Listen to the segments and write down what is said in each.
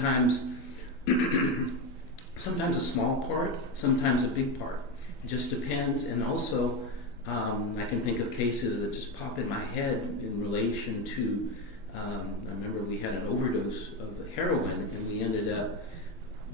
Sometimes, sometimes a small part, sometimes a big part. It just depends. And also, I can think of cases that just pop in my head in relation to, I remember we had an overdose of heroin and we ended up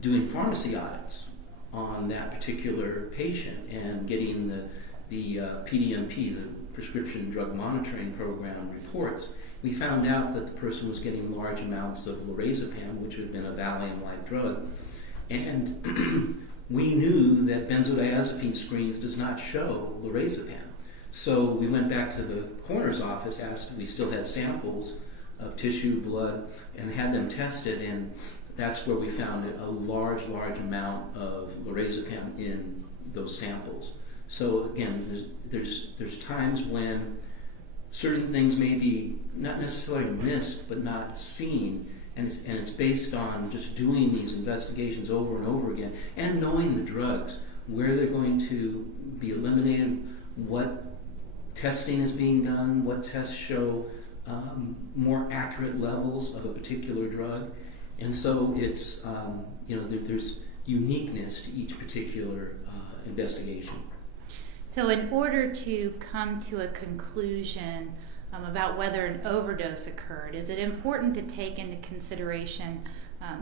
doing pharmacy audits on that particular patient and getting the PDMP, the Prescription Drug Monitoring Program reports. We found out that the person was getting large amounts of lorazepam, which had been a Valium-like drug, and we knew that benzodiazepine screens does not show lorazepam. So we went back to the coroner's office, asked if we still had samples of tissue, blood, and had them tested, and that's where we found a large amount of lorazepam in those samples. So again, there's times when certain things may be not necessarily missed, but not seen, and it's based on just doing these investigations over and over again, and knowing the drugs, where they're going to be eliminated, what testing is being done, what tests show more accurate levels of a particular drug, and so it's there's uniqueness to each particular investigation. So in order to come to a conclusion about whether an overdose occurred, is it important to take into consideration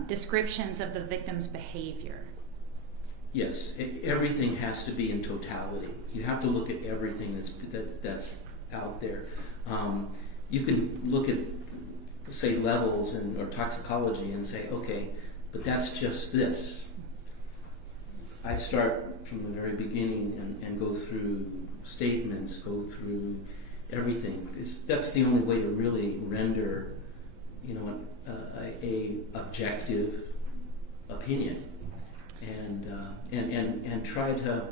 descriptions of the victim's behavior? Yes, everything has to be in totality. You have to look at everything that's out there. You can look at, say, levels or toxicology and say, okay, but that's just this. I start from the very beginning and go through statements, go through everything. That's the only way to really render, a objective opinion, and try to.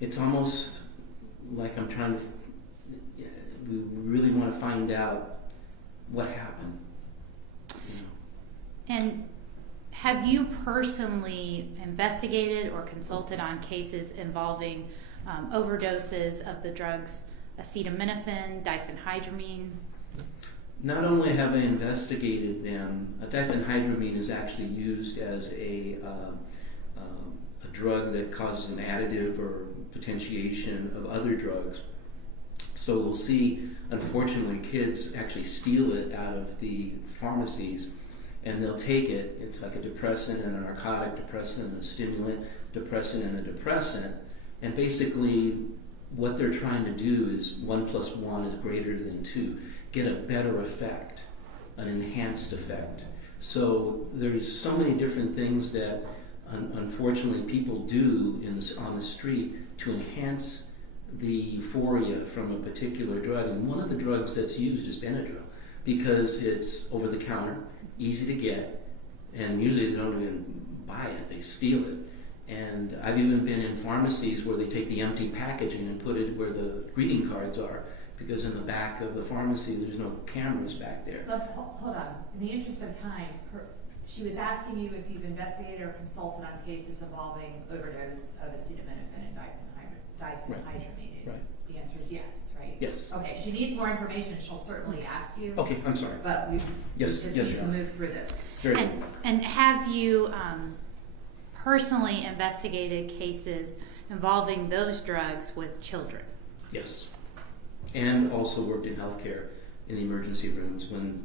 It's almost like I'm trying to. We really want to find out what happened. And have you personally investigated or consulted on cases involving overdoses of the drugs acetaminophen, diphenhydramine? Not only have I investigated them, diphenhydramine is actually used as a drug that causes an additive or potentiation of other drugs. So we'll see, unfortunately, kids actually steal it out of the pharmacies, and they'll take it. It's like a depressant and a narcotic depressant, and a stimulant depressant and a depressant. And basically, what they're trying to do is 1 + 1 is greater than 2. Get a better effect, an enhanced effect. So there's so many different things that, unfortunately, people do on the street to enhance the euphoria from a particular drug. And one of the drugs that's used is Benadryl, because it's over the counter, easy to get, and usually they don't even buy it, they steal it. And I've even been in pharmacies where they take the empty packaging and put it where the greeting cards are, because in the back of the pharmacy there's no cameras back there. But hold on, in the interest of time, she was asking you if you've investigated or consulted on cases involving overdose of acetaminophen and diphenhydramine. Right. The answer is yes, right? Yes. Okay, if she needs more information, she'll certainly ask you. Okay, I'm sorry. But we Yes, just yes, need Your to Honor. move through this. Very good. And have you personally investigated cases involving those drugs with children? Yes. And also worked in healthcare in the emergency rooms when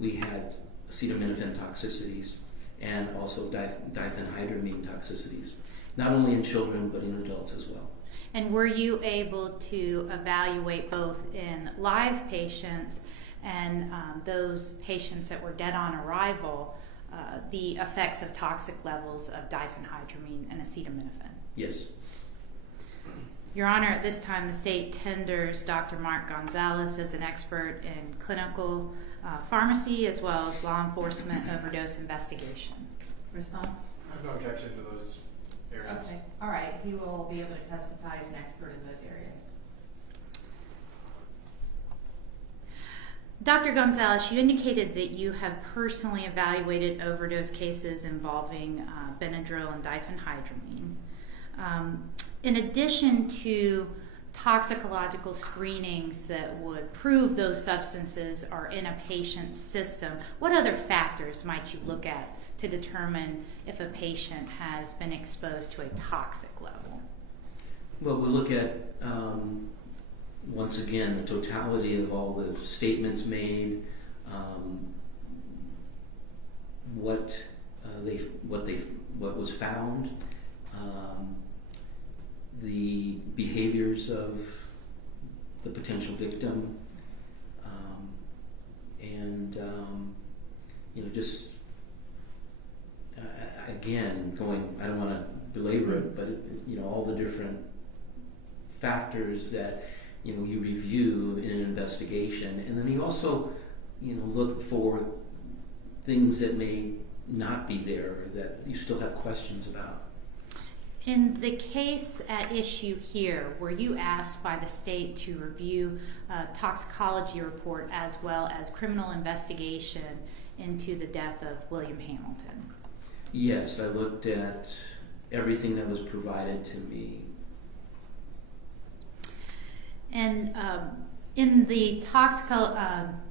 we had acetaminophen toxicities and also diphenhydramine toxicities, not only in children but in adults as well. And were you able to evaluate both in live patients and those patients that were dead on arrival the effects of toxic levels of diphenhydramine and acetaminophen? Yes. Your Honor, at this time the state tenders Dr. Mark Gonzalez as an expert in clinical pharmacy as well as law enforcement overdose investigation. Response? I have no objection to those areas. Okay, all right. He will be able to testify as an expert in those areas. Dr. Gonzalez, you indicated that you have personally evaluated overdose cases involving Benadryl and diphenhydramine. In addition to toxicological screenings that would prove those substances are in a patient's system, what other factors might you look at to determine if a patient has been exposed to a toxic level? Well, we look at, once again, the totality of all the statements made, what was found, the behaviors of the potential victim, and just again, I don't want to belabor it, but all the different factors that you review in an investigation, and then you also look for things that may not be there or that you still have questions about. In the case at issue here, were you asked by the state to review a toxicology report as well as criminal investigation into the death of William Hamilton? Yes, I looked at everything that was provided to me. And in the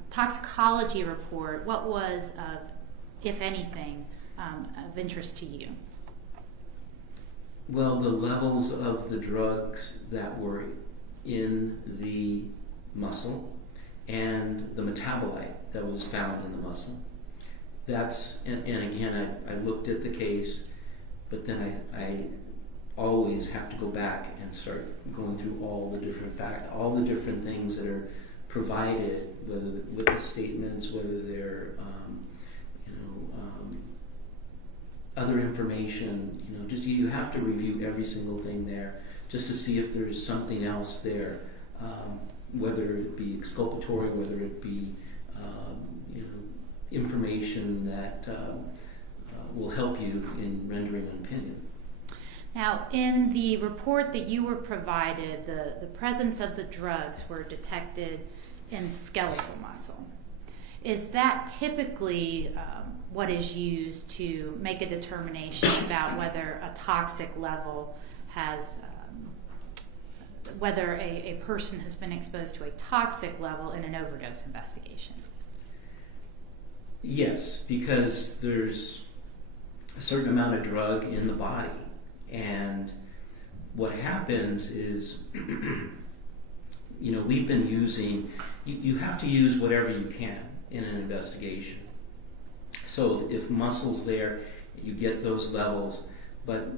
toxicology report, what was, if anything, of interest to you? Well, the levels of the drugs that were in the muscle and the metabolite that was found in the muscle. And again, I looked at the case, but then I always have to go back and start going through all the different all the different things that are provided, whether witness statements, whether they're other information. Just you have to review every single thing there just to see if there's something else there, whether it be exculpatory, whether it be information that will help you in rendering an opinion. Now, in the report that you were provided, the presence of the drugs were detected in skeletal muscle. Is that typically what is used to make a determination about whether a toxic level has, whether a person has been exposed to a toxic level in an overdose investigation? Yes, because there's a certain amount of drug in the body, and what happens is, we've been using, you have to use whatever you can in an investigation. So if muscle's there, you get those levels, but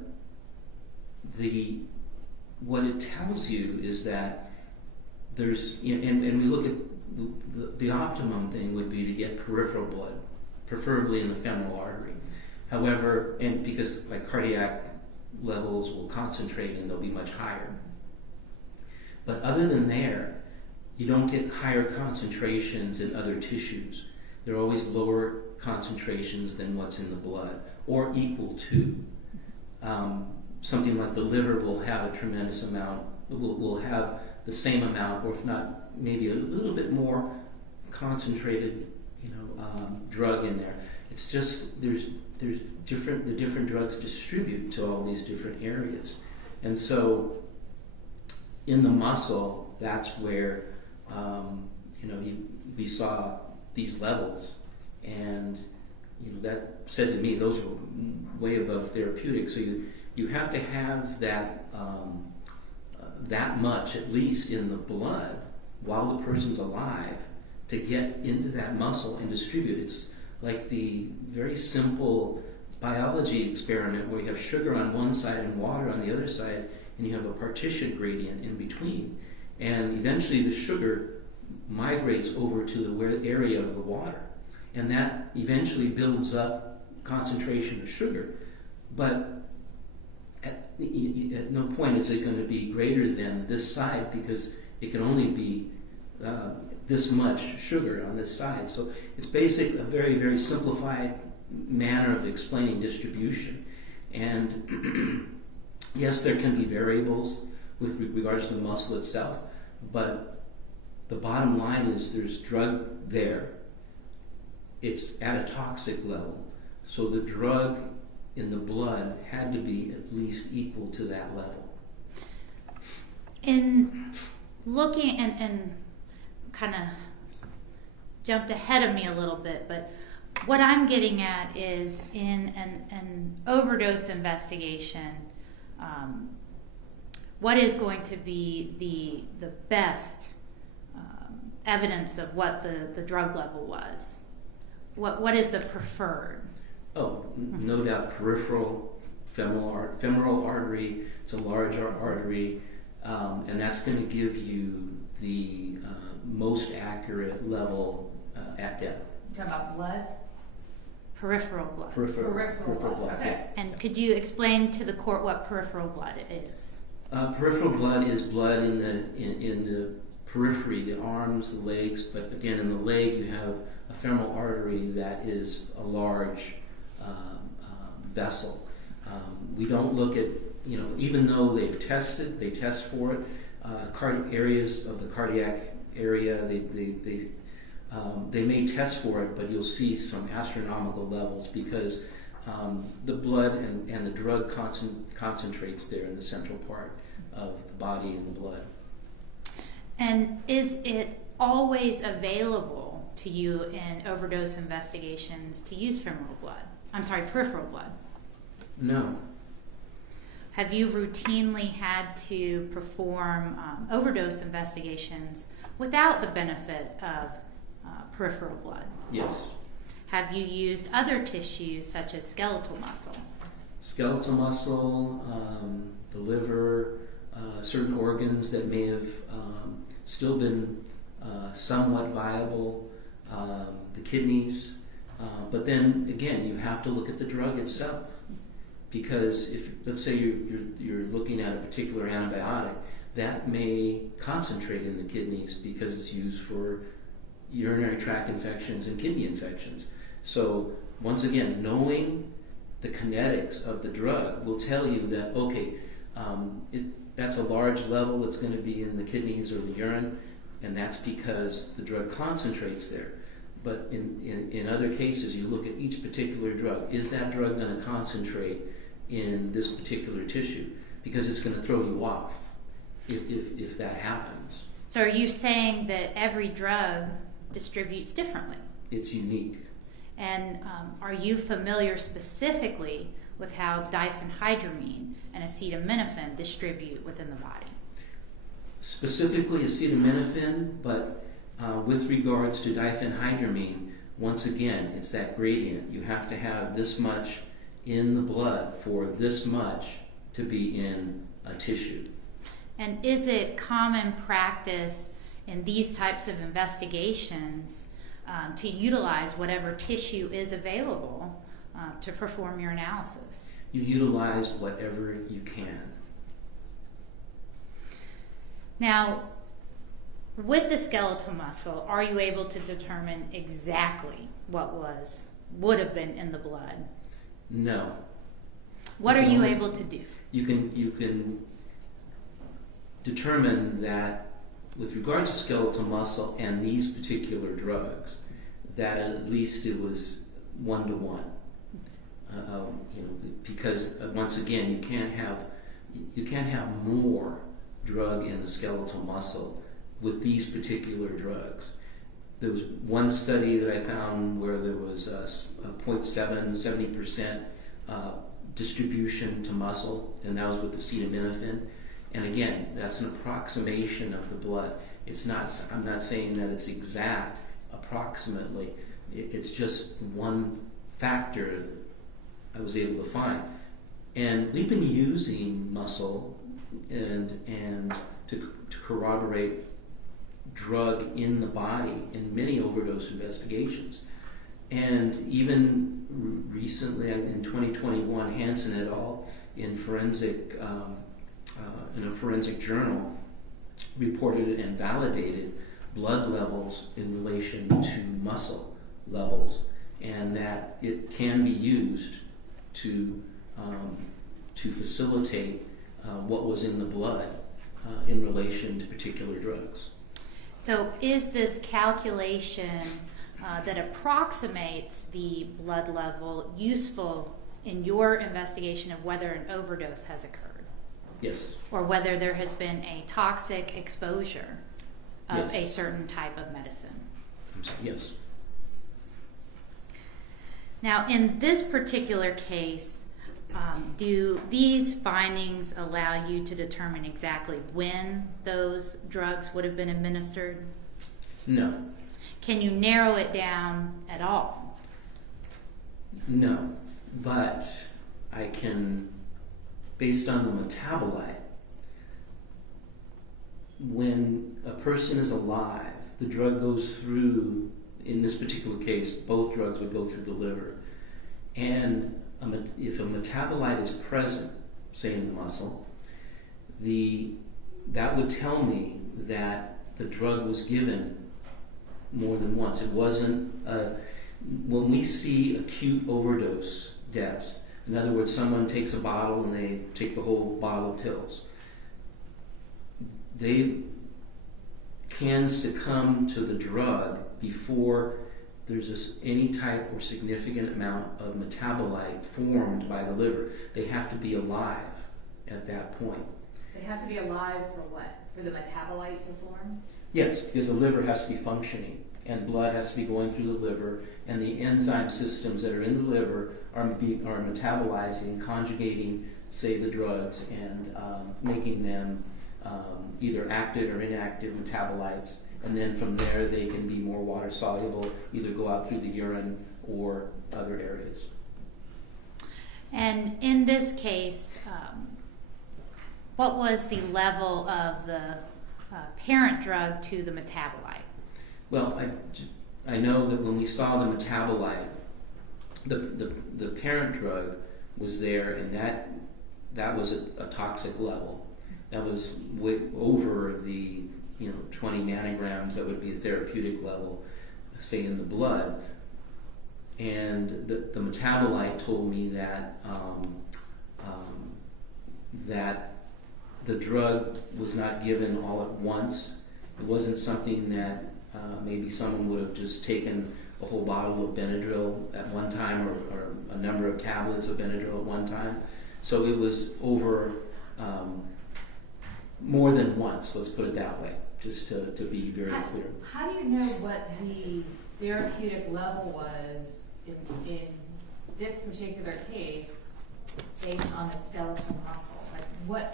what it tells you is that there's, and we look at the optimum thing would be to get peripheral blood, preferably in the femoral artery. However, and because cardiac levels will concentrate and they'll be much higher. But other than there, you don't get higher concentrations in other tissues. They're always lower concentrations than what's in the blood, or equal to. Something like the liver will have a tremendous amount, will have the same amount, or if not, maybe a little bit more concentrated, drug in there. It's just the different drugs distribute to all these different areas, and so in the muscle, that's where we saw these levels, and that said to me those were way above therapeutic. So you have to have that that much at least in the blood while the person's alive to get into that muscle and distribute. It's like the very simple biology experiment where you have sugar on one side and water on the other side, and you have a partition gradient in between, and eventually the sugar migrates over to the area of the water, and that eventually builds up concentration of sugar, but at no point is it going to be greater than this side, because it can only be this much sugar on this side. So it's basically a very, very simplified manner of explaining distribution. And yes, there can be variables with regards to the muscle itself, but the bottom line is there's drug there. It's at a toxic level. So the drug in the blood had to be at least equal to that level. In looking and kind of jumped ahead of me a little bit, but what I'm getting at is in an overdose investigation, what is going to be the best evidence of what the drug level was? What is the preferred? Oh, no doubt, peripheral femoral artery. It's a large artery, and that's going to give you the most accurate level at depth. You talking about blood? Peripheral blood. Peripheral blood. Okay. Yeah. And could you explain to the court what peripheral blood is? Peripheral blood is blood in the periphery, the arms, the legs. But again, in the leg, you have a femoral artery that is a large vessel. We don't look at, even though they test for it. Areas of the cardiac area, they may test for it, but you'll see some astronomical levels because the blood and the drug concentrates there in the central part of the body and the blood. And is it always available to you in overdose investigations to use peripheral blood? No. Have you routinely had to perform overdose investigations without the benefit of peripheral blood? Yes. Have you used other tissues such as skeletal muscle? Skeletal muscle, the liver, certain organs that may have still been somewhat viable, the kidneys. But then again, you have to look at the drug itself. Because if, let's say you're looking at a particular antibiotic, that may concentrate in the kidneys because it's used for urinary tract infections and kidney infections. So once again, knowing the kinetics of the drug will tell you that, okay, that's a large level that's going to be in the kidneys or the urine, and that's because the drug concentrates there. But in other cases, you look at each particular drug. Is that drug going to concentrate in this particular tissue? Because it's going to throw you off if that happens. So are you saying that every drug distributes differently? It's unique. And are you familiar specifically with how diphenhydramine and acetaminophen distribute within the body? Specifically acetaminophen, but with regards to diphenhydramine, once again, it's that gradient. You have to have this much in the blood for this much to be in a tissue. And is it common practice in these types of investigations to utilize whatever tissue is available to perform your analysis? You utilize whatever you can. Now, with the skeletal muscle, are you able to determine exactly what would have been in the blood? No. What are you able to do? You can determine that with regard to skeletal muscle and these particular drugs, that at least it was 1-to-1. Because once again, you can't have more drug in the skeletal muscle with these particular drugs. There was one study that I found where there was a 70% distribution to muscle, and that was with acetaminophen. And again, that's an approximation of the blood. I'm not saying that it's exact approximately. It's just one factor I was able to find. And we've been using muscle and to corroborate drug in the body in many overdose investigations. And even recently, in 2021, Hansen et al. In a forensic journal reported and validated blood levels in relation to muscle levels, and that it can be used to facilitate what was in the blood in relation to particular drugs. So is this calculation that approximates the blood level useful in your investigation of whether an overdose has occurred? Yes. or whether there has been a toxic exposure of a Yes. certain type of medicine. I'm sorry, yes. Now, in this particular case, do these findings allow you to determine exactly when those drugs would have been administered? No. Can you narrow it down at all? No. But I can, based on the metabolite, when a person is alive, the drug goes through, in this particular case, both drugs would go through the liver. And if a metabolite is present, say in the muscle, that would tell me that the drug was given more than once. It wasn't, when we see acute overdose deaths, in other words, someone takes a bottle and they take the whole bottle of pills, they can succumb to the drug before there's any type or significant amount of metabolite formed by the liver. They have to be alive at that point. They have to be alive for what? For the metabolite to form? Yes, because the liver has to be functioning and blood has to be going through the liver, and the enzyme systems that are in the liver are metabolizing, conjugating, say, the drugs and making them either active or inactive metabolites, and then from there they can be more water soluble, either go out through the urine or other areas. And in this case, what was the level of the parent drug to the metabolite? Well, I know that when we saw the metabolite, the parent drug was there, and that was a toxic level. That was way over the 20 nanograms. That would be a therapeutic level, say in the blood. And the metabolite told me that that the drug was not given all at once. It wasn't something that maybe someone would have just taken a whole bottle of Benadryl at one time, or a number of tablets of Benadryl at one time. So it was over more than once, let's put it that way, just to be very clear. How do you know what the therapeutic level was in this particular case based on the skeletal muscle? Like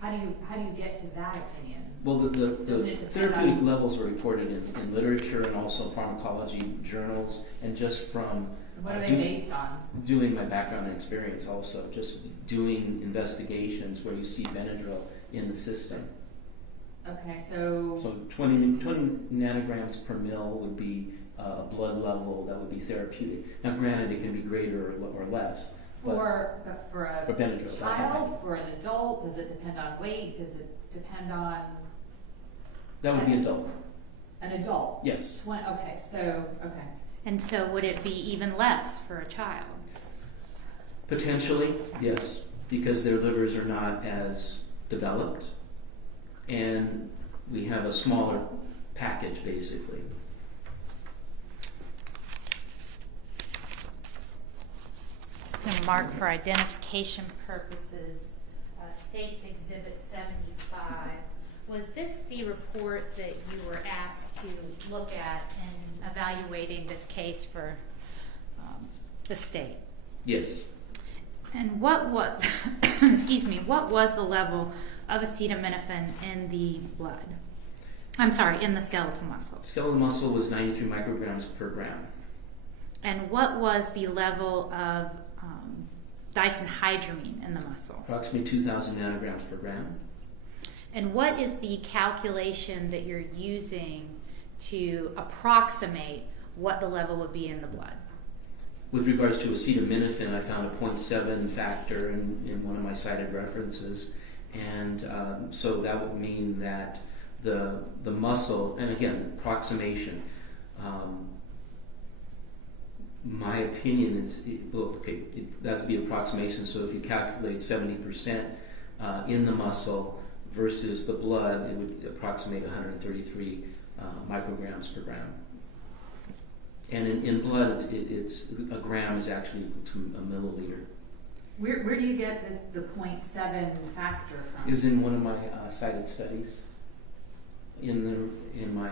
how do you get to that opinion? Well, the therapeutic on levels are reported in literature and also pharmacology journals, and just from what are they based on? doing my background and experience, also just doing investigations where you see Benadryl in the system. Okay, so 20 nanograms per mil would be a blood level that would be therapeutic. Now, granted, it can be greater or less. for a Benadryl, child, for an adult, does it depend on weight? Does it depend on That would be adult. an adult? Yes. Okay, so okay. And so would it be even less for a child? Potentially, yes, because their livers are not as developed, and we have a smaller package, basically. I'm going to mark for identification purposes, States Exhibit 75. Was this the report that you were asked to look at in evaluating this case for the state? Yes. And what was, excuse me, what was the level of acetaminophen in the blood? I'm sorry, in the skeletal muscle. Skeletal muscle was 93 micrograms per gram. And what was the level of diphenhydramine in the muscle? Approximately 2,000 nanograms per gram. And what is the calculation that you're using to approximate what the level would be in the blood? With regards to acetaminophen, I found a 0.7 factor in one of my cited references, and so that would mean that the muscle, and again, approximation. My opinion is, that's be approximation. So if you calculate 70% in the muscle versus the blood, it would approximate 133 micrograms per gram. And in blood, it's a gram is actually equal to a milliliter. Where do you get the 0.7 factor from? It was in one of my cited studies. In my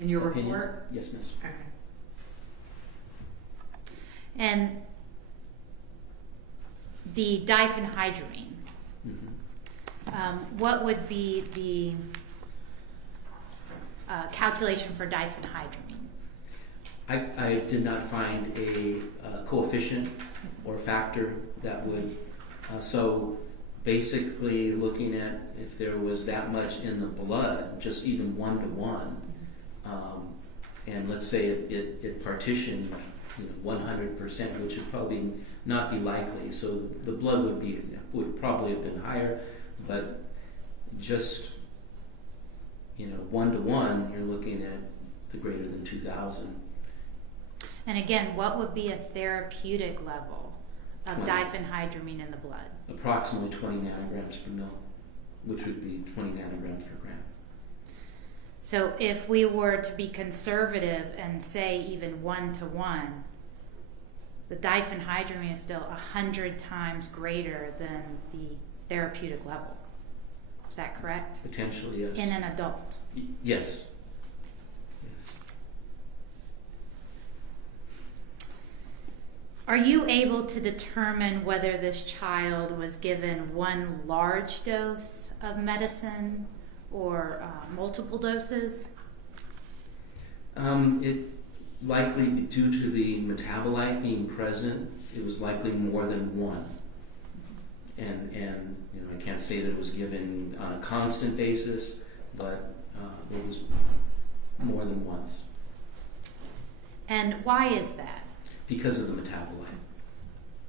In your opinion. report? Yes, miss. Okay. And the diphenhydramine, what would be the calculation for diphenhydramine? I did not find a coefficient or factor that would, so basically looking at if there was that much in the blood, just even 1-to-1, and let's say it partitioned 100%, which would probably not be likely, so the blood would probably have been higher, but just 1-to-1, you're looking at the greater than 2,000. And again, what would be a therapeutic level of 20. diphenhydramine in the blood? Approximately 20 nanograms per mil, which would be 20 nanograms per gram. So if we were to be conservative and say even 1-to-1, the diphenhydramine is still 100 times greater than the therapeutic level. Is that correct? Potentially, yes. In an adult. Yes. Yes. Are you able to determine whether this child was given one large dose of medicine or multiple doses? It likely, due to the metabolite being present, it was likely more than one. And I can't say that it was given on a constant basis, but it was more than once. And why is that? Because of the metabolite.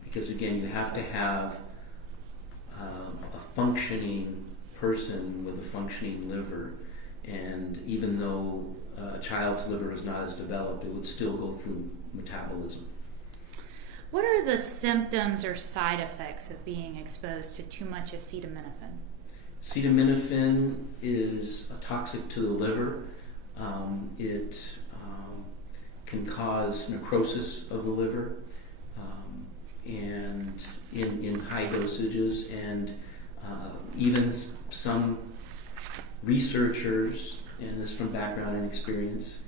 Because again, you have to have a functioning person with a functioning liver, and even though a child's liver is not as developed, it would still go through metabolism. What are the symptoms or side effects of being exposed to too much acetaminophen? Acetaminophen is toxic to the liver. It can cause necrosis of the liver, and in high dosages, and even some researchers, and this from background and experience,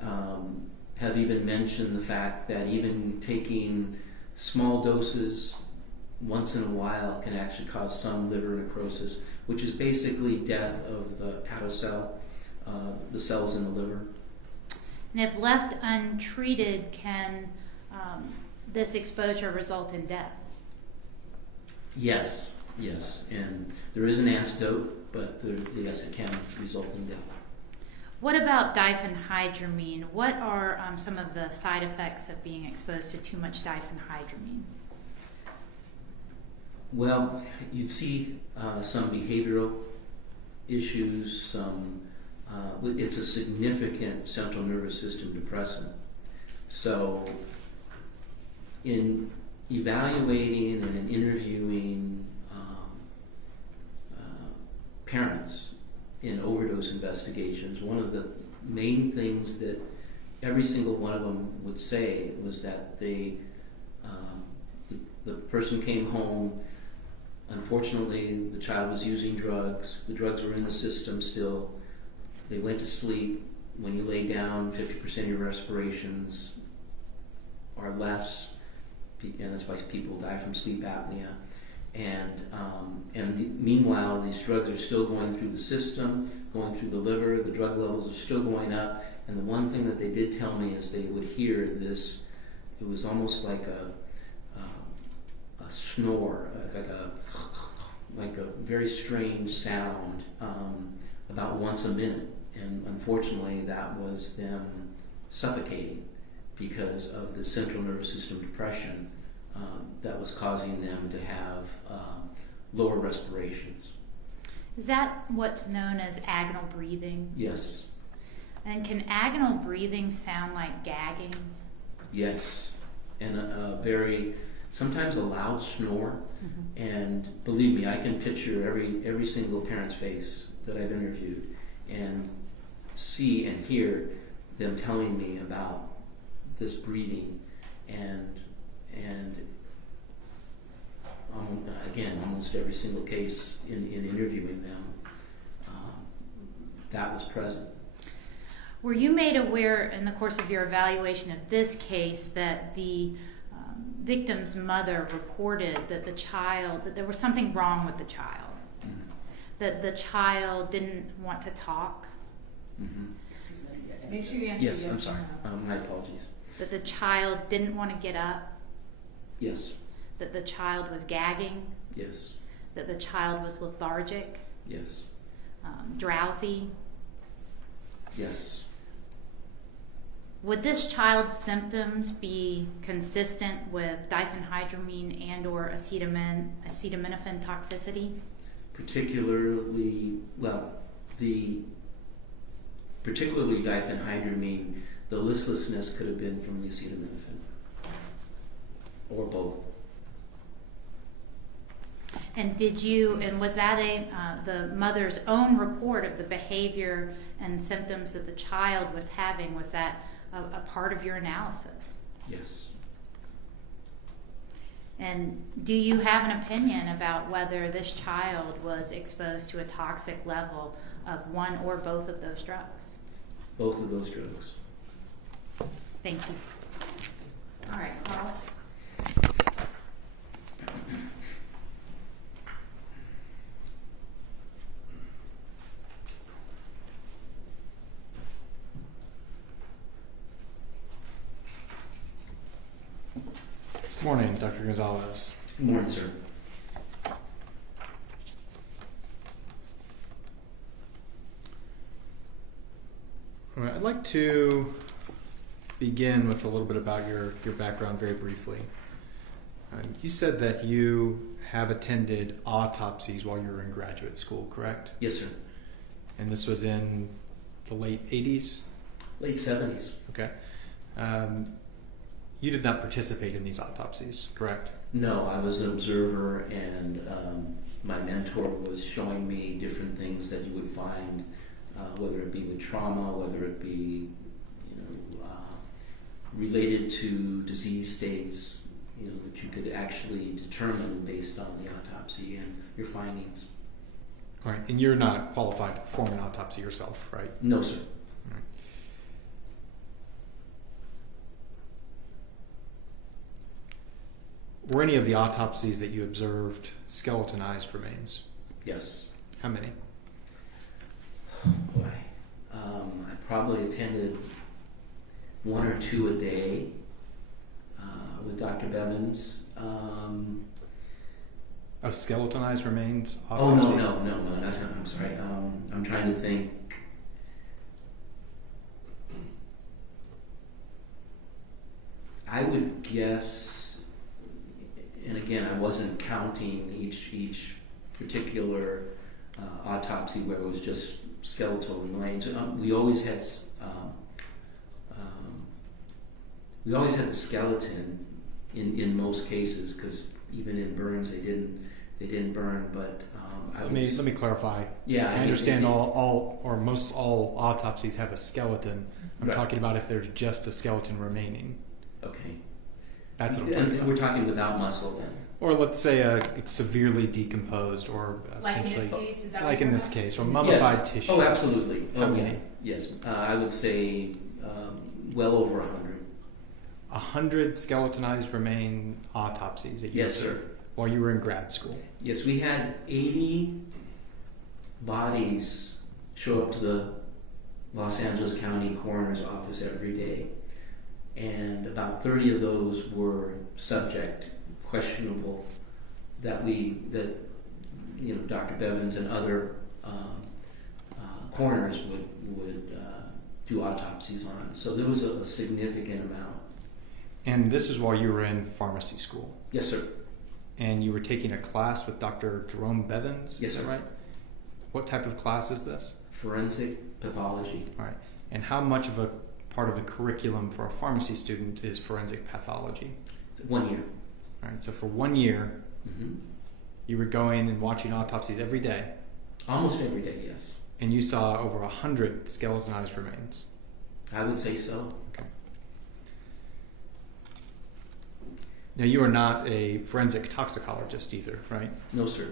have even mentioned the fact that even taking small doses once in a while can actually cause some liver necrosis, which is basically death of the hepatocell, the cells in the liver. And if left untreated, can this exposure result in death? Yes, and there is an antidote, but yes, it can result in death. What about diphenhydramine? What are some of the side effects of being exposed to too much diphenhydramine? Well, you see some behavioral issues, it's a significant central nervous system depressant. So in evaluating and in interviewing parents in overdose investigations, one of the main things that every single one of them would say was that the person came home. Unfortunately, the child was using drugs. The drugs were in the system still. They went to sleep. When you lay down, 50% of your respirations are less, and that's why people die from sleep apnea. And meanwhile, these drugs are still going through the system, going through the liver. The drug levels are still going up. And the one thing that they did tell me is they would hear this. It was almost like a snore, like a very strange sound, about once a minute. And unfortunately, that was them suffocating because of the central nervous system depression that was causing them to have lower respirations. Is that what's known as agonal breathing? Yes. And can agonal breathing sound like gagging? Yes. And sometimes a loud snore. Mm-hmm. And believe me, I can picture every single parent's face that I've interviewed and see and hear them telling me about this breathing, and again, almost every single case in interviewing them, that was present. Were you made aware in the course of your evaluation of this case that the victim's mother reported that that there was something wrong with the child, that the child didn't want to talk? Make sure you answer Yes, I'm sorry. My apologies. That the child didn't want to get up? Yes. That the child was gagging? Yes. That the child was lethargic, Yes. drowsy? Yes. Would this child's symptoms be consistent with diphenhydramine and or acetaminophen toxicity? Particularly diphenhydramine, the listlessness could have been from the acetaminophen, or both. And was that the mother's own report of the behavior and symptoms that the child was having? Was that a part of your analysis? Yes. And do you have an opinion about whether this child was exposed to a toxic level of one or both of those drugs? Both of those drugs. Thank you. All right, Carl. Morning, Dr. Gonzalez. Good morning, sir. All right, I'd like to begin with a little bit about your background very briefly. You said that you have attended autopsies while you were in graduate school, correct? Yes, sir. And this was in the late 80s? Late 70s. Okay. You did not participate in these autopsies, correct? No, I was an observer, and my mentor was showing me different things that you would find, whether it be with trauma, whether it be, related to disease states, that you could actually determine based on the autopsy and your findings. All right, and you're not qualified to perform an autopsy yourself, right? No, sir. All right. Were any of the autopsies that you observed skeletonized remains? Yes. How many? Oh, boy. I probably attended one or two a day with Dr. Bevins. Of skeletonized remains Oh, autopsies? no, I'm sorry. I'm trying to think. I would guess, and again, I wasn't counting each particular autopsy where it was just skeletal remains. We always had the skeleton in most cases, because even in burns they didn't burn. But Let me clarify. Yeah, I understand most all autopsies have a skeleton. I'm Right. talking about if there's just a skeleton remaining. Okay. That's what I'm And talking about. we're talking without muscle then. Or let's say a severely decomposed, or Like in potentially, this case, is that like what you're in this talking case, or mummified Yes. tissue. Oh, absolutely. How Oh, many? yeah. Yes, I would say well over 100. 100 skeletonized remain autopsies that you Yes, sir. observed while you were in grad school. Yes, we had 80 bodies show up to the Los Angeles County Coroner's Office every day, and about 30 of those were questionable, that Dr. Bevins and other coroners would do autopsies on. So there was a significant amount. And this is while you were in pharmacy school. Yes, sir. And you were taking a class with Dr. Jerome Bevins, Yes, is that sir. right? What type of class is this? Forensic pathology. All right. And how much of a part of the curriculum for a pharmacy student is forensic pathology? 1 year. All right. So for 1 year, you were going and watching autopsies every day, Almost every day, yes. and you saw over 100 skeletonized remains. I would say so. Okay. Now, you are not a forensic toxicologist either, right? No, sir.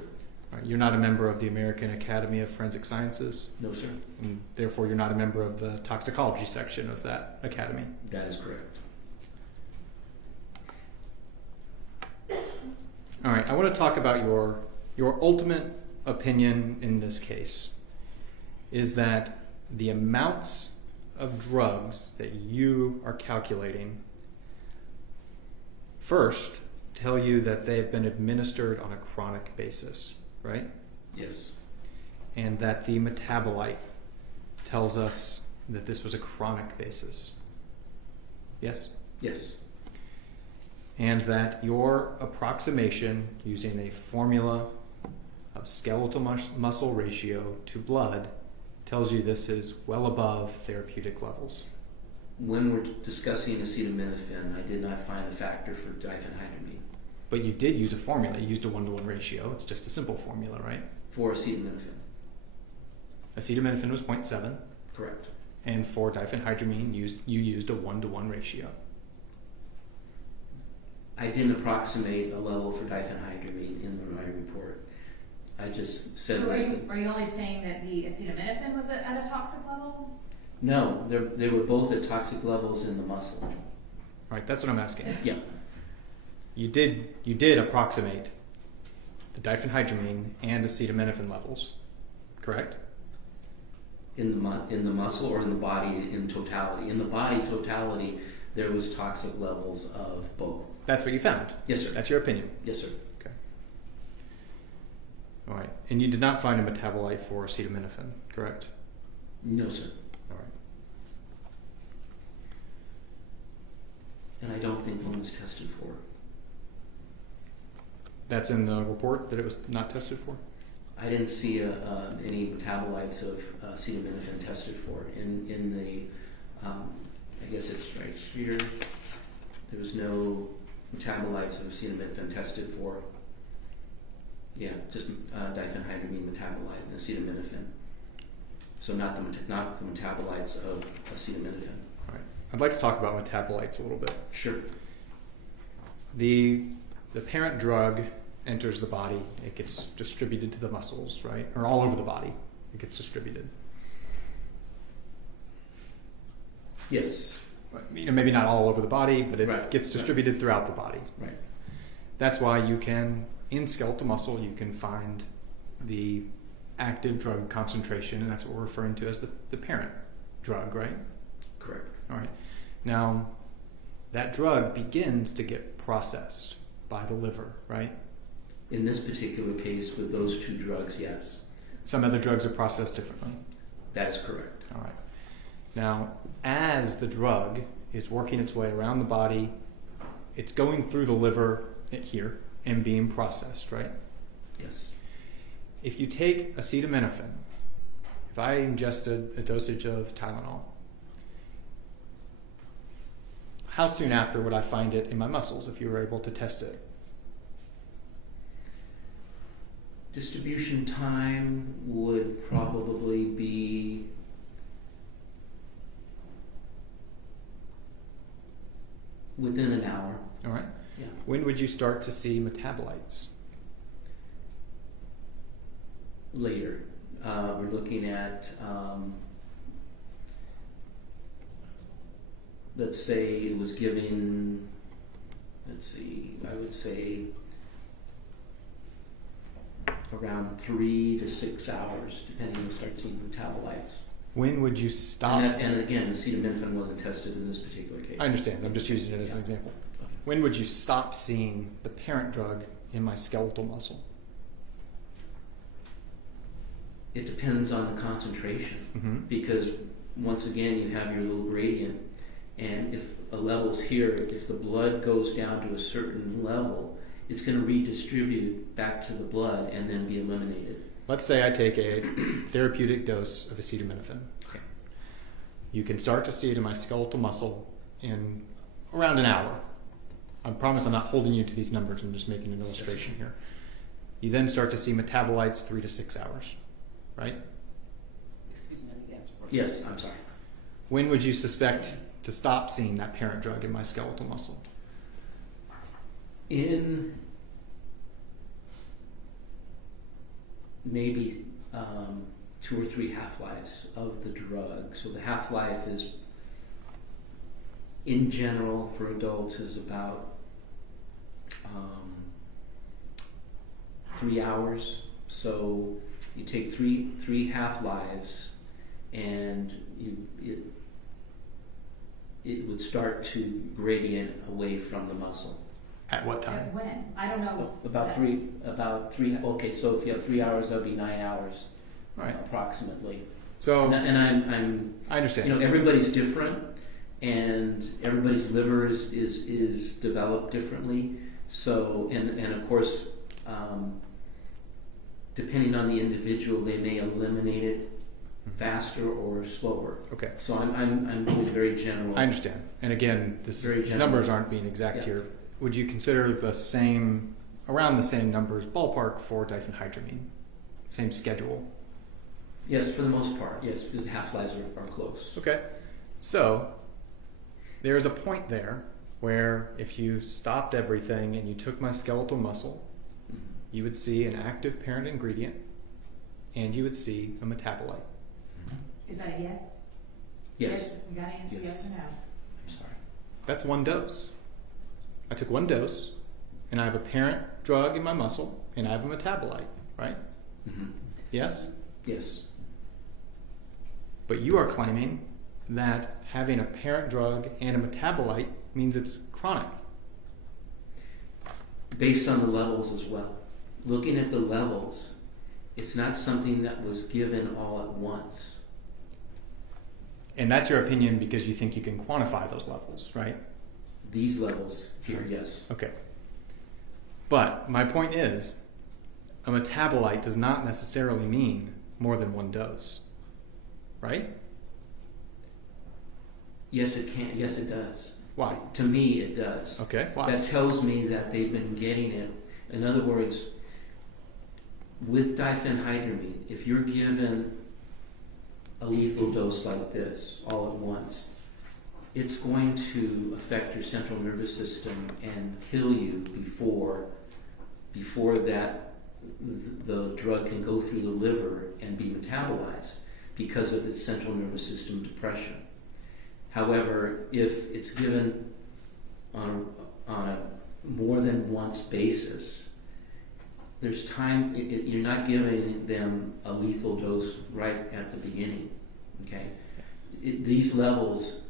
Right, you're not a member of the American Academy of Forensic Sciences, No, sir. and therefore you're not a member of the toxicology section of that academy. That is correct. All right, I want to talk about your ultimate opinion in this case is that the amounts of drugs that you are calculating first tell you that they have been administered on a chronic basis, right? Yes. And that the metabolite tells us that this was a chronic basis. Yes? Yes. And that your approximation using a formula of skeletal muscle ratio to blood tells you this is well above therapeutic levels. When we're discussing acetaminophen, I did not find a factor for diphenhydramine But you did use a formula. You used a 1-to-1 ratio. It's just a simple formula, right? for acetaminophen. Acetaminophen was 0.7, Correct. and for diphenhydramine, you used a 1-to-1 ratio. I didn't approximate a level for diphenhydramine in my report. I just said So that. are you only saying that the acetaminophen was at a toxic level? No, they were both at toxic levels in the muscle. Right, that's what I'm asking. Yeah. You did approximate the diphenhydramine and acetaminophen levels, correct? In the muscle or in the body in totality. In the body totality, there was toxic levels of both. That's what you found? Yes, sir. That's your opinion? Yes, sir. Okay. All right. And you did not find a metabolite for acetaminophen, correct? No, sir. All right. And I don't think one was tested for. That's in the report that it was not tested for? I didn't see any metabolites of acetaminophen tested for. In the, I guess it's right here, there was no metabolites of acetaminophen tested for. Yeah, just diphenhydramine metabolite and acetaminophen. So not the metabolites of acetaminophen. All right. I'd like to talk about metabolites a little bit. Sure. The parent drug enters the body. It gets distributed to the muscles, right? Or all over the body. It gets distributed. Yes. You know, maybe not all over the body, but it Right. gets distributed throughout the body. Right. That's why you can, in skeletal muscle, you can find the active drug concentration, and that's what we're referring to as the parent drug, right? Correct. All right. Now, that drug begins to get processed by the liver, right? In this particular case, with those two drugs, yes. Some other drugs are processed differently. That is correct. All right. Now, as the drug is working its way around the body, it's going through the liver here and being processed, right? Yes. If you take acetaminophen, if I ingested a dosage of Tylenol, how soon after would I find it in my muscles if you were able to test it? Distribution time would probably be within an hour. All right. Yeah. When would you start to see metabolites? Later. We're looking at, let's say it was given, I would say around 3 to 6 hours, depending on start seeing metabolites. When would you stop? And again, acetaminophen wasn't tested in this particular case. I understand. I'm just using it as an example. Okay. When would you stop seeing the parent drug in my skeletal muscle? It depends on the concentration, Mm-hmm. because once again you have your little gradient, and if a level's here, if the blood goes down to a certain level, it's going to redistribute back to the blood and then be eliminated. Let's say I take a therapeutic dose of acetaminophen. Okay. You can start to see it in my skeletal muscle in around an hour. I promise I'm not holding you to these numbers. I'm just making an illustration here. You then start to see metabolites 3 to 6 hours, right? Excuse me, I think that's important. Yes, I'm sorry. When would you suspect to stop seeing that parent drug in my skeletal muscle? In maybe 2 or 3 half-lives of the drug. So the half-life is, in general, for adults, is about 3 hours. So you take three half-lives, and it would start to gradient away from the muscle. At what time? And when? I don't know. About three. Okay, so if you have 3 hours, that'll be 9 hours, Right. approximately. So And I'm I understand. everybody's different, and everybody's liver is developed differently. So and of course, depending on the individual, they may eliminate it faster or slower. Okay. So I'm doing very general. I understand. And again, Very these general. numbers aren't being exact Yeah. here. Would you consider around the same numbers, ballpark, for diphenhydramine? Same schedule? Yes, for the most part, yes, because the half-lives are close. Okay. So there's a point there where if you stopped everything and you took my skeletal muscle, Mhm. you would see an active parent ingredient and you would see a metabolite. Is that a yes? Yes. You gotta answer Yes. yes or no. I'm sorry. That's one dose. I took one dose and I have a parent drug in my muscle and I have a metabolite, right? Mm-hmm. Yes? Yes. But you are claiming that having a parent drug and a metabolite means it's chronic. Based on the levels as well. Looking at the levels, it's not something that was given all at once. And that's your opinion because you think you can quantify those levels, right? These levels here, yes. Okay. But my point is, a metabolite does not necessarily mean more than one dose, right? Yes, it can. Yes, it does. Why? To me, it does. Okay, why? That tells me that they've been getting it. In other words, with diphenhydramine, if you're given a lethal dose like this all at once, it's going to affect your central nervous system and kill you before that the drug can go through the liver and be metabolized because of its central nervous system depression. However, if it's given on a more than once basis, there's time. You're not giving them a lethal dose right at the beginning. Okay, these levels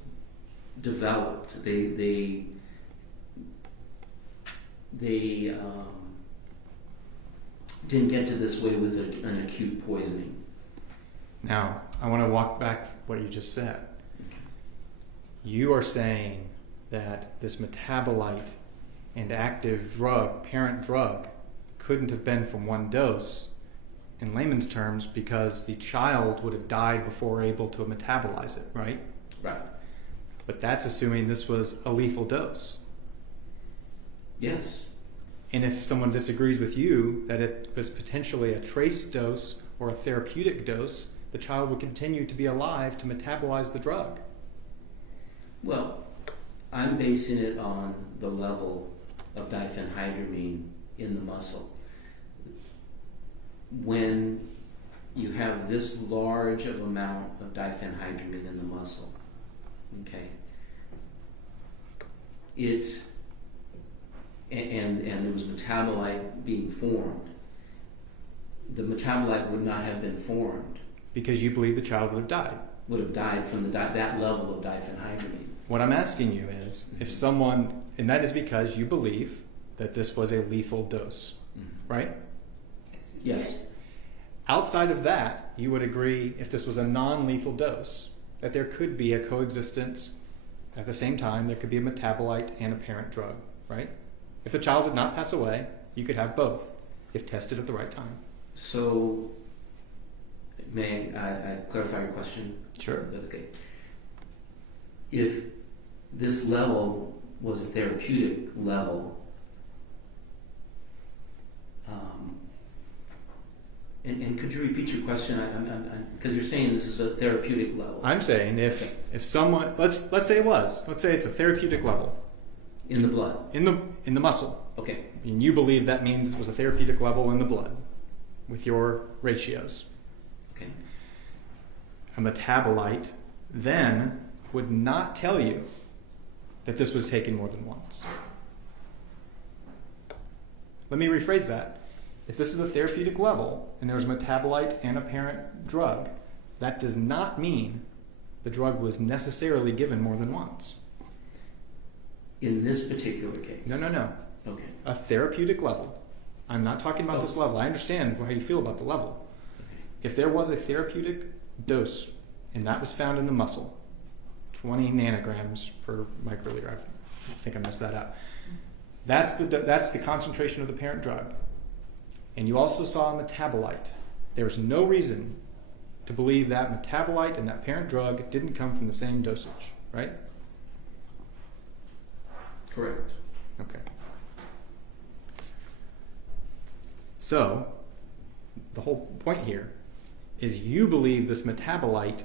developed. They didn't get to this way with an acute poisoning. Now, I want to walk back what you just said. You are saying that this metabolite and active drug, parent drug, couldn't have been from one dose, in layman's terms, because the child would have died before able to metabolize it, right? Right. But that's assuming this was a lethal dose. Yes. And if someone disagrees with you that it was potentially a trace dose or a therapeutic dose, the child would continue to be alive to metabolize the drug. Well, I'm basing it on the level of diphenhydramine in the muscle. When you have this large of amount of diphenhydramine in the muscle, okay, and there was metabolite being formed, the metabolite would not have been formed. Because you believe the child would have died. Would have died from that level of diphenhydramine. What I'm asking you is, if someone, and that is because you believe that this was a lethal dose, right? Excuse me. Yes. Outside of that, you would agree if this was a non-lethal dose, that there could be a coexistence at the same time, there could be a metabolite and a parent drug, right? If the child did not pass away, you could have both, if tested at the right time. So, may I clarify your question? Sure. Okay. If this level was a therapeutic level, and could you repeat your question? Because you're saying this is a therapeutic level. I'm saying if someone, let's say it was, let's say it's a therapeutic level In the blood. in the muscle. Okay. And you believe that means it was a therapeutic level in the blood with your ratios. Okay. A metabolite then would not tell you that this was taken more than once. Let me rephrase that. If this is a therapeutic level and there's a metabolite and a parent drug, that does not mean the drug was necessarily given more than once. In this particular case? No. Okay. A therapeutic level. I'm not talking about this level. I understand how you feel about the level. Okay. If there was a therapeutic dose and that was found in the muscle, 20 nanograms per microliter, I think I messed that up. That's the concentration of the parent drug. And you also saw a metabolite. There's no reason to believe that metabolite and that parent drug didn't come from the same dosage, right? Correct. Okay. So, the whole point here is you believe this metabolite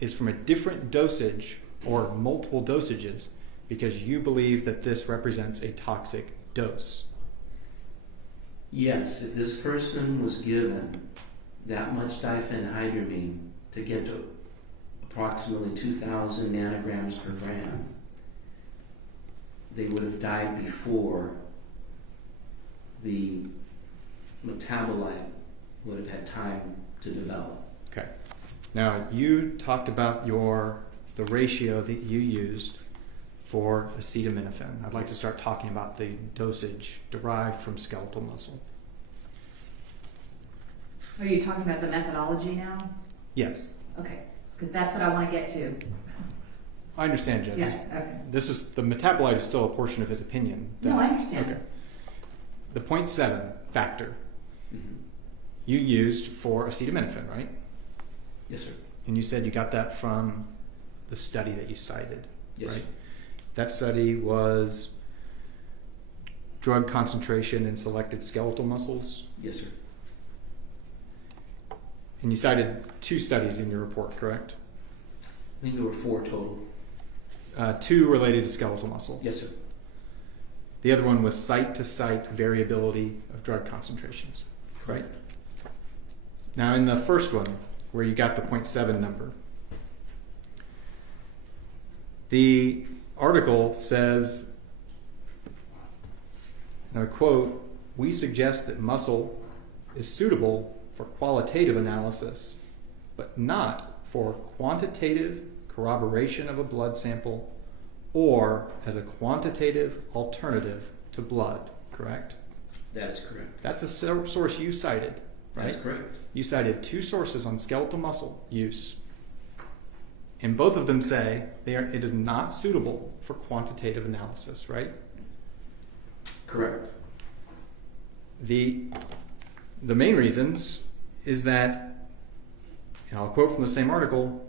is from a different dosage or multiple dosages because you believe that this represents a toxic dose. Yes, if this person was given that much diphenhydramine to get to approximately 2,000 nanograms per gram, they would have died before the metabolite would have had time to develop. Okay. Now, you talked about the ratio that you used for acetaminophen. I'd like to start talking about the dosage derived from skeletal muscle. Are you talking about the methodology now? Yes. Okay, because that's what I want to get to. I understand, Judge. Yes, okay. This is the metabolite is still a portion of his opinion. No, I understand. Okay. The 0.7 factor Mm-hmm. you used for acetaminophen, right? Yes, sir. And you said you got that from the study that you cited, Yes, right? sir. That study was drug concentration in selected skeletal muscles. Yes, sir. And you cited 2 studies in your report, correct? I think there were 4 total. 2 related to skeletal muscle. Yes, sir. The other one was site-to-site variability of drug concentrations, right? Now, in the first one, where you got the 0.7 number, the article says, and I quote, "We suggest that muscle is suitable for qualitative analysis, but not for quantitative corroboration of a blood sample or as a quantitative alternative to blood," correct? That is correct. That's a source you cited, right? That's correct. You cited 2 sources on skeletal muscle use, and both of them say it is not suitable for quantitative analysis, right? Correct. The main reasons is that, and I'll quote from the same article,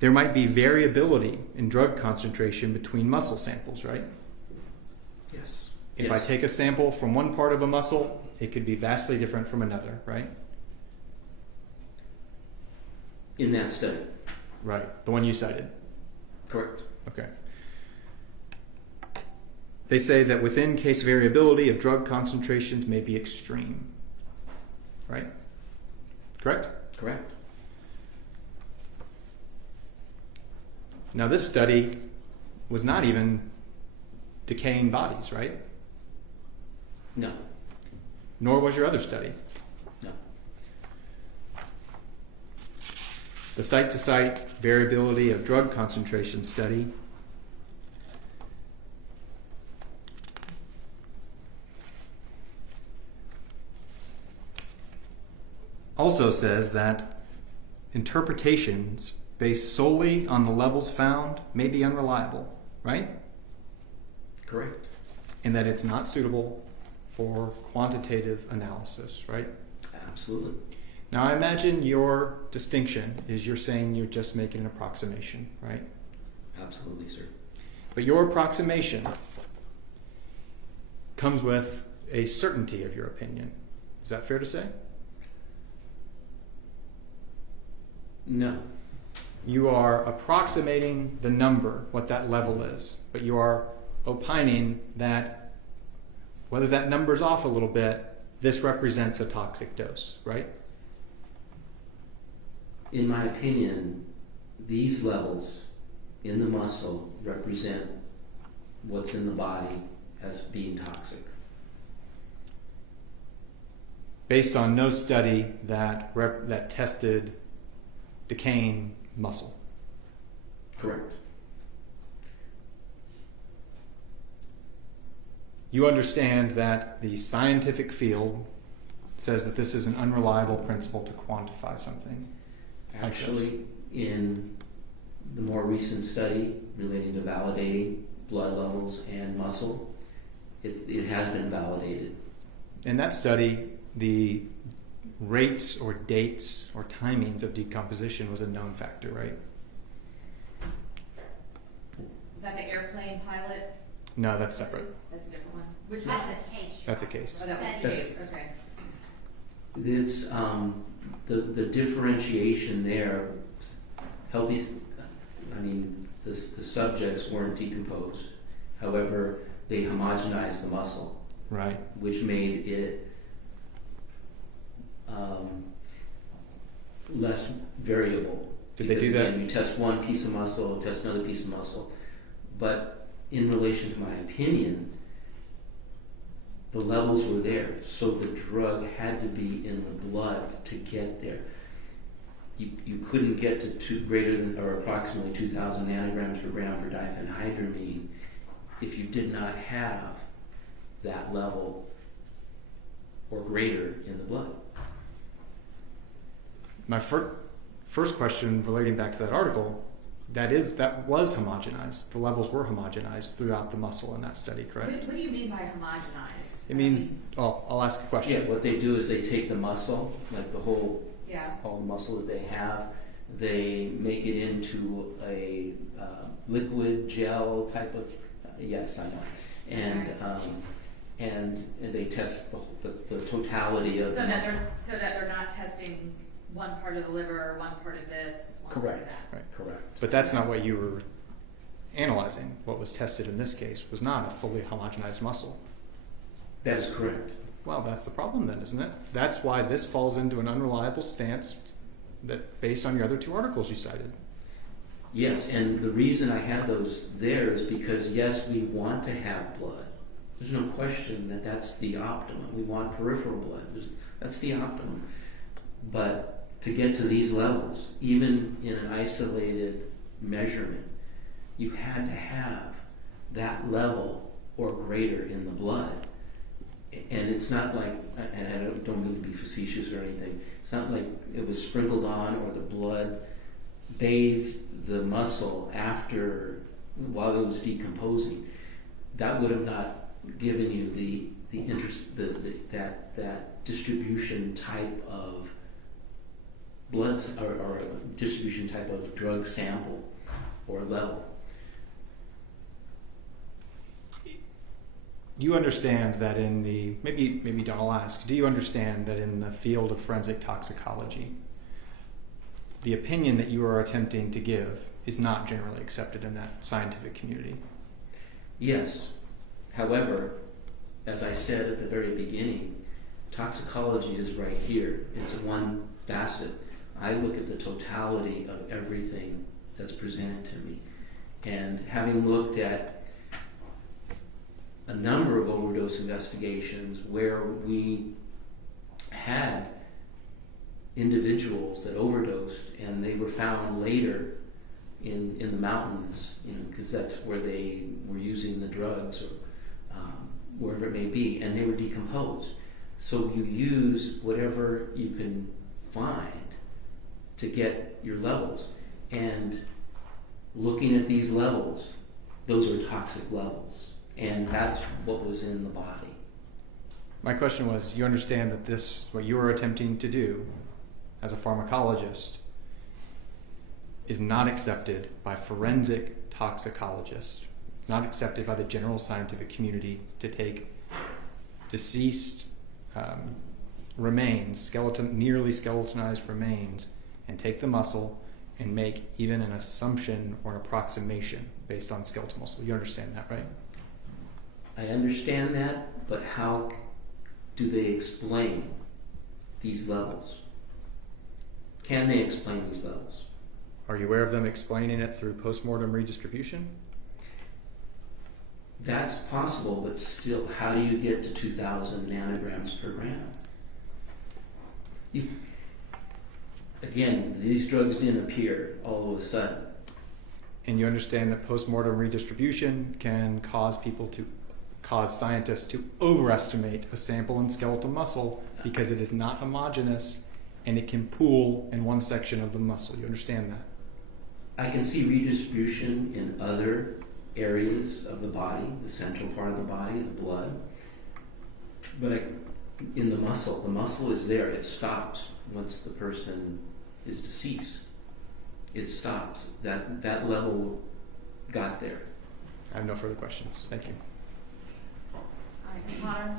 there might be variability in drug concentration between muscle samples, right? Yes. If Yes. I take a sample from one part of a muscle, it could be vastly different from another, right? In that study. Right, the one you cited. Correct. Okay. They say that within case variability of drug concentrations may be extreme, right? Correct? Correct. Now, this study was not even decaying bodies, right? No. Nor was your other study. No. The site-to-site variability of drug concentration study also says that interpretations based solely on the levels found may be unreliable, right? Correct. And that it's not suitable for quantitative analysis, right? Absolutely. Now, I imagine your distinction is you're saying you're just making an approximation, right? Absolutely, sir. But your approximation comes with a certainty of your opinion. Is that fair to say? No. You are approximating the number, what that level is, but you are opining that whether that number's off a little bit, this represents a toxic dose, right? In my opinion, these levels in the muscle represent what's in the body as being toxic. Based on no study that tested decaying muscle. Correct. You understand that the scientific field says that this is an unreliable principle to quantify something. Actually, in the more recent study relating to validating blood levels and muscle, it has been validated. In that study, the rates or dates or timings of decomposition was a known factor, right? Is that the airplane pilot? No, that's separate. That's a different one. Which That's one? a case. That's a case. Oh, that was the That's- case, okay. It's the differentiation there. Healthy, I mean, the subjects weren't decomposed. However, they homogenized the muscle, Right. which made it less variable. Did they Because do that? again, you test one piece of muscle, test another piece of muscle. But in relation to my opinion, the levels were there, so the drug had to be in the blood to get there. You couldn't get to greater than or approximately 2,000 nanograms per gram for diphenhydramine if you did not have that level or greater in the blood. My first question relating back to that article, that was homogenized. The levels were homogenized throughout the muscle in that study, correct? What do you mean by homogenized? It means, I'll ask a question. Yeah, what they do is they take the muscle, like Yeah. all the muscle that they have, they make it into a liquid gel type of, yes, I know, and they test the totality of So the that muscle. they're not testing one part of the liver, one part of this, one part of Correct. that. Right. Correct. But that's not what you were analyzing. What was tested in this case was not a fully homogenized muscle. That is correct. Well, that's the problem then, isn't it? That's why this falls into an unreliable stance that based on your other two articles you cited. Yes, and the reason I have those there is because, yes, we want to have blood. There's no question that that's the optimum. We want peripheral blood. That's the optimum. But to get to these levels, even in an isolated measurement, you had to have that level or greater in the blood. And it's not like, and I don't mean to be facetious or anything, it's not like it was sprinkled on or the blood bathed the muscle while it was decomposing. That would have not given you that distribution type of blood or distribution type of drug sample or level. You understand that in the, maybe Don will ask, do you understand that in the field of forensic toxicology, the opinion that you are attempting to give is not generally accepted in that scientific community? Yes. However, as I said at the very beginning, toxicology is right here. It's one facet. I look at the totality of everything that's presented to me. And having looked at a number of overdose investigations where we had individuals that overdosed and they were found later in the mountains, because that's where they were using the drugs or wherever it may be, and they were decomposed. So you use whatever you can find to get your levels. And looking at these levels, those are toxic levels. And that's what was in the body. My question was, you understand that this, what you are attempting to do as a pharmacologist, is not accepted by forensic toxicologists. It's not accepted by the general scientific community to take deceased remains, nearly skeletonized remains, and take the muscle and make even an assumption or an approximation based on skeletal muscle. You understand that, right? I understand that, but how do they explain these levels? Can they explain these levels? Are you aware of them explaining it through postmortem redistribution? That's possible, but still, how do you get to 2,000 nanograms per gram? Again, these drugs didn't appear all of a sudden. And you understand that postmortem redistribution can cause scientists to overestimate a sample in skeletal muscle because it is not homogeneous and it can pool in one section of the muscle. You understand that? I can see redistribution in other areas of the body, the central part of the body, the blood. But in the muscle is there. It stops once the person is deceased. It stops. That level got there. I have no further questions. Thank you. All right, Connor,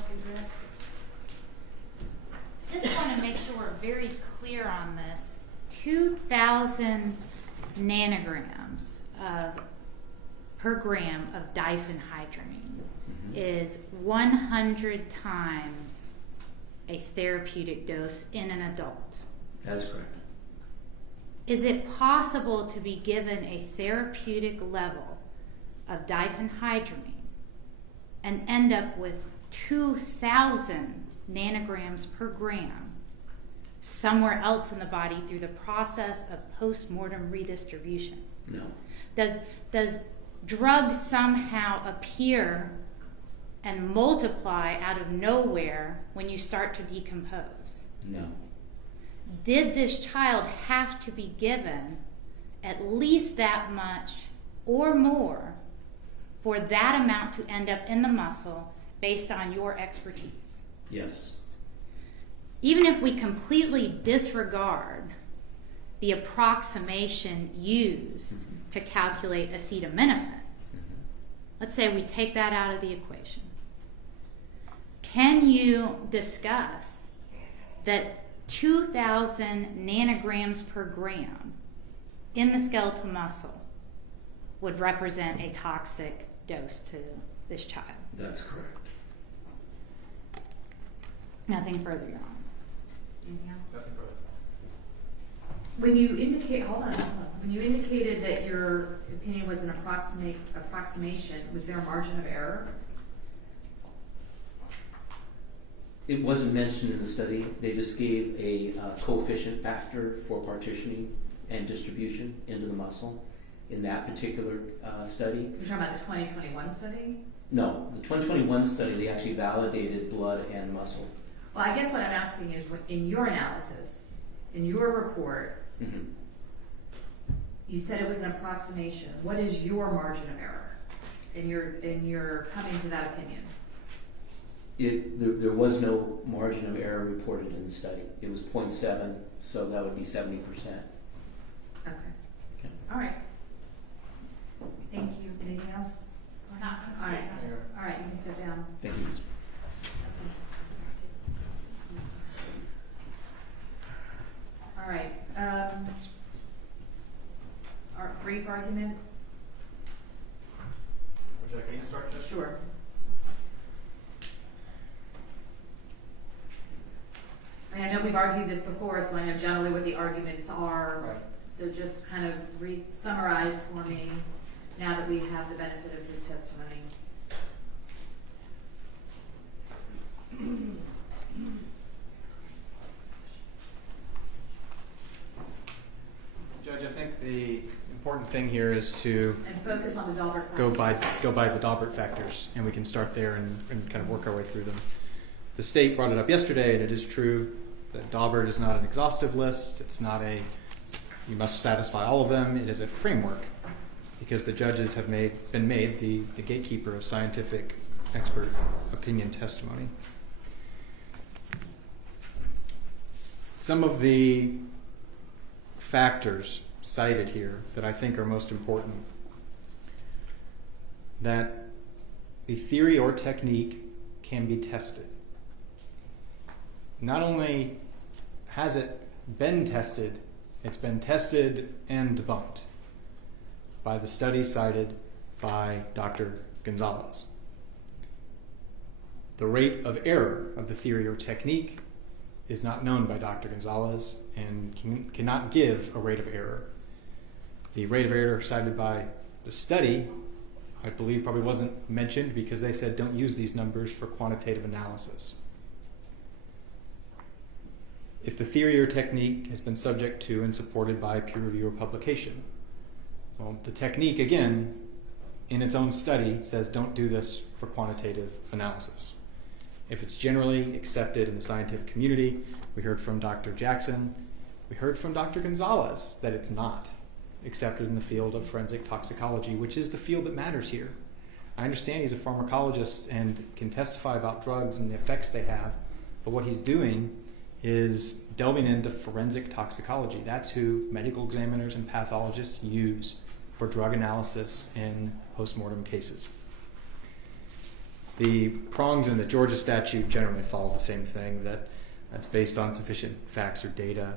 Just want to make sure we're very clear on this. 2,000 nanograms per gram of diphenhydramine is 100 times a therapeutic dose in an adult. That's correct. Is it possible to be given a therapeutic level of diphenhydramine and end up with 2,000 nanograms per gram somewhere else in the body through the process of post-mortem redistribution? No. Does drugs somehow appear and multiply out of nowhere when you start to decompose? No. Did this child have to be given at least that much or more for that amount to end up in the muscle based on your expertise? Yes. Even if we completely disregard the approximation used to calculate acetaminophen, let's say we take that out of the equation. Can you discuss that 2,000 nanograms per gram in the skeletal muscle would represent a toxic dose to this child? That's correct. Nothing further, Your Honor. anything else? Nothing further. When you indicated that your opinion was an approximation, was there a margin of error? It wasn't mentioned in the study. They just gave a coefficient factor for partitioning and distribution into the muscle in that particular study. You're talking about the 2021 study? No, the 2021 study, they actually validated blood and muscle. Well, I guess what I'm asking is, in your analysis, in your report, you said it was an approximation. What is your margin of error in your coming to that opinion? There was no margin of error reported in the study. It was 0.7, so that would be 70%. Okay. Okay. All right. Thank you. Anything else? Not All right. All right, you can sit down. Thank you. All right. Our brief argument? Would you like me to start this? Sure. I know we've argued this before, so I know generally what the arguments are. Right. So just kind of summarize for me now that we have the benefit of his testimony. Judge, I think the important thing here is to And focus on the Daubert go factors. by the Daubert factors, and we can start there and kind of work our way through them. The state brought it up yesterday, and it is true that Daubert is not an exhaustive list. It's not you must satisfy all of them. It is a framework, because the judges have been made the gatekeeper of scientific expert opinion testimony. Some of the factors cited here that I think are most important: that the theory or technique can be tested. Not only has it been tested, it's been tested and debunked by the study cited by Dr. Gonzalez. The rate of error of the theory or technique is not known by Dr. Gonzalez and cannot give a rate of error. The rate of error cited by the study, I believe, probably wasn't mentioned because they said don't use these numbers for quantitative analysis. If the theory or technique has been subject to and supported by peer review or publication. Well, the technique, again, in its own study, says don't do this for quantitative analysis. If it's generally accepted in the scientific community, we heard from Dr. Jackson, we heard from Dr. Gonzalez that it's not accepted in the field of forensic toxicology, which is the field that matters here. I understand he's a pharmacologist and can testify about drugs and the effects they have, but what he's doing is delving into forensic toxicology. That's who medical examiners and pathologists use for drug analysis in postmortem cases. The prongs in the Georgia statute generally follow the same thing, that's based on sufficient facts or data,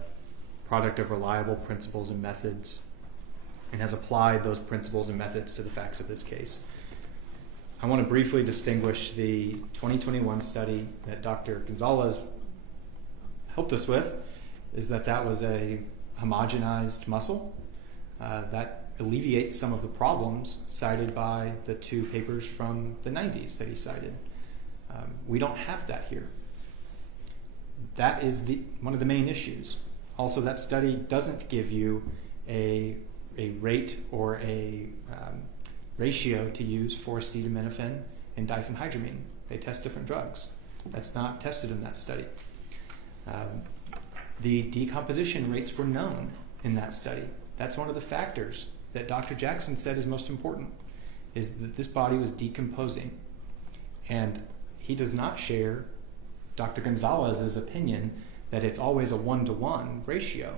product of reliable principles and methods, and has applied those principles and methods to the facts of this case. I want to briefly distinguish the 2021 study that Dr. Gonzalez helped us with, is that was a homogenized muscle that alleviates some of the problems cited by the two papers from the 90s that he cited. We don't have that here. That is one of the main issues. Also, that study doesn't give you a rate or a ratio to use for acetaminophen and diphenhydramine. They test different drugs. That's not tested in that study. The decomposition rates were known in that study. That's one of the factors that Dr. Jackson said is most important, is that this body was decomposing. And he does not share Dr. Gonzalez's opinion that it's always a 1-to-1 ratio.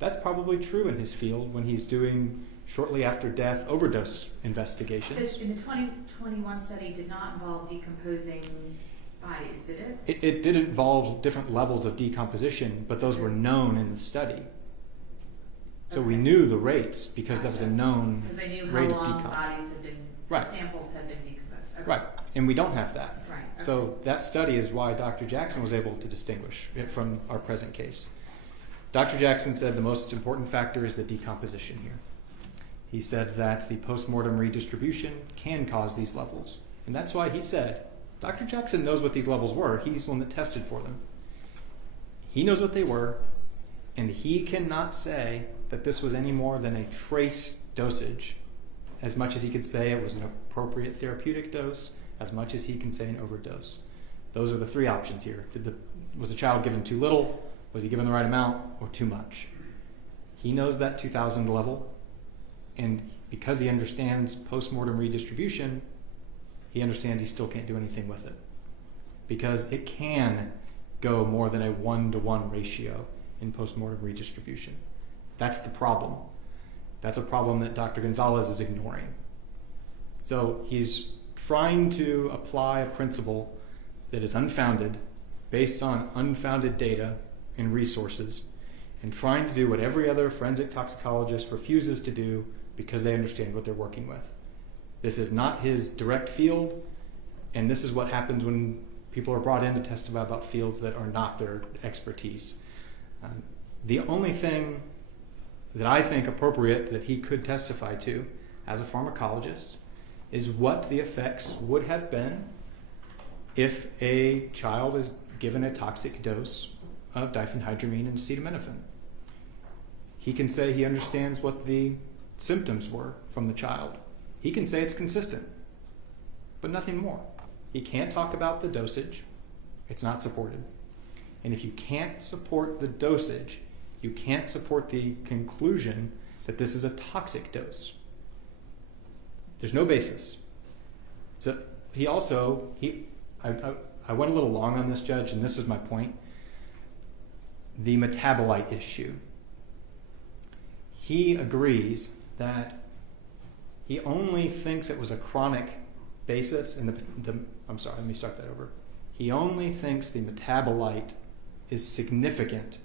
That's probably true in his field when he's doing shortly after death overdose investigations. In the 2021 study did not involve decomposing bodies, did it? It did involve different levels of decomposition, but those were known in the study. So we knew the rates because that was a known because they knew how rate of long decomp. bodies had been, Right. samples had been decomposed. Okay. Right, and we don't have that. Right. Okay. So that study is why Dr. Jackson was able to distinguish it from our present case. Dr. Jackson said the most important factor is the decomposition here. He said that the postmortem redistribution can cause these levels. And that's why he said, Dr. Jackson knows what these levels were. He's the one that tested for them. He knows what they were, and he cannot say that this was any more than a trace dosage, as much as he could say it was an appropriate therapeutic dose, as much as he can say an overdose. Those are the three options here. Was the child given too little? Was he given the right amount, or too much? He knows that 2,000 level, and because he understands postmortem redistribution, he understands he still can't do anything with it. Because it can go more than a 1-to-1 ratio in postmortem redistribution. That's the problem. That's a problem that Dr. Gonzalez is ignoring. So he's trying to apply a principle that is unfounded, based on unfounded data and resources, and trying to do what every other forensic toxicologist refuses to do because they understand what they're working with. This is not his direct field, and this is what happens when people are brought in to testify about fields that are not their expertise. The only thing that I think appropriate that he could testify to as a pharmacologist is what the effects would have been if a child is given a toxic dose of diphenhydramine and acetaminophen. He can say he understands what the symptoms were from the child. He can say it's consistent, but nothing more. He can't talk about the dosage. It's not supported. And if you can't support the dosage, you can't support the conclusion that this is a toxic dose. There's no basis. So I went a little long on this, Judge, and this is my point. The metabolite issue. He agrees that he only thinks it was a chronic basis in I'm sorry, let me start that over. He only thinks the metabolite is significant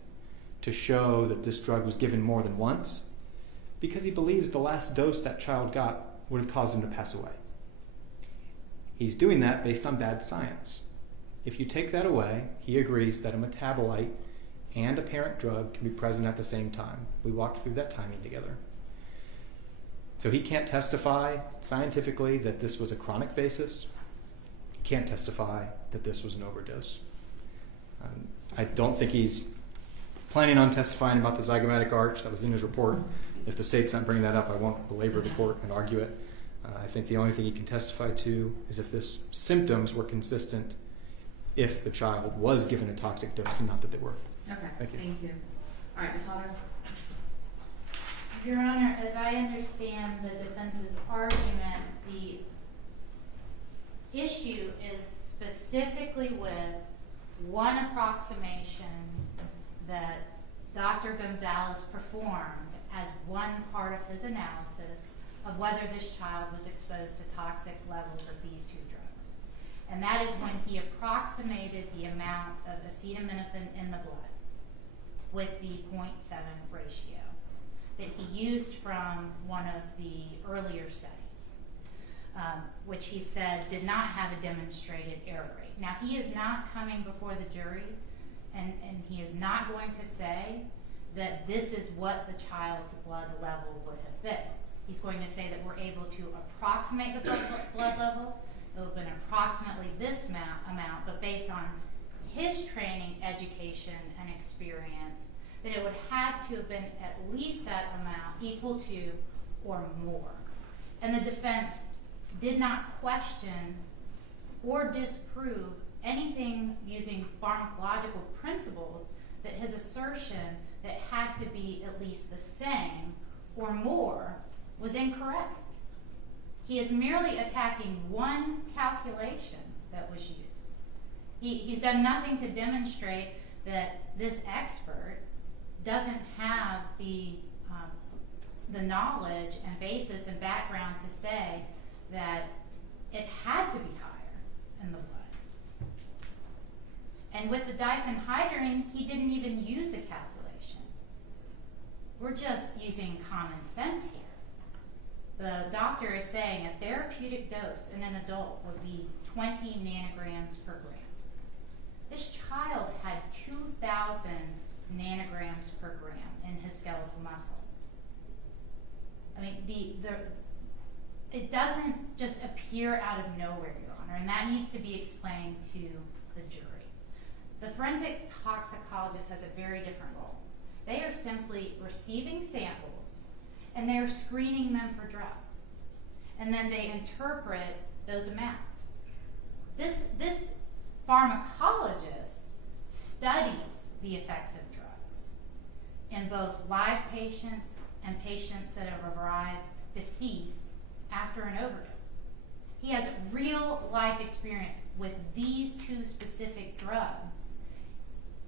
to show that this drug was given more than once because he believes the last dose that child got would have caused him to pass away. He's doing that based on bad science. If you take that away, he agrees that a metabolite and a parent drug can be present at the same time. We walked through that timing together. So he can't testify scientifically that this was a chronic basis. He can't testify that this was an overdose. I don't think he's planning on testifying about the zygomatic arch that was in his report. If the state's not bringing that up, I won't belabor the court and argue it. I think the only thing he can testify to is if this symptoms were consistent if the child was given a toxic dose and not that they were. Okay, Thank you. thank you. All right, Ms. Hodder? Your Honor, as I understand the defense's argument, the issue is specifically with one approximation that Dr. Gonzalez performed as one part of his analysis of whether this child was exposed to toxic levels of these two drugs. And that is when he approximated the amount of acetaminophen in the blood with the 0.7 ratio that he used from one of the earlier studies, which he said did not have a demonstrated error rate. Now, he is not coming before the jury, and he is not going to say that this is what the child's blood level would have been. He's going to say that we're able to approximate the blood level. It would have been approximately this amount, but based on his training, education, and experience, that it would have to have been at least that amount, equal to or more. And the defense did not question or disprove anything using pharmacological principles that his assertion that had to be at least the same or more was incorrect. He is merely attacking one calculation that was used. He's done nothing to demonstrate that this expert doesn't have the knowledge and basis and background to say that it had to be higher in the blood. And with the diphenhydramine, he didn't even use a calculation. We're just using common sense here. The doctor is saying a therapeutic dose in an adult would be 20 nanograms per gram. This child had 2,000 nanograms per gram in his skeletal muscle. I mean, it doesn't just appear out of nowhere, Your Honor, and that needs to be explained to the jury. The forensic toxicologist has a very different role. They are simply receiving samples and they are screening them for drugs. And then they interpret those amounts. This pharmacologist studies the effects of drugs in both live patients and patients that have arrived deceased after an overdose. He has real life experience with these two specific drugs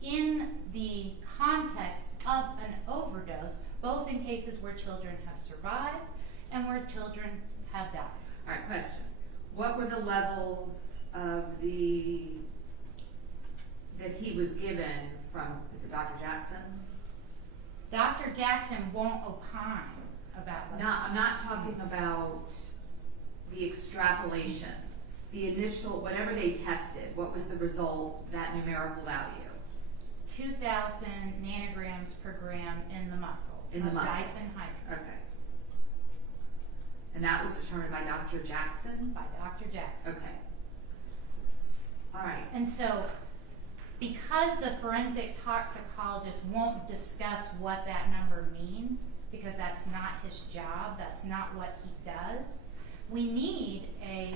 in the context of an overdose, both in cases where children have survived and where children have died. All right, question. What were the levels of that he was given from, is it Dr. Jackson? Dr. Jackson won't opine about I'm not talking about the extrapolation. The initial, whatever they tested, what was the result, that numerical value? 2,000 nanograms per gram in the muscle. In the muscle. Diphenhydramine. Okay. And that was determined by Dr. Jackson? By Dr. Jackson. Okay. All right. And so, because the forensic toxicologist won't discuss what that number means, because that's not his job, that's not what he does, we need a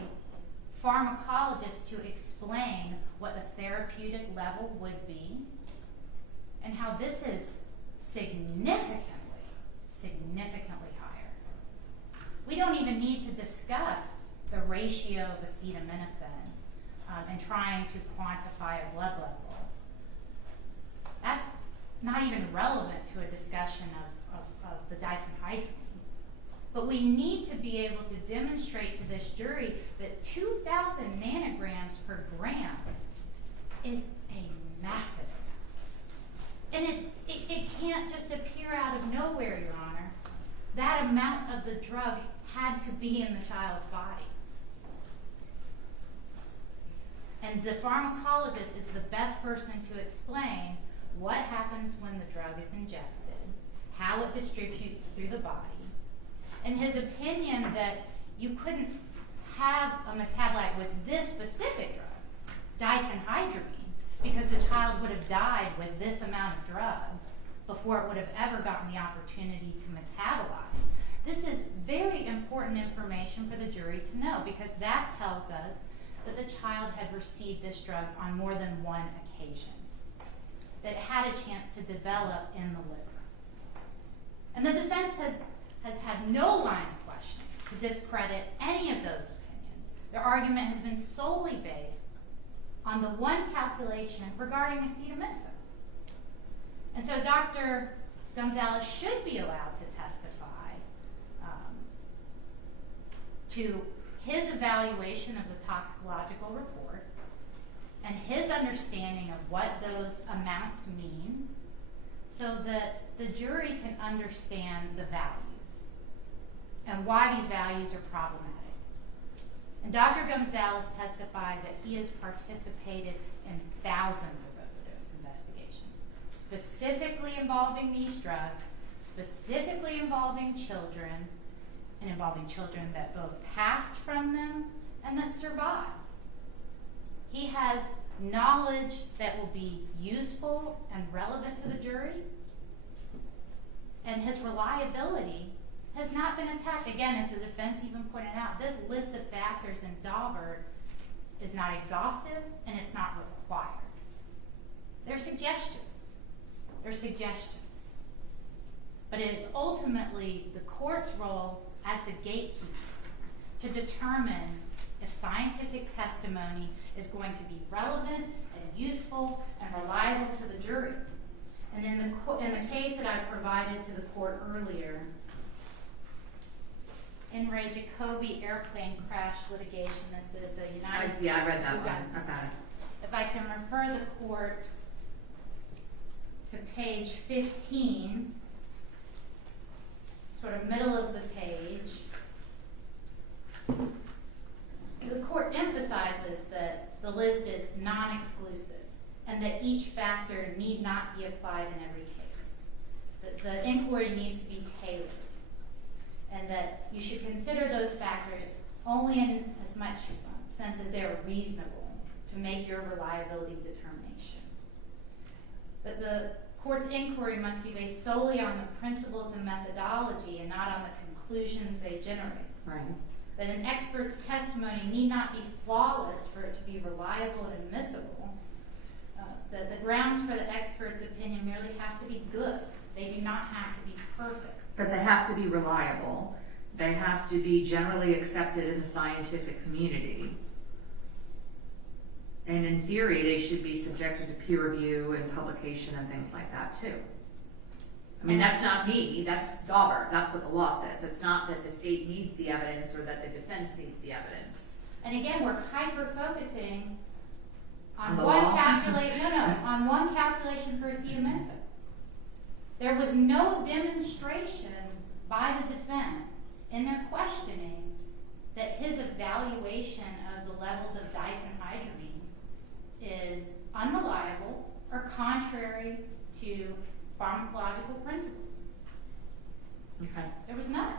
pharmacologist to explain what the therapeutic level would be and how this is significantly higher. We don't even need to discuss the ratio of acetaminophen and trying to quantify a blood level. That's not even relevant to a discussion of the diphenhydramine. But we need to be able to demonstrate to this jury that 2,000 nanograms per gram is a massive amount. And it can't just appear out of nowhere, Your Honor. That amount of the drug had to be in the child's body. And the pharmacologist is the best person to explain what happens when the drug is ingested, how it distributes through the body, and his opinion that you couldn't have a metabolite with this specific drug, diphenhydramine, because the child would have died with this amount of drug before it would have ever gotten the opportunity to metabolize. This is very important information for the jury to know, because that tells us that the child had received this drug on more than one occasion, that it had a chance to develop in the liver. And the defense has had no line of questioning to discredit any of those opinions. Their argument has been solely based on the one calculation regarding acetaminophen. And so Dr. Gonzalez should be allowed to testify to his evaluation of the toxicological report and his understanding of what those amounts mean, so that the jury can understand the values and why these values are problematic. And Dr. Gonzalez testified that he has participated in thousands of overdose investigations, specifically involving these drugs, specifically involving children, and involving children that both passed from them and that survived. He has knowledge that will be useful and relevant to the jury, and his reliability has not been attacked. Again, as the defense even pointed out, this list of factors in Daubert is not exhaustive and it's not required. They're suggestions. They're suggestions. But it is ultimately the court's role as the gatekeeper to determine if scientific testimony is going to be relevant and useful and reliable to the jury. And in the case that I provided to the court earlier, in Ray Jacoby airplane crash litigation, this is a United States. Yeah, I read that one. I've got it. If I can refer the court to page 15, sort of middle of the page, the court emphasizes that the list is non-exclusive and that each factor need not be applied in every case. That the inquiry needs to be tailored, and that you should consider those factors only in as much sense as they are reasonable to make your reliability determination. That the court's inquiry must be based solely on the principles and methodology and not on the conclusions they generate. Right. That an expert's testimony need not be flawless for it to be reliable and admissible. That the grounds for the expert's opinion merely have to be good. They do not have to be perfect. But they have to be reliable. They have to be generally accepted in the scientific community. And in theory, they should be subjected to peer review and publication and things like that too. I mean, that's not me, that's Daubert, that's what the law says. It's not that the state needs the evidence or that the defense needs the evidence. And again, we're hyper-focusing on On one the law? on one calculation for acetaminophen. There was no demonstration by the defense in their questioning that his evaluation of the levels of diphenhydramine is unreliable or contrary to pharmacological principles. Okay. There was none.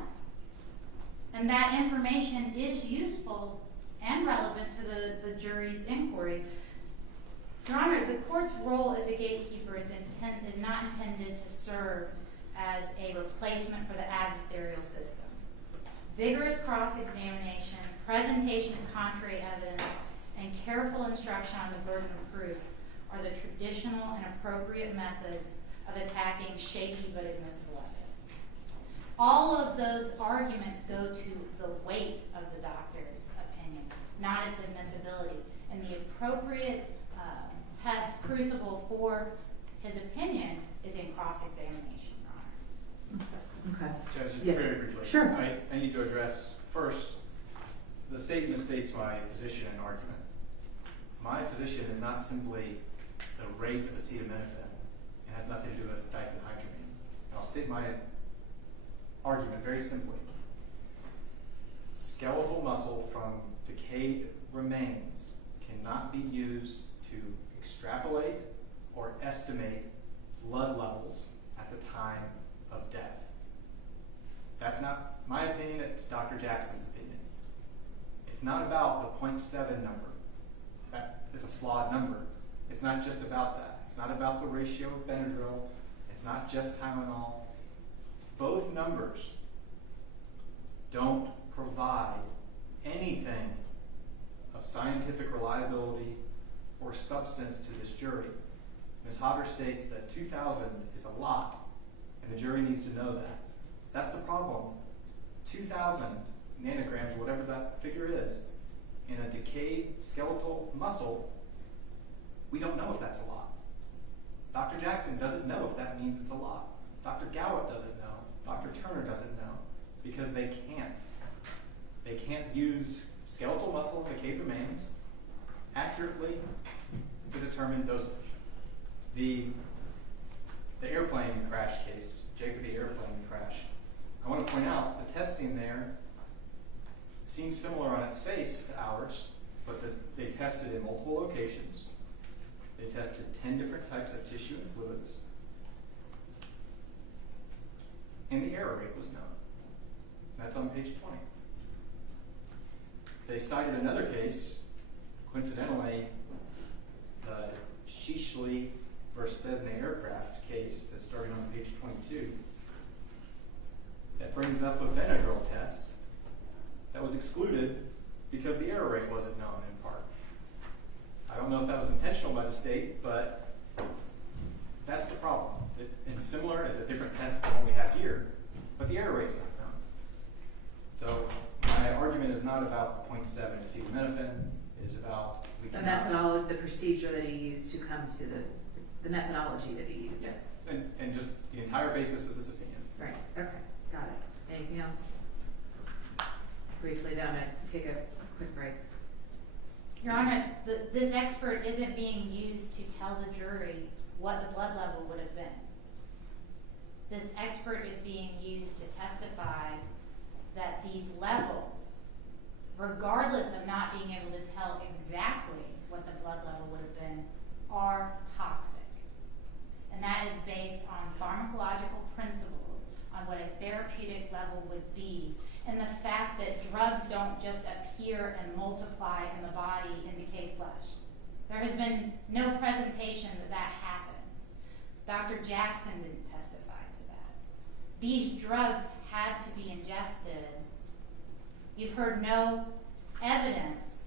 And that information is useful and relevant to the jury's inquiry. Your Honor, the court's role as a gatekeeper is not intended to serve as a replacement for the adversarial system. Vigorous cross-examination, presentation of contrary evidence, and careful instruction on the burden of proof are the traditional and appropriate methods of attacking shaky but admissible evidence. All of those arguments go to the weight of the doctor's opinion, not its admissibility. And the appropriate test crucible for his opinion is in cross-examination, Your Honor. Okay. Judge, Yes. very briefly. Sure. I need to address first, the state misstates my position and argument. My position is not simply the rate of acetaminophen. It has nothing to do with diphenhydramine. And I'll state my argument very simply. Skeletal muscle from decayed remains cannot be used to extrapolate or estimate blood levels at the time of death. That's not my opinion, it's Dr. Jackson's opinion. It's not about the 0.7 number. That is a flawed number. It's not just about that. It's not about the ratio of Benadryl. It's not just Tylenol. Both numbers don't provide anything of scientific reliability or substance to this jury. Ms. Hodder states that 2,000 is a lot, and the jury needs to know that. That's the problem. 2,000 nanograms, whatever that figure is, in a decayed skeletal muscle, we don't know if that's a lot. Dr. Jackson doesn't know if that means it's a lot. Dr. Gowett doesn't know. Dr. Turner doesn't know, because they can't. They can't use skeletal muscle and decayed remains accurately to determine dosage. The airplane crash case, Jacoby airplane crash, I want to point out the testing there seems similar on its face to ours, but they tested in multiple locations. They tested 10 different types of tissue and fluids, and the error rate was known. That's on page 20. They cited another case, coincidentally, the Sheeshley versus Cessna aircraft case that's starting on page 22, that brings up a Benadryl test that was excluded because the error rate wasn't known in part. I don't know if that was intentional by the state, but that's the problem. It's similar, it's a different test than what we have here, but the error rate's not known. So my argument is not about 0.7 acetaminophen, it is about The methodology, the procedure that he used to come to the methodology that he used. Yeah. And just the entire basis of this opinion. Right, okay, got it. Anything else? Briefly, then I'm going to take a quick break. Your Honor, this expert isn't being used to tell the jury what the blood level would have been. This expert is being used to testify that these levels, regardless of not being able to tell exactly what the blood level would have been, are toxic. And that is based on pharmacological principles on what a therapeutic level would be, and the fact that drugs don't just appear and multiply in the body in decayed flesh. There has been no presentation that that happens. Dr. Jackson didn't testify to that. These drugs had to be ingested. You've heard no evidence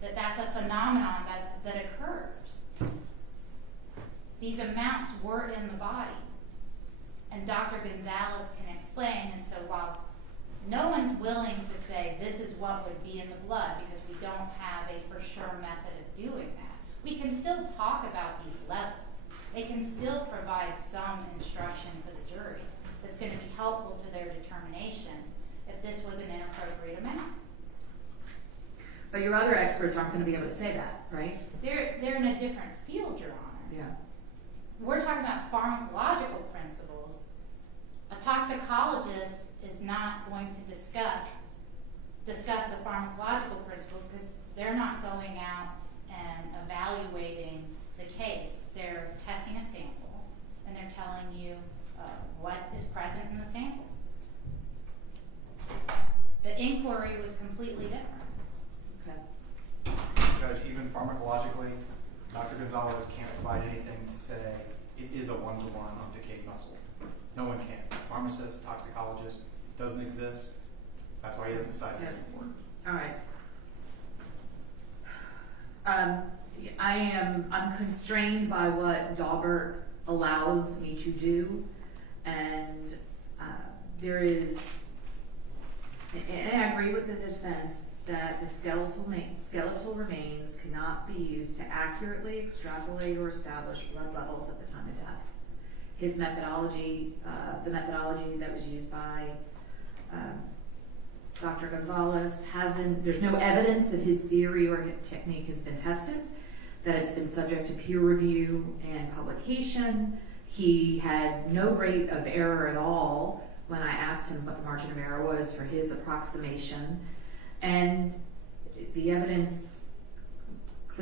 that that's a phenomenon that occurs. These amounts were in the body, and Dr. Gonzalez can explain, and so while no one's willing to say this is what would be in the blood because we don't have a for sure method of doing that, we can still talk about these levels. They can still provide some instruction to the jury that's going to be helpful to their determination if this was an inappropriate amount. But your other experts aren't going to be able to say that, right? They're in a different field, Your Honor. Yeah. We're talking about pharmacological principles. A toxicologist is not going to discuss the pharmacological principles because they're not going out and evaluating the case. They're testing a sample and they're telling you what is present in the sample. The inquiry was completely different. Okay. Judge, even pharmacologically, Dr. Gonzalez can't provide anything to say it is a one-to-one on decayed muscle. No one can. Pharmacist, toxicologist, doesn't exist. That's why he doesn't cite it anymore. All right. I'm constrained by what Daubert allows me to do, and and I agree with the defense that the skeletal remains cannot be used to accurately extrapolate or establish blood levels at the time of death. His methodology, the methodology that was used by Dr. Gonzalez there's no evidence that his theory or his technique has been tested, that it's been subject to peer review and publication. He had no rate of error at all when I asked him what the margin of error was for his approximation. And the evidence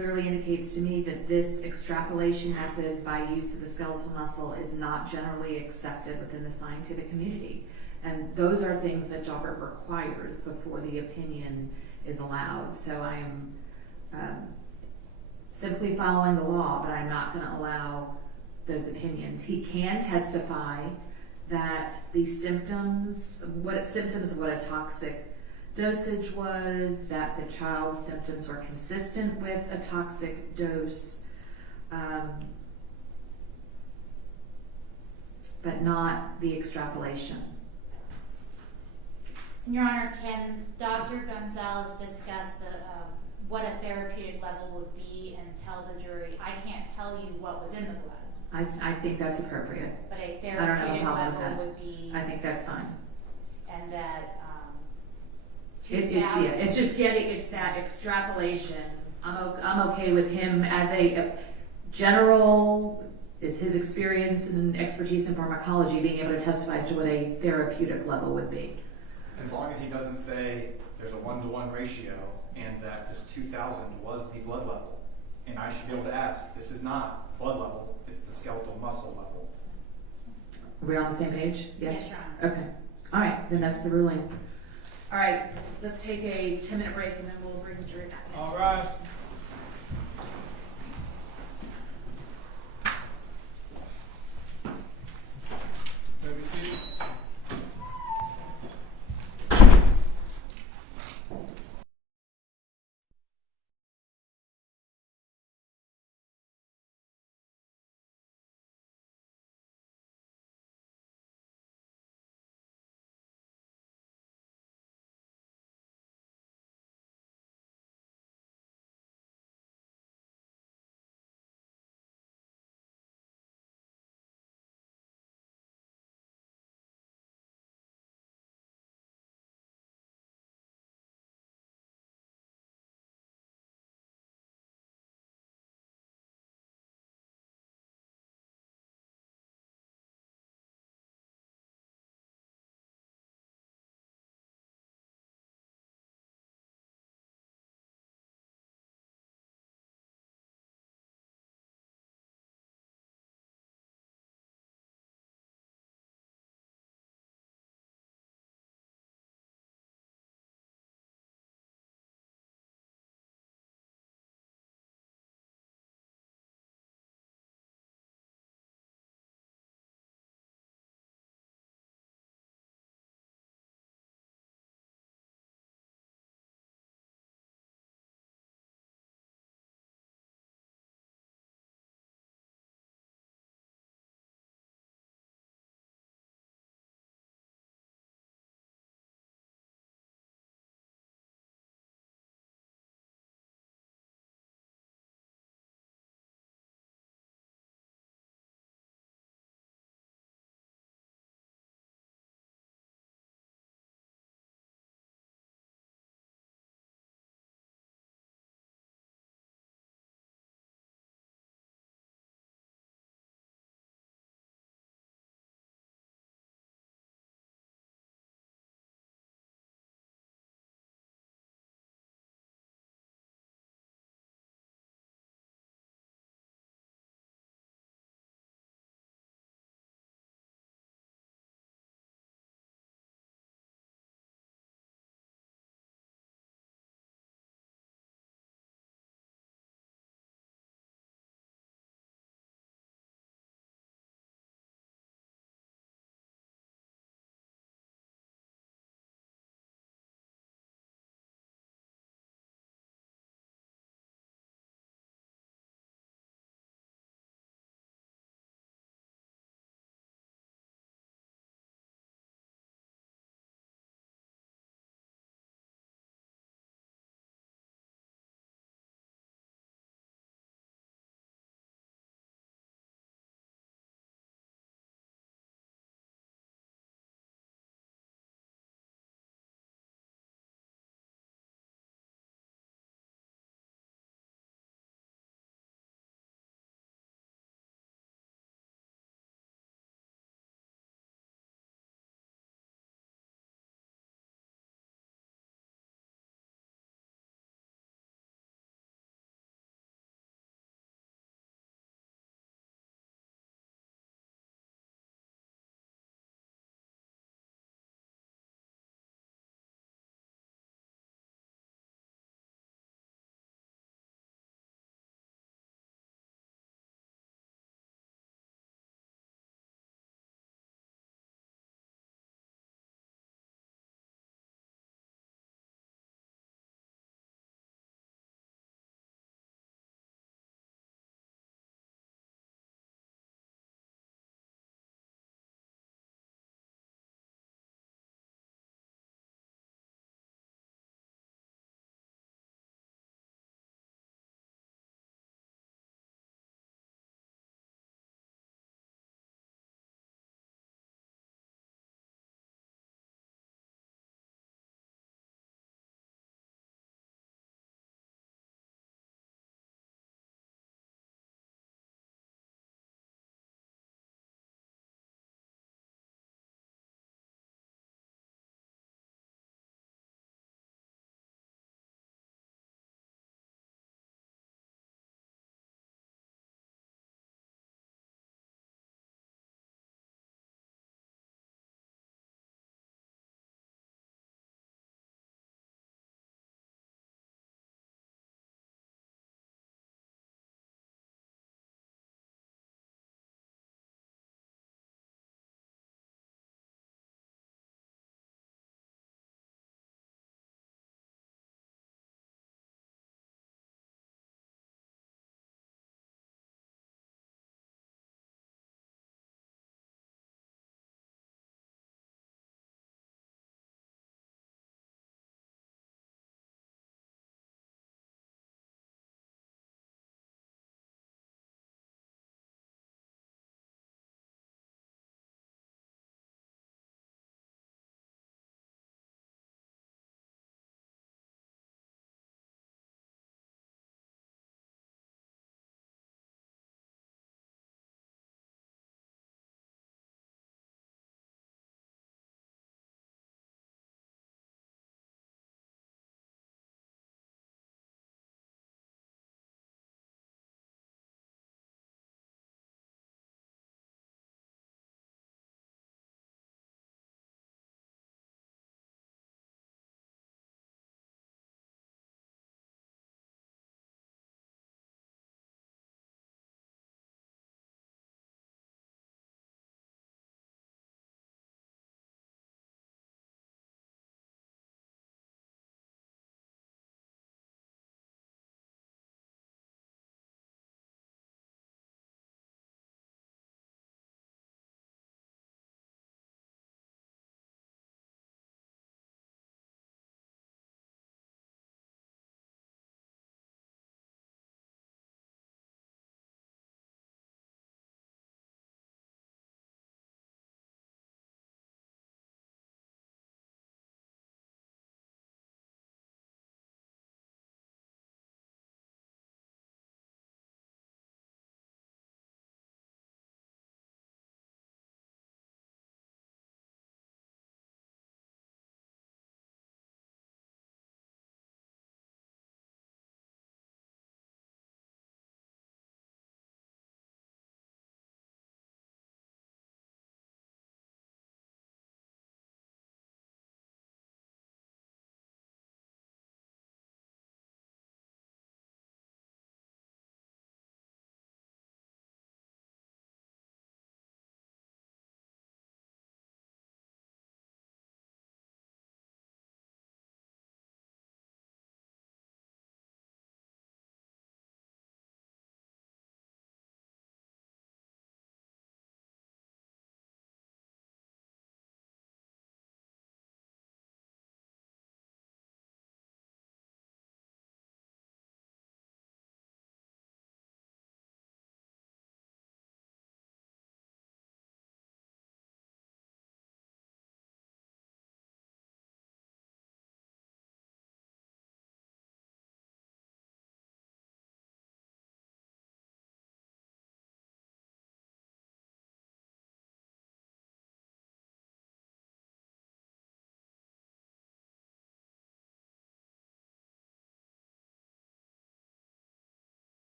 clearly indicates to me that this extrapolation method by use of the skeletal muscle is not generally accepted within the scientific community. And those are things that Daubert requires before the opinion is allowed. So I am simply following the law, but I'm not going to allow those opinions. He can testify that the symptoms of what a toxic dosage was, that the child's symptoms were consistent with a toxic dose, but not the extrapolation. Your Honor, can Dr. Gonzalez discuss what a therapeutic level would be and tell the jury, I can't tell you what was in the blood, I think that's appropriate. but a I don't have a therapeutic problem with level that. would be, I think that's fine. and that It's just getting, it's that extrapolation. I'm okay with him as a general, is his experience and expertise in pharmacology being able to testify as to what a therapeutic level would be. As long as he doesn't say there's a 1-to-1 ratio and that this 2000 was the blood level. And I should be able to ask, this is not blood level, it's the skeletal muscle level. Are we on the same page? Yes, Your Honor. Okay. All right, then that's the ruling. All right, let's take a 10-minute break and then we'll bring the jury back in. All right. Maybe seated.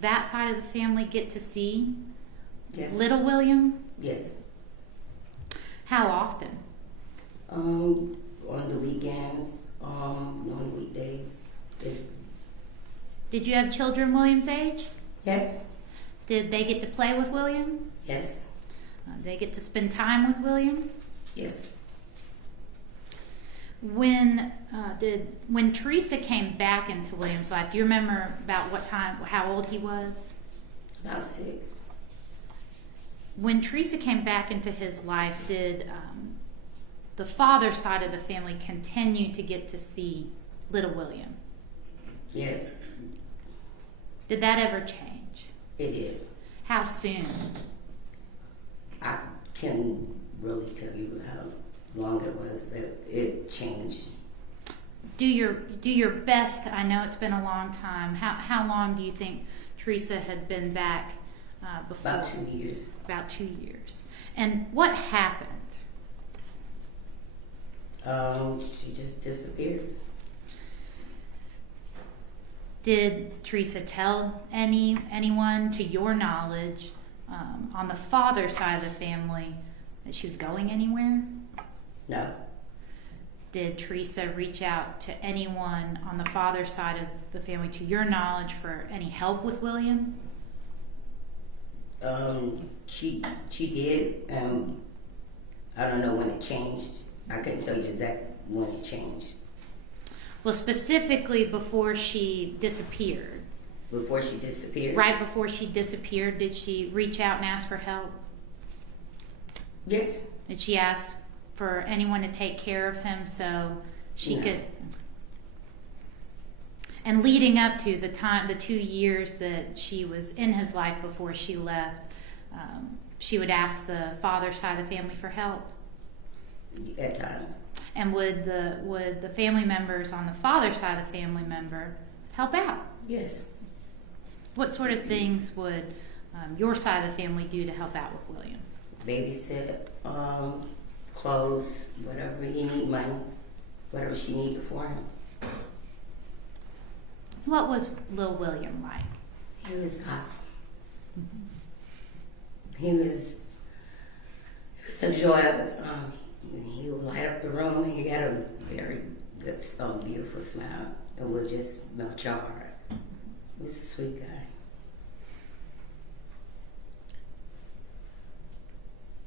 that side of the family get to see Yes. little William? Yes. How often? On the weekends, on the weekdays. Did you have children William's age? Yes. Did they get to play with William? Yes. Did they get to spend time with William? Yes. When Teresa came back into William's life, do you remember about what time, how old he was? About 6. When Teresa came back into his life, did the father side of the family continue to get to see little William? Yes. Did that ever change? It did. How soon? I can really tell you how long it was, but it changed. Do your best. I know it's been a long time. How long do you think Teresa had been back before? About 2 years. About 2 years. And what happened? She just disappeared. Did Teresa tell anyone, to your knowledge, on the father side of the family that she was going anywhere? No. Did Teresa reach out to anyone on the father side of the family, to your knowledge, for any help with William? She did. I don't know when it changed. I couldn't tell you exactly when it changed. Well, specifically before she disappeared. Before she disappeared? Right before she disappeared, did she reach out and ask for help? Yes. Did she ask for anyone to take care of him so she No. could? And leading up to the 2 years that she was in his life before she left, she would ask the father side of the family for help. At times. And would the family members on the father side of the family member help out? Yes. What sort of things would your side of the family do to help out with William? Babysit, clothes, whatever he need, money, whatever she needed for him. What was Lil William like? He was awesome. He was a joy of it. He would light up the room. He had a very good, beautiful smile. It would just melt your heart. He was a sweet guy.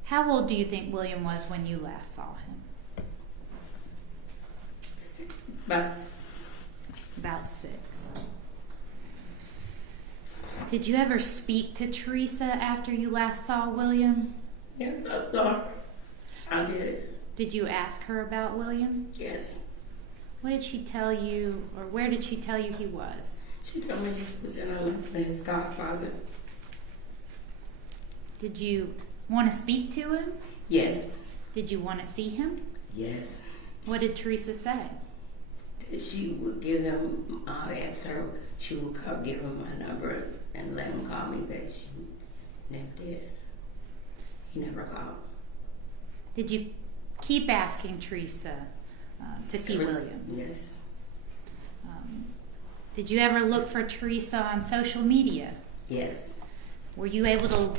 How old do you think William was when you last saw him? About 6. Did you ever speak to Teresa after you last saw William? Yes, I saw her. I did. Did you ask her about William? Yes. What did she tell you, or where did she tell you he was? She told me he was in a with his godfather. Did you want to speak to him? Yes. Did you want to see him? Yes. What did Teresa say? She would give him, I asked her, she would come give him my number and let him call me, but she never did. He never called. Did you keep asking Teresa to see William? Yes. Did you ever look for Teresa on social media? Yes. Were you able to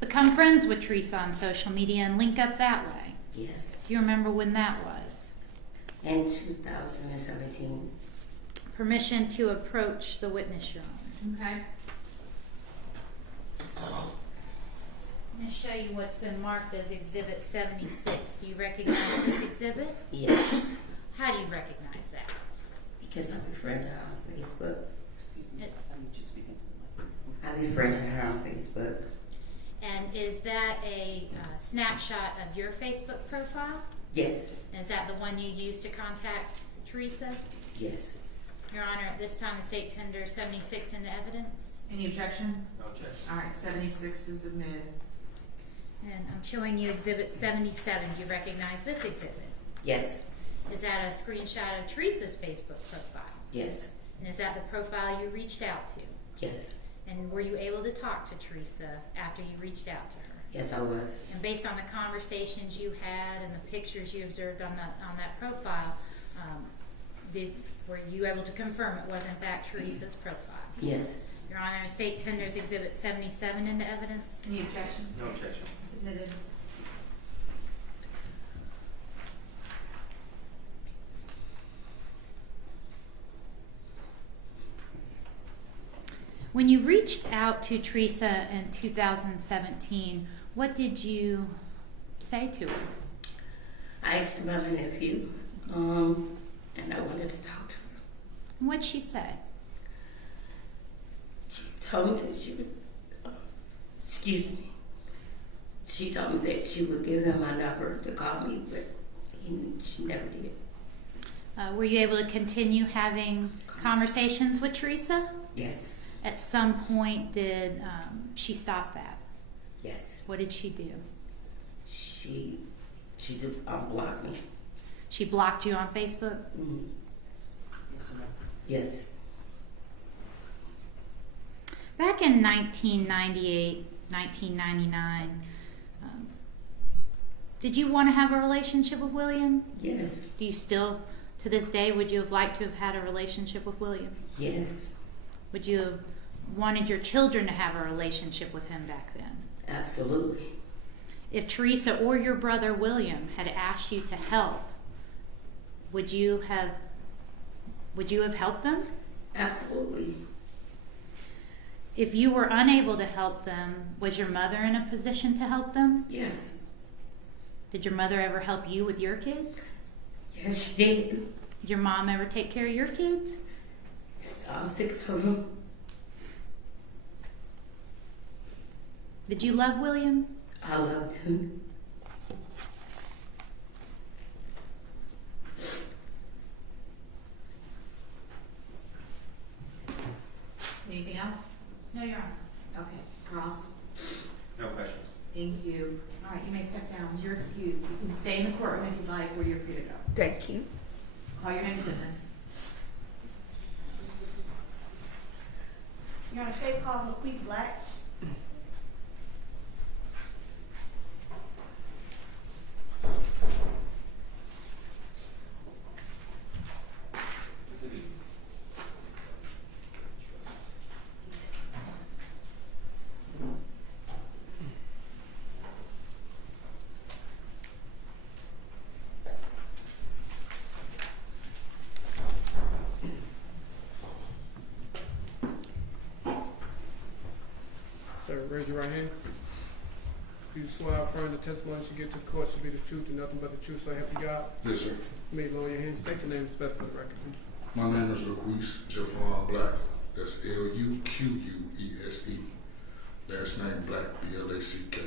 become friends with Teresa on social media and link up that way? Yes. Do you remember when that was? In 2017. Permission to approach the witness room. Okay. I'm going to show you what's been marked as Exhibit 76. Do you recognize this exhibit? Yes. How do you recognize that? Because I befriended her on Facebook. Excuse me, I need you speaking to the mic. I befriended her on Facebook. And is that a snapshot of your Facebook profile? Yes. And is that the one you used to contact Teresa? Yes. Your Honor, at this time, the state tenders 76 into evidence. Any objection? No objection. All right, 76 is admitted. And I'm showing you Exhibit 77. Do you recognize this exhibit? Yes. Is that a screenshot of Teresa's Facebook profile? Yes. And is that the profile you reached out to? Yes. And were you able to talk to Teresa after you reached out to her? Yes, I was. And based on the conversations you had and the pictures you observed on that profile, were you able to confirm it was in fact Teresa's profile? Yes. Your Honor, State tenders Exhibit 77 into evidence. Any objection? No objection. Submitted. When you reached out to Teresa in 2017, what did you say to her? I asked about my nephew, and I wanted to talk to her. What'd she say? She told me that she would, excuse me, she told me that she would give him my number to call me, but she never did. Were you able to continue having conversations with Teresa? Yes, At some point, did she stop that? yes. What did she do? She did unblock me. She blocked you on Facebook? Mm-hmm. Yes or no? Yes. Back in 1998, 1999, did you want to have a relationship with William? Yes. Do you still, to this day, would you have liked to have had a relationship with William? Yes. Would you have wanted your children to have a relationship with him back then? Absolutely. If Teresa or your brother William had asked you to help, would you have helped them? Absolutely. If you were unable to help them, was your mother in a position to help them? Yes. Did your mother ever help you with your kids? Yes, she did. Did your mom ever take care of your kids? All 6 of them. Did you love William? I loved him. Anything else? No, Your Honor. Okay, Ross? No questions. Thank you. All right, you may step down. You're excused. You can stay in the courtroom if you'd like, or you're free to go. Thank you. Call your next witness. Your Honor, state calls Teresa Black. Sir, raise your right hand. You swear or affirm the testimony you give to the court should be the truth and nothing but the truth, so help you God. Yes, sir. You may lower your hand. State your name and spell for the record. My name is DeKalb Black. That's Luquese. Last name Black, B-L-A-C-K.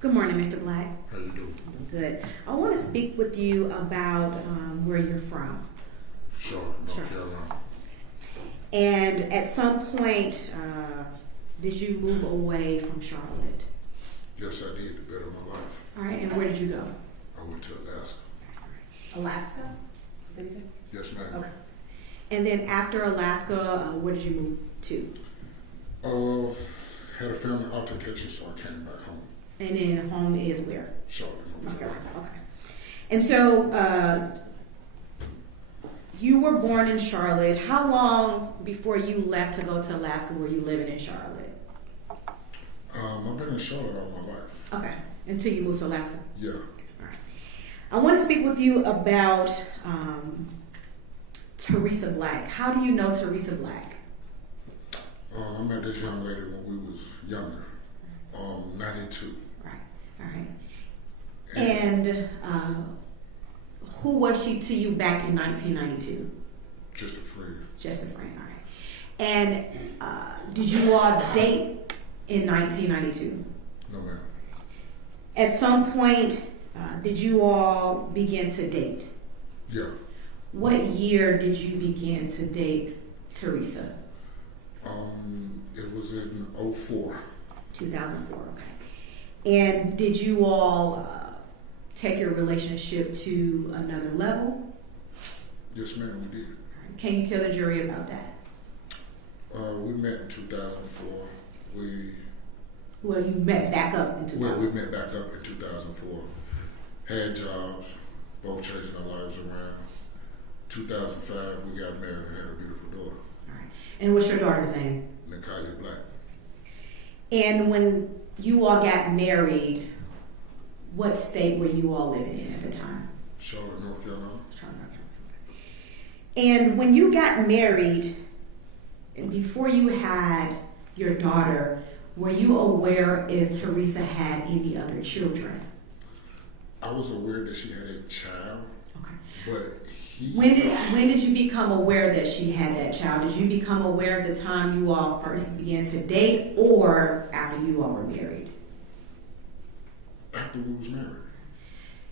Good morning, Mr. Black. How you doing? Good. I want to speak with you about where you're from. Charlotte, North Sure. Carolina. And at some point, did you move away from Charlotte? Yes, I did, to better my life. All right, and where did you go? I went to Alaska. Alaska? Is that what you said? Yes, ma'am. Okay. And then after Alaska, where did you move to? Had a family altercation, so I came back home. And then home is where? Charlotte, North North Carolina. Carolina. Okay. And so you were born in Charlotte. How long before you left to go to Alaska were you living in Charlotte? I've been in Charlotte all my life. Okay. Until you moved to Alaska? Yeah. All right. I want to speak with you about Teresa Black. How do you know Teresa Black? I met this young lady when we was younger. 92. Right. All right. And who was she to you back in 1992? Just a friend. Just a friend. All right. And did you all date in 1992? No, ma'am. At some point, did you all begin to date? Yeah. What year did you begin to date Teresa? It was in 04. 2004, okay. And did you all take your relationship to another level? Yes, ma'am, we did. Can you tell the jury about that? We met in 2004. Well, you met back up in 2004. Well, we met back up in 2004. Had jobs, both chasing our lives around. 2005, we got married and had a beautiful daughter. All right. And what's your daughter's name? DeKalb Black. And when you all got married, what state were you all living in at the time? Charlotte, North Carolina. And when you got married, and before you had your daughter, were you aware if Teresa had any other children? I was aware that she had a child, Okay. but he... When did you become aware that she had that child? Did you become aware at the time you all first began to date, or after you all were married? After we was married.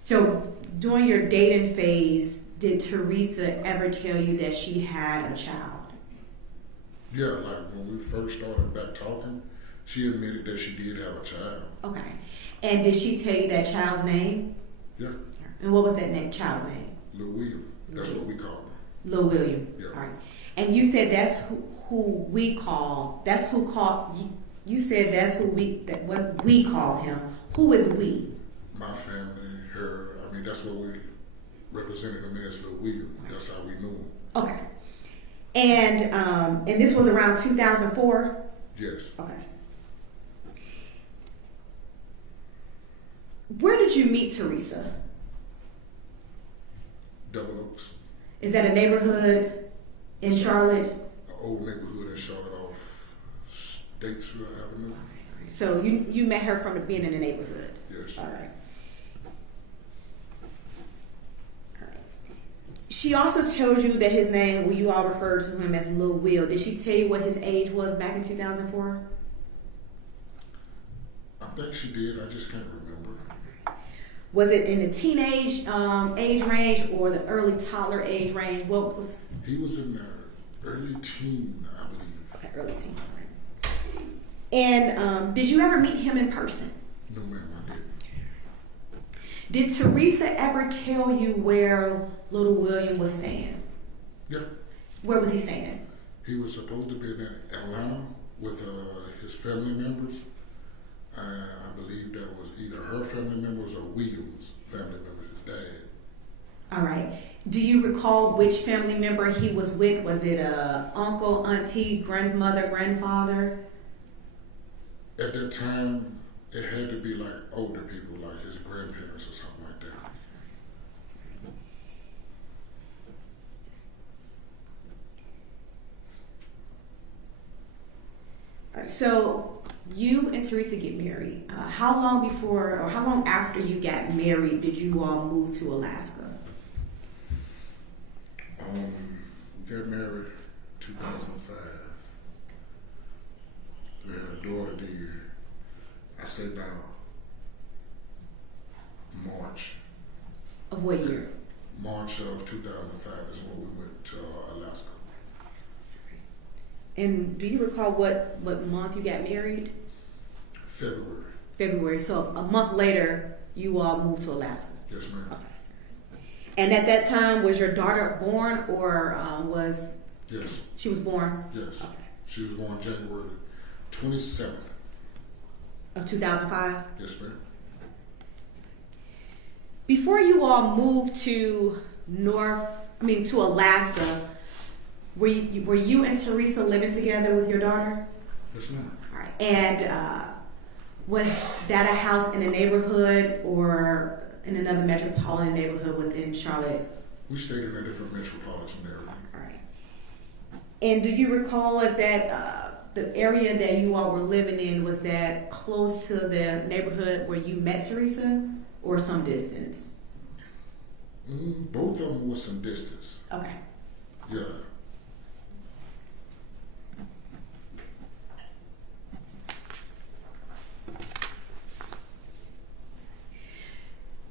So during your dating phase, did Teresa ever tell you that she had a child? Yeah, like when we first started back talking, she admitted that she did have a child. Okay. And did she tell you that child's name? Yeah, And what was that child's name? Lil William. That's what we call him. Lil William. Yeah. All right. And you said that's who we call. That's who called. You said that's what we call him. Who is we? My family, her. I mean, that's what we represented him as, Lil William. That's how we knew him. Okay. And this was around 2004. Yes. Okay. Where did you meet Teresa? Double Oaks. Is that a neighborhood in Charlotte? An old neighborhood in Charlotte off Statesville Avenue. So you met her from being in the neighborhood. Yes. All right. All right. She also told you that his name, well, you all referred to him as Lil Will. Did she tell you what his age was back in 2004? I think she did. I just can't remember. Was it in the teenage age range or the early toddler age range? What was? He was in the early teen, I believe. Okay, early teen. Right. And did you ever meet him in person? No, ma'am, I didn't. Did Teresa ever tell you where little William was staying? Yeah. Where was he staying? He was supposed to be in Atlanta with his family members. I believe that was either her family members or William's family members, his dad. All right. Do you recall which family member he was with? Was it uncle, auntie, grandmother, grandfather? At that time, it had to be like older people, like his grandparents or something like that. All right. So you and Teresa get married. How long before or how long after you got married did you all move to Alaska? We got married 2005. We had a daughter I say now, March. Of what year? March of 2005 is when we went to Alaska. And do you recall what month you got married? February. February. So a month later, you all moved to Alaska. Yes, ma'am. Okay. And at that time, was your daughter born or was... Yes. She was born? Yes. Okay. She was born January 27th. Of 2005? Yes, ma'am. Before you all moved to Alaska, were you and Teresa living together with your daughter? Yes, ma'am. All right. And was that a house in a neighborhood or in another metropolitan neighborhood within Charlotte? We stayed in a different metropolitan area. All right. And do you recall if that the area that you all were living in, was that close to the neighborhood where you met Teresa or some distance? Both of them was some distance. Okay. Yeah.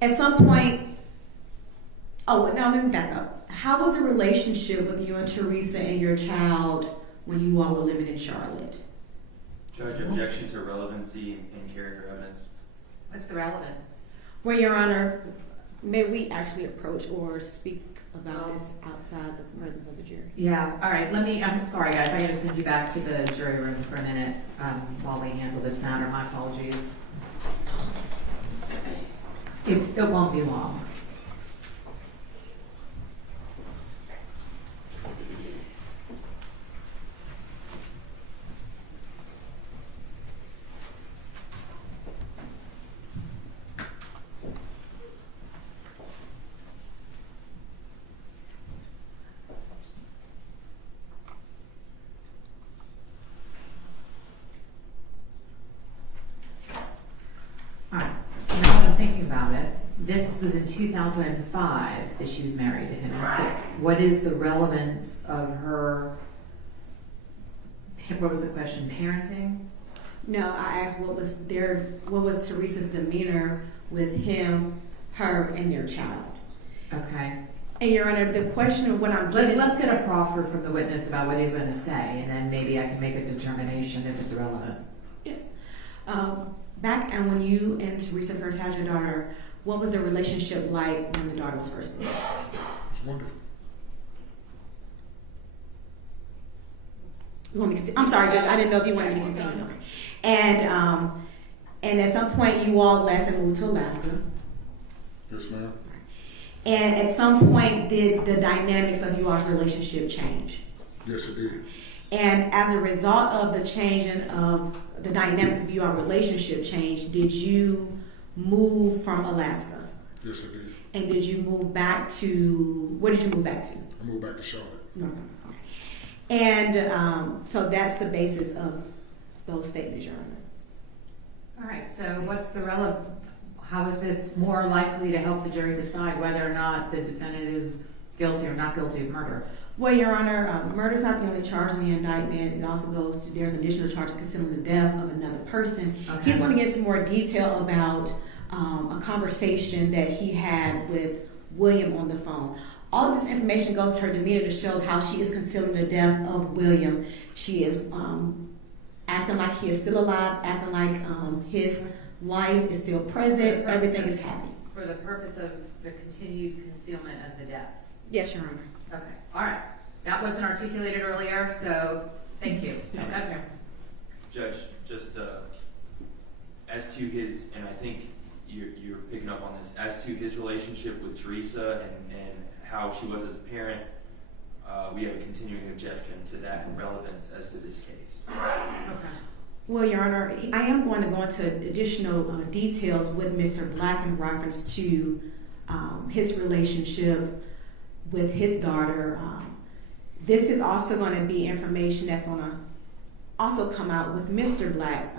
At some point, now let me back up. How was the relationship with you and Teresa and your child when you all were living in Charlotte? Judge, objection to relevancy and character evidence. What's the relevance? Well, Your Honor, may we actually approach or speak about this outside the presence of the jury? Yeah, all right, I'm sorry guys, I gotta send you back to the jury room for a minute while we handle this matter. My apologies. It won't be long. about it, this was in 2005 that she was married to him. So what is the relevance of her, what was the question, parenting? No, I asked what was Teresa's demeanor with him, her, and their child. Okay. And Your Honor, the question of what I'm getting... Let's get a proffer from the witness about what he's going to say, and then maybe I can make a determination if it's relevant. Yes. Back and when you and Teresa first had your daughter, what was the relationship like when the daughter was first born? It's wonderful. You want me to continue? I'm sorry, Judge. I didn't know if you wanted me to continue. Okay. And at some point, you all left and moved to Alaska. Yes, ma'am. And at some point, did the dynamics of you all's relationship change? Yes, it did. And as a result of the changing of the dynamics of your relationship change, did you move from Alaska? Yes, I did. And did you move back to, where did you move back to? I moved back to Charlotte. No. Okay. And so that's the basis of those statements, Your Honor. All right, so what's the how is this more likely to help the jury decide whether or not the defendant is guilty or not guilty of murder? Well, Your Honor, murder is not the only charge in the indictment. It also goes to, there's an additional charge of concealing the death of another person. Okay. He's going to get into more detail about a conversation that he had with William on the phone. All of this information goes to her demeanor to show how she is concealing the death of William. She is acting like he is still alive, acting like his life is still present, everything is happy. For the purpose of the continued concealment of the death? Yes, Your Honor. Okay, all right. That wasn't articulated earlier, so thank you. Okay. Judge, just as to his, and I think you're picking up on this, as to his relationship with Teresa and how she was as a parent, we have a continuing objection to that and relevance as to this case. Okay. Well, Your Honor, I am going to go into additional details with Mr. Black in reference to his relationship with his daughter. This is also going to be information that's going to also come out with Mr. Black.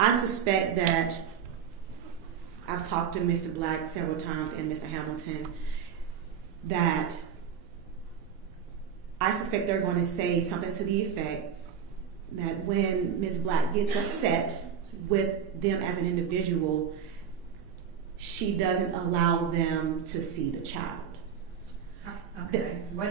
I suspect that I've talked to Mr. Black several times and Mr. Hamilton that I suspect they're going to say something to the effect that when Ms. Black gets upset with them as an individual, she doesn't allow them to see the child. Okay. What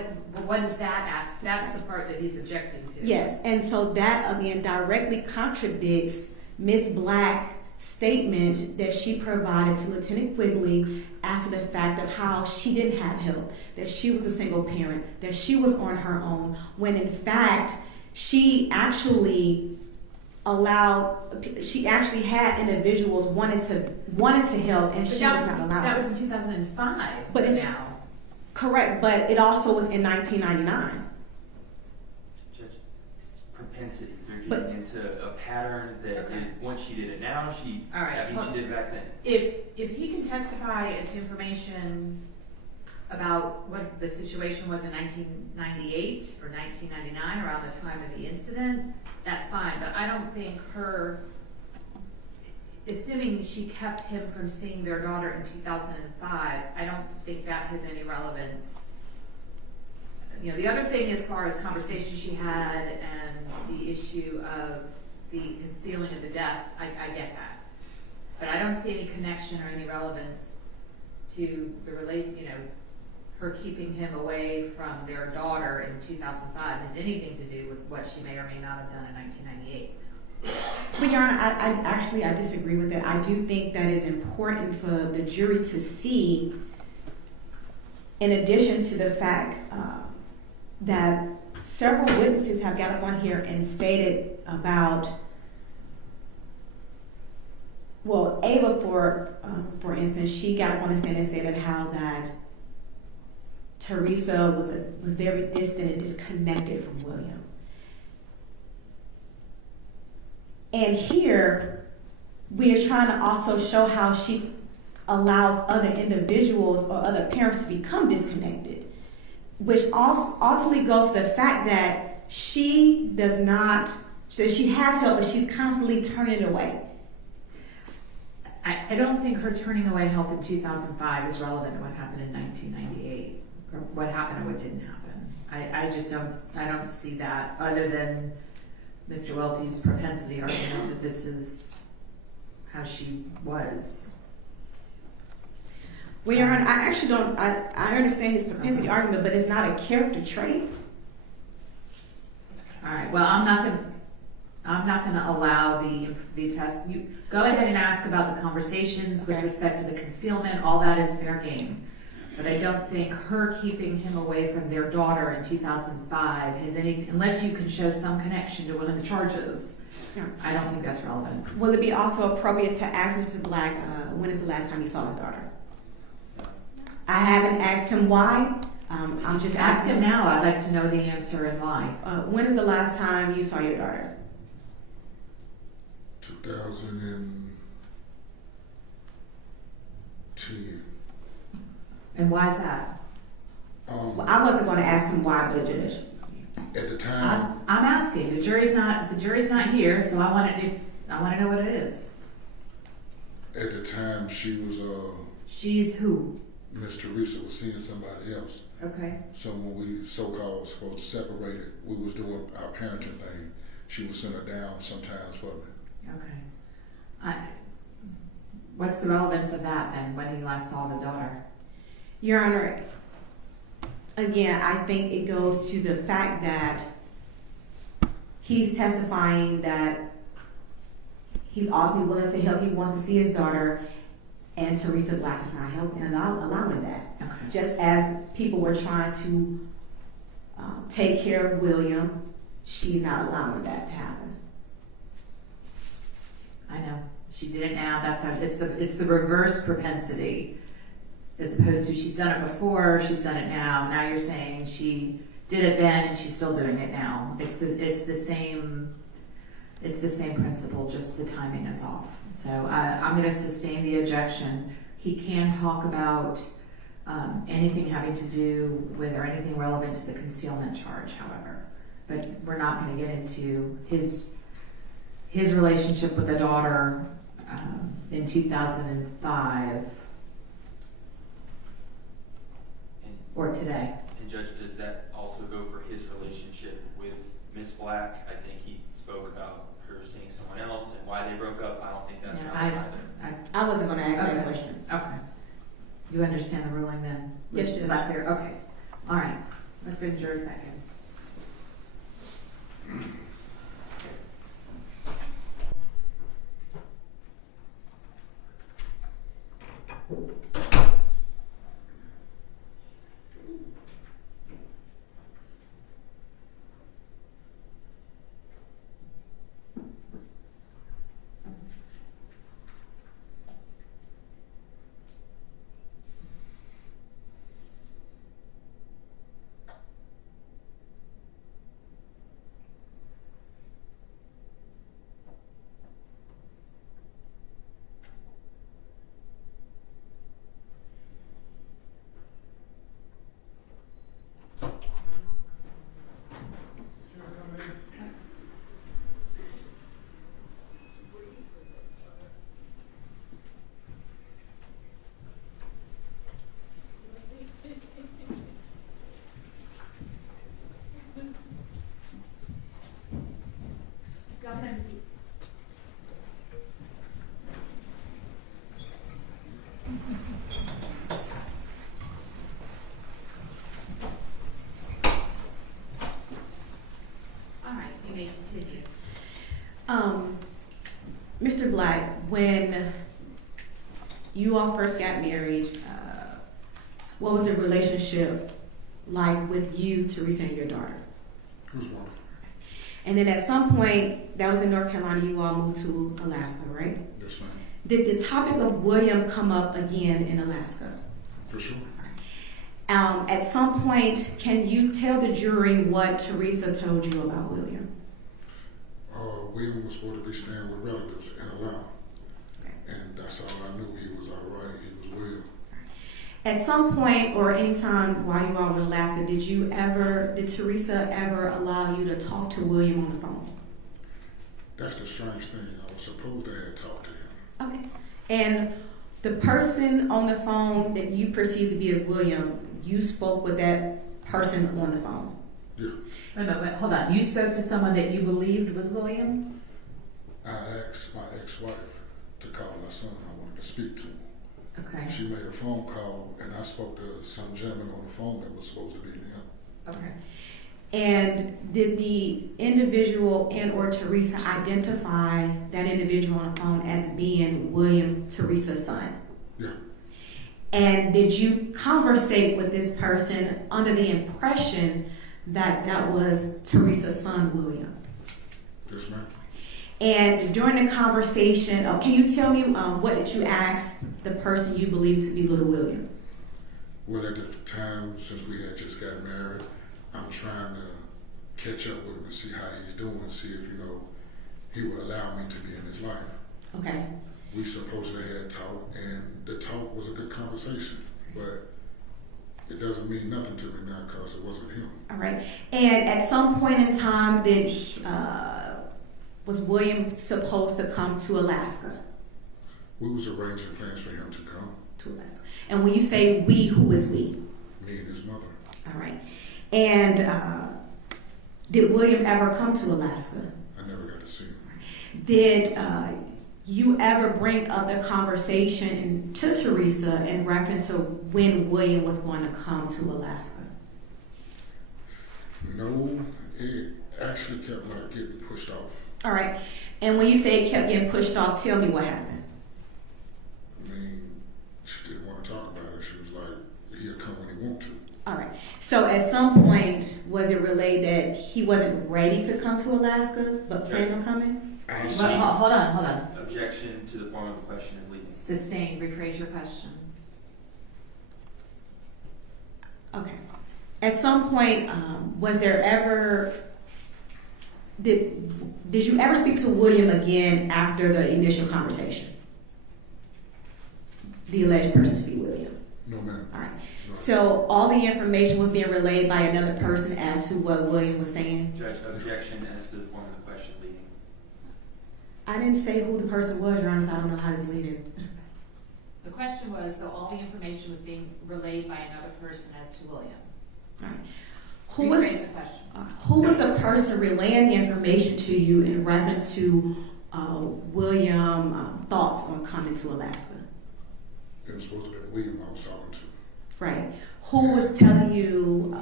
is that? That's the part that he's objecting to. Yes, and so that again directly contradicts Ms. Black's statement that she provided to Lieutenant Quigley as to the fact of how she didn't have help, that she was a single parent, that she was on her own, when in fact she actually had individuals wanted to help, and she was not allowed. That was in 2005. But it's now. Correct, but it also was in 1999. Judge, it's propensity. They're getting into a pattern that once she did it now, that means she did it back then. If he can testify as to information about what the situation was in 1998 or 1999, around the time of the incident, that's fine. But I don't think assuming she kept him from seeing their daughter in 2005, I don't think that has any relevance. You know, the other thing as far as conversations she had and the issue of the concealing of the death, I get that. But I don't see any connection or any relevance to the her keeping him away from their daughter in 2005 has anything to do with what she may or may not have done in 1998. But Your Honor, I disagree with that. I do think that is important for the jury to see, in addition to the fact that several witnesses have got up on here and stated about, well, Ava, for instance, she got up on the stand and stated how that Teresa was very distant and disconnected from William. And here, we are trying to also show how she allows other individuals or other parents to become disconnected, which ultimately goes to the fact that she has help, but she's constantly turning it away. I don't think her turning away help in 2005 is relevant to what happened in 1998, or what happened or what didn't happen. I just don't see that, other than Mr. Welty's propensity argument that this is how she was. Well, Your Honor, I actually don't, I understand his propensity argument, but it's not a character trait. All right, well, I'm not gonna allow the test. You go ahead and ask about the conversations with respect to the concealment. All that is fair game. But I don't think her keeping him away from their daughter in 2005 has any, unless you can show some connection to one of the charges. Yeah. I don't think that's relevant. Will it be also appropriate to ask Mr. Black when is the last time he saw his daughter? I haven't asked him why. I'm just Ask asking him now. I'd like to know the answer and why. When is the last time you saw your daughter? 2010. And why is that? Well, I wasn't going to ask him why, but Judge. At the time, I'm asking. The jury's not here, so I want to know what it is. at the time she was, She's who? Miss Teresa was seeing somebody else. Okay. So when we so-called supposed to separate it, we was doing our parenting thing. She would send her down sometimes for me. Okay. What's the relevance of that then, when you last saw the daughter? Your Honor, again, I think it goes to the fact that he's testifying that he's ultimately willing to help. He wants to see his daughter, and Teresa Black is not helping and allowing that. Okay. Just as people were trying to take care of William, she's not allowing that to happen. I know. She did it now. That's how it's the reverse propensity, as opposed to she's done it before, she's done it now. Now you're saying she did it then and she's still doing it now. It's the same principle, just the timing is off. So I'm going to sustain the objection. He can talk about anything having to do with or anything relevant to the concealment charge, however, but we're not going to get into his relationship with the daughter in 2005 or today. And Judge, does that also go for his relationship with Miss Black? I think he spoke about her seeing someone else and why they broke up. I don't think that's relevant either. I wasn't going to ask Okay. that question. Okay. You understand the ruling then? Yes, Is that clear? Okay. All right. Let's bring the jurors back in. Mr. Black, when you all first got married, what was the relationship like with you, Teresa, and your daughter? It was wonderful. And then at some point, that was in North Carolina, you all moved to Alaska, right? Yes, ma'am. Did the topic of William come up again in Alaska? For sure. At some point, can you tell the jury what Teresa told you about William? William was supposed to be staying with relatives in Atlanta. Okay. And that's all I knew. He was all right. He was well. At some point or any time while you all were in Alaska, did Teresa ever allow you to talk to William on the phone? That's the strange thing. I was supposed to have talked to him. Okay. And the person on the phone that you perceive to be as William, you spoke with that person on the phone. Yeah. Wait, hold on. You spoke to someone that you believed was William? I asked my ex-wife to call my son. I wanted to speak to him. Okay. She made a phone call, and I spoke to some gentleman on the phone that was supposed to be him. Okay. And did the individual and or Teresa identify that individual on the phone as being William, Teresa's son? Yeah. And did you conversate with this person under the impression that that was Teresa's son, William? Yes, ma'am. And during the conversation, can you tell me what did you ask the person you believe to be little William? Well, at the time, since we had just got married, I'm trying to catch up with him and see how he's doing, see if, he will allow me to be in his life. Okay. We supposedly had talk, and the talk was a good conversation, but it doesn't mean nothing to me now because it wasn't him. All right. And at some point in time, was William supposed to come to Alaska? We was arranging plans for him to come, To Alaska. And when you say we, who is we? me and his mother. All right. And did William ever come to Alaska? I never got to see him. Did you ever bring up the conversation to Teresa in reference to when William was going to come to Alaska? No, it actually kept getting pushed off. All right. And when you say it kept getting pushed off, tell me what happened. I mean, she didn't want to talk about it. She was like, he'll come when he want to. All right. So at some point, was it relayed that he wasn't ready to come to Alaska, but planned on coming? But, hold on. Objection to the form of the question is leading. Sustained. Rephrase your question. Okay. At some point, was there ever... Did you ever speak to William again after the initial conversation? The alleged person to be William. No, ma'am. All right. No. So all the information was being relayed by another person as to what William was saying? Judge, objection as to the form of the question leading. I didn't say who the person was, Your Honor, so I don't know how it's leading. The question was, so all the information was being relayed by another person as to William. All right. Rephrase the question. Who was the person relaying the information to you in reference to William thoughts on coming to Alaska? It was supposed to be William I was talking to. Right. Who was telling you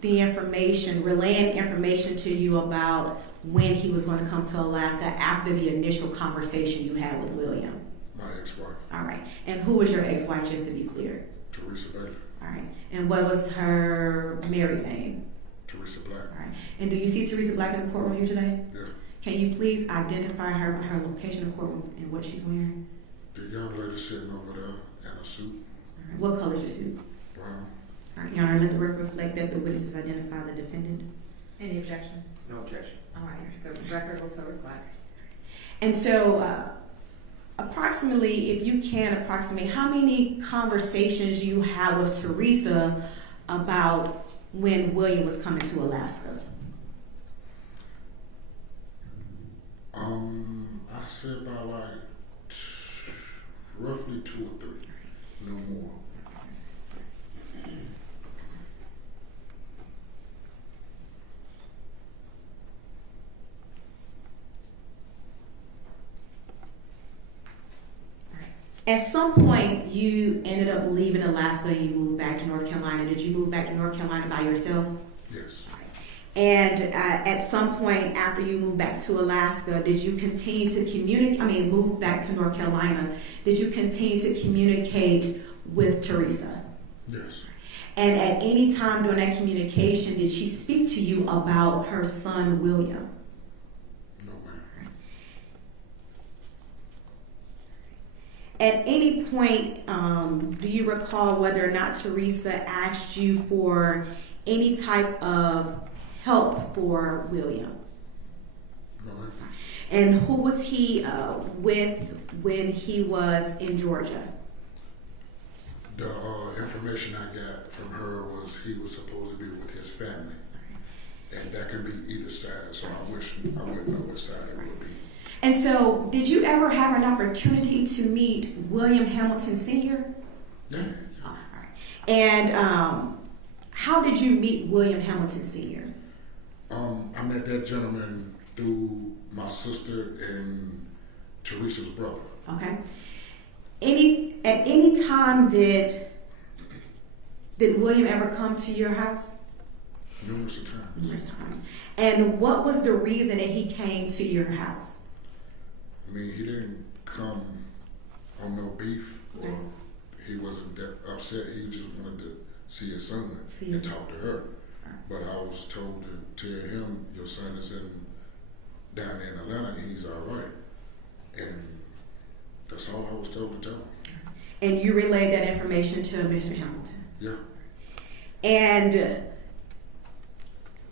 the information, relaying information to you about when he was going to come to Alaska after the initial conversation you had with William? My ex-wife, All right. And who was your ex-wife, just to be clear? Teresa Black. All right. And what was her married name? Teresa Black. All right. And do you see Teresa Black in the courtroom here today? Yeah. Can you please identify her by her location in the courtroom and what she's wearing? The young lady sitting over there in a suit, All right. What color is your suit? brown. All right, Your Honor, let the record reflect that the witnesses identify the defendant. Any objection? No objection. All right, the record will so reflect. And so, approximately, if you can approximate, how many conversations you had with Teresa about when William was coming to Alaska? I said about roughly 2 or 3, no more. At some point, you ended up leaving Alaska and you moved back to North Carolina. Did you move back to North Carolina by yourself? Yes. And at some point after you moved back to Alaska, did you continue to communicate, move back to North Carolina, did you continue to communicate with Teresa? Yes. And at any time during that communication, did she speak to you about her son, William? No, ma'am. At any point, do you recall whether or not Teresa asked you for any type of help for William? No, ma'am. And who was he with when he was in Georgia? The information I got from her was he was supposed to be with his family. And that can be either side, so I wouldn't know which side it would be. And so, did you ever have an opportunity to meet William Hamilton Sr.? Yeah. All right. And how did you meet William Hamilton Sr.? I met that gentleman through my sister and Teresa's brother. Okay. At any time did William ever come to your house? Numerous times. Numerous times. And what was the reason that he came to your house? I mean, he didn't come on no beef, or Okay. he wasn't that upset. He just wanted to see his son See his and talk to her. Right. But I was told to tell him, your son is down there in Atlanta, and he's all right. And that's all I was told to tell him. And you relayed that information to Mr. Hamilton? Yeah. And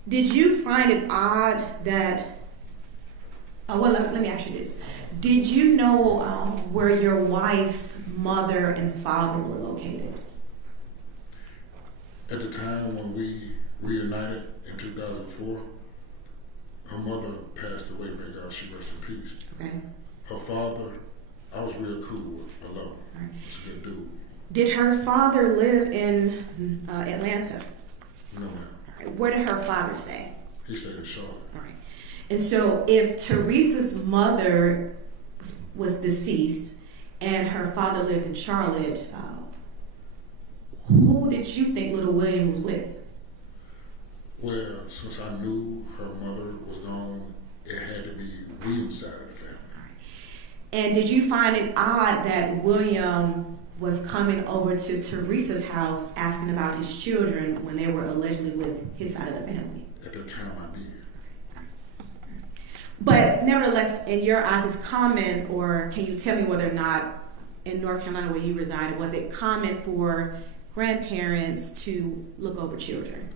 did you find it odd that, well, let me ask you this. Did you know where your wife's mother and father were located? At the time when we reunited in 2004, her mother passed away, may God she rest in peace. Okay. Her father, I was real cool with, alone. Right. He's a good dude. Did her father live in Atlanta? No, man. All right. Where did her father stay? He stayed in Charlotte. All right. And so if Teresa's mother was deceased and her father lived in Charlotte, who did you think little William was with? Well, since I knew her mother was gone, it had to be William's side of the family. All right. And did you find it odd that William was coming over to Teresa's house asking about his children when they were allegedly with his side of the family? At that time, I did. But nevertheless, in your eyes, is common, or can you tell me whether or not in North Carolina where you resided, was it common for grandparents to look over children?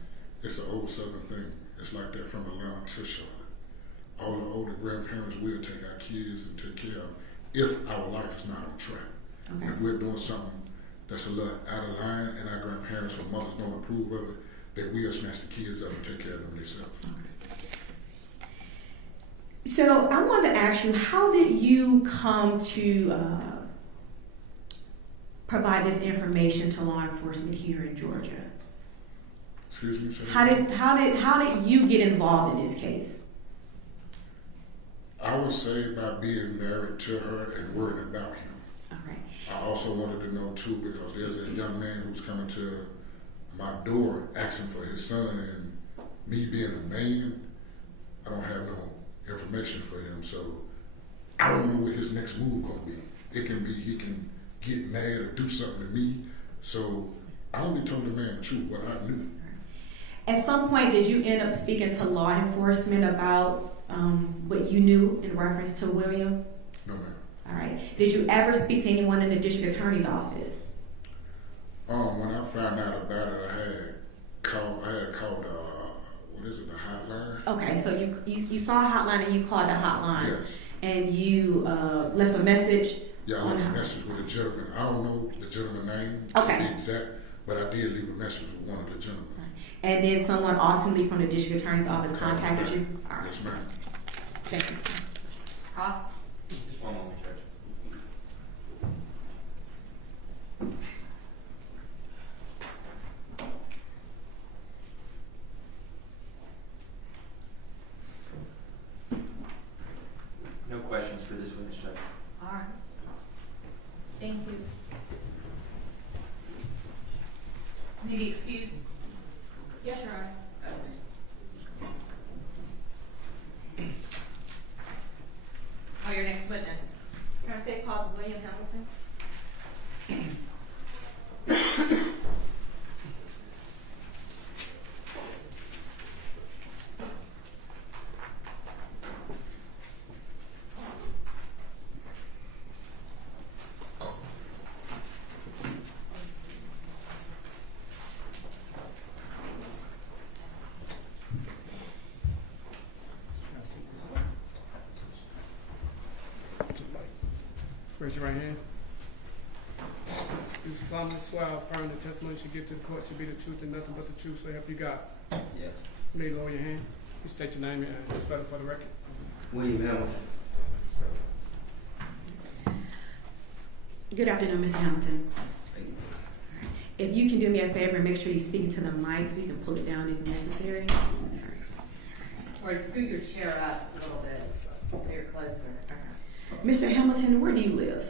It's an old Southern thing. It's like that from Atlanta to Charlotte. All the older grandparents will take our kids and take care of them if our life is not on track. Okay. If we're doing something that's a little out of line and our grandparents or mothers don't approve of it, they will snatch the kids up and take care of them themselves. Okay. So I wanted to ask you, how did you come to provide this information to law enforcement here in Georgia? Excuse me, sir? How did you get involved in this case? I would say by being married to her and worried about him. All right. I also wanted to know too, because there's a young man who's coming to my door asking for his son, and me being a man, I don't have no information for him, so I don't know what his next move gonna be. It can be he can get mad or do something to me, so I only told the man the truth, what I knew. At some point, did you end up speaking to law enforcement about what you knew in reference to William? No, ma'am. All right. Did you ever speak to anyone in the district attorney's office? When I found out about it, I had called what is it, the hotline? Okay, so you saw a hotline and you called the hotline. Yes. And you left a message. Yeah, I left a message with a gentleman. I don't know the gentleman's name to be exact, but I did leave a message with one of the gentlemen. And then someone ultimately from the district attorney's office contacted you? All right. Yes, ma'am. Thank you. Ross? Just one moment, Judge. No questions for this witness, Judge. All right. Thank you. Maybe excuse? Yes, Your Honor. Oh, your next witness. Can I say call William Hamilton? Raise your right hand. You solemnly swear or affirm the testimony you give to the court should be the truth and nothing but the truth, so help you God. Yeah. You may lower your hand. You state your name and spell it for the record. William Hamilton. Good afternoon, Mr. Hamilton. If you can do me a favor and make sure you speak into the mic so you can pull it down if necessary. Or scoot your chair up a little bit so you're closer. Mr. Hamilton, where do you live?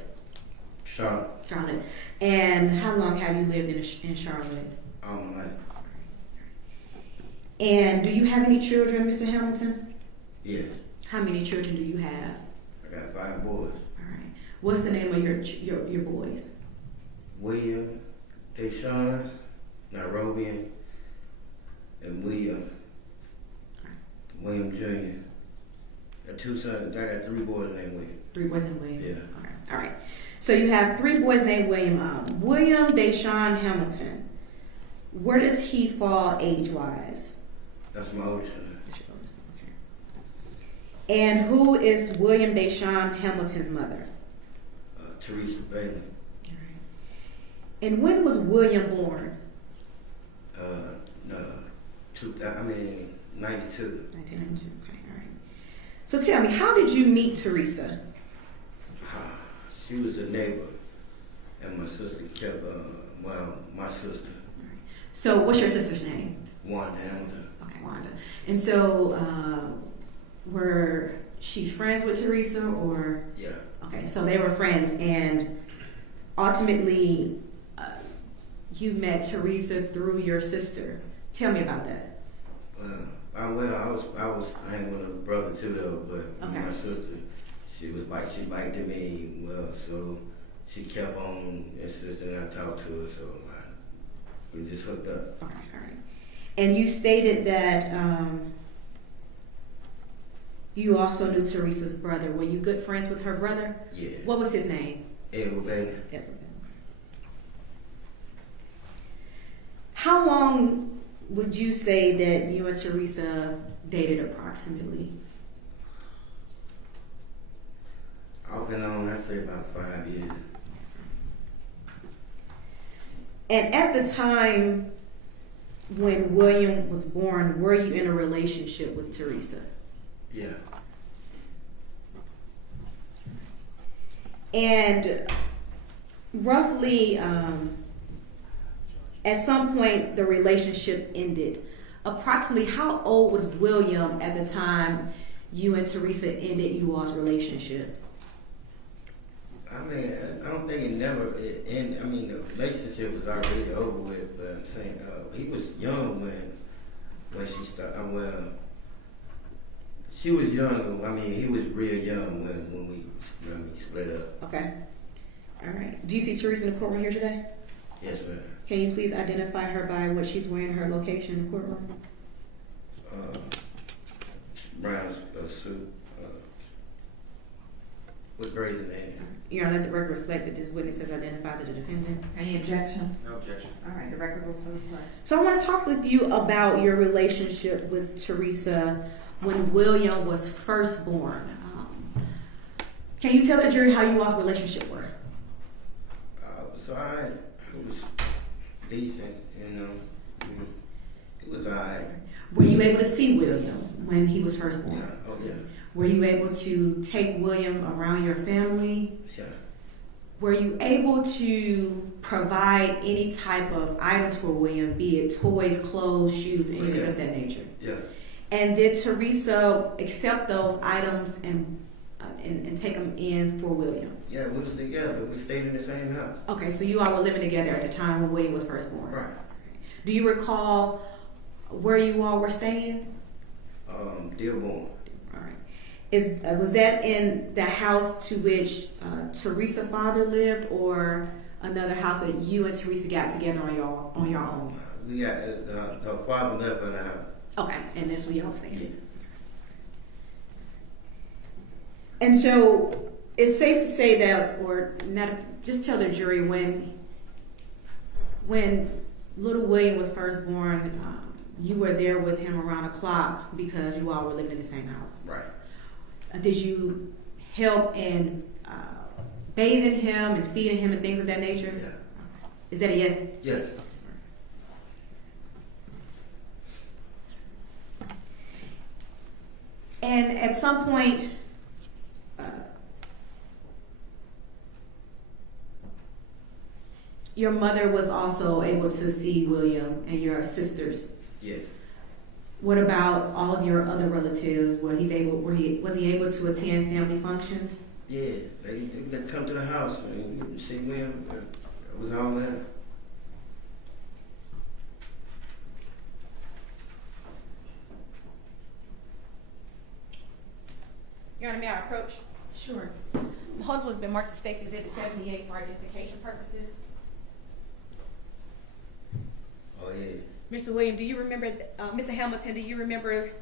Charlotte. Charlotte. And how long have you lived in Charlotte? All my life. And do you have any children, Mr. Hamilton? Yes. How many children do you have? I got 5 boys. All right. What's the name of your boys? William Dashawn, Nairobi, and William Jr. Got 2 sons. I got 3 boys named William. 3 boys named William? Yeah. Okay. All right. So you have 3 boys named William. William Dashawn Hamilton. Where does he fall age-wise? That's my oldest son. That's your oldest son, okay. And who is William Dashawn Hamilton's mother? Teresa Black. All right. And when was William born? No, 92. 1992. Okay, all right. So tell me, how did you meet Teresa? She was a neighbor, and my sister kept, my sister. So what's your sister's name? Wanda Hamilton. Okay, Wanda. And so were she friends with Teresa or? Yeah. Okay, so they were friends, and ultimately you met Teresa through your sister. Tell me about that. I was hanging with a brother too though, but Okay. my sister, she liked me well, so she kept on insisting I talk to her, so we just hooked up. Okay, all right. And you stated that you also knew Teresa's brother. Were you good friends with her brother? Yeah. What was his name? Edward Bailey. Edward. How long would you say that you and Teresa dated approximately? Off and on, I'd say about 5 years. And at the time when William was born, were you in a relationship with Teresa? Yeah. And roughly, at some point, the relationship ended. Approximately how old was William at the time you and Teresa ended you all's relationship? I mean, I don't think it ended. I mean, the relationship was already over with, but I'm saying he was young when she started. Well, she was young. I mean, he was real young when we split up. Okay. All right. Do you see Teresa in the courtroom here today? Yes, ma'am. Can you please identify her by what she's wearing, her location in the courtroom? Brown suit. With braids in the hair. You're gonna let the record reflect that this witness has identified the defendant. Any objection? No objection. All right, the record will so reflect. So I want to talk with you about your relationship with Teresa when William was first born. Can you tell the jury how you all's relationship were? So it was decent, you know. It was alright. Were you able to see William when he was first born? Yeah. Oh yeah. Were you able to take William around your family? Yeah. Were you able to provide any type of items for William, be it toys, clothes, shoes, anything of that nature? Yeah. And did Teresa accept those items and take them in for William? Yeah, we was together. We stayed in the same house. Okay, so you all were living together at the time when William was first born. Right. Do you recall where you all were staying? Dearborn. All right. Was that in the house to which Teresa's father lived, or another house that you and Teresa got together on your own? We got her father left in the house. Okay, and that's where y'all were staying. Yeah. And so it's safe to say that, or not, just tell the jury when little William was first born, you were there with him around the clock because you all were living in the same house. Right. Did you help in bathing him and feeding him and things of that nature? Yeah. Is that a yes? Yes. And at some point, your mother was also able to see William and your sisters. Yes. What about all of your other relatives? Was he able to attend family functions? Yeah, they come to the house and see William. It was all that. Your Honor, may I approach? Sure. My husband's been marked as State's Exhibit 78 for identification purposes. Oh yeah. Mr. William, do you remember, Mr. Hamilton, do you remember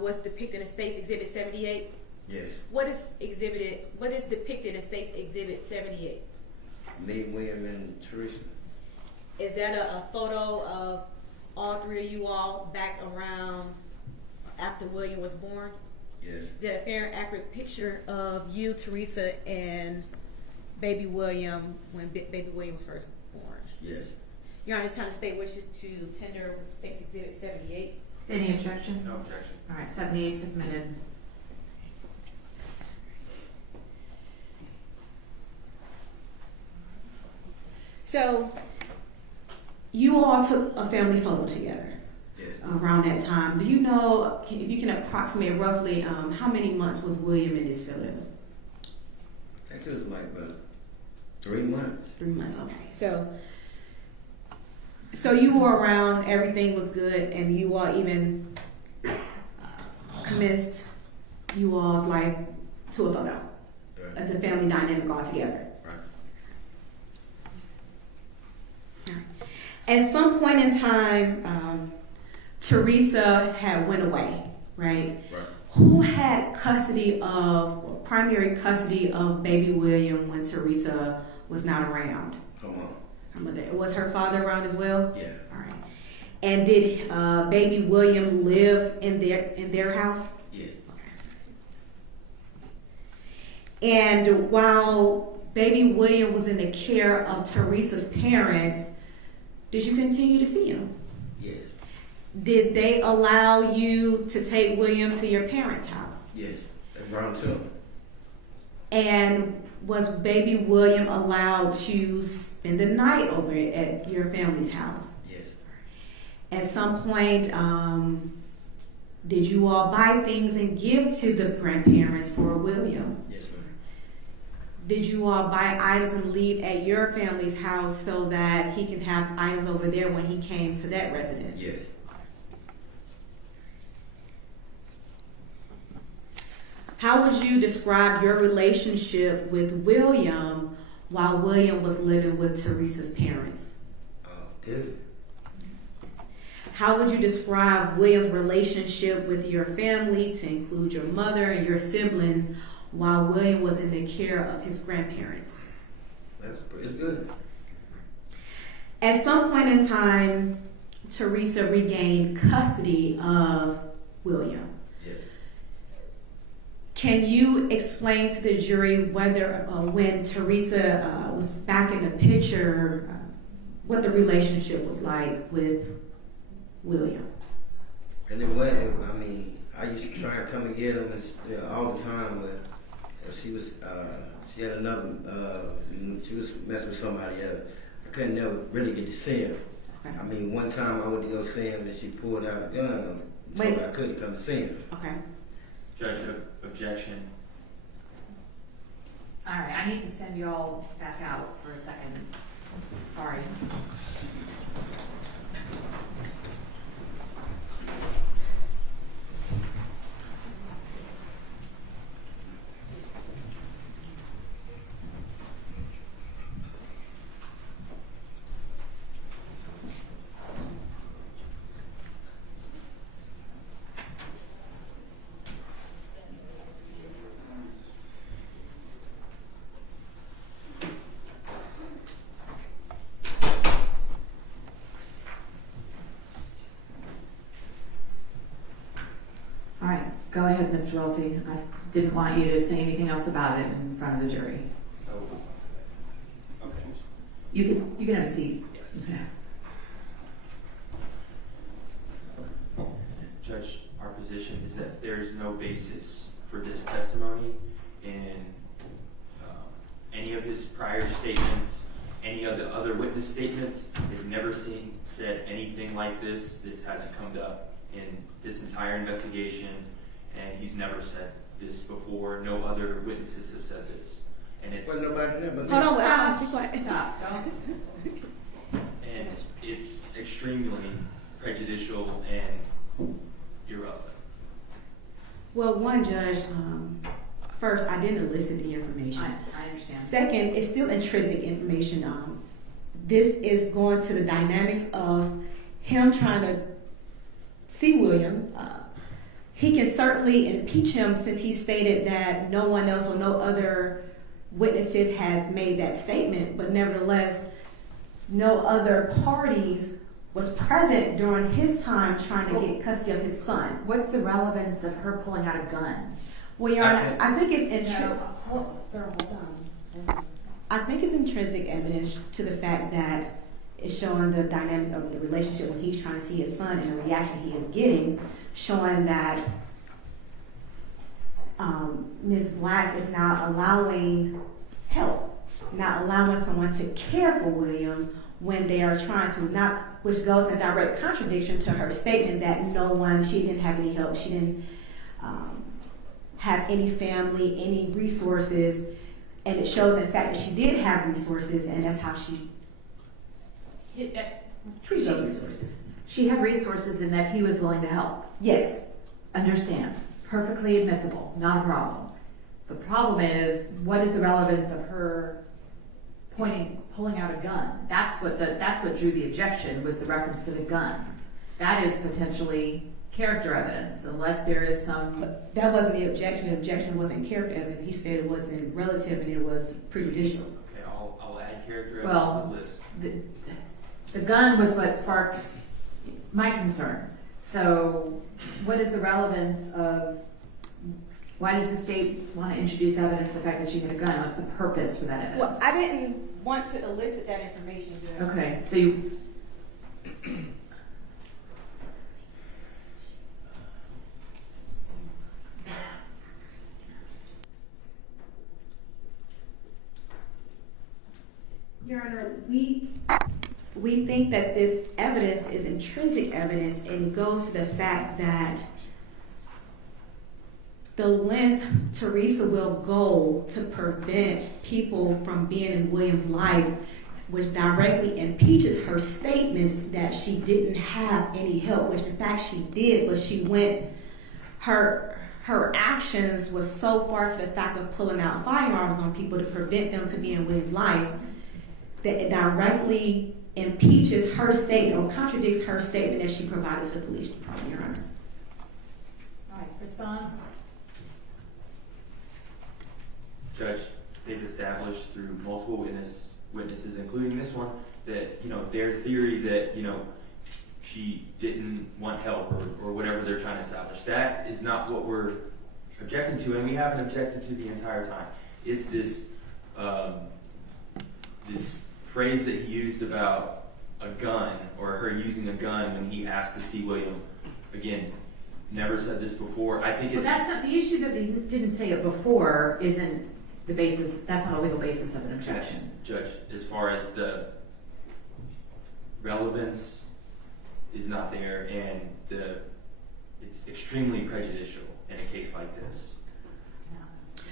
what's depicted in State's Exhibit 78? Yes. What is depicted in State's Exhibit 78? Me, William, and Teresa. Is that a photo of all three of you all back around after William was born? Yes. Is that a fair and accurate picture of you, Teresa, and baby William when baby William was first born? Yes. Your Honor, the time the state wishes to tender State's Exhibit 78. Any objection? No objection. All right, 78 submitted. So, you all took a family photo together around that time. Do you know, if you can approximate roughly, how many months was William in this photo? I think it was like about 3 months. 3 months, okay. So you were around, everything was good, and you all even commenced you all's life to a photo. Right. As a family dynamic all together. Right. At some point in time, Teresa had went away, right? Right. Who had primary custody of baby William when Teresa was not around? Come on. Her mother. Was her father around as well? Yeah. All right. And did baby William live in their house? Yeah. Okay. And while baby William was in the care of Teresa's parents, did you continue to see him? Yes. Did they allow you to take William to your parents' house? Yes. That's around 2. And was baby William allowed to spend the night over at your family's house? Yes. At some point, did you all buy things and give to the grandparents for William? Yes, ma'am. Did you all buy items and leave at your family's house so that he can have items over there when he came to that residence? Yes. How would you describe your relationship with William while William was living with Teresa's parents? Good. How would you describe William's relationship with your family, to include your mother and your siblings, while William was in the care of his grandparents? That's pretty good. At some point in time, Teresa regained custody of William. Yes. Can you explain to the jury whether, when Teresa was back in the picture, what the relationship was like with William? And it wasn't, I mean, I used to try and come and get him all the time, but she was, she had another, she was messing with somebody else. I couldn't never really get to see him. Okay. I mean, one time I went to go see him and she pulled out a gun and told me I couldn't come to see him. Okay. Judge, objection. All right, I need to send you all back out for a second. Sorry. All right, go ahead, Mr. Welty. I didn't want you to say anything else about it in front of the jury. So, okay. You can have a seat. Yes. Okay. Judge, our position is that there is no basis for this testimony in any of his prior statements any of the other witness statements. They've never said anything like this. This hasn't come up in this entire investigation, and he's never said this before. No other witnesses have said this. And it's Hold on, Be quiet. Stop, don't. and it's extremely prejudicial and irrelevant. Well, one, Judge, first, I didn't elicit the information. I understand. Second, it's still intrinsic information. This is going to the dynamics of him trying to see William. He can certainly impeach him since he stated that no one else or no other witnesses has made that statement, but nevertheless, no other parties was present during his time trying to get custody of his son. What's the relevance of her pulling out a gun? Well, Your Honor, I think it's intrinsic. Sir, hold on. I think it's intrinsic evidence to the fact that it's showing the dynamic of the relationship when he's trying to see his son and the reaction he is getting, showing that Ms. Black is now allowing help, not allowing someone to care for William when they are trying to not, which goes in direct contradiction to her statement that she didn't have any help, she didn't have any family, any resources, and it shows in fact that she did have resources, and that's how she treats those resources. She had resources in that he was willing to help. Yes. Understand. Perfectly admissible. Not a problem. The problem is, what is the relevance of her pulling out a gun? That's what drew the objection, was the reference to the gun. That is potentially character evidence, unless there is some... But that wasn't the objection. The objection wasn't character evidence. He said it wasn't relative and it was prejudicial. Okay, I'll add character evidence to the list. The gun was what sparked my concern. So what is the relevance of... Why does the state want to introduce evidence of the fact that she had a gun? What's the purpose for that evidence? Well, I didn't want to elicit that information. Okay, so you... Your Honor, we think that this evidence is intrinsic evidence, and it goes to the fact that the length Teresa will go to prevent people from being in William's life, which directly impeaches her statement that she didn't have any help, which in fact she did, but she went, her actions was so far to the fact of pulling out firearms on people to prevent them to be in William's life, that it directly impeaches her statement or contradicts her statement that she provided to the police department, Your Honor. All right, response? Judge, they've established through multiple witnesses, including this one, that their theory that she didn't want help or whatever they're trying to establish. That is not what we're objecting to, and we haven't objected to the entire time. It's this this phrase that he used about a gun, or her using a gun when he asked to see William. Again, never said this before. I think it's... But that's not the issue, that they didn't say it before isn't the basis, that's not a legal basis of an objection. Judge, as far as the relevance is not there, and it's extremely prejudicial in a case like this.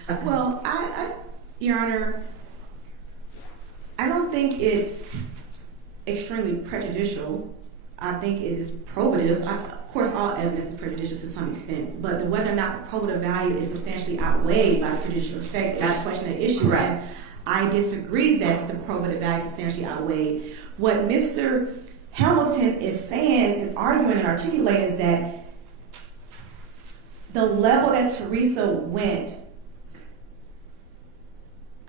Okay. Well, I Your Honor, I don't think it's extremely prejudicial. I think it is probative. Of course, all evidence is prejudicial to some extent, but whether or not the probative value is substantially outweighed by the prejudicial effect, that's a question of issue. Correct. And I disagree that the probative value is substantially outweighed. What Mr. Hamilton is saying and arguing and articulating is that the level that Teresa went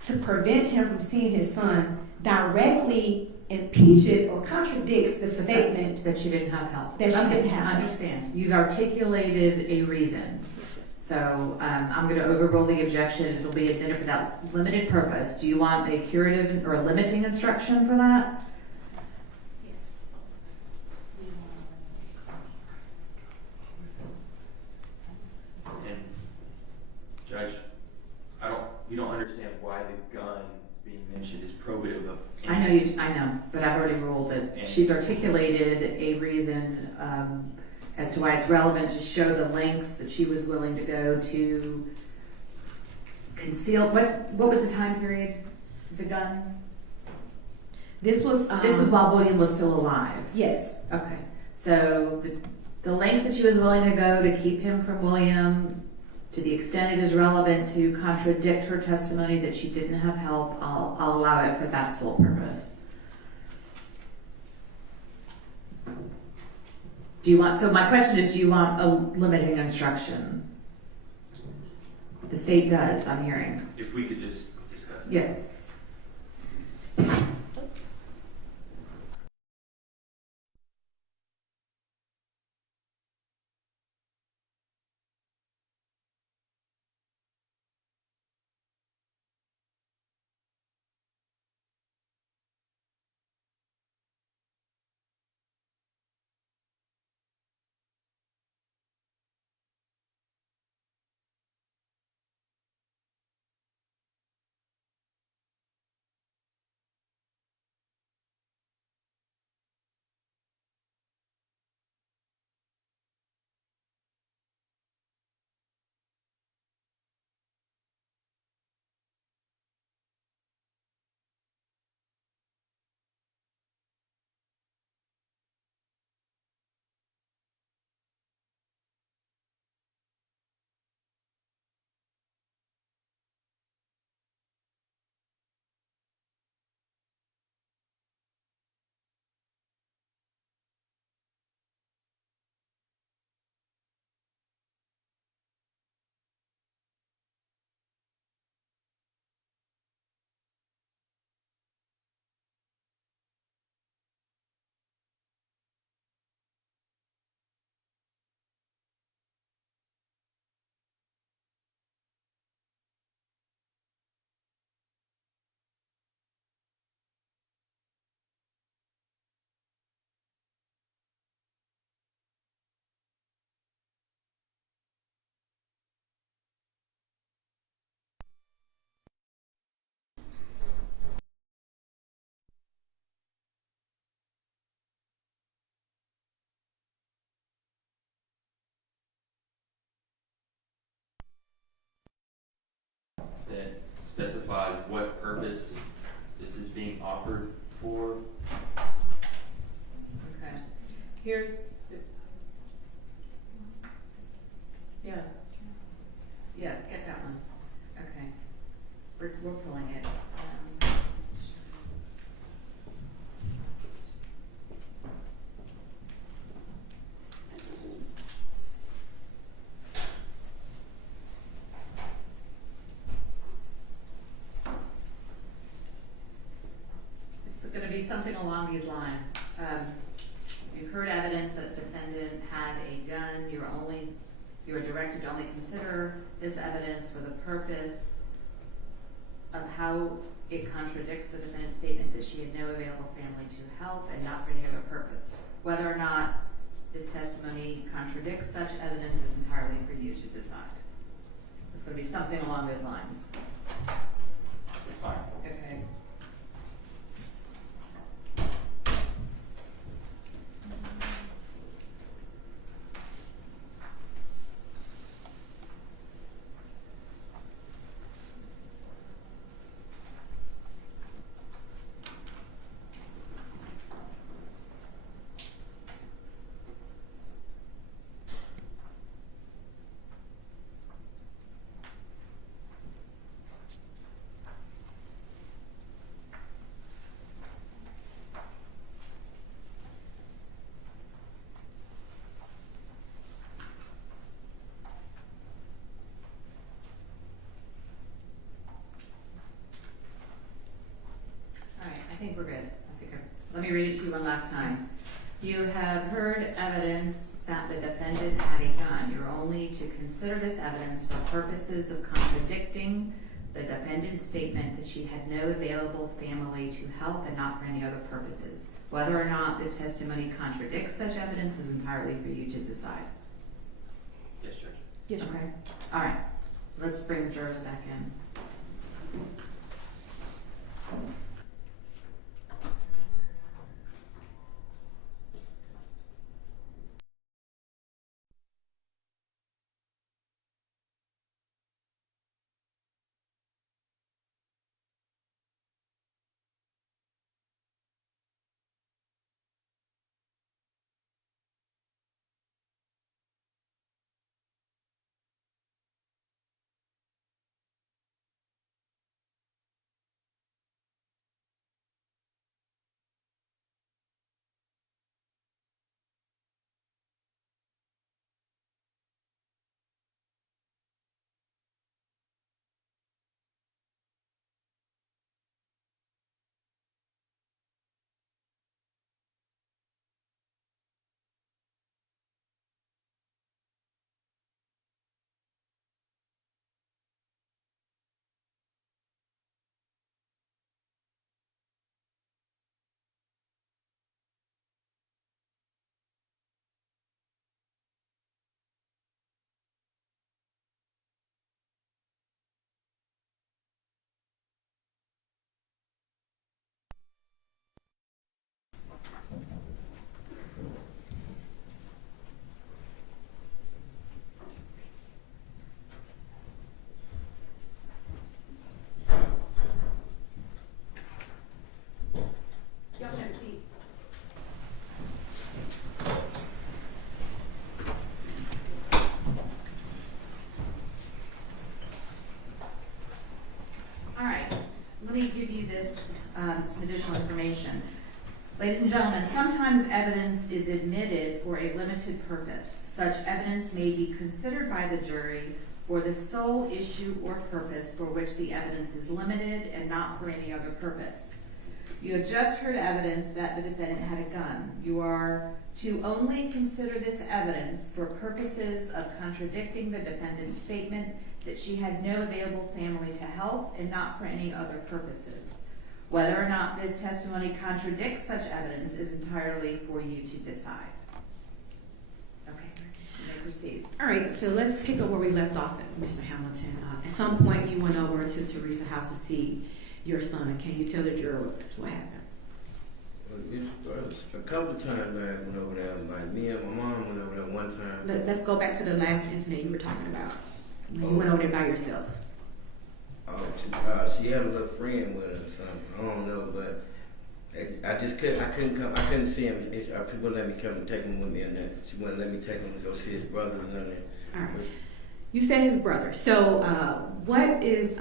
to prevent him from seeing his son directly impeaches or contradicts the statement that she didn't have help. That she didn't have I help. understand. You've articulated a reason. So I'm going to overrule the objection. It'll be admitted for that limited purpose. Do you want a curative or a limiting instruction for that? And Judge, you don't understand why the gun being mentioned is probative of. I know, but I've already ruled that And- she's articulated a reason as to why it's relevant to show the lengths that she was willing to go to conceal. What was the time period? The gun? This was While William was still alive. yes. Okay, so the lengths that she was willing to go to keep him from William, to the extent it is relevant to contradict her testimony that she didn't have help, I'll allow it for that sole purpose. So my question is, do you want a limiting instruction? The state does, I'm hearing. If we could just discuss that. Yes. That specifies what purpose this is being offered for. Okay. Here's. Yeah. Yeah, get that one. Okay. We're pulling it. It's going to be something along these lines. You've heard evidence that the defendant had a gun. You are directed to only consider this evidence for the purpose of how it contradicts the defendant's statement that she had no available family to help and not for any other purpose. Whether or not this testimony contradicts such evidence is entirely for you to decide. It's going to be something along those lines. It's fine. Okay. I think we're good. Let me read it to you one last time. You have heard evidence that the defendant had a gun. You're only to consider this evidence for purposes of contradicting the defendant's statement that she had no available family to help and not for any other purposes. Whether or not this testimony contradicts such evidence is entirely for you to decide. Yes, Judge. Yes, Okay. All right. Let's bring the jurors back in. some additional information. Ladies and gentlemen, sometimes evidence is admitted for a limited purpose. Such evidence may be considered by the jury for the sole issue or purpose for which the evidence is limited and not for any other purpose. You have just heard evidence that the defendant had a gun. You are to only consider this evidence for purposes of contradicting the defendant's statement that she had no available family to help and not for any other purposes. Whether or not this testimony contradicts such evidence is entirely for you to decide. Okay, you may proceed. All right, so let's pick up where we left off at, Mr. Hamilton. At some point, you went over to Teresa's house to see your son. Can you tell the jurors what happened? A couple of times I went over there. Like me and my mom went over there one time. Let's go back to the last incident you were talking about. When you went over there by yourself. Oh, she had a little friend with her or something. I don't know, but I just couldn't. I couldn't see him. She wouldn't let me come and take him with me, and then she wouldn't let me take him to go see his brother and none of that. All right. You said his brother. So, what is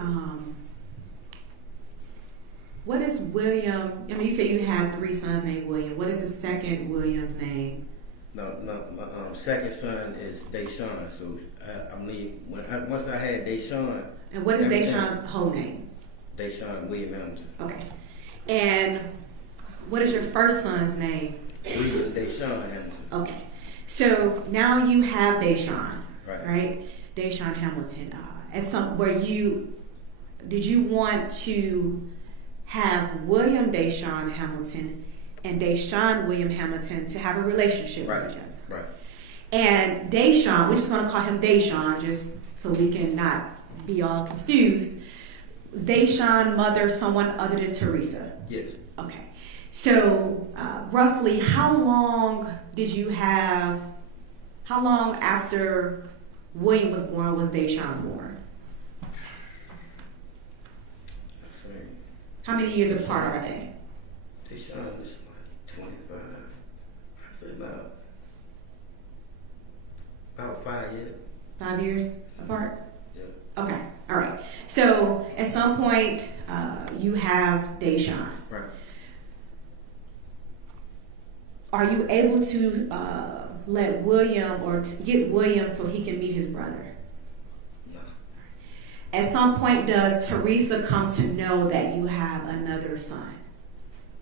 William? I mean, you said you had 3 sons named William. What is the second William's name? No, my second son is Dashawn. So I'm leaving. Once I had Dashawn. And what is Dashawn's whole name? Dashawn William Hamilton. Okay. And what is your first son's name? William Dashawn Hamilton. Okay. So now you have Dashawn, right? Dashawn Hamilton. Did you want to have William Dashawn Hamilton and Dashawn William Hamilton to have a relationship with each other? Right. And Dashawn, we're just going to call him Dashawn just so we can not be all confused. Was Dashawn mother someone other than Teresa? Yes. Okay. So roughly how long after William was born was Dashawn born? How many years apart are they? Dashawn is 25. I say about 5 years. 5 years apart? Yeah. Okay. All right. So at some point, you have Dashawn. Right. Are you able to let William or get William so he can meet his brother? No. At some point, does Teresa come to know that you have another son?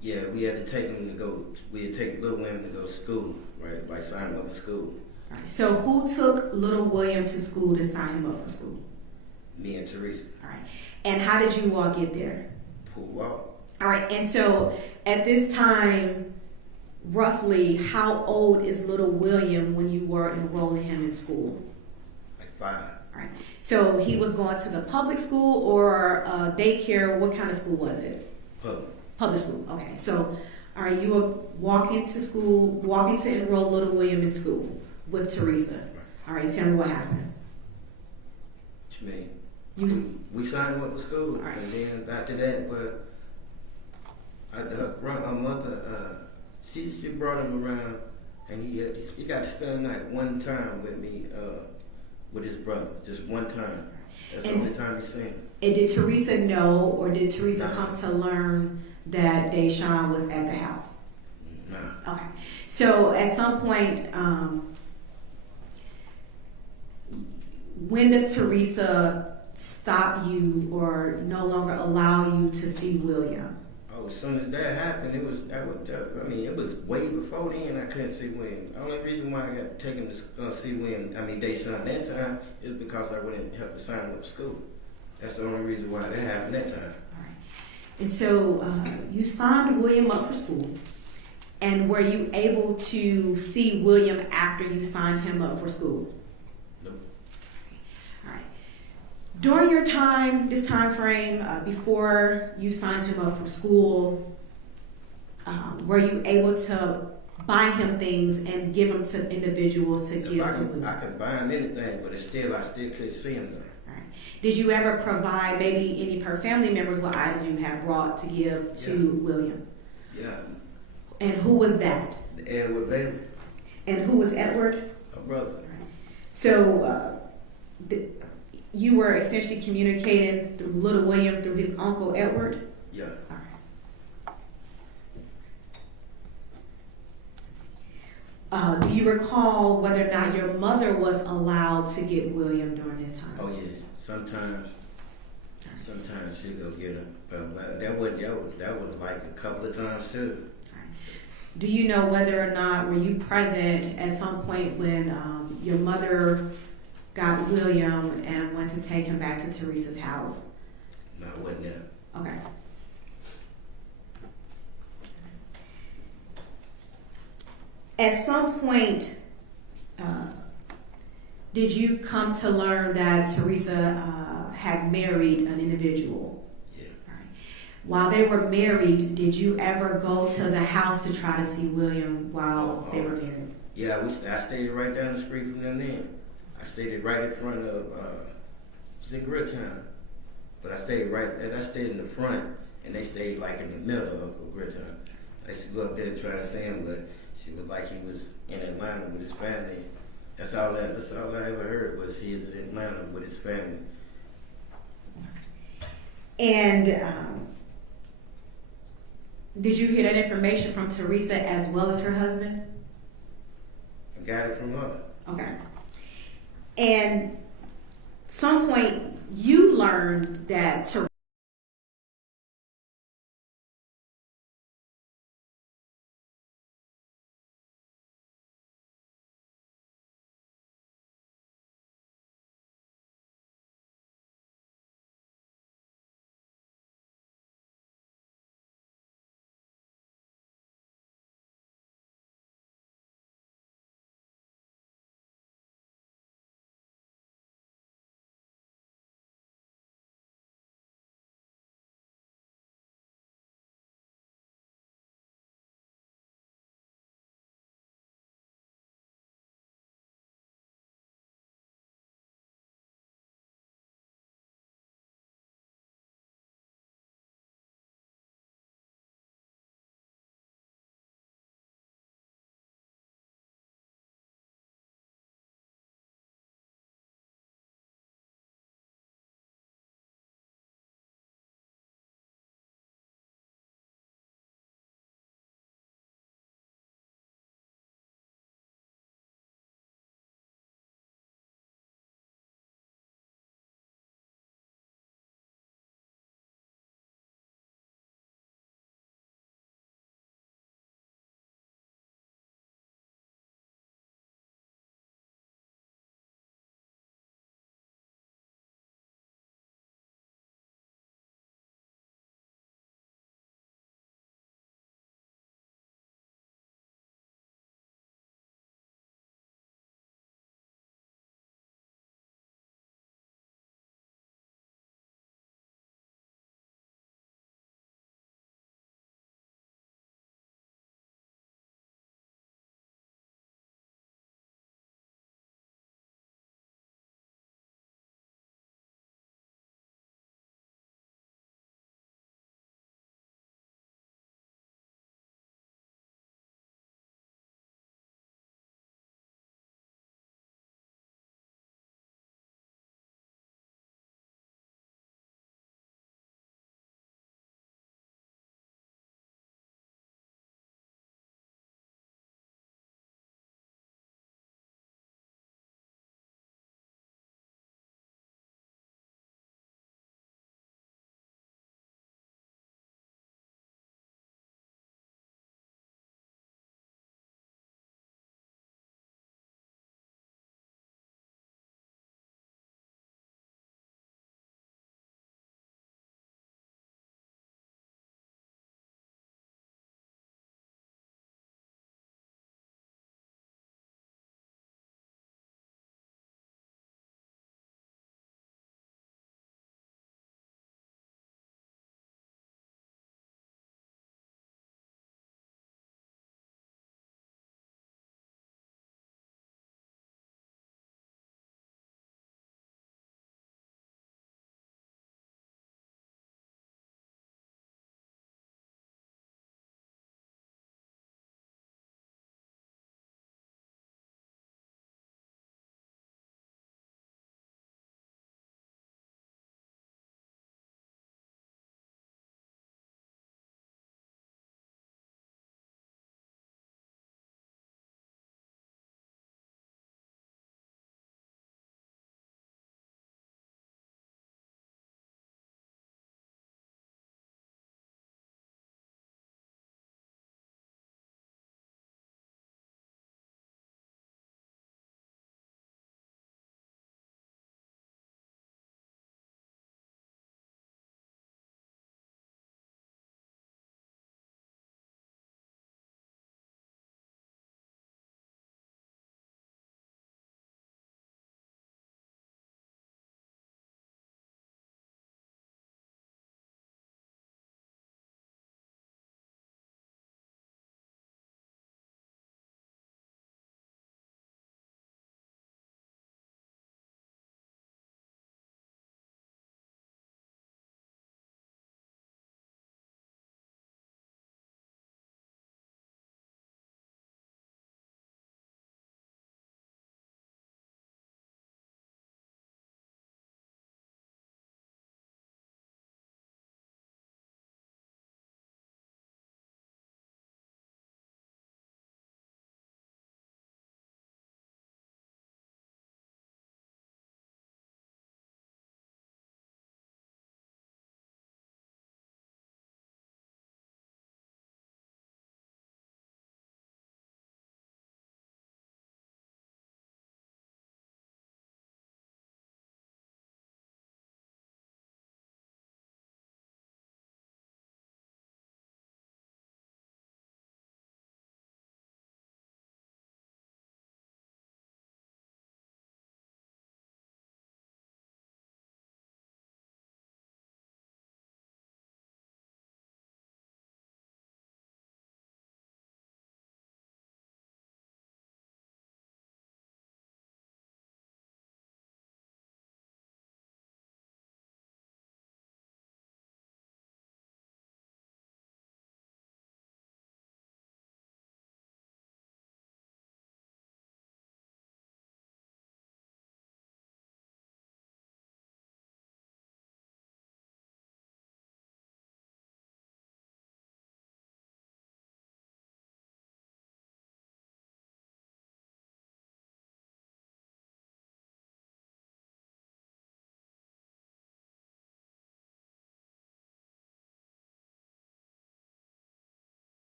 Yeah, we had to take him to go. We had to take little William to go to school, right? Like sign him up for school. All right. So who took little William to school to sign him up for school? Me and Teresa. All right. And how did you all get there? Pool walk. All right. And so at this time, roughly how old is little William when you were enrolling him in school? Like 5. All right. So he was going to the public school or daycare? What kind of school was it? Public. Public school. Okay. So, all right, you were walking to enroll little William in school with Teresa. All right. Tell me what happened. What you mean? We signed him up for school, right. And then after that, but our mother, she brought him around, and he got to spend the night one time with me, with his brother, just one time. That's the only time he seen him. And did Teresa know, or did Teresa come to learn that Dashawn was at the house? No. Okay. So at some point, when does Teresa stop you or no longer allow you to see William? Oh, as soon as that happened, it was way before then I couldn't see William. The only reason why I got taken to see William, Dashawn that time, is because I went and helped to sign him up for school. That's the only reason why that happened that time. All right. And so you signed William up for school. And were you able to see William after you signed him up for school? Nope. All right. During your time, this time frame, before you signed him up for school, were you able to buy him things and give them to individuals to give to William? I could buy him anything, but I still couldn't see him though. Did you ever provide maybe any of her family members what items you have brought to give to William? Yeah. And who was that? Edward Bailey. And who was Edward? A brother. Right. So you were essentially communicating through little William through his uncle Edward? Yeah. All right. Do you recall whether or not your mother was allowed to get William during this time? Oh yes, sometimes she'll go get him, but that was like a couple of times too. Do you know whether or not were you present at some point when your mother got William and went to take him back to Teresa's house? No, I wasn't there. Okay. At some point, did you come to learn that Teresa had married an individual? Yeah. Right. While they were married, did you ever go to the house to try to see William while they were married? Yeah, I stayed right down the street from them then. I stayed right in front of, it's in Gridtown. But I stayed in the front, and they stayed like in the middle of Gridtown. I used to go up there and try to see him, but she was like he was in Atlanta with his family. That's all I ever heard was he was in Atlanta with his family. And did you hear that information from Teresa as well as her husband? I got it from her. Okay. And some point you learned that Teresa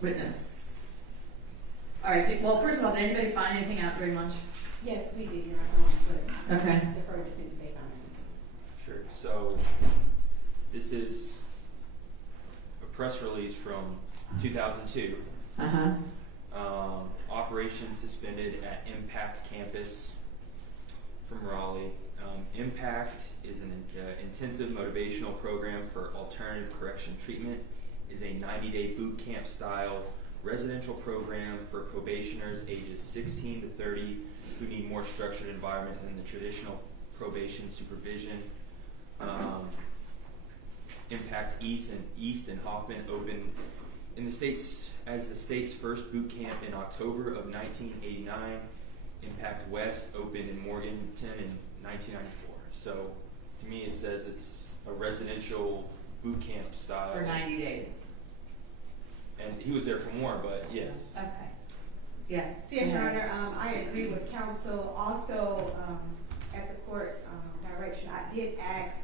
Witness. All right, well, first of all, did anybody find anything out during lunch? Yes, we did, but Okay. defer to defense they found it. Sure. So this is a press release from 2002. Uh-huh. Operation suspended at Impact campus from Raleigh. Impact is an intensive motivational program for alternative correction treatment. Is a 90-day boot camp style residential program for probationers ages 16 to 30 who need more structured environment than the traditional probation supervision. Impact East and Hoffman opened in the states as the state's first boot camp in October of 1989. Impact West opened in Morganton in 1994. So to me it says it's a residential boot camp style. For 90 days. And he was there for more, but yes. Okay. Yeah. So, yes, Your Honor, I agree with counsel. Also, at the court's direction, I did ask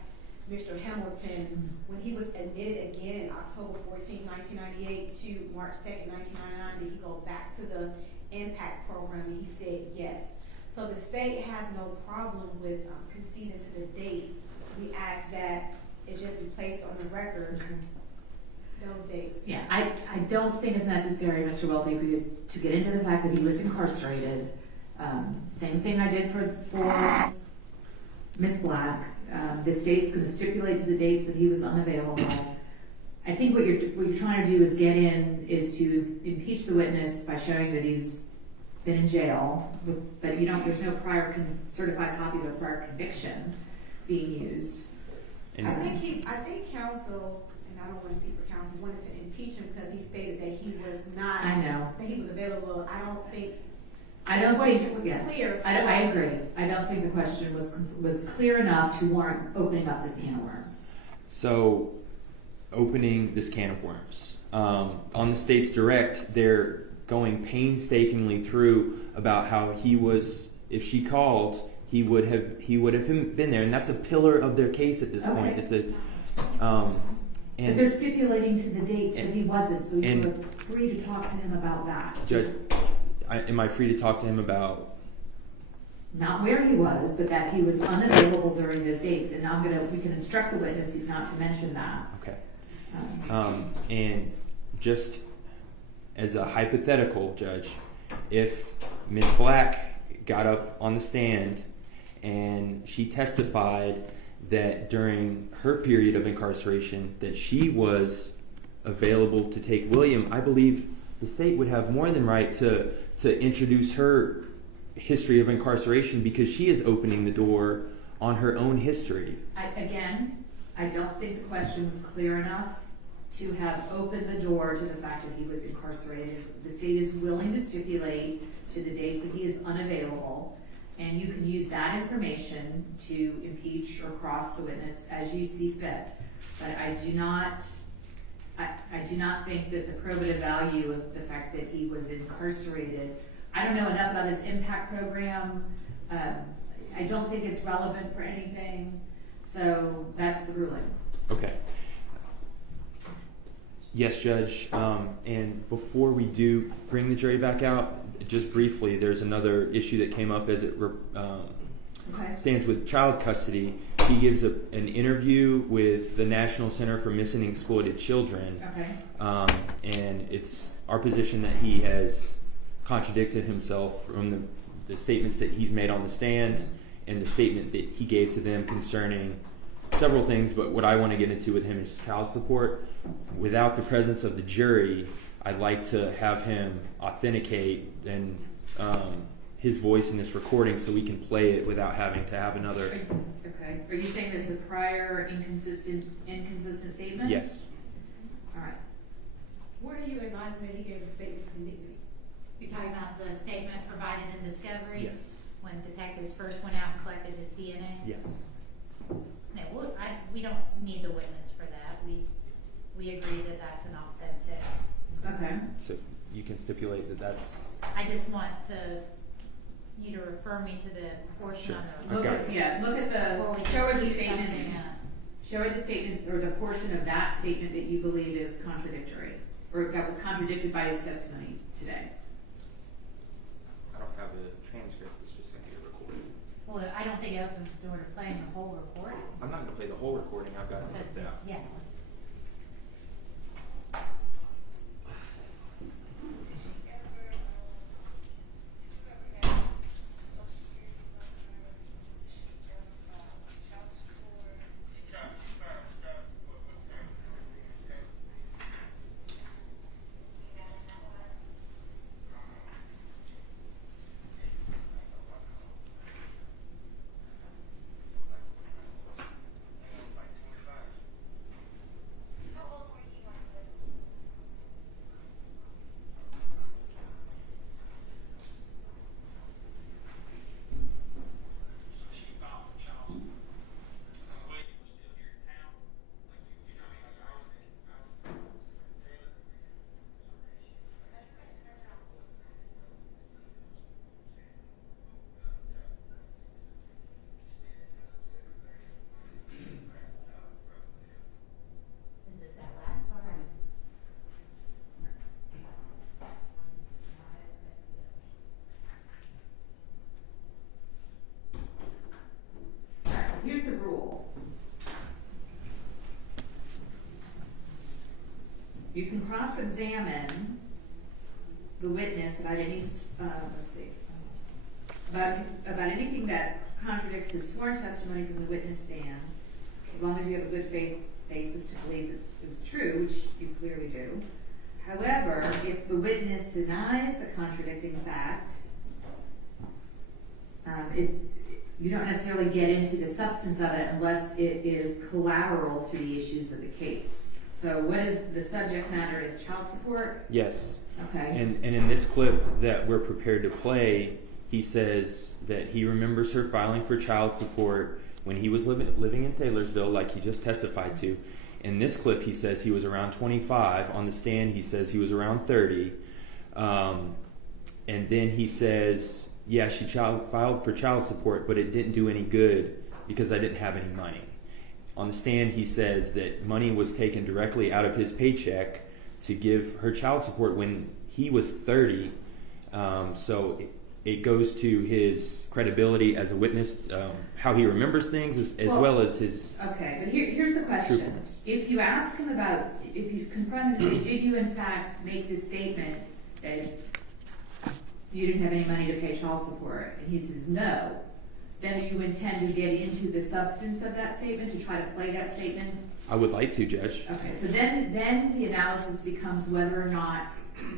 Mr. Hamilton when he was admitted again October 14, 1998 to March 2nd, 1999, did he go back to the Impact program? And he said yes. So the state has no problem with conceding to the dates. We ask that it just be placed on the record, those dates. Yeah, I don't think it's necessary, Mr. Welty, for you to get into the fact that he was incarcerated. Same thing I did for Ms. Black. The state's going to stipulate to the dates that he was unavailable. I think what you're trying to do is to impeach the witness by showing that he's been in jail, but there's no prior certified copy of a prior conviction being used. And I think counsel, and I don't want to speak for counsel, wanted to impeach him because he stated that he was not. I know. That he was available. I don't think the question was yes. clear. I agree. I don't think the question was clear enough to warrant opening up this can of worms. So, opening this can of worms. On the state's direct, they're going painstakingly through about how he was, if she called, he would have been there, and that's a pillar of their case at this point. It's a but they're stipulating to the dates that he wasn't, so you're free to talk to him about that. Judge, am I free to talk to him about? Not where he was, but that he was unavailable during those dates, and we can instruct the witness he's not to mention that. Okay. And just as a hypothetical, Judge, if Ms. Black got up on the stand and she testified that during her period of incarceration that she was available to take William, I believe the state would have more than right to introduce her history of incarceration because she is opening the door on her own history. I don't think the question was clear enough to have opened the door to the fact that he was incarcerated. The state is willing to stipulate to the dates that he is unavailable, and you can use that information to impeach or cross the witness as you see fit. But I do not think that the probative value of the fact that he was incarcerated, I don't know enough about his impact program. I don't think it's relevant for anything. So that's the ruling. Okay. Yes, Judge. And before we do bring the jury back out, just briefly, there's another issue that came up as it stands with child custody. He gives an interview with the National Center for Missing and Exploited Children. Okay. And it's our position that he has contradicted himself from the statements that he's made on the stand and the statement that he gave to them concerning several things, but what I want to get into with him is child support. Without the presence of the jury, I'd like to have him authenticate and his voice in this recording so we can play it without having to have another. Okay. Are you saying this is a prior inconsistent statement? Yes. All right. Where do you advise that he gave a statement to me? You're talking about the statement provided in discovery? Yes. When detectives first went out and collected his DNA? Yes. No, we don't need the witness for that. We agree that that's an authentic. Okay. So you can stipulate that that's. I just want you to refer me to the portion Sure. on the. Look at the show her the statement. Show her the statement or the portion of that statement that you believe is contradictory or that was contradicted by his testimony today? I don't have a transcript, it's just going to be recorded. Well, I don't think it opens the door to playing the whole recording. I'm not going to play the whole recording, I've got it clipped out. Yeah. Here's the rule. You can cross-examine the witness about any, about anything that contradicts his sworn testimony from the witness stand, as long as you have a good faith basis to believe that it was true, which you clearly do. However, if the witness denies the contradicting fact, you don't necessarily get into the substance of it unless it is collateral to the issues of the case. So what is the subject matter is child support? Yes. Okay. And in this clip that we're prepared to play, he says that he remembers her filing for child support when he was living in Taylorsville, like he just testified to. In this clip, he says he was around 25. On the stand, he says he was around 30. And then he says, yeah, she filed for child support, but it didn't do any good because I didn't have any money. On the stand, he says that money was taken directly out of his paycheck to give her child support when he was 30. So it goes to his credibility as a witness, how he remembers things, as well as his Okay, but here's the question. truthfulness. If you ask him about, if you confront him and say, did you in fact make this statement that you didn't have any money to pay child support, and he says no, then do you intend to get into the substance of that statement, to try to play that statement? I would like to, Judge. Okay, so then the analysis becomes whether or not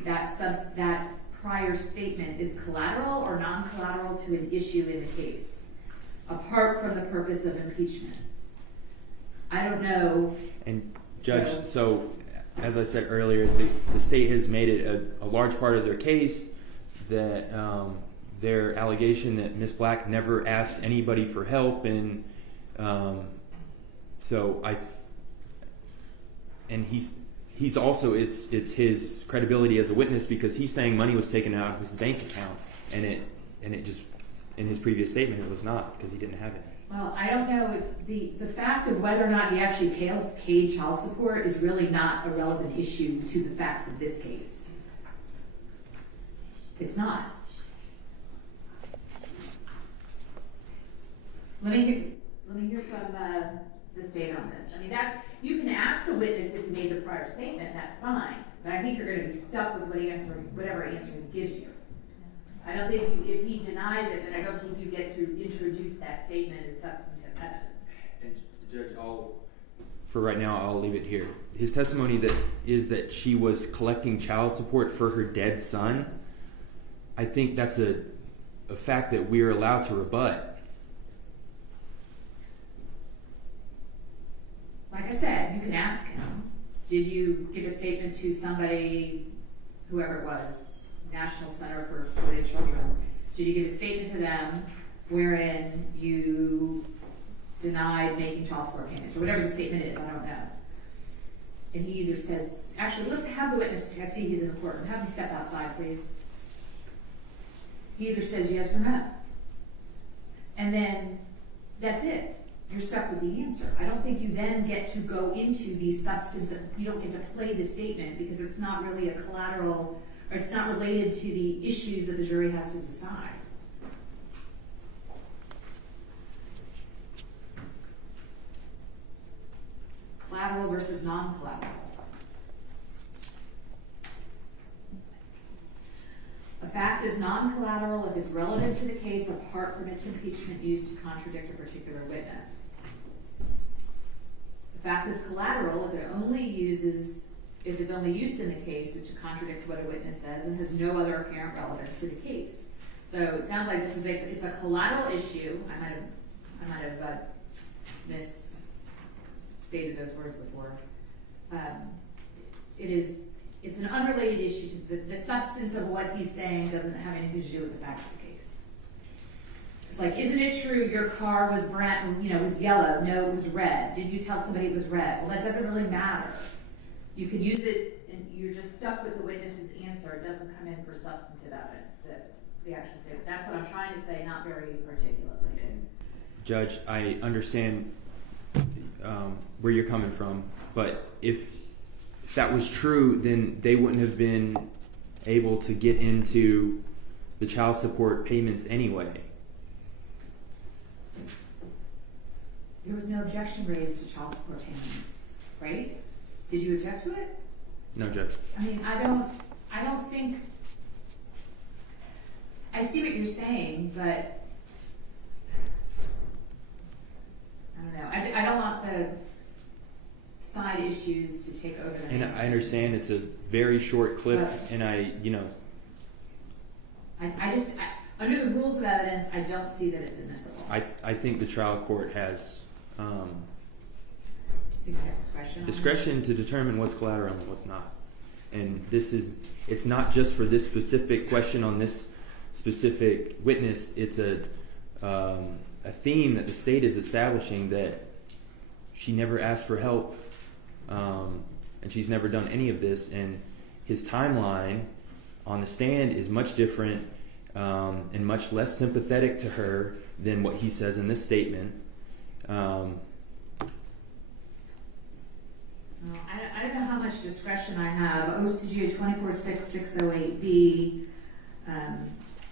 that prior statement is collateral or non-collateral to an issue in the case, apart from the purpose of impeachment. I don't know. And Judge, so as I said earlier, the state has made it a large part of their case that their allegation that Ms. Black never asked anybody for help, and he's also it's his credibility as a witness, because he's saying money was taken out of his bank account, and it just, in his previous statement, it was not, because he didn't have it. Well, I don't know if the fact of whether or not he actually paid child support is really not a relevant issue to the facts of this case. It's not. Let me hear from the state on this. I mean, you can ask the witness if he made the prior statement, that's fine, but I think you're going to be stuck with whatever answer he gives you. I don't think if he denies it, then I don't think you get to introduce that statement as substantive evidence. And Judge, for right now, I'll leave it here. His testimony is that she was collecting child support for her dead son. I think that's a fact that we're allowed to rebut. Like I said, you can ask him, did you give a statement to somebody, whoever it was, National Center for Exploited Children, did you give a statement to them wherein you denied making child support payments, or whatever the statement is, I don't know. And he either says, actually, let's have the witness, I see he's in the courtroom, have him step outside, please. He either says yes or no. And then that's it. you're stuck with the answer. I don't think you then get to go into the substance, you don't get to play the statement because it's not really a collateral, or it's not related to the issues that the jury has to decide. Collateral versus non-collateral. A fact is non-collateral if it's relevant to the case apart from its impeachment used to contradict a particular witness. A fact is collateral if it's only used in the case is to contradict what a witness says and has no other apparent relevance to the case. So it sounds like it's a collateral issue. I might have misstated those words before. It's an unrelated issue to the substance of what he's saying doesn't have anything to do with the facts of the case. It's like, isn't it true your car was was yellow? No, it was red. Did you tell somebody it was red? Well, that doesn't really matter. You can use it, and you're just stuck with the witness's answer. It doesn't come in for substantive evidence that the actual statement. That's what I'm trying to say, not very articulately. And Judge, I understand where you're coming from, but if that was true, then they wouldn't have been able to get into the child support payments anyway. There was no objection raised to child support payments, right? Did you object to it? No, Judge. I mean, I don't think, I see what you're saying, but I don't know. I don't want the side issues to take over. And I understand it's a very short clip, and I under the rules of evidence, I don't see that it's admissible. I think the trial court has discretion to determine what's collateral and what's not. And it's not just for this specific question on this specific witness. It's a theme that the state is establishing, that she never asked for help, and she's never done any of this. And his timeline on the stand is much different and much less sympathetic to her than what he says in this statement. I don't know how much discretion I have. OCGA 246-608B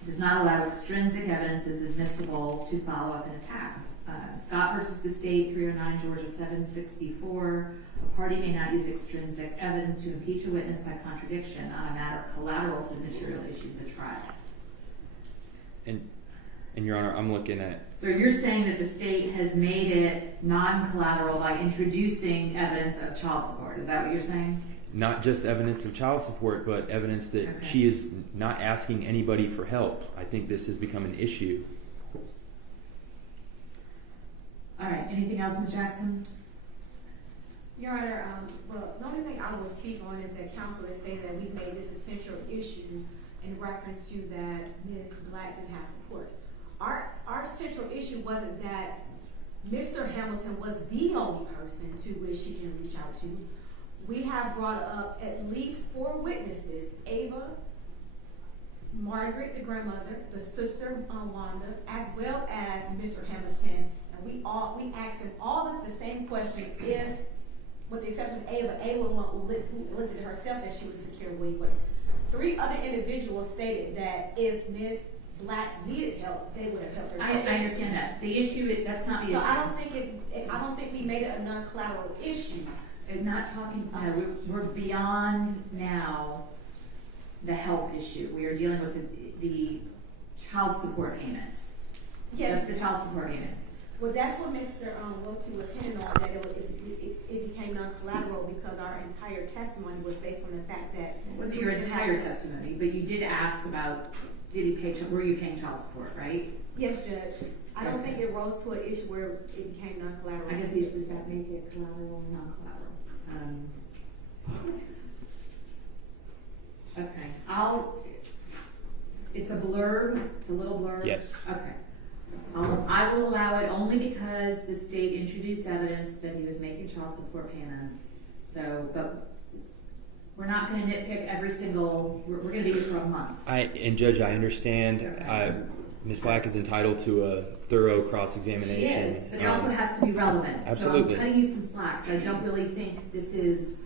does not allow extrinsic evidence as admissible to follow up an attack. Scott versus the state, 309 Georgia 764. A party may not use extrinsic evidence to impeach a witness by contradiction on a matter collateral to the material issues at trial. And Your Honor, I'm looking at... So you're saying that the state has made it non-collateral by introducing evidence of child support. Is that what you're saying? Not just evidence of child support, but evidence that she is not asking anybody for help. I think this has become an issue. All right. Anything else, Ms. Jackson? Your Honor, well, the only thing I will speak on is that counsel has stated that we've made this a central issue in reference to that Ms. Black didn't have support. Our central issue wasn't that Mr. Hamilton was the only person to which she can reach out to. We have brought up at least 4 witnesses: Ava, Margaret, the grandmother, the sister Wanda, as well as Mr. Hamilton, and we asked them all the same question. If, with the exception of Ava who elicited herself that she would secure William, but 3 other individuals stated that if Ms. Black needed help, they would have helped her. I understand that. The issue that's not the issue. So I don't think we made it a non-collateral issue. I'm not talking. We're beyond now the help issue. We are dealing with the child support payments. Yes, just the child support payments. Well, that's what Mr. Wilson was hinting on, that it became non-collateral because our entire testimony was based on the fact that. It wasn't your entire testimony, but you did ask about. Were you paying child support, right? Yes, Judge. I don't think it rose to an issue where it became non-collateral. I guess they just have to make it collateral or non-collateral. Okay. It's a blurb. It's a little blurb. Yes. Okay. I will allow it only because the state introduced evidence that he was making child support payments. So, but we're not going to nitpick every single. We're going to be here for a month. And Judge, I understand. Okay. Ms. Black is entitled to a thorough She cross-examination. is, but it also has to be relevant. Absolutely. So I'm cutting you some slack, so I don't really think this is,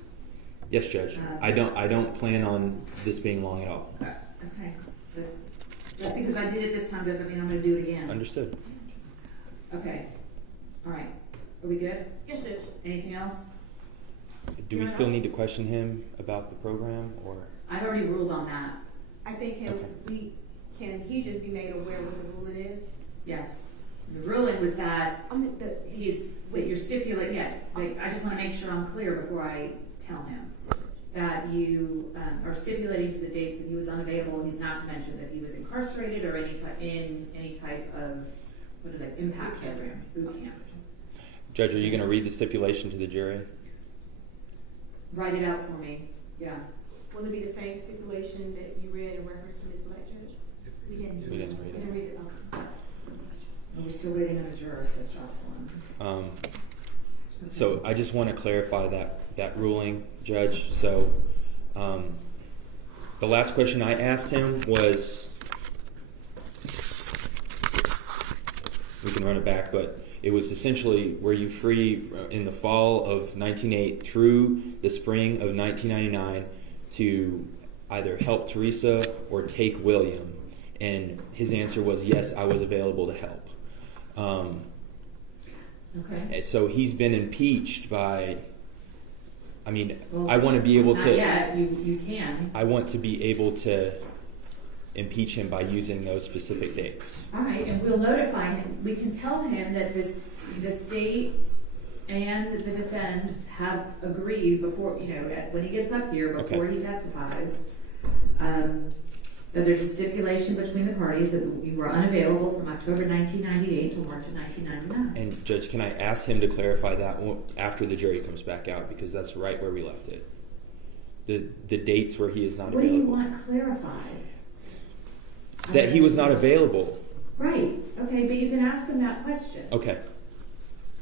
Yes, Judge. I don't plan on this being long at all. okay. But just because I did it this time doesn't mean I'm gonna do it again. Understood. Okay, all right. Are we good? Yes, Judge. Anything else? Do we still need to question him about the program, or? I've already ruled on that. I think can he just be made aware what the ruling is? Yes. The ruling was that He's that you're stipulating, I just wanna make sure I'm clear before I tell him. That you are stipulating to the dates that he was unavailable, and he's not to mention that he was incarcerated or in any type of, impact program, boot camp. Judge, are you going to read the stipulation to the jury? Write it out for me, yeah. Will it be the same stipulation that you read in reference to Ms. Black, Judge? We didn't We didn't read You it. didn't read it? Okay. We're still waiting on a juror, says Jocelyn. So I just want to clarify that ruling, Judge. So the last question I asked him was, we can run it back, but it was essentially, were you free in the fall of 1908 through the spring of 1999 to either help Teresa or take William? And his answer was, yes, I was available to help. Okay. So he's been impeached by, Well, I want to be able not to. yet. You can. I want to be able to impeach him by using those specific dates. All right, and we'll notify him. We can tell him that the state and the defense have agreed before, when he gets up here, before he testifies, that there's a stipulation between the parties that you were unavailable from October 1998 to March of 1999. And Judge, can I ask him to clarify that after the jury comes back out, because that's right where we left it. The dates where he is not What do available. you want clarified? That he was not available. Right. Okay, but you can ask him that question. Okay.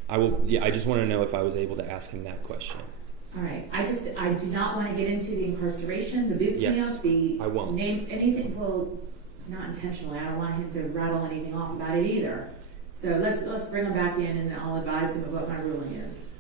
I will. Yeah, I just want to know if I was able to ask him that question. All right. I do not want to get into the incarceration, the boot Yes, camp, the I won't. name anything. Well, not intentionally. I don't want him to rattle anything off about it either. So let's bring him back in, and I'll advise him of what my ruling is.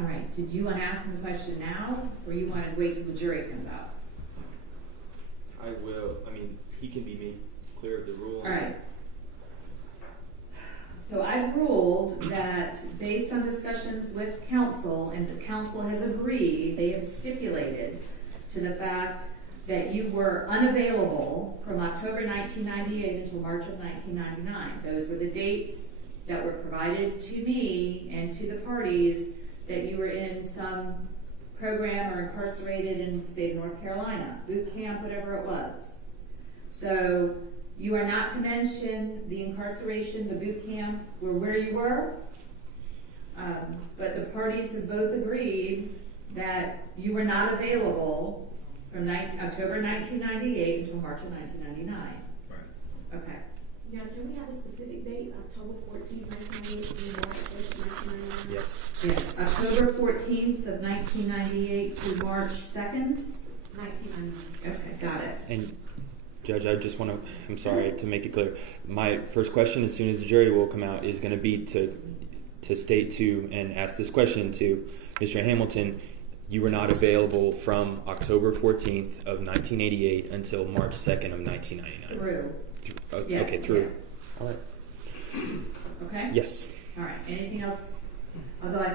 All right, did you want to ask him the question now, or you want to wait till the jury comes out? I will. He can be made clear of the rule. All right. So I've ruled that based on discussions with counsel, and the counsel has agreed, they have stipulated to the fact that you were unavailable from October 1998 until March of 1999. Those were the dates that were provided to me and to the parties that you were in some program or incarcerated in the state of North Carolina, boot camp, whatever it was. So you are not to mention the incarceration, the boot camp, or where you were, but the parties have both agreed that you were not available from October 1998 until March of 1999. Right. Okay. Now, can we have the specific dates, October 14th, 1998, through March 1st, 1999? Yes. Yes, October 14th of 1998 to March 2nd? 1999. Okay, got it. And Judge, I just want to, I'm sorry, to make it clear. My first question, as soon as the jury will come out, is going to be to state to and ask this question to Mr. Hamilton. You were not available from October 14th of 1988 until March 2nd of 1999. Through. Yeah, okay, through. Yeah. All right. Okay? Yes. All right, anything else? Although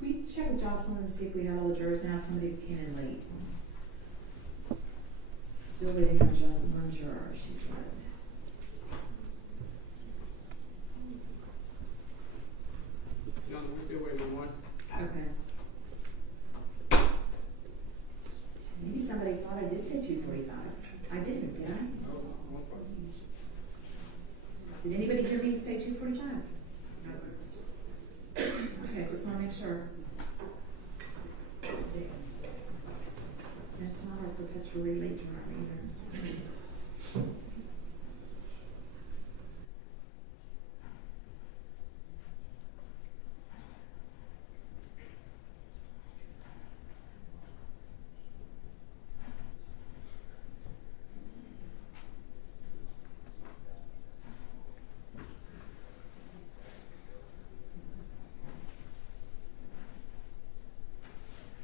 we check with Jocelyn and see if we have all the jurors now. Somebody came in late. Still waiting on one juror, she said. No, we're still waiting on one. Okay. Maybe somebody thought I did say 2:45. I didn't, did I? Did anybody hear me say 2:45? sure. It's not a perpetually late driver either.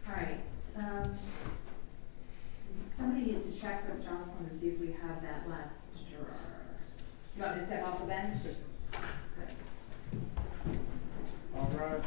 All right, somebody needs to check with Jocelyn to see if we have that last juror. You want me to step off the bench? Good. All right.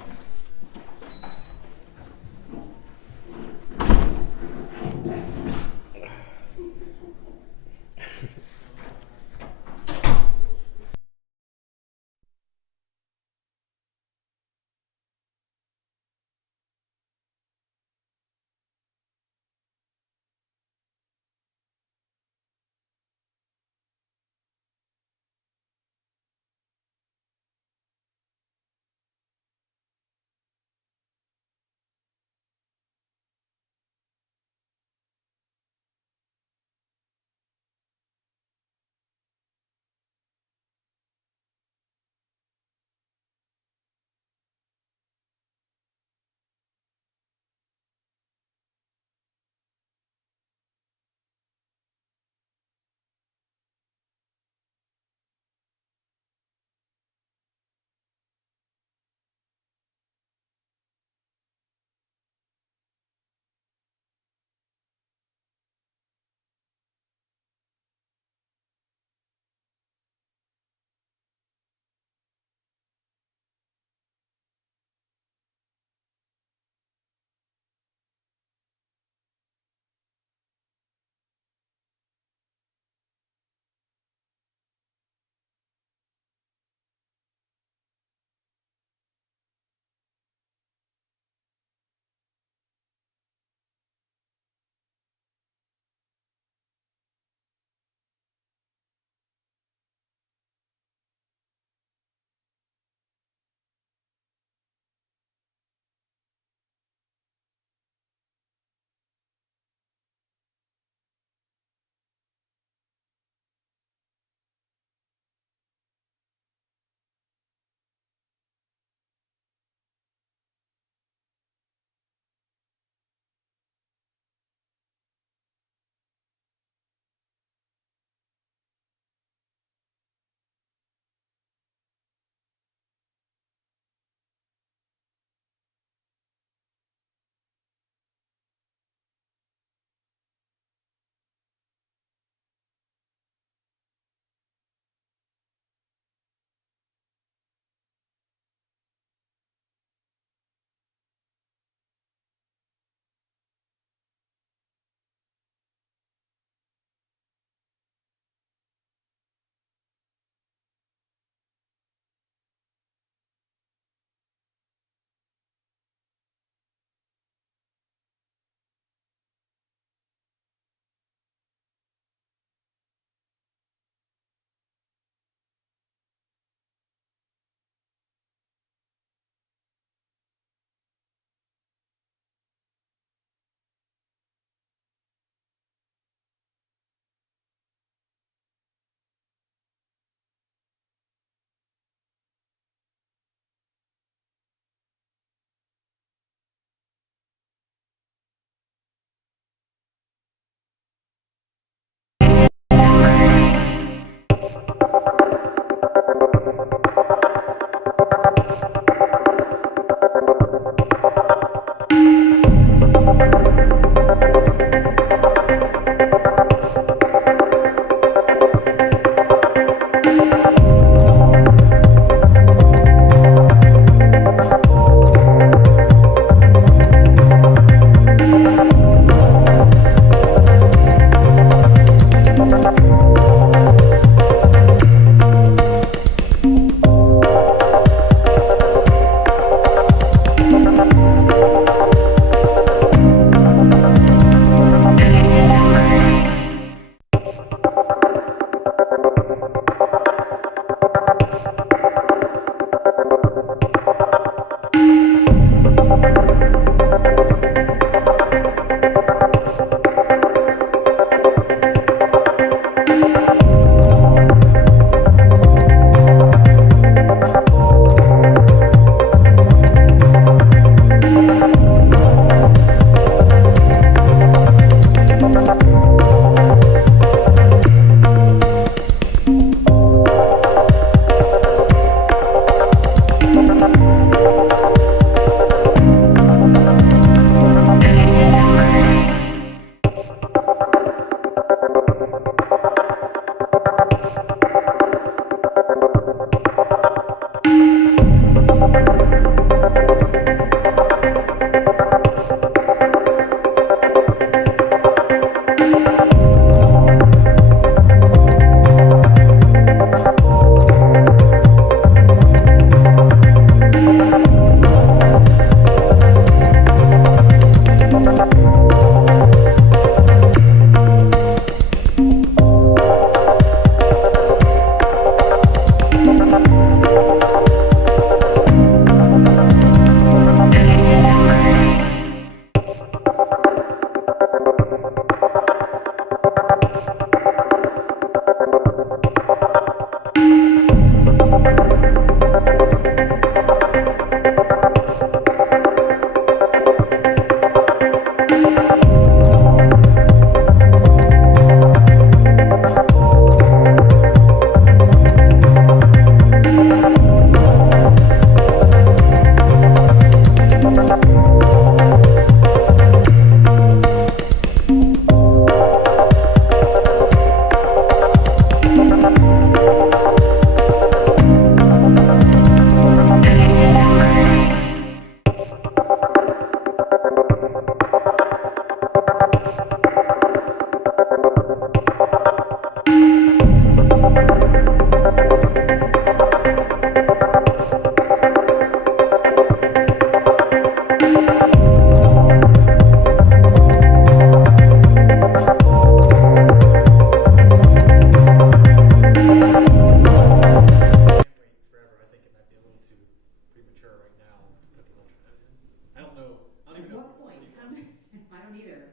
don't either.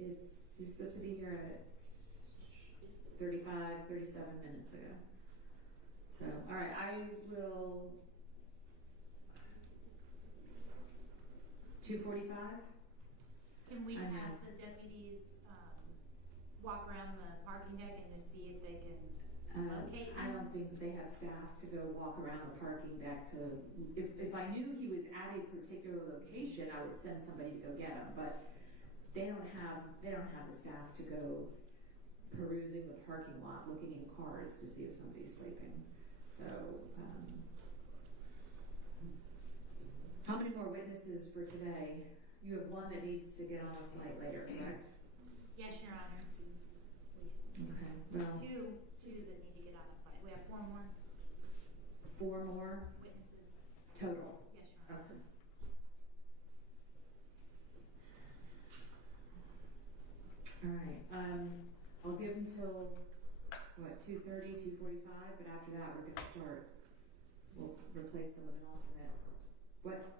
You're supposed to be here at 35, 37 minutes ago. So, all right, I will. 2:45. Can we I know. have the deputies walk around the parking deck and to see if they can locate him? I don't think they have staff to go walk around the parking deck to. If I knew he was at a particular location, I would send somebody to go get him. But they don't have the staff to go perusing the parking lot, looking in cars to see if somebody's sleeping. So, how many more witnesses for today? You have one that needs to get on a flight later, correct? Yes, Your Honor. Okay. Well, Two that need to get on the flight. We have 4 more 4 more witnesses. total. Yes, Your Honor. Okay. All right. I'll give until what 2:30, 2:45, but after that we're going to start. We'll replace them with an alternate. What?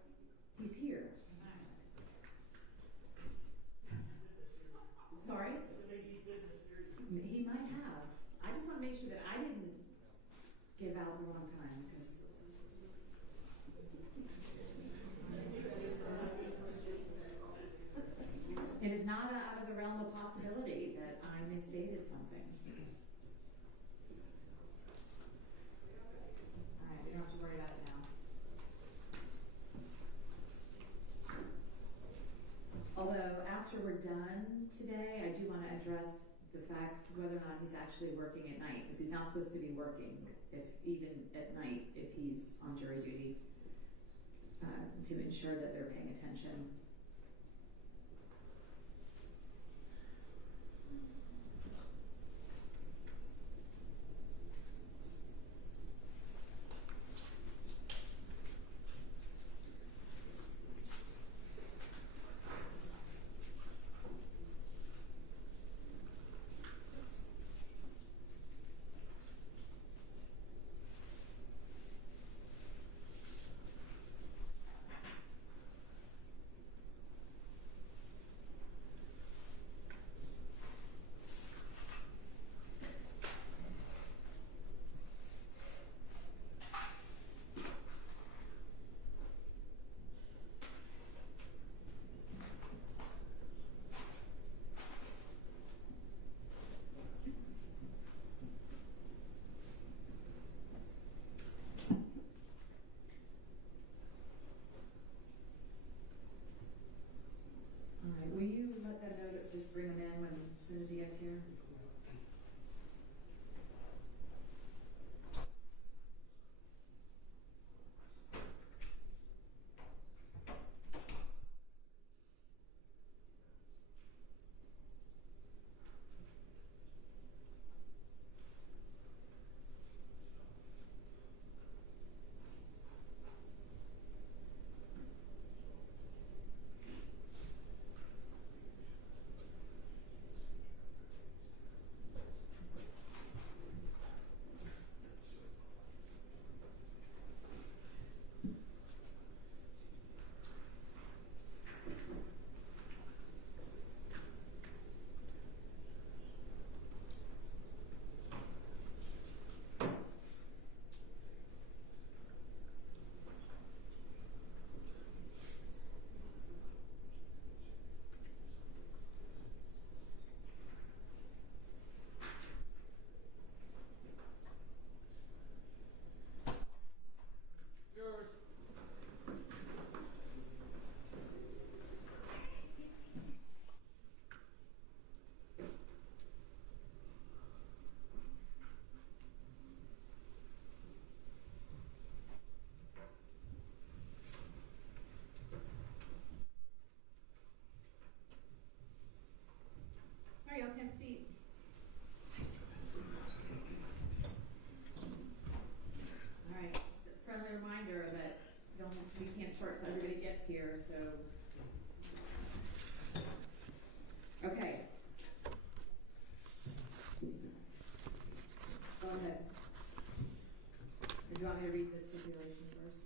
He's here. Sorry? He might have. I just want to make sure that I didn't give out the wrong time because. It is not out of the realm of possibility that I misstated something. All right, we don't have to worry about it now. Although after we're done today, I do want to address the fact whether or not he's actually working at night, because he's not supposed to be working even at night if he's on jury duty, to ensure that they're paying attention. All right, will you let that know to just bring him in as soon as he gets here? Yours. All right, y'all can have a seat. All right, just a friendly reminder that we can't start till everybody gets here, so. Okay. Go ahead. Do you want me to read the stipulation first?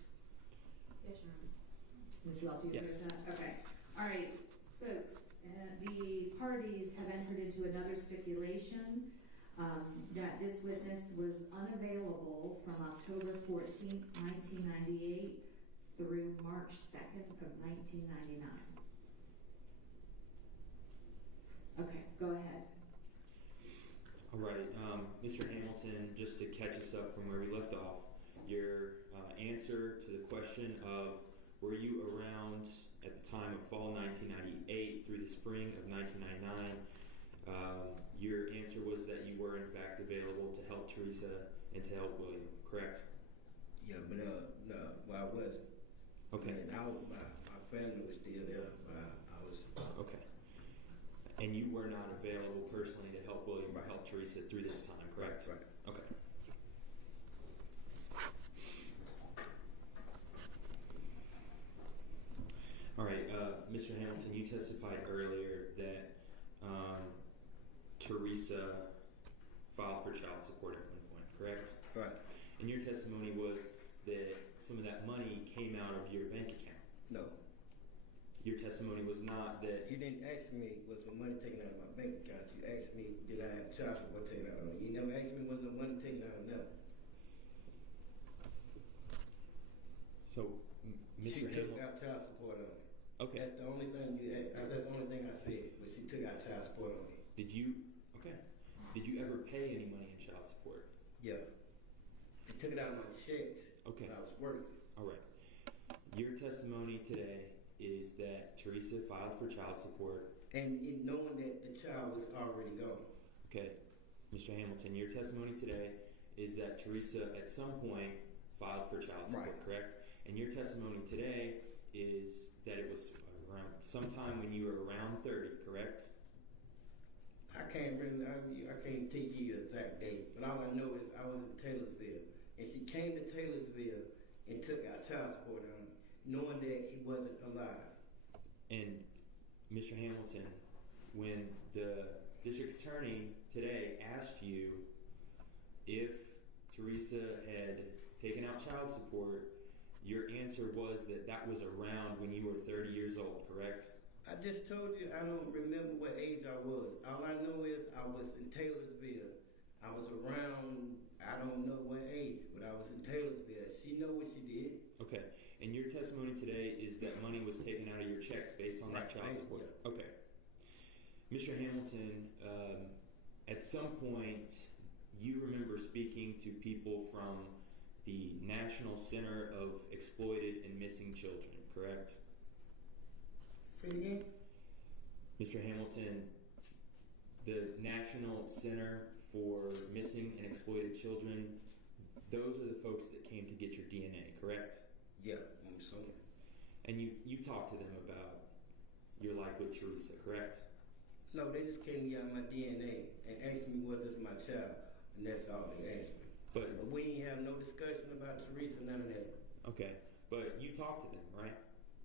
Yes, Your Honor. Mr. Welch, do you Yes. agree with that? Okay. All right, folks, the parties have entered into another stipulation that this witness was unavailable from October 14th, 1998 through March 2nd of 1999. Okay, go ahead. All right, Mr. Hamilton, just to catch us up from where we left off, your answer to the question of were you around at the time of fall 1998 through the spring of 1999, your answer was that you were in fact available to help Teresa and to help William, correct? Yeah, but no, well, I wasn't. Okay. And my family was still there. I was. Okay. And you were not available personally to help William or help Teresa through this time, correct? Right. Okay. All right, Mr. Hamilton, you testified earlier that Teresa filed for child support at one point, correct? Right. And your testimony was that some of that money came out of your bank account. No. Your testimony was not that... You didn't ask me was the money taken out of my bank account. You asked me did I have child support taken out of me. You never asked me was the money taken out of nothing. So, Mr. She took out child support on me. Okay. That's the only thing you asked. That's the only thing I said was she took out child support on me. Did you... Okay. Did you ever pay any money in child support? Yeah. She took it out of my checks. Okay. When I was working. All right. Your testimony today is that Teresa filed for child support. And in knowing that the child was already gone. Okay. Mr. Hamilton, your testimony today is that Teresa at some point filed for child support, right. Correct? And your testimony today is that it was around sometime when you were around 30, correct? I can't take you the exact date, but all I know is I was in Taylorsville, and she came to Taylorsville and took out child support on me, knowing that he wasn't alive. And Mr. Hamilton, when the district attorney today asked you if Teresa had taken out child support, your answer was that that was around when you were 30 years old, correct? I just told you I don't remember what age I was. All I know is I was in Taylorsville. I was around, I don't know what age, but I was in Taylorsville. She know what she did. Okay. And your testimony today is that money was taken out of your checks based on that child support. Yeah. Okay. Mr. Hamilton, at some point, you remember speaking to people from the National Center of Exploited and Missing Children, correct? Say it again? Mr. Hamilton, the National Center for Missing and Exploited Children, those are the folks that came to get your DNA, correct? Yeah, I'm sorry. And you talked to them about your life with Teresa, correct? No, they just came to get my DNA and asked me was this my child, and that's all they asked me. But we ain't have no discussion about Teresa, none of that. Okay, but you talked to them, right?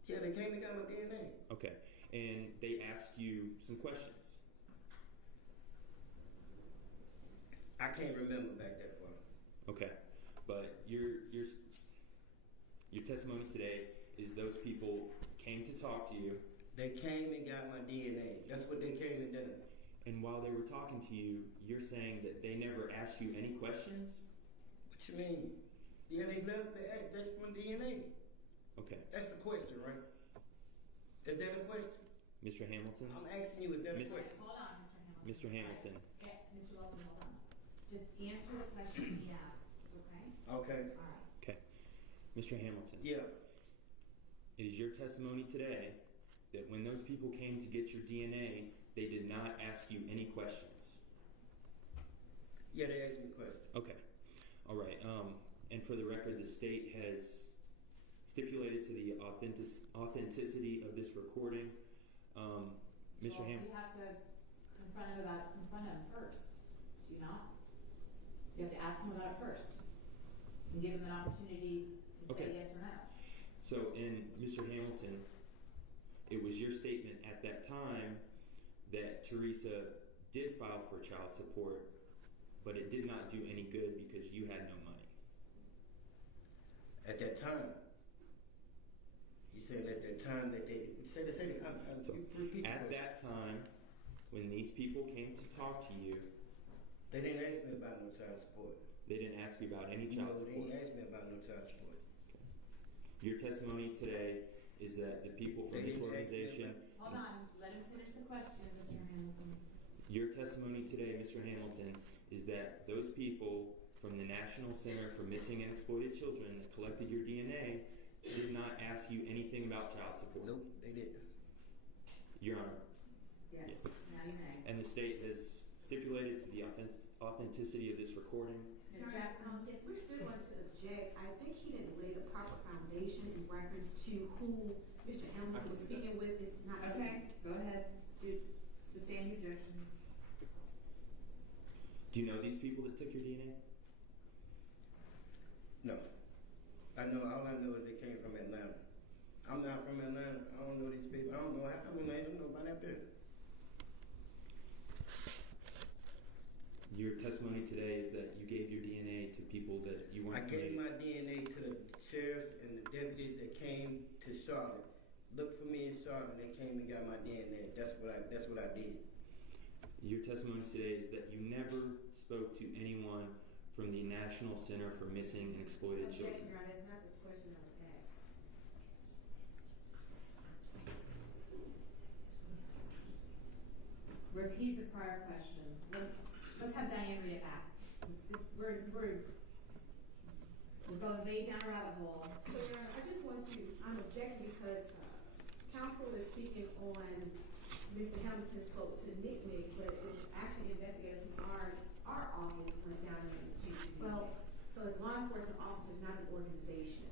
Yeah, they came and got my DNA. Okay, and they asked you some questions. I can't remember back that far. Okay, but your testimony today is those people came to talk to you. They came and got my DNA. That's what they came and done. And while they were talking to you, you're saying that they never asked you any questions? What you mean? Yeah, they left. That's my DNA. Okay. That's the question, right? Is that a question? Mr. Hamilton? I'm asking you, is that a question? Hold on, Mr. Hamilton. Mr. Hamilton. Yeah, Mr. Lawson, hold on. Just answer the question he asks, okay? Okay. All right. Okay. Mr. Hamilton. Yeah. It is your testimony today that when those people came to get your DNA, they did not ask you any questions. Yeah, they asked me questions. Okay. All right. And for the record, the state has stipulated to the authenticity of this recording. Mr. Hamilton. You have to confront him first. Do you not? You have to ask him about it first and give him an opportunity to say yes or no. So, in Mr. Hamilton, it was your statement at that time that Teresa did file for child support, but it did not do any good because you had no money. At that time. You said at that time that they said So, at that time, when these people came to talk to you, They didn't ask me about no child support. they didn't ask you about any child No, support? they didn't ask me about no child support. Your testimony today is that the people from They this didn't ask me organization... Hold on, let him finish the question, Mr. Hamilton. Your testimony today, Mr. Hamilton, is that those people from the National Center for Missing and Exploited Children that collected your DNA did not ask you anything about child support? Nope, they didn't. Your Honor. Yes, now you may. And the state has stipulated to the authenticity of this recording. Ms. Jackson? Yes, we're still going to object. I think he didn't lay the proper foundation in reference to who Mr. Hamilton was speaking with. Is not Okay, go ahead. Sustain your objection. Do you know these people that took your DNA? No. I know, all I know is they came from Atlanta. I'm not from Atlanta. I don't know these people. I don't know about that bit. Your testimony today is that you gave your DNA to people that you weren't I gave familiar- my DNA to the sheriffs and the deputies that came to Charlotte. Looked for me in Charlotte, and they came and got my DNA. That's what I did. Your testimony today is that you never spoke to anyone from the National Center for Missing and Exploited Objection, Children. Your Honor, that's not the question I was asked. Repeat the prior question. Let's have Diane read it back. We're going way down a rabbit hole. So, Your Honor, I just want to, I'm objecting because counsel is speaking on Mr. Hamilton spoke to Nick, but it's actually investigators from our office went down there and changed the Well, so it's law enforcement officers, not an organization.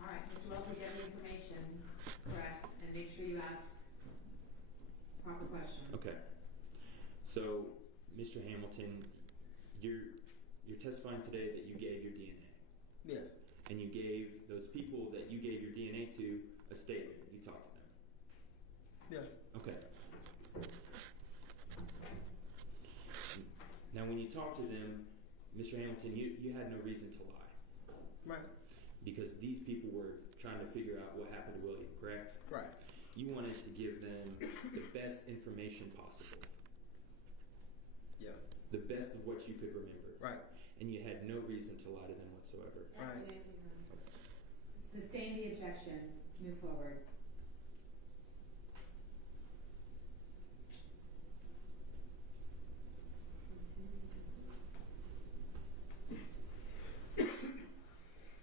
all right, Mr. Welker, get the information correct and make sure you ask proper question. Okay. So, Mr. Hamilton, you're testifying today that you gave your DNA. Yeah. And you gave those people that you gave your DNA to a statement. You talked to them. Yeah. Okay. Now, when you talked to them, Mr. Hamilton, you had no reason to lie. Right. Because these people were trying to figure out what happened to William, correct? Right. You wanted to give them the best information possible. Yeah. The best of what you could remember. Right. And you had no reason to lie to them whatsoever. Right. Sustain the objection. Let's move forward.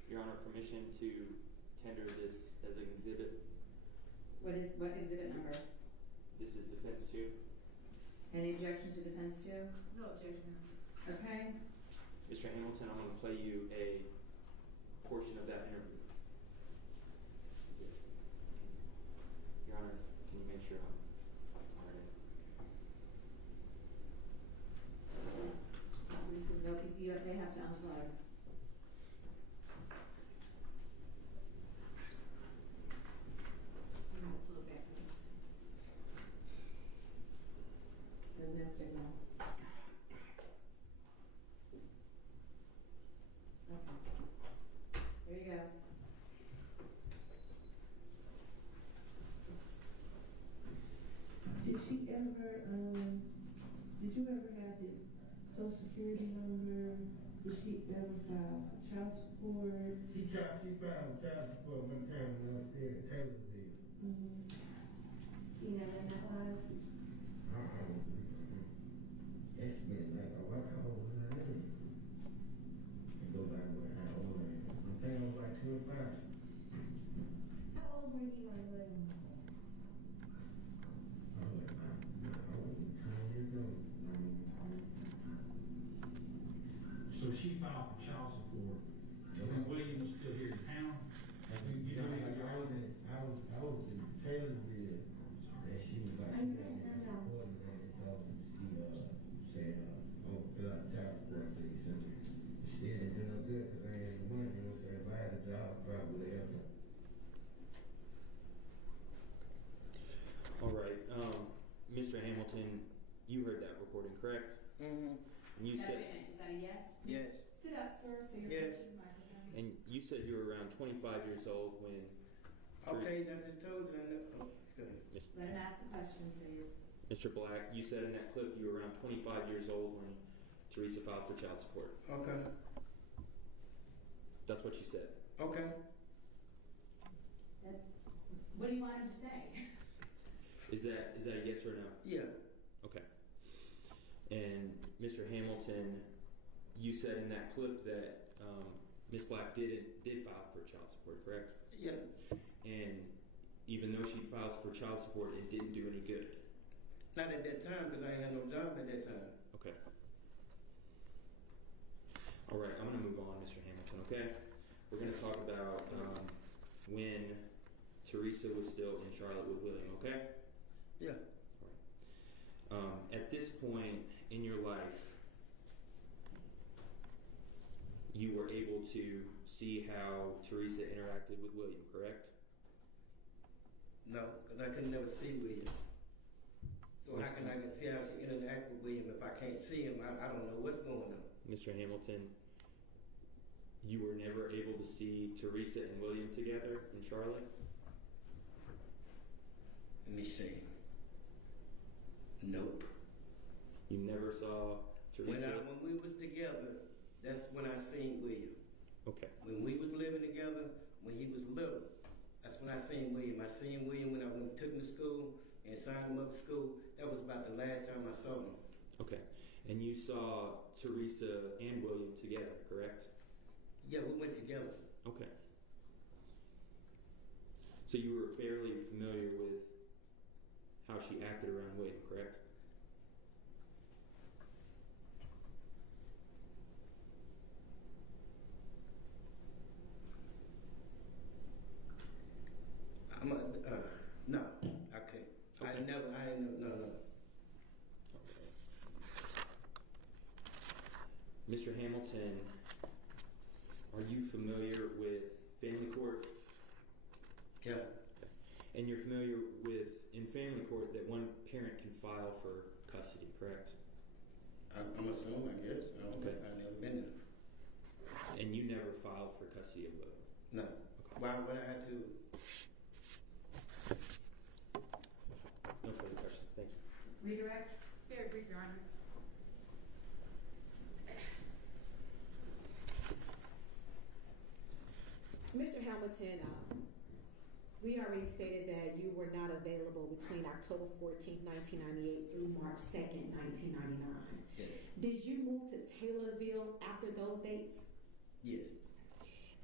Your Honor, permission to tender this as an exhibit. What exhibit number? This is defense 2. Any objection to defense 2? No objection. Okay. Mr. Hamilton, I'm going to play you a portion of that interview. Your Honor, can you make sure I'm ready? No, they have to, I'm sorry. There's no signal. Okay. There you go. Did she ever, did you ever have his social security number? Did she ever file for child support? She filed child support one time when I was staying at Taylorsville. You know when that was? It's been like a while. How old was I then? I go back with how old I am. I think I was like 25. How old were you when William? I was like, I was 10 years old. So she filed for child support. When William was still here in town, I was in Taylorsville, and she was like, she got me coordinated, so she said, oh, fill out child support, so you sent me. She didn't do no good, because I ain't had the money, you know, so if I had a job, I probably would have. All right. Mr. Hamilton, you heard that recording, correct? Mm-hmm. And you Is that said, is that a yes? Yes. Sit up, sir, so you're Yes. touching the microphone. and you said you were around 25 years old when Okay, I just told you. I know. Oh, go ahead. Let him ask the question, please. Mr. Black, you said in that clip you were around 25 years old when Teresa filed for child support. Okay. That's what you said. Okay. What do you want him to say? Is that a yes or no? Yeah. Okay. And Mr. Hamilton, you said in that clip that Ms. Black did file for child support, correct? Yeah. And even though she filed for child support, it didn't do any good. Not at that time because I had no job at that time. Okay. All right, I'm going to move on, Mr. Hamilton, okay? We're going to talk about when Teresa was still in Charlotte with William, okay? Yeah. All right. At this point in your life, you were able to see how Teresa interacted with William, correct? No, because I could never see William. So how can I see how she interact with William if I can't see him? I don't know what's going on. Mr. Hamilton, you were never able to see Teresa and William together in Charlotte? Let me see. Nope. You never saw Teresa? When we was together, that's when I seen William. Okay. When we was living together, when he was little, that's when I seen William. I seen William when I took him to school and signed him up to school. That was about the last time I saw him. Okay. And you saw Teresa and William together, correct? Yeah, we went together. Okay. So you were fairly familiar with how she acted around William, correct? No, I can't. Okay. No. Mr. Hamilton, are you familiar with family court? Yeah. And you're familiar with, in family court, that one parent can file for custody, correct? I'm assuming, I guess. Okay. I've never been there. And you never filed for custody of William? No. Okay. Why would I have to? No further questions, thank you. Redirect? Very brief, Your Honor. Mr. Hamilton, we already stated that you were not available between October 14, 1998 through March 2nd, 1999. Yes. Did you move to Taylorsville after those dates? Yes.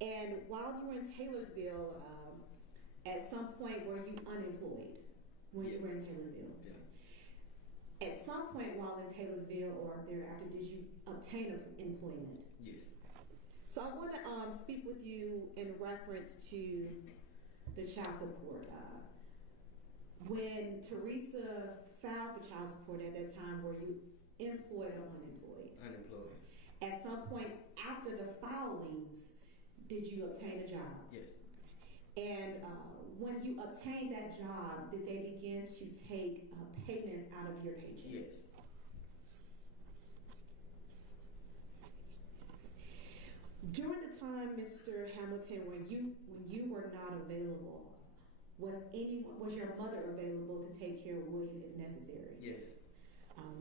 And while you were in Taylorsville, at some point were you unemployed when you were in Taylorsville? Yeah. At some point while in Taylorsville or thereafter, did you obtain employment? Yes. So I want to speak with you in reference to the child support. When Teresa filed for child support at that time, were you employed or unemployed? Unemployed. At some point after the filings, did you obtain a job? Yes. And when you obtained that job, did they begin to take payments out of your paycheck? Yes. During the time, Mr. Hamilton, when you were not available, was your mother available to take care of William if necessary? Yes.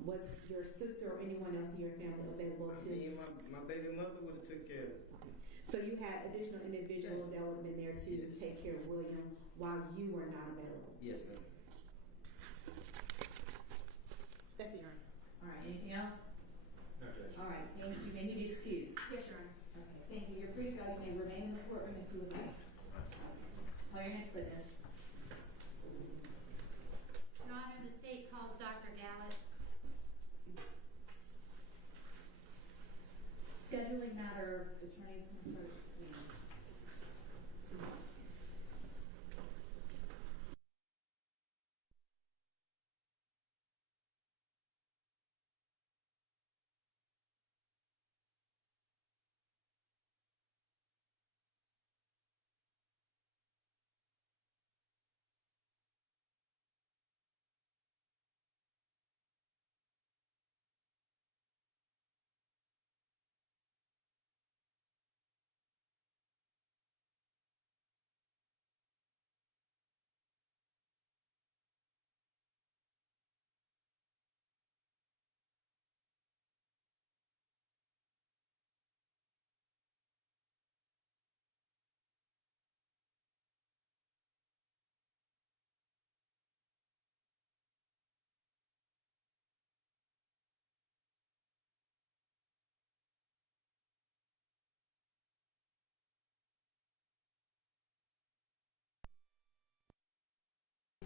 Was your sister or anyone else in your family available to? Me and my baby mother would have took care of it. So you had additional individuals that would have been there to take care of William while you were not available? Yes, ma'am. That's it, Your Honor. All right, anything else? No, Judge. All right, thank you. May you be excused? Yes, Your Honor. Okay, thank you. You're free to go. You may remain in the courtroom if you would like. Call your next witness. Your Honor, the state calls Dr. Gallup. Scheduling matter, attorneys come first, please.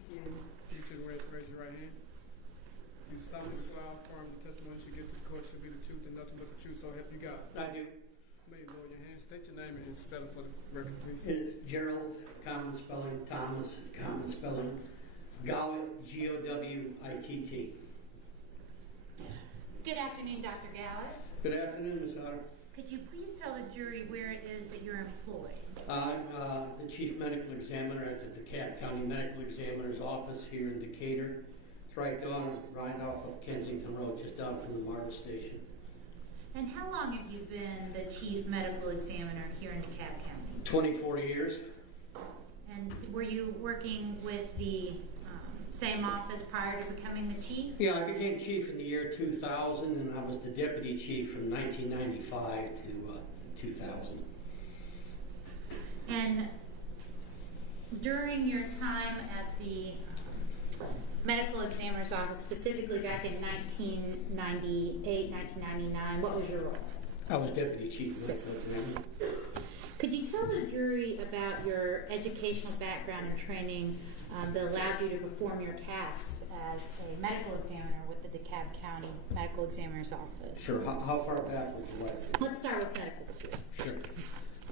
do. You to raise your right hand. You solemnly swear or affirm the testimony you give to the court shall be the truth and nothing but the truth, so help you God. I do. May you lower your hand. State your name and spell it for the record, please. Gerald, common spelling, Thomas, common spelling, Gowit, Gowit. Good afternoon, Dr. Gallett. Good afternoon, Ms. Otter. Could you please tell the jury where it is that you're employed? I'm the chief medical examiner at the DeKalb County Medical Examiner's office here in Decatur. It's right off of Kensington Road, just down from the MARTA station. And how long have you been the chief medical examiner here in DeKalb County? 24 years. And were you working with the same office prior to becoming the chief? Yeah, I became chief in the year 2000, and I was the deputy chief from 1995 to 2000. And during your time at the medical examiner's office, specifically back in 1998, 1999, what was your role? I was deputy chief medical examiner. Could you tell the jury about your educational background and training that allowed you to perform your tasks as a medical examiner with the DeKalb County Medical Examiner's Office? Sure. How far back would you like? Let's start with medical school. Sure.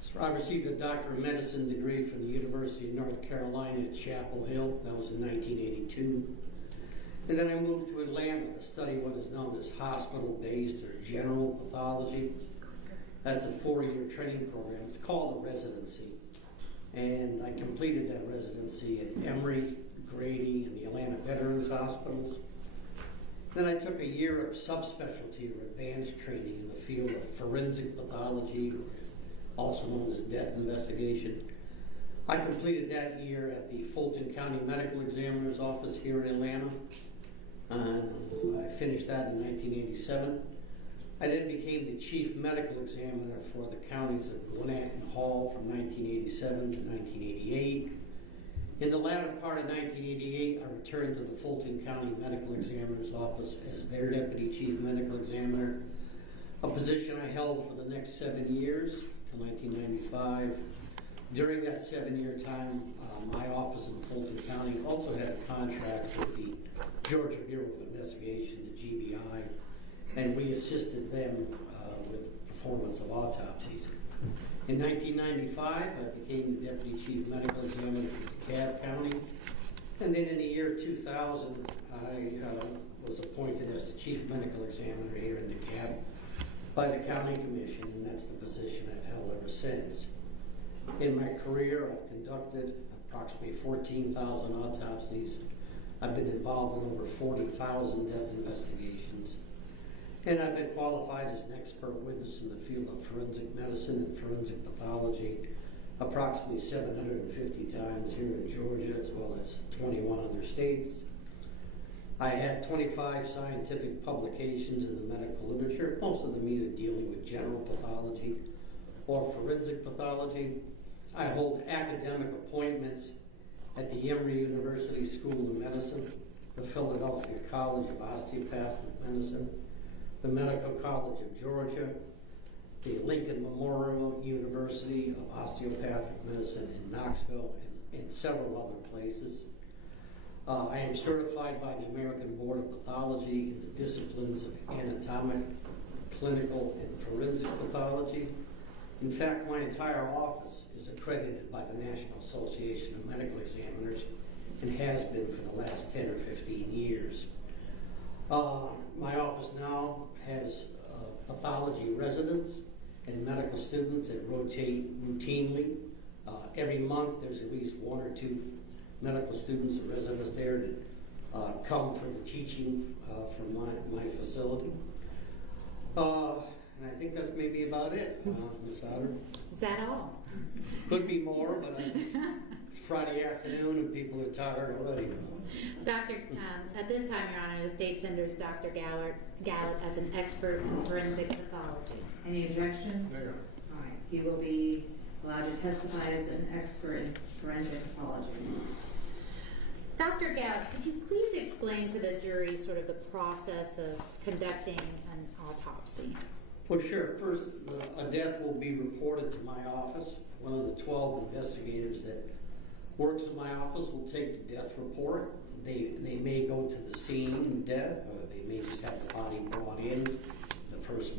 So I received a Doctor of Medicine degree from the University of North Carolina at Chapel Hill. That was in 1982. And then I moved to Atlanta to study what is known as hospital-based or general pathology. That's a 4-year training program. It's called a residency. And I completed that residency at Emory, Grady, and the Atlanta Veterans Hospitals. Then I took a year of subspecialty or advanced training in the field of forensic pathology, also known as death investigation. I completed that year at the Fulton County Medical Examiner's office here in Atlanta. I finished that in 1987. I then became the chief medical examiner for the counties of Gwinnett and Hall from 1987 to 1988. In the latter part of 1988, I returned to the Fulton County Medical Examiner's office as their deputy chief medical examiner, a position I held for the next 7 years, till 1995. During that 7-year time, my office in Fulton County also had a contract with the Georgia Bureau of Investigation, the GBI, and we assisted them with performance of autopsies. In 1995, I became the deputy chief medical examiner for DeKalb County, and then in the year 2000, I was appointed as the chief medical examiner here in DeKalb by the county commission, and that's the position I've held ever since. In my career, I've conducted approximately 14,000 autopsies. I've been involved in over 40,000 death investigations. And I've been qualified as an expert witness in the field of forensic medicine and forensic pathology approximately 750 times here in Georgia, as well as 21 other states. I had 25 scientific publications in the medical literature, most of them either dealing with general pathology or forensic pathology. I hold academic appointments at the Emory University School of Medicine, the Philadelphia College of Osteopathic Medicine, the Medical College of Georgia, the Lincoln Memorial University of Osteopathic Medicine in Knoxville, and several other places. I am certified by the American Board of Pathology in the disciplines of anatomic, clinical, and forensic pathology. In fact, my entire office is accredited by the National Association of Medical Examiners and has been for the last 10 or 15 years. My office now has pathology residents and medical students that rotate routinely. Every month there's at least 1 or 2 medical students or residents there that come for the teaching from my facility. And I think that's maybe about it, Ms. Otter. Is that all? Could be more, but it's Friday afternoon and people are tired already. Doctor, at this time, Your Honor, the state tenders Dr. Gallert as an expert in forensic pathology. Any objection? There you go. All right. He will be allowed to testify as an expert in forensic pathology. Dr. Gallert, could you please explain to the jury sort of the process of conducting an autopsy? Well, sure. First, a death will be reported to my office. One of the 12 investigators that Works in my office will take the death report. They may go to the scene of death, or they may just have the body brought in. The person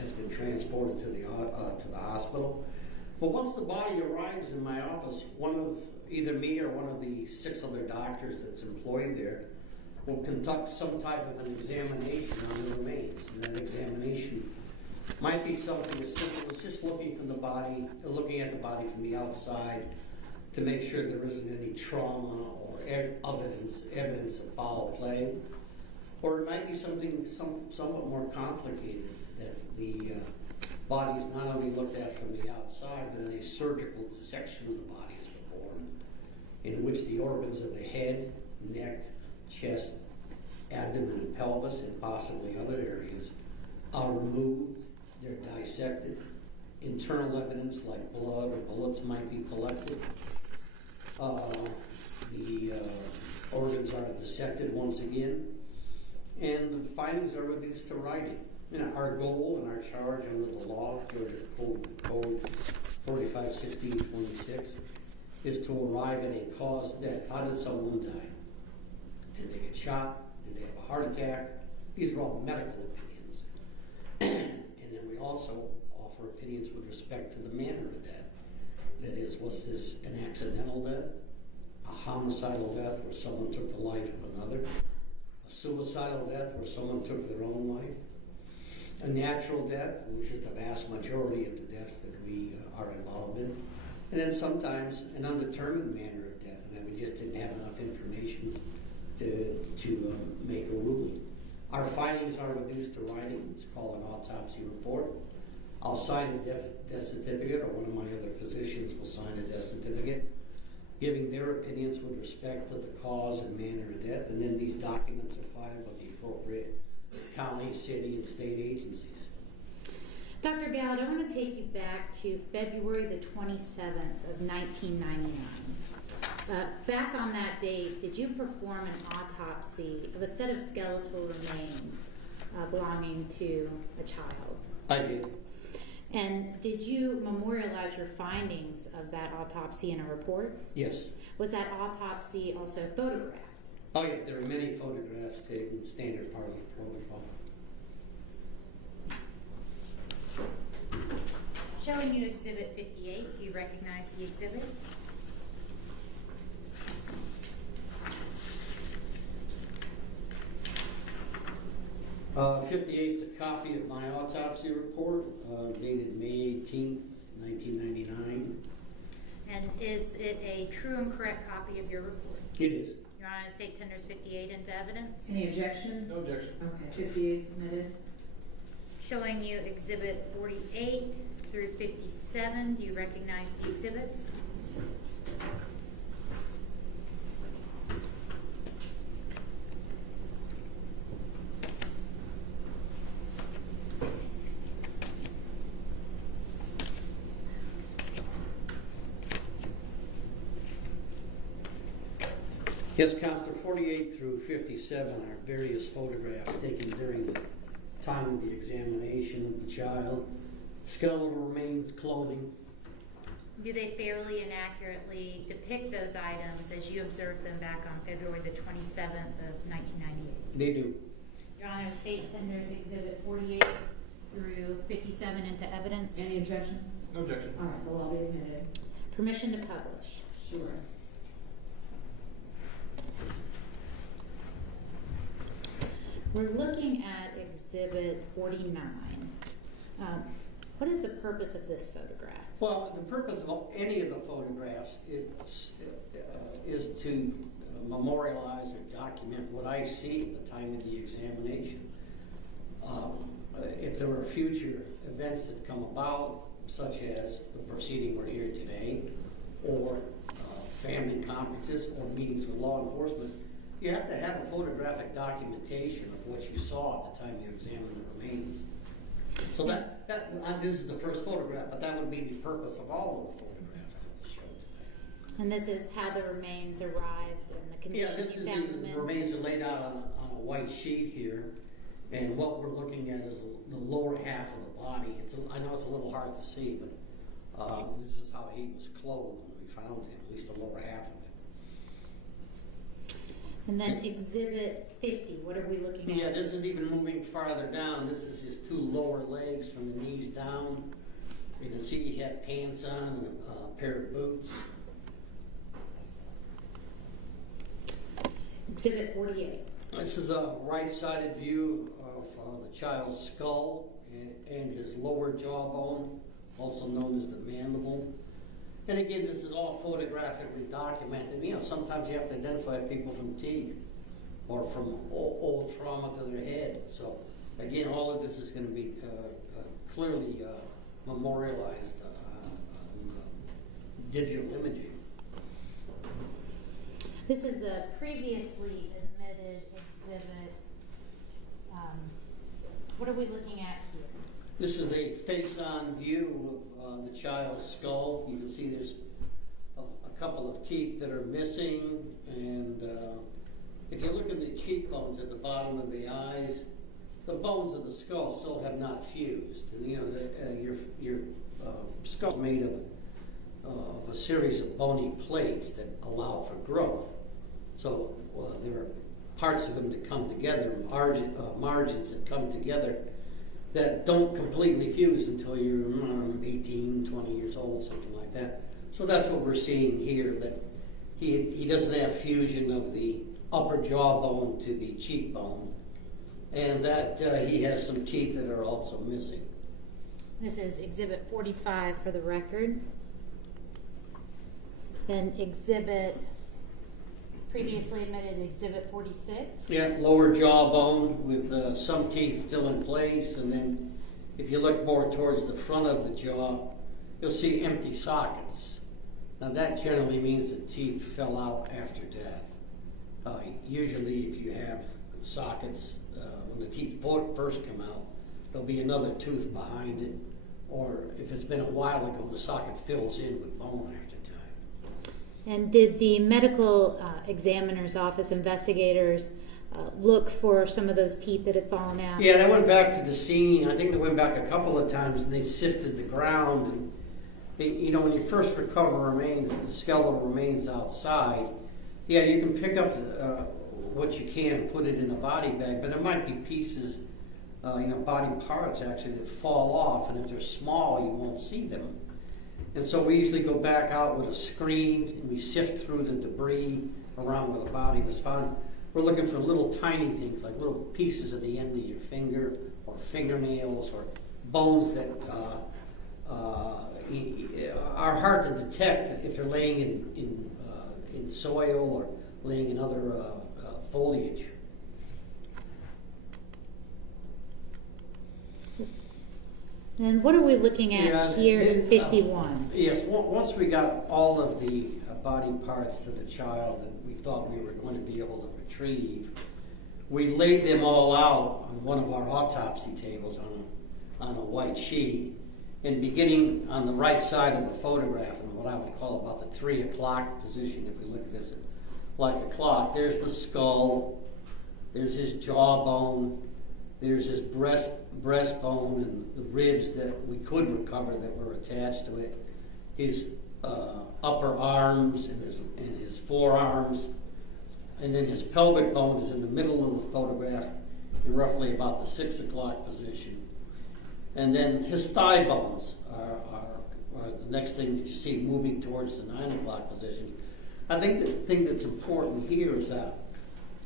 has been transported to the hospital. But once the body arrives in my office, one of either me or one of the 6 other doctors that's employed there will conduct some type of an examination on the remains. And that examination might be something as simple as just looking at the body from the outside to make sure there isn't any trauma or evidence of foul play. Or it might be something somewhat more complicated, that the body is not only looked at from the outside, but then a surgical dissection of the body is performed, in which the organs of the head, neck, chest, abdomen, and pelvis, and possibly other areas, are removed. They're dissected. Internal evidence like blood or bullets might be collected. The organs are dissected once again, and the findings are reduced to writing. Our goal and our charge under the law, Georgia Code 451626, is to arrive at a cause of death. How did someone die? Did they get shot? Did they have a heart attack? These are all medical opinions. And then we also offer opinions with respect to the manner of death. That is, was this an accidental death? A homicidal death where someone took the life of another? A suicidal death where someone took their own life? A natural death, which is the vast majority of the deaths that we are involved in. And then sometimes an undetermined manner of death, and that we just didn't have enough information to make a ruling. Our findings are reduced to writing. It's called an autopsy report. I'll sign a death certificate, or one of my other physicians will sign a death certificate, giving their opinions with respect to the cause and manner of death, and then these documents are filed with the appropriate county, city, and state agencies. Dr. Dowd, I want to take you back to February the 27th of 1999. Back on that date, did you perform an autopsy of a set of skeletal remains belonging to a child? I did. And did you memorialize your findings of that autopsy in a report? Yes. Was that autopsy also photographed? Oh yeah, there are many photographs taken, standard part of the protocol. Showing you Exhibit 58, do you recognize the exhibit? Uh, 58 is a copy of my autopsy report, dated May 18th, 1999. And is it a true and correct copy of your report? It is. Your Honor, State tenders 58 into evidence. Any objection? No objection. Okay, 58 submitted. Showing you Exhibit 48 through 57, do you recognize the exhibits? Yes, Counselor, 48 through 57 are various photographs taken during the time of the examination of the child. Skeletal remains, clothing. Do they fairly and accurately depict those items as you observed them back on February the 27th of 1998? They do. Your Honor, State tenders Exhibit 48 through 57 into evidence. Any objection? No objection. All right, well, I'll be admitted. Permission to publish. Sure. We're looking at Exhibit 49. What is the purpose of this photograph? Well, the purpose of any of the photographs is to memorialize or document what I see at the time of the examination. If there are future events that come about, such as the proceeding we're here today, or family conferences or meetings with law enforcement, you have to have a photographic documentation of what you saw at the time you examined the remains. So this is the first photograph, but that would be the purpose of all of the photographs that we showed today. And this is how the remains arrived and the conditions Yeah, this is found them in? the remains are laid out on a white sheet here, and what we're looking at is the lower half of the body. I know it's a little hard to see, but this is how he was clothed when we found him, at least the lower half of it. And then Exhibit 50, what are we looking at? Yeah, this is even moving farther down. This is his two lower legs from the knees down. You can see he had pants on and a pair of boots. Exhibit 48. This is a right-sided view of the child's skull and his lower jawbone, also known as the mandible. And again, this is all photographically documented. You know, sometimes you have to identify people from teeth or from old trauma to their head. So again, all of this is going to be clearly memorialized on digital imaging. This is a previously admitted exhibit. What are we looking at here? This is a face-on view of the child's skull. You can see there's a couple of teeth that are missing, and if you look at the cheekbones at the bottom of the eyes, the bones of the skull still have not fused. And you know, your skull is made of a series of bony plates that allow for growth. So there are parts of them that come together, margins that come together that don't completely fuse until you're 18, 20 years old, something like that. So that's what we're seeing here, that he doesn't have fusion of the upper jawbone to the cheekbone, and that he has some teeth that are also missing. This is Exhibit 45 for the record. Then previously admitted Exhibit 46. Yeah, lower jawbone with some teeth still in place, and then if you look more towards the front of the jaw, you'll see empty sockets. Now that generally means the teeth fell out after death. Usually if you have sockets, when the teeth first come out, there'll be another tooth behind it, or if it's been a while ago, the socket fills in with bone after time. And did the medical examiner's office investigators look for some of those teeth that had fallen out? Yeah, they went back to the scene. I think they went back a couple of times, and they sifted the ground. And you know, when you first recover remains, the skeletal remains outside, yeah, you can pick up what you can and put it in a body bag, but there might be pieces, body parts actually that fall off, and if they're small, you won't see them. And so we usually go back out with a screen and we sift through the debris around where the body was found. We're looking for little tiny things like little pieces at the end of your finger or fingernails or bones that are hard to detect if they're laying in soil or laying in other foliage. And what are we looking at here in 51? Yes, once we got all of the body parts to the child that we thought we were going to be able to retrieve, we laid them all out on one of our autopsy tables on a white sheet, and beginning on the right side of the photograph, in what I would call about the 3 o'clock position, if we look at this like a clock, there's the skull, there's his jawbone, there's his breastbone and the ribs that we could recover that were attached to it, his upper arms and his forearms, and then his pelvic bone is in the middle of the photograph in roughly about the 6 o'clock position. And then his thigh bones are the next thing that you see moving towards the 9 o'clock position. I think the thing that's important here is that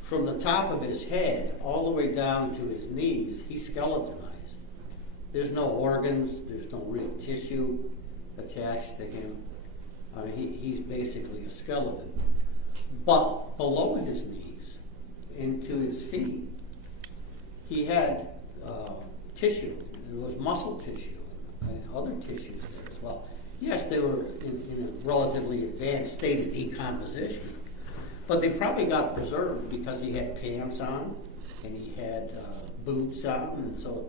from the top of his head all the way down to his knees, he's skeletonized. There's no organs, there's no real tissue attached to him. I mean, he's basically a skeleton. But below his knees, into his feet, he had tissue. There was muscle tissue and other tissues there as well. Yes, they were in a relatively advanced state of decomposition, but they probably got preserved because he had pants on and he had boots on, and so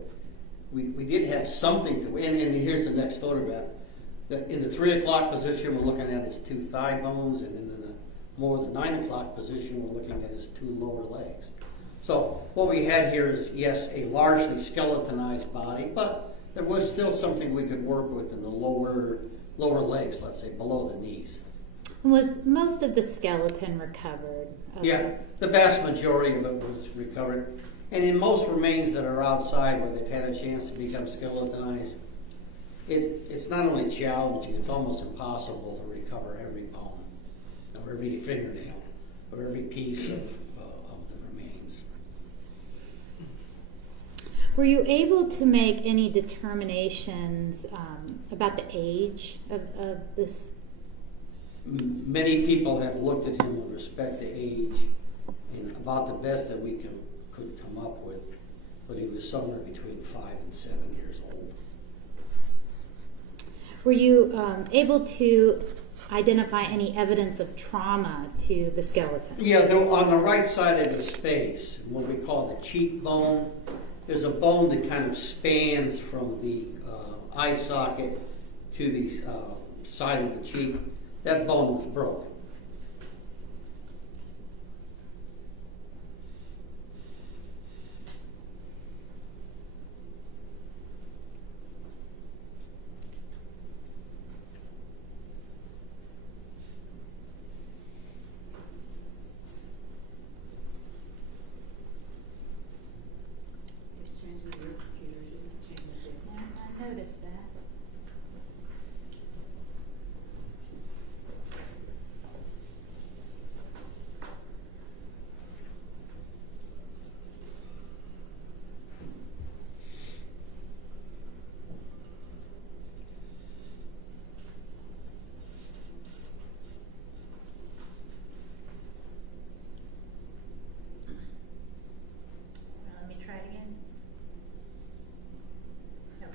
we did have something to. And here's the next photograph. In the 3 o'clock position, we're looking at his 2 thigh bones, and in the 9 o'clock position, we're looking at his 2 lower legs. So what we had here is, yes, a largely skeletonized body, but there was still something we could work with in the lower legs, let's say below the knees. Was most of the skeleton recovered? Yeah, the vast majority of it was recovered. And in most remains that are outside where they've had a chance to become skeletonized, it's not only challenging, it's almost impossible to recover every bone, or every fingernail, or every piece of the remains. Were you able to make any determinations about the age of this? Many people have looked at him with respect to age, and about the best that we could come up with, but he was somewhere between 5 and 7 years old. Were you able to identify any evidence of trauma to the skeleton? Yeah, on the right side of his face, what we call the cheekbone, there's a bone that kind of spans from the eye socket to the side of the cheek. That bone was broken. I noticed that. Let me try it again. Okay.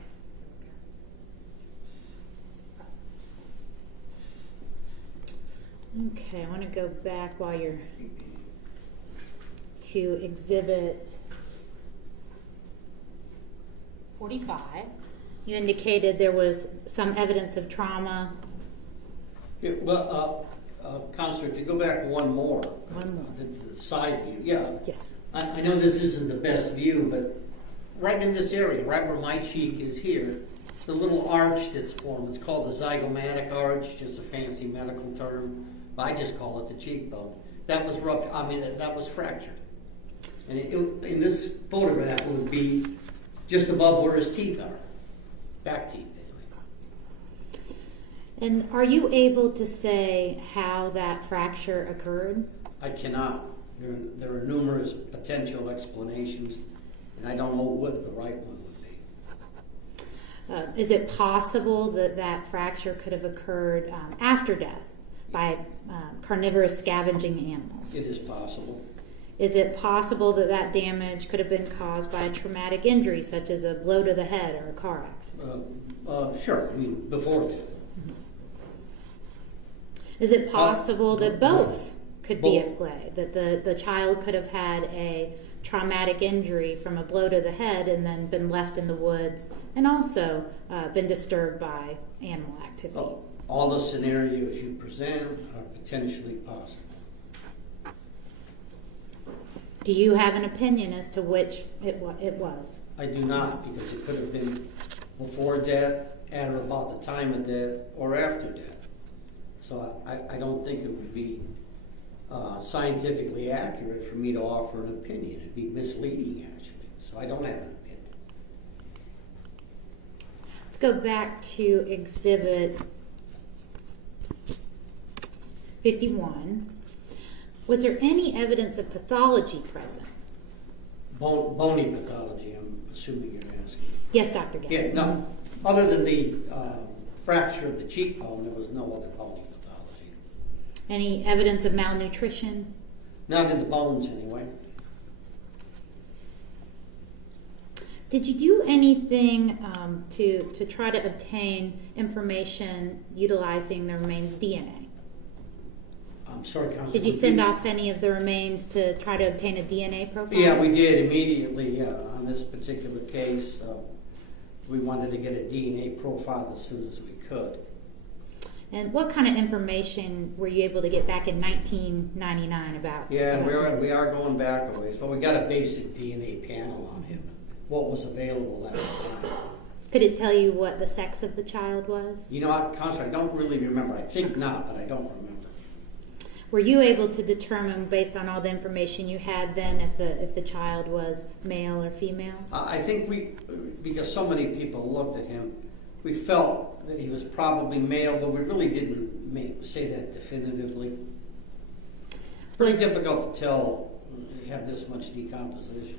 Okay, I want to go back while you're to exhibit 45. You indicated there was some evidence of trauma. Yeah, well, Counselor, if you go back one more, the side view, yeah. Yes. I know this isn't the best view, but right in this area, right where my cheek is here, the little arch that's formed, it's called the zygomatic arch, just a fancy medical term. I just call it the cheekbone. That was ruptured. I mean, that was fractured. And in this photograph, it would be just above where his teeth are, back teeth. And are you able to say how that fracture occurred? I cannot. There are numerous potential explanations, and I don't know what the right one would be. Is it possible that that fracture could have occurred after death by carnivorous scavenging animals? It is possible. Is it possible that that damage could have been caused by a traumatic injury, such as a blow to the head or a car accident? Sure. I mean, before death. Is it possible that both could be at play? That the child could have had a traumatic injury from a blow to the head and then been left in the woods and also been disturbed by animal activity? All the scenarios you present are potentially possible. Do you have an opinion as to which it was? I do not, because it could have been before death, at or about the time of death, or after death. So I don't think it would be scientifically accurate for me to offer an opinion. It'd be misleading, actually. So I don't have an opinion. Let's go back to exhibit 51. Was there any evidence of pathology present? Bony pathology, I'm assuming you're asking. Yes, Dr. Gavin. Yeah, no. Other than the fracture of the cheekbone, there was no other bony pathology. Any evidence of malnutrition? Not in the bones, anyway. Did you do anything to try to obtain information utilizing the remains' DNA? I'm sorry, Counselor. Did you send off any of the remains to try to obtain a DNA profile? Yeah, we did immediately on this particular case. We wanted to get a DNA profile as soon as we could. And what kind of information were you able to get back in 1999 about? Yeah, we are going back a ways, but we got a basic DNA panel on him. What was available at the time. Could it tell you what the sex of the child was? You know what, Counselor, I don't really remember. I think not, but I don't remember. Were you able to determine, based on all the information you had then, if the child was male or female? I think because so many people looked at him, we felt that he was probably male, but we really didn't say that definitively. Pretty difficult to tell, you have this much decomposition.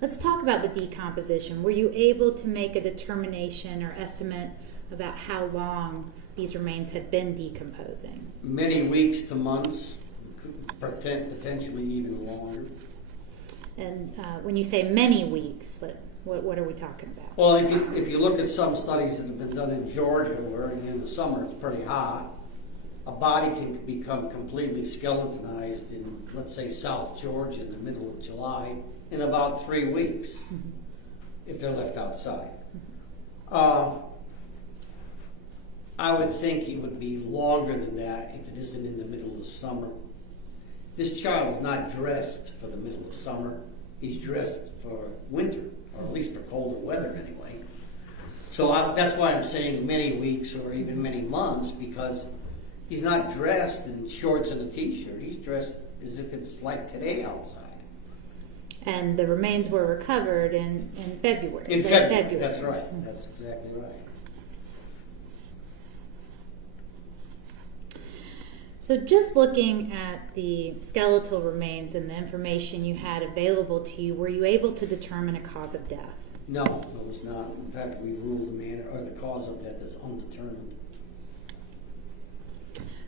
Let's talk about the decomposition. Were you able to make a determination or estimate about how long these remains had been decomposing? Many weeks to months, potentially even longer. And when you say many weeks, what are we talking about? Well, if you look at some studies that have been done in Georgia, where in the summer it's pretty hot, a body can become completely skeletonized in, let's say, South Georgia in the middle of July in about 3 weeks, if they're left outside. I would think it would be longer than that if it isn't in the middle of summer. This child is not dressed for the middle of summer. He's dressed for winter, or at least for colder weather anyway. So that's why I'm saying many weeks or even many months, because he's not dressed in shorts and a t-shirt. He's dressed as if it's like today outside. And the remains were recovered in February. In February, that's right. That's exactly right. So just looking at the skeletal remains and the information you had available to you, were you able to determine a cause of death? No, it was not. In fact, we ruled the manner or the cause of death is undetermined.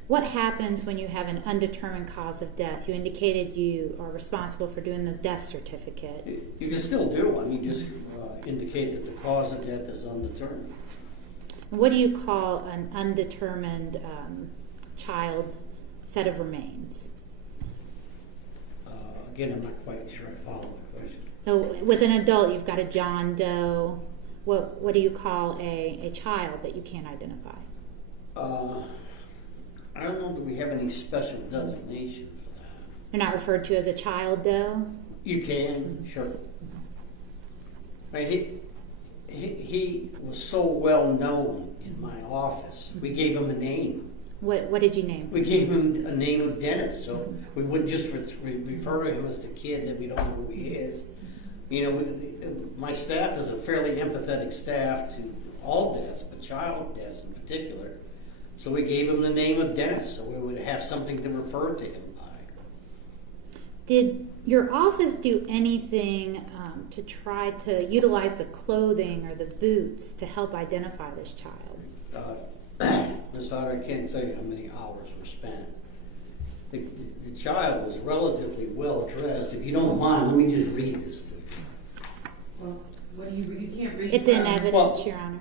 What happens when you have an undetermined cause of death? You indicated you are responsible for doing the death certificate. You can still do. I mean, just indicate that the cause of death is undetermined. And what do you call an undetermined child set of remains? Again, I'm not quite sure I follow the question. So with an adult, you've got a John Doe. What do you call a child that you can't identify? I don't know that we have any special designation for that. They're not referred to as a child Doe? You can, sure. Right, he was so well known in my office. We gave him a name. What did you name? We gave him a name of Dennis, so we wouldn't just refer to him as the kid that we don't know who he is. You know, my staff is a fairly empathetic staff to all deaths, but child deaths in particular. So we gave him the name of Dennis, so we would have something to refer to him by. Did your office do anything to try to utilize the clothing or the boots to help identify this child? Ms. Otter, I can't tell you how many hours were spent. The child was relatively well dressed. If you don't mind, let me just read this to you. Well, what do you read? You can't read. It's in evidence, Your Honor.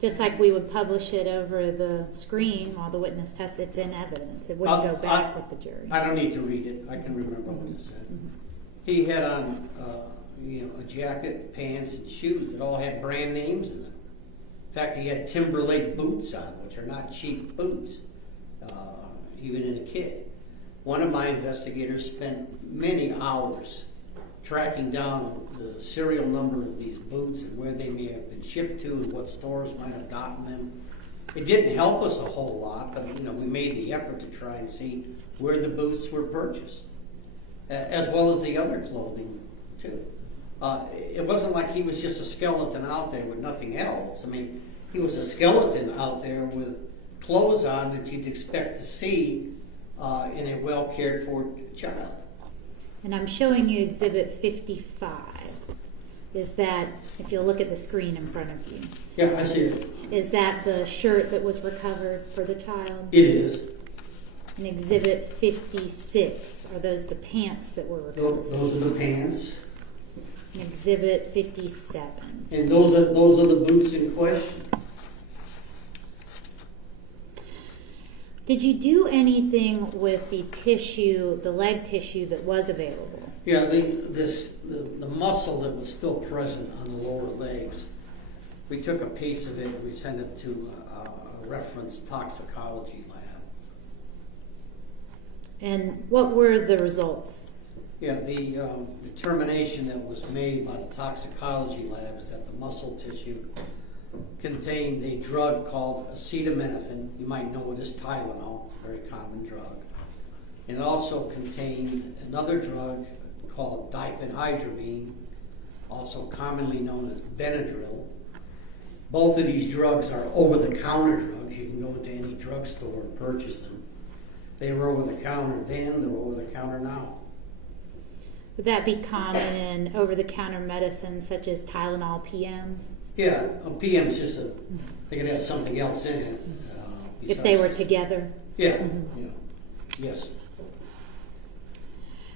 Just like we would publish it over the screen while the witness tests, it's in evidence. It wouldn't go back with the jury. I don't need to read it. I can remember what it said. He had on a jacket, pants, and shoes that all had brand names in them. In fact, he had Timberlake boots on, which are not cheap boots, even in a kid. One of my investigators spent many hours tracking down the serial number of these boots and where they may have been shipped to and what stores might have gotten them. It didn't help us a whole lot, but we made the effort to try and see where the boots were purchased, as well as the other clothing too. It wasn't like he was just a skeleton out there with nothing else. I mean, he was a skeleton out there with clothes on that you'd expect to see in a well cared for child. And I'm showing you Exhibit 55. Is that, if you'll look at the screen in front of you? Yeah, I see it. Is that the shirt that was recovered for the child? It is. And Exhibit 56, are those the pants that were recovered? Those are the pants. And Exhibit 57. And those are the boots in question. Did you do anything with the tissue, the leg tissue that was available? Yeah, the muscle that was still present on the lower legs, we took a piece of it and we sent it to a reference toxicology lab. And what were the results? Yeah, the determination that was made by the toxicology lab is that the muscle tissue contained a drug called acetaminophen. You might know it as Tylenol. It's a very common drug. It also contained another drug called diphenhydramine, also commonly known as Benadryl. Both of these drugs are over-the-counter drugs. You can go into any drugstore and purchase them. They were over-the-counter then, they're over-the-counter now. Would that be common in over-the-counter medicines such as Tylenol PM? Yeah, a PM is just they could have something else in it. If they were together? Yeah, Mm-hmm. yeah, yes.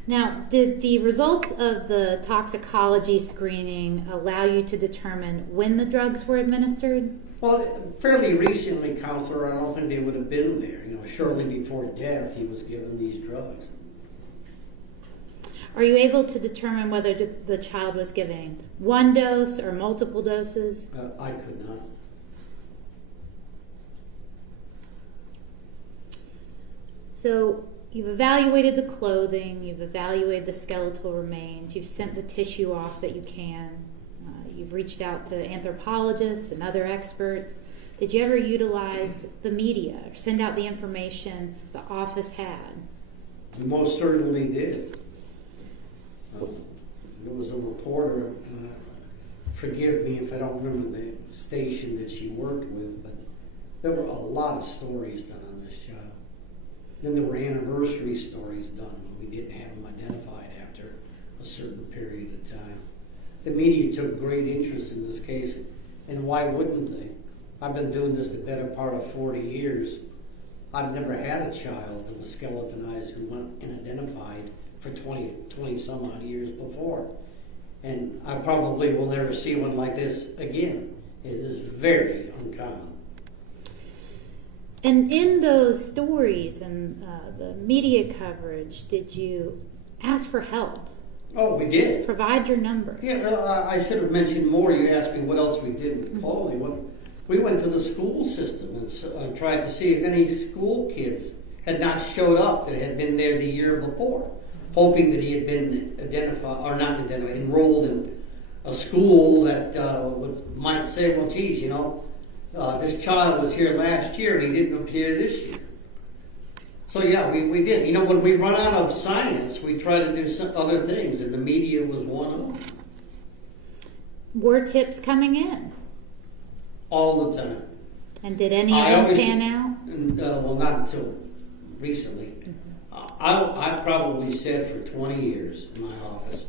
Now, did the results of the toxicology screening allow you to determine when the drugs were administered? Well, fairly recently, Counselor, I don't think they would have been there. Shortly before death, he was given these drugs. Are you able to determine whether the child was given one dose or multiple doses? I could not. So you've evaluated the clothing, you've evaluated the skeletal remains, you've sent the tissue off that you can, you've reached out to anthropologists and other experts. Did you ever utilize the media or send out the information the office had? We most certainly did. There was a reporter, forgive me if I don't remember the station that she worked with, but there were a lot of stories done on this child. Then there were anniversary stories done when we didn't have them identified after a certain period of time. The media took great interest in this case, and why wouldn't they? I've been doing this the better part of 40 years. I've never had a child that was skeletonized who went and identified for 20 some odd years before. And I probably will never see one like this again. It is very uncommon. And in those stories and the media coverage, did you ask for help? Oh, we did. Provide your number. Yeah, I should have mentioned more. You asked me what else we did with clothing. We went to the school system and tried to see if any school kids had not showed up that had been there the year before, hoping that he had been enrolled in a school that might say, well, geez, this child was here last year and he didn't appear this year. So yeah, we did. When we run out of science, we try to do some other things, and the media was one of them. Were tips coming in? All the time. And did any of them pan out? Well, not until recently. I probably said for 20 years in my office,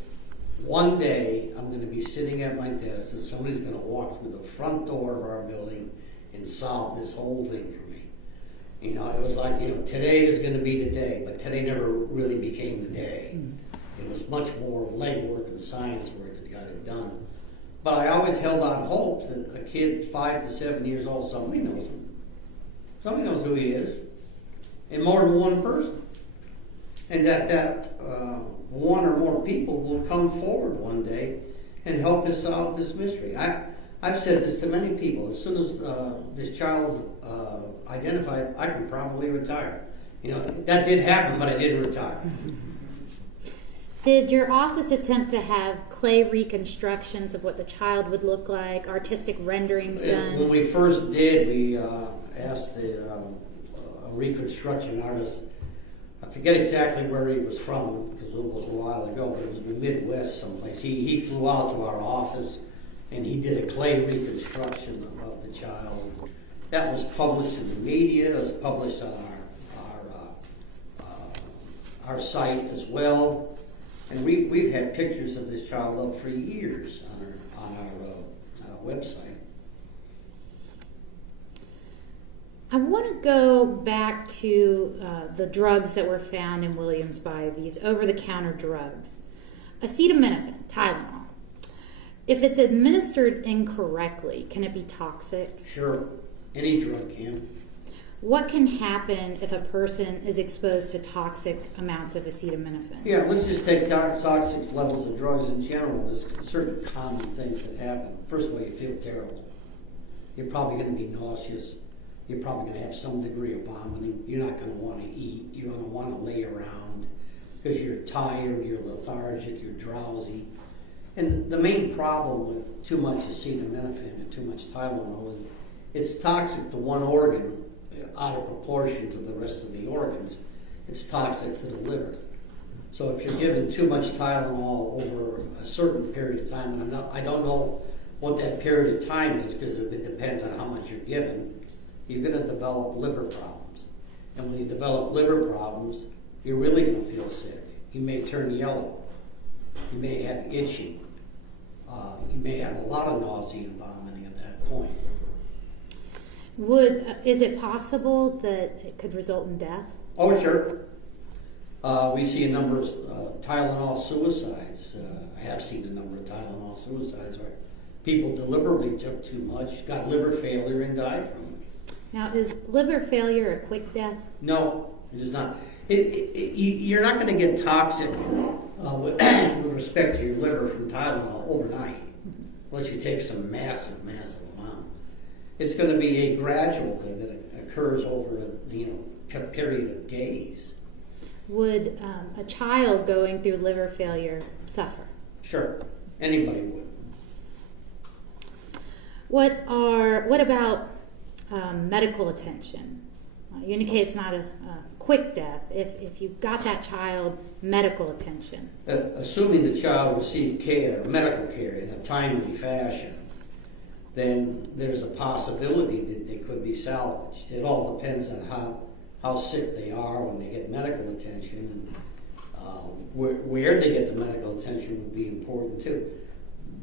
one day I'm going to be sitting at my desk and somebody's going to walk through the front door of our building and solve this whole thing for me. It was like, today is going to be the day, but today never really became the day. It was much more legwork and science work that got it done. But I always held out hope that a kid 5 to 7 years old, somebody knows him. Somebody knows who he is. And more than one person. And that one or more people will come forward one day and help us solve this mystery. I've said this to many people. As soon as this child's identified, I can probably retire. That did happen, but I didn't retire. Did your office attempt to have clay reconstructions of what the child would look like, artistic renderings done? When we first did, we asked a reconstruction artist, I forget exactly where he was from, because it was a while ago, but it was in the Midwest someplace. He flew out to our office, and he did a clay reconstruction of the child. That was published in the media. It was published on our site as well. And we've had pictures of this child up for years on our website. I want to go back to the drugs that were found in Williams by these over-the-counter drugs. Acetaminophen, Tylenol. If it's administered incorrectly, can it be toxic? Sure. Any drug can. What can happen if a person is exposed to toxic amounts of acetaminophen? Yeah, let's just take toxic levels of drugs in general. There's certain common things that happen. First of all, you feel terrible. You're probably going to be nauseous. You're probably going to have some degree of vomiting. You're not going to want to eat. You're going to want to lay around because you're tired, you're lethargic, you're drowsy. And the main problem with too much acetaminophen and too much Tylenol is it's toxic to one organ out of proportion to the rest of the organs. It's toxic to the liver. So if you're given too much Tylenol over a certain period of time, and I don't know what that period of time is because it depends on how much you're given, you're going to develop liver problems. And when you develop liver problems, you're really going to feel sick. You may turn yellow. You may have itching. You may have a lot of nausea and vomiting at that point. Is it possible that it could result in death? Oh, sure. We see a number of Tylenol suicides. I have seen a number of Tylenol suicides where people deliberately took too much, got liver failure, and died from it. Now, is liver failure a quick death? No, it is not. You're not going to get toxic with respect to your liver from Tylenol overnight, unless you take some massive amount. It's going to be a gradual thing that occurs over a period of days. Would a child going through liver failure suffer? Sure, anybody would. What about medical attention? You indicate it's not a quick death. If you got that child medical attention, assuming the child received care, medical care, in a timely fashion, then there's a possibility that they could be salvaged. It all depends on how sick they are when they get medical attention, and where they get the medical attention would be important too.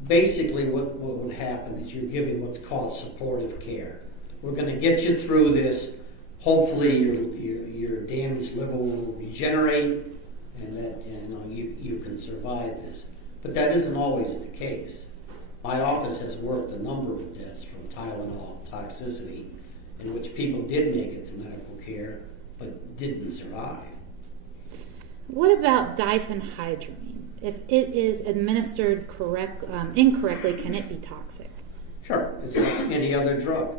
Basically, what would happen is you're giving what's called supportive care. We're going to get you through this. Hopefully, your damaged liver will regenerate, and that you can survive this. But that isn't always the case. My office has worked a number of deaths from Tylenol toxicity, in which people did make it to medical care but didn't survive. What about diphenhydramine? If it is administered incorrectly, can it be toxic? Sure, it's like any other drug.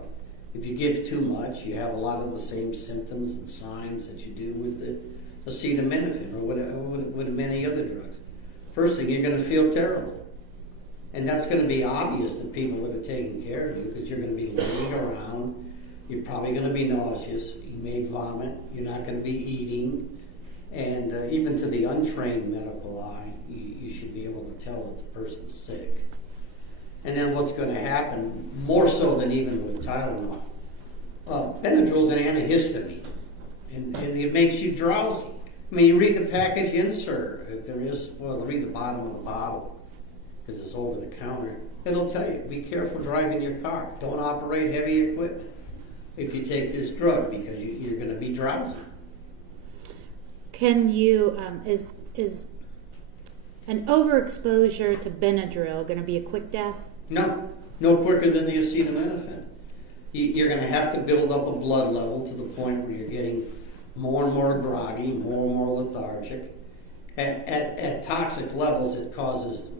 If you give too much, you have a lot of the same symptoms and signs that you do with the acetaminophen or with many other drugs. First thing, you're going to feel terrible. And that's going to be obvious to people that are taking care of you because you're going to be laying around. You're probably going to be nauseous. You may vomit. You're not going to be eating. And even to the untrained medical eye, you should be able to tell that the person's sick. And then what's going to happen, more so than even with Tylenol, Benadryl's an antihistamine, and it makes you drowsy. I mean, you read the package insert, if there is, well, read the bottom of the bottle, because it's over the counter. It'll tell you, be careful driving your car. Don't operate heavy equipment if you take this drug, because you're going to be drowsy. Can you, is an overexposure to Benadryl going to be a quick death? No quicker than the acetaminophen. You're going to have to build up a blood level to the point where you're getting more and more groggy, more and more lethargic. At toxic levels, it causes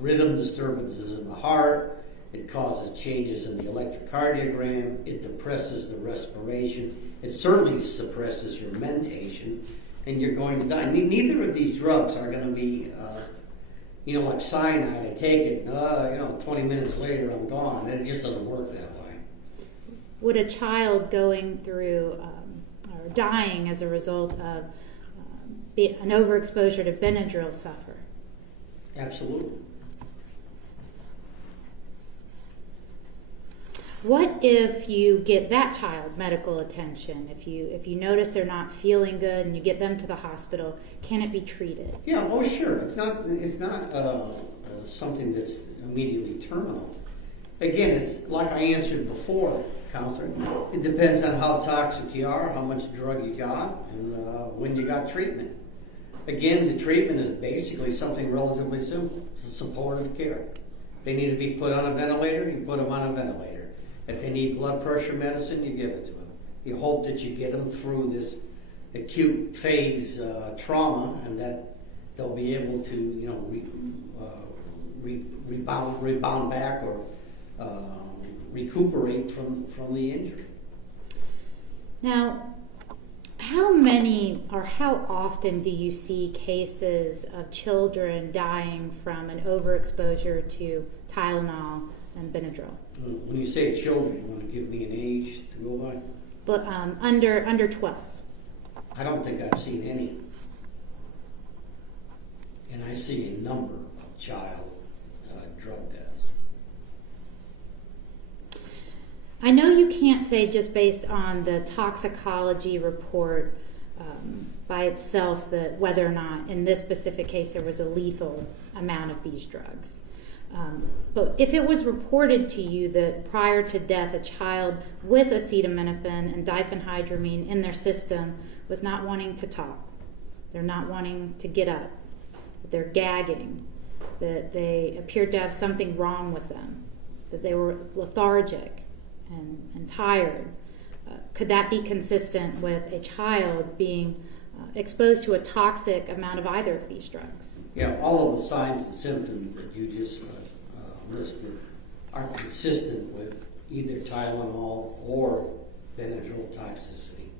rhythm disturbances in the heart. It causes changes in the electrocardiogram. It depresses the respiration. It certainly suppresses your mentation, and you're going to die. Neither of these drugs are going to be, like cyanide. I take it, 20 minutes later I'm gone. It just doesn't work that way. Would a child going through or dying as a result of an overexposure to Benadryl suffer? Absolutely. What if you get that child medical attention? If you notice they're not feeling good and you get them to the hospital, can it be treated? Yeah, oh sure. It's not something that's immediately terminal. Again, it's like I answered before, counselor. It depends on how toxic you are, how much drug you got, and when you got treatment. Again, the treatment is basically something relatively simple. It's supportive care. They need to be put on a ventilator, you put them on a ventilator. If they need blood pressure medicine, you give it to them. You hope that you get them through this acute phase trauma, and that they'll be able to, rebound back or recuperate from the injury. Now, How many or how often do you see cases of children dying from an overexposure to Tylenol and Benadryl? When you say children, you want to give me an age to go by? But under 12. I don't think I've seen any. And I see a number of child drug deaths. I know you can't say just based on the toxicology report by itself that whether or not in this specific case there was a lethal amount of these drugs. But if it was reported to you that prior to death a child with acetaminophen and diphenhydramine in their system was not wanting to talk, they're not wanting to get up, that they're gagging, that they appeared to have something wrong with them, that they were lethargic and tired, could that be consistent with a child being exposed to a toxic amount of either of these drugs? Yeah, all of the signs and symptoms that you just listed are consistent with either Tylenol or Benadryl toxicity.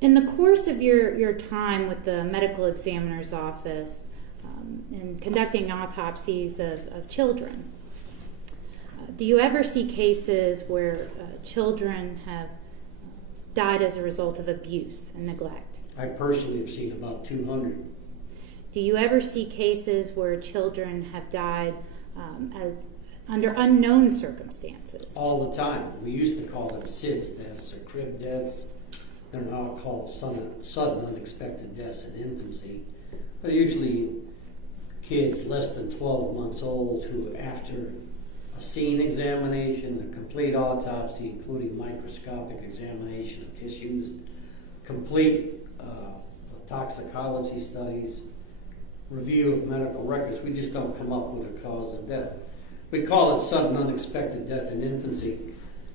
In the course of your time with the medical examiner's office and conducting autopsies of children, do you ever see cases where children have died as a result of abuse and neglect? I personally have seen about 200. Do you ever see cases where children have died under unknown circumstances? All the time. We used to call them SIDS deaths or crib deaths. They're now called sudden unexpected deaths in infancy. But usually kids less than 12 months old who, after a scene examination, a complete autopsy, including microscopic examination of tissues, complete toxicology studies, review of medical records, we just don't come up with a cause of death. We call it sudden unexpected death in infancy,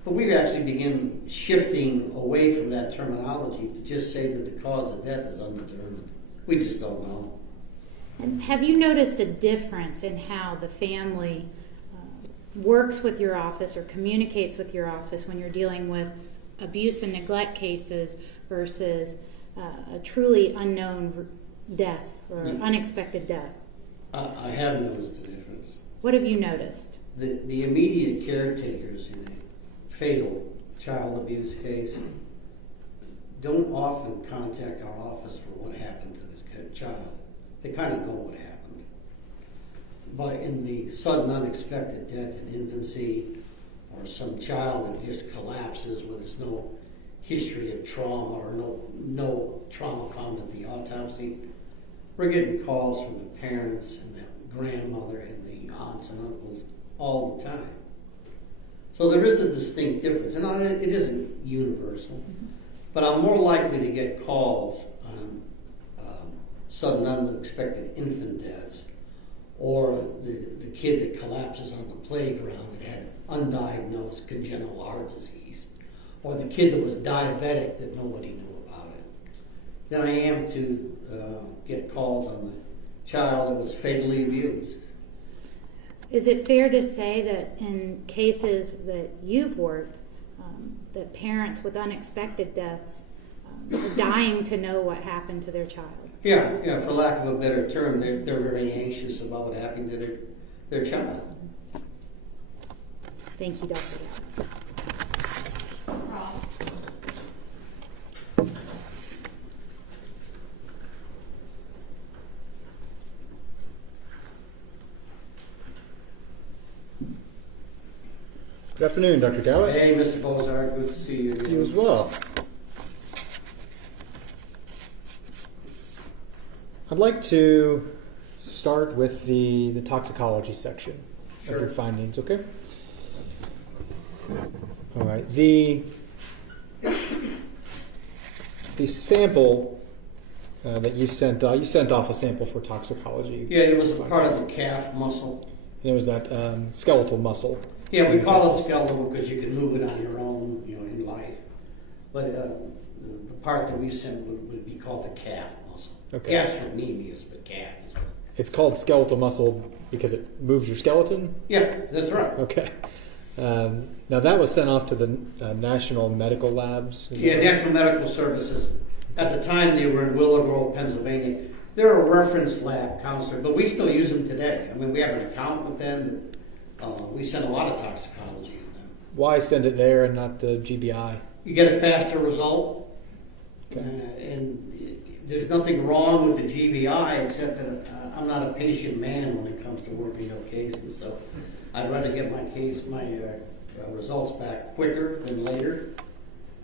but we actually begin shifting away from that terminology to just say that the cause of death is undetermined. We just don't know. And have you noticed a difference in how the family works with your office or communicates with your office when you're dealing with abuse and neglect cases versus a truly unknown death or unexpected death? I have noticed a difference. What have you noticed? The immediate caretakers in a fatal child abuse case don't often contact our office for what happened to the child. They kind of know what happened. But in the sudden unexpected death in infancy, or some child that just collapses where there's no history of trauma or no trauma found at the autopsy, we're getting calls from the parents and the grandmother and the aunts and uncles all the time. So there is a distinct difference, and it isn't universal, but I'm more likely to get calls on sudden unexpected infant deaths, or the kid that collapses on the playground that had undiagnosed congenital heart disease, or the kid that was diabetic that nobody knew about it, than I am to get calls on the child that was fatally abused. Is it fair to say that in cases that you've worked, that parents with unexpected deaths are dying to know what happened to their child? Yeah, for lack of a better term, they're very anxious about what happened to their child. Thank you, Dr. Gallup. Good afternoon, Dr. Gallup. Hey, Mr. Bozart, good to see you again. You as well. I'd like to start with the toxicology section of your findings, okay? All right. The sample that you sent off a sample for toxicology. Yeah, it was a part of the calf muscle. And it was that skeletal muscle. Yeah, we call it skeletal because you can move it on your own, in life. But the part that we sent would be called the calf muscle. Okay. Gastrocnemius, but calf is It's called skeletal muscle because it moves your skeleton? Yeah, that's right. Okay. Now that was sent off to the National Medical Labs. Yeah, National Medical Services. At the time, they were in Willow Grove, Pennsylvania. They're a reference lab, counselor, but we still use them today. I mean, we have an account with them. We send a lot of toxicology in them. Why send it there and not the GBI? You get a faster result, Okay. and there's nothing wrong with the GBI except that I'm not a patient man when it comes to working up cases. So I'd rather get my results back quicker than later.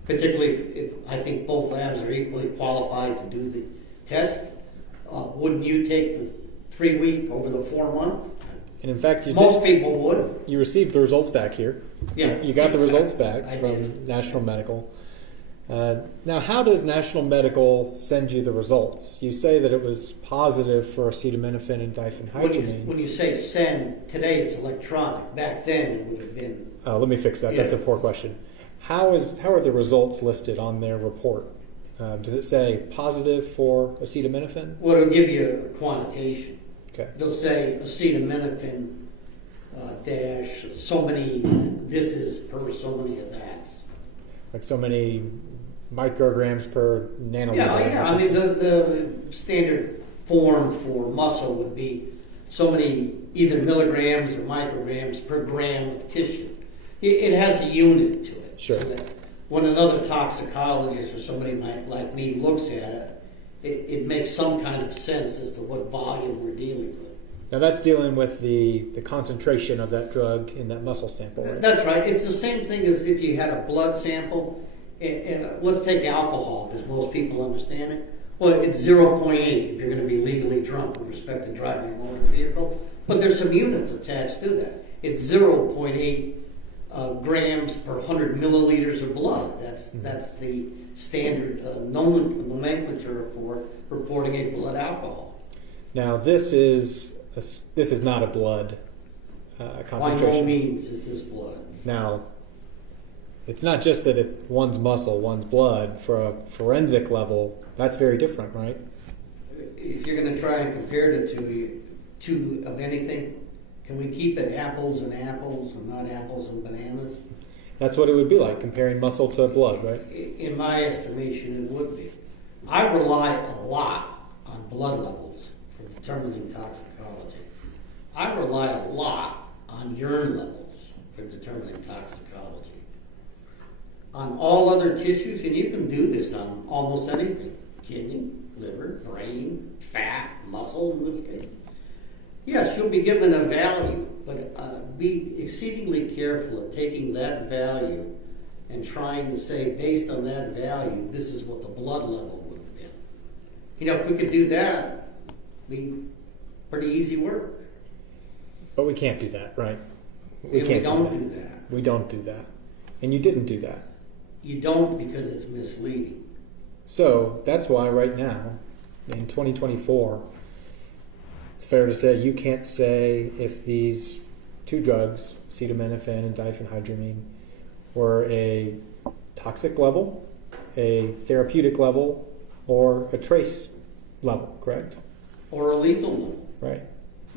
Particularly if I think both labs are equally qualified to do the test. Wouldn't you take the 3-week over the 4-month? And in fact, Most people would. You received the results back here. Yeah. You got the results back I from did. National Medical. Now, how does National Medical send you the results? You say that it was positive for acetaminophen and diphenhydramine. When you say send, today it's electronic. Back then it would have been. Let me fix that. Yeah. That's a poor question. How are the results listed on their report? Does it say positive for acetaminophen? Well, it'll give you a quantitation. Okay. They'll say acetaminophen dash so many. This is per so many of that's. Like so many micrograms per nanoliter. Yeah. I mean, the standard form for muscle would be so many either milligrams or micrograms per gram of tissue. It has a unit to it. Sure. So that when another toxicologist or somebody like me looks at it makes some kind of sense as to what volume we're dealing with. Now that's dealing with the concentration of that drug in that muscle sample, right? That's right. It's the same thing as if you had a blood sample. Let's take alcohol, because most people understand it. Well, it's 0.8 if you're going to be legally drunk with respect to driving a motor vehicle. But there's some units attached to that. It's 0.8 grams per 100 milliliters of blood. That's the standard nomenclature for reporting a blood alcohol. Now this is not a blood concentration. By no means is this blood. Now, it's not just that one's muscle, one's blood. For a forensic level, that's very different, right? If you're going to try and compare it to two of anything, can we keep it apples and apples and not apples and bananas? That's what it would be like, comparing muscle to blood, right? In my estimation, it would be. I rely a lot on blood levels for determining toxicology. I rely a lot on urine levels for determining toxicology. On all other tissues, and you can do this on almost anything, kidney, liver, brain, fat, muscle in this case. Yes, you'll be given a value, but be exceedingly careful at taking that value and trying to say, based on that value, this is what the blood level would have been. You know, if we could do that, it'd be pretty easy work. But we can't do that, right? We don't do that. We don't do that. And you didn't do that. You don't, because it's misleading. So that's why right now, in 2024, it's fair to say you can't say if these two drugs, acetaminophen and diphenhydramine, were a toxic level, a therapeutic level, or a trace level, correct? Or a lethal level. Right.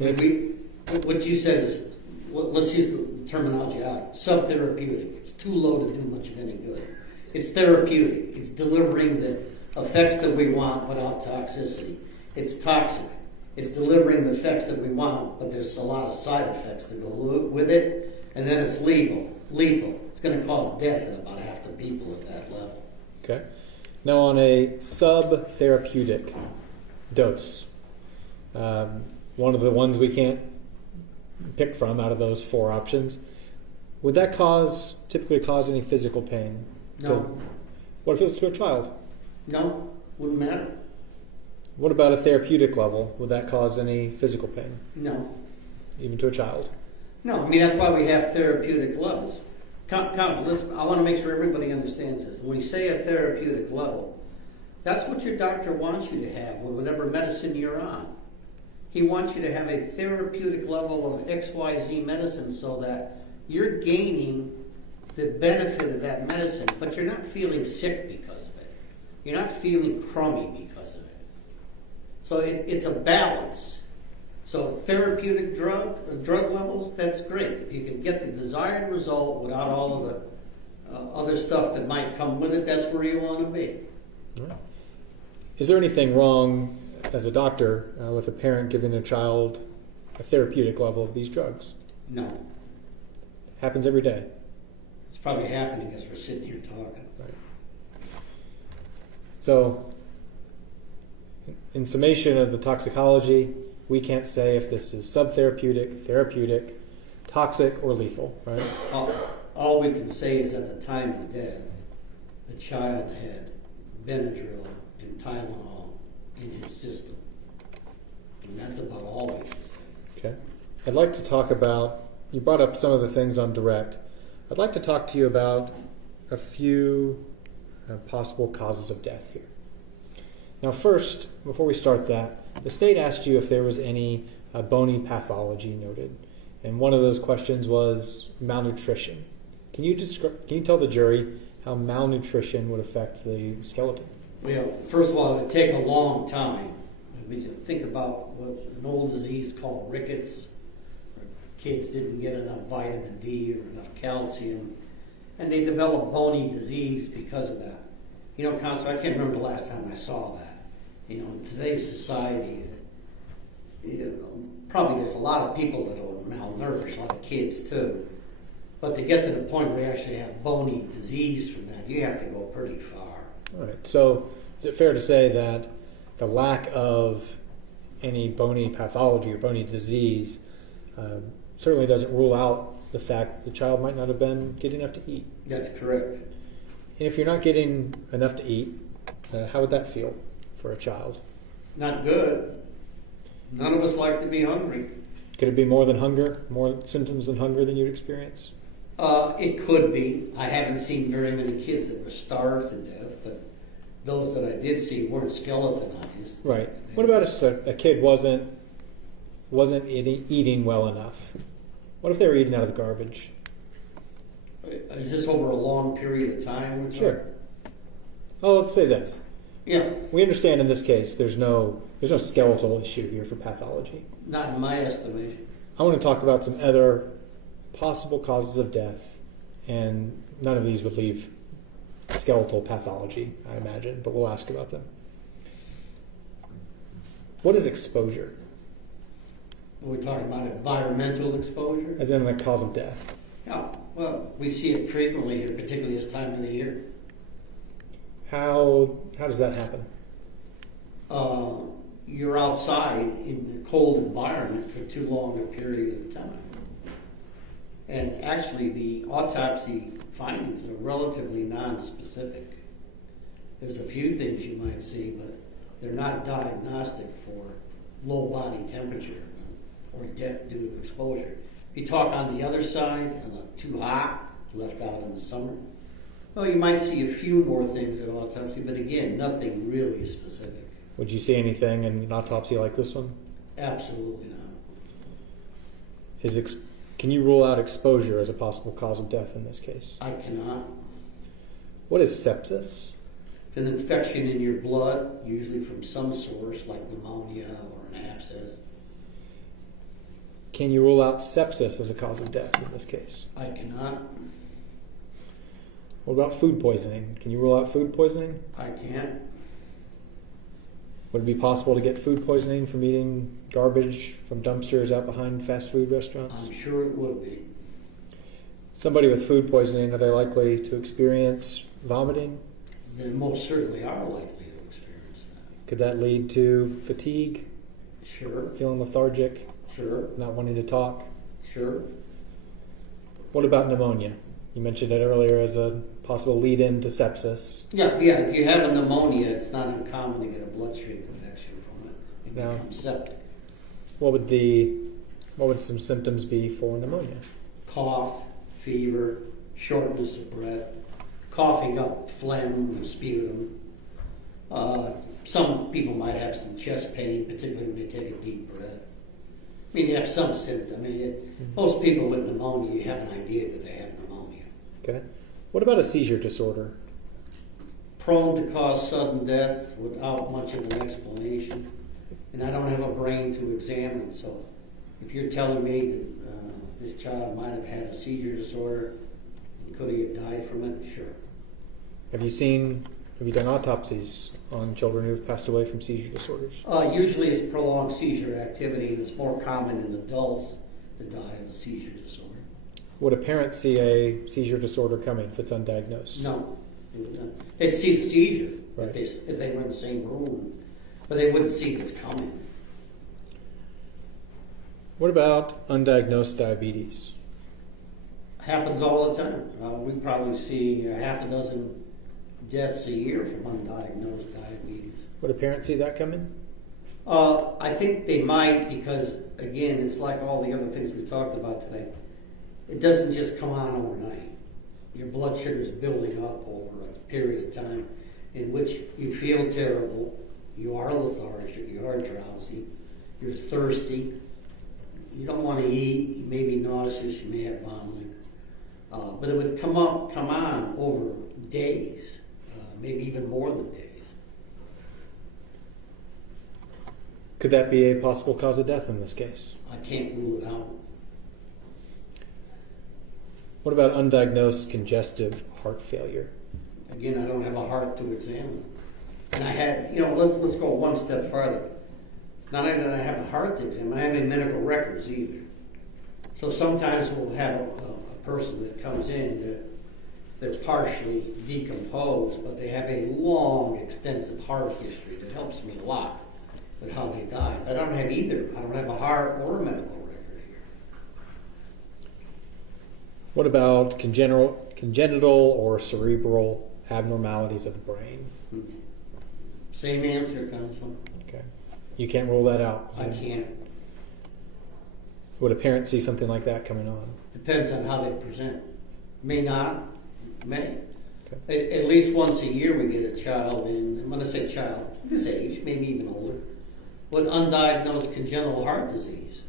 I mean, what you said is, let's use the terminology out, subtherapeutic. It's too low to do much of any good. It's therapeutic. It's delivering the effects that we want without toxicity. It's toxic. It's delivering the effects that we want, but there's a lot of side effects that go with it. And then it's lethal. It's going to cause death in about half the people at that level. Okay. Now on a sub-therapeutic dose, one of the ones we can't pick from out of those 4 options, would that typically cause any physical pain? No. What if it was to a child? No, wouldn't matter. What about a therapeutic level? Would that cause any physical pain? No. Even to a child? No, I mean, that's why we have therapeutic levels. Counsel, I want to make sure everybody understands this. When we say a therapeutic level, that's what your doctor wants you to have with whatever medicine you're on. He wants you to have a therapeutic level of XYZ medicine so that you're gaining the benefit of that medicine, but you're not feeling sick because of it. You're not feeling crummy because of it. So it's a balance. So therapeutic drug levels, that's great. If you can get the desired result without all of the other stuff that might come with it, that's where you want to be. Right. Is there anything wrong as a doctor with a parent giving their child a therapeutic level of these drugs? No. Happens every day. It's probably happening as we're sitting here talking. Right. So, in summation of the toxicology, we can't say if this is subtherapeutic, therapeutic, toxic, or lethal, right? All we can say is at the time of death, the child had Benadryl and Tylenol in his system. And that's about all we can say. Okay. I'd like to talk about, you brought up some of the things on direct. I'd like to talk to you about a few possible causes of death here. Now first, before we start that, the state asked you if there was any bony pathology noted. And one of those questions was malnutrition. Can you tell the jury how malnutrition would affect the skeleton? Well, first of all, it would take a long time. We can think about what an old disease called rickets. Kids didn't get enough vitamin D or enough calcium, and they developed bony disease because of that. You know, Counselor, I can't remember the last time I saw that. You know, in today's society, probably there's a lot of people that are malnourished, a lot of kids too. But to get to the point where you actually have bony disease from that, you have to go pretty far. All right. So is it fair to say that the lack of any bony pathology or bony disease certainly doesn't rule out the fact that the child might not have been getting enough to eat? That's correct. And if you're not getting enough to eat, how would that feel for a child? Not good. None of us like to be hungry. Could it be more than hunger, more symptoms than hunger than you'd experience? It could be. I haven't seen very many kids that were starved to death, but those that I did see weren't skeletonized. Right. What about if a kid wasn't eating well enough? What if they were eating out of the garbage? Is this over a long period of time? Sure. Oh, let's say this. Yeah. We understand in this case there's no skeletal issue here for pathology. Not in my estimation. I want to talk about some other possible causes of death, and none of these would leave skeletal pathology, I imagine, but we'll ask about them. What is exposure? Are we talking about environmental exposure? As in a cause of death? Yeah. Well, we see it frequently here, particularly this time of the year. How does that happen? You're outside in a cold environment for too long a period of time. And actually, the autopsy findings are relatively non-specific. There's a few things you might see, but they're not diagnostic for low body temperature or death due to exposure. If you talk on the other side, too hot, left out in the summer, well, you might see a few more things at autopsy, but again, nothing really specific. Would you see anything in an autopsy like this one? Absolutely not. Can you rule out exposure as a possible cause of death in this case? I cannot. What is sepsis? It's an infection in your blood, usually from some source like pneumonia or an abscess. Can you rule out sepsis as a cause of death in this case? I cannot. What about food poisoning? Can you rule out food poisoning? I can't. Would it be possible to get food poisoning from eating garbage from dumpsters out behind fast food restaurants? I'm sure it would be. Somebody with food poisoning, are they likely to experience vomiting? They most certainly are likely to experience that. Could that lead to fatigue? Sure. Feeling lethargic? Sure. Not wanting to talk? Sure. What about pneumonia? You mentioned it earlier as a possible lead-in to sepsis. Yeah. If you have a pneumonia, it's not uncommon to get a bloodstream infection from it. It becomes septic. What would some symptoms be for pneumonia? Cough, fever, shortness of breath, coughing up phlegm and sputum. Some people might have some chest pain, particularly when they take a deep breath. I mean, you have some symptom. Most people with pneumonia, you have an idea that they have pneumonia. Okay. What about a seizure disorder? Prone to cause sudden death without much of an explanation. and I don't have a brain to examine. So if you're telling me that this child might have had a seizure disorder, could he have died from it? Sure. Have you done autopsies on children who have passed away from seizure disorders? Usually it's prolonged seizure activity, and it's more common in adults to die of a seizure disorder. Would a parent see a seizure disorder coming if it's undiagnosed? No. They'd see the seizure Right. if they were in the same room, but they wouldn't see this coming. What about undiagnosed diabetes? Happens all the time. We probably see half a dozen deaths a year from undiagnosed diabetes. Would a parent see that coming? I think they might, because again, it's like all the other things we talked about today. It doesn't just come on overnight. Your blood sugar is building up over a period of time in which you feel terrible, you are lethargic, you are drowsy, you're thirsty, you don't want to eat, you may be nauseous, you may have vomiting. But it would come on over days, maybe even more than days. Could that be a possible cause of death in this case? I can't rule it out. What about undiagnosed congestive heart failure? Again, I don't have a heart to examine. And I had, let's go one step farther. Not only that I have a heart to examine, I have any medical records either. So sometimes we'll have a person that comes in, they're partially decomposed, but they have a long, extensive heart history that helps me a lot with how they died. I don't have either. I don't have a heart or a medical record here. What about congenital or cerebral abnormalities of the brain? Same answer, Counselor. Okay. You can't rule that out? I can't. Would a parent see something like that coming on? Depends on how they present. May not, may. Okay. At least once a year we get a child in, and when I say child, this age, maybe even older, with undiagnosed congenital heart disease.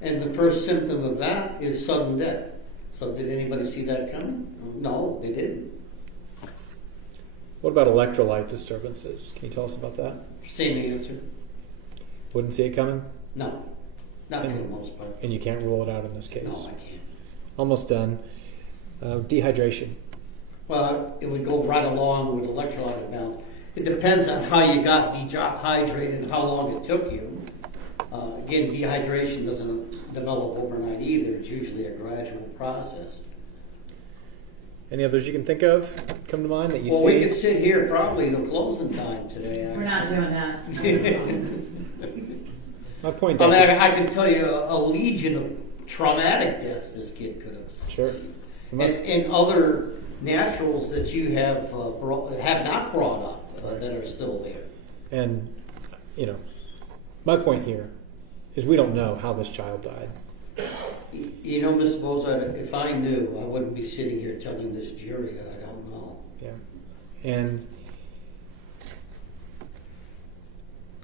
And the first symptom of that is sudden death. So did anybody see that coming? No, they didn't. What about electrolyte disturbances? Can you tell us about that? Same answer. Wouldn't see it coming? No, not for the most part. And you can't rule it out in this case? No, I can't. Almost done. Dehydration. Well, it would go right along with electrolyte imbalance. It depends on how you got dehydrated and how long it took you. Again, dehydration doesn't develop overnight either. It's usually a gradual process. Any others you can think of come to mind that you see? Well, we could sit here probably until closing time today. We're not doing that. My point. I mean, I can tell you a legion of traumatic deaths this kid could have seen. Sure. And other naturals that you have not brought up that are still there. And, my point here is we don't know how this child died. Mr. Bozard, if I knew, I wouldn't be sitting here telling this jury that I don't know. Yeah. And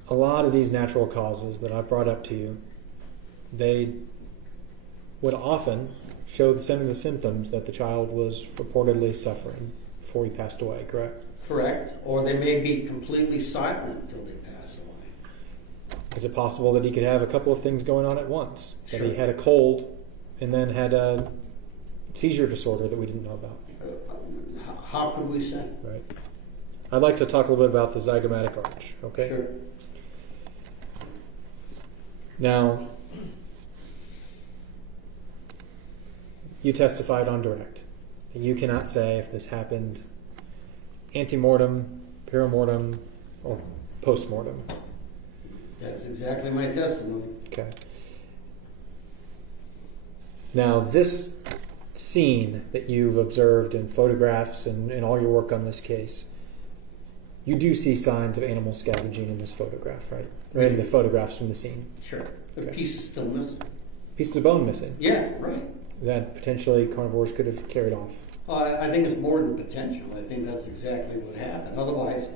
a lot of these natural causes that I've brought up to you, they would often show some of the symptoms that the child was reportedly suffering before he passed away, correct? Correct. Or they may be completely silent until they pass away. Is it possible that he could have a couple of things going on at once? That Sure. he had a cold and then had a seizure disorder that we didn't know about? How could we say? Right. I'd like to talk a little bit about the zygomatic arch, okay? Sure. Now, you testified on direct that you cannot say if this happened antemortem, perimortem, or postmortem. That's exactly my testimony. Okay. Now, this scene that you've observed in photographs and in all your work on this case, you do see signs of animal scavenging in this photograph, right? Or in the photographs from the scene. Sure. A Okay. piece is still missing. Pieces of bone missing. Yeah, right. That potentially carnivores could have carried off. I think it's more than potential. I think that's exactly what happened. Otherwise,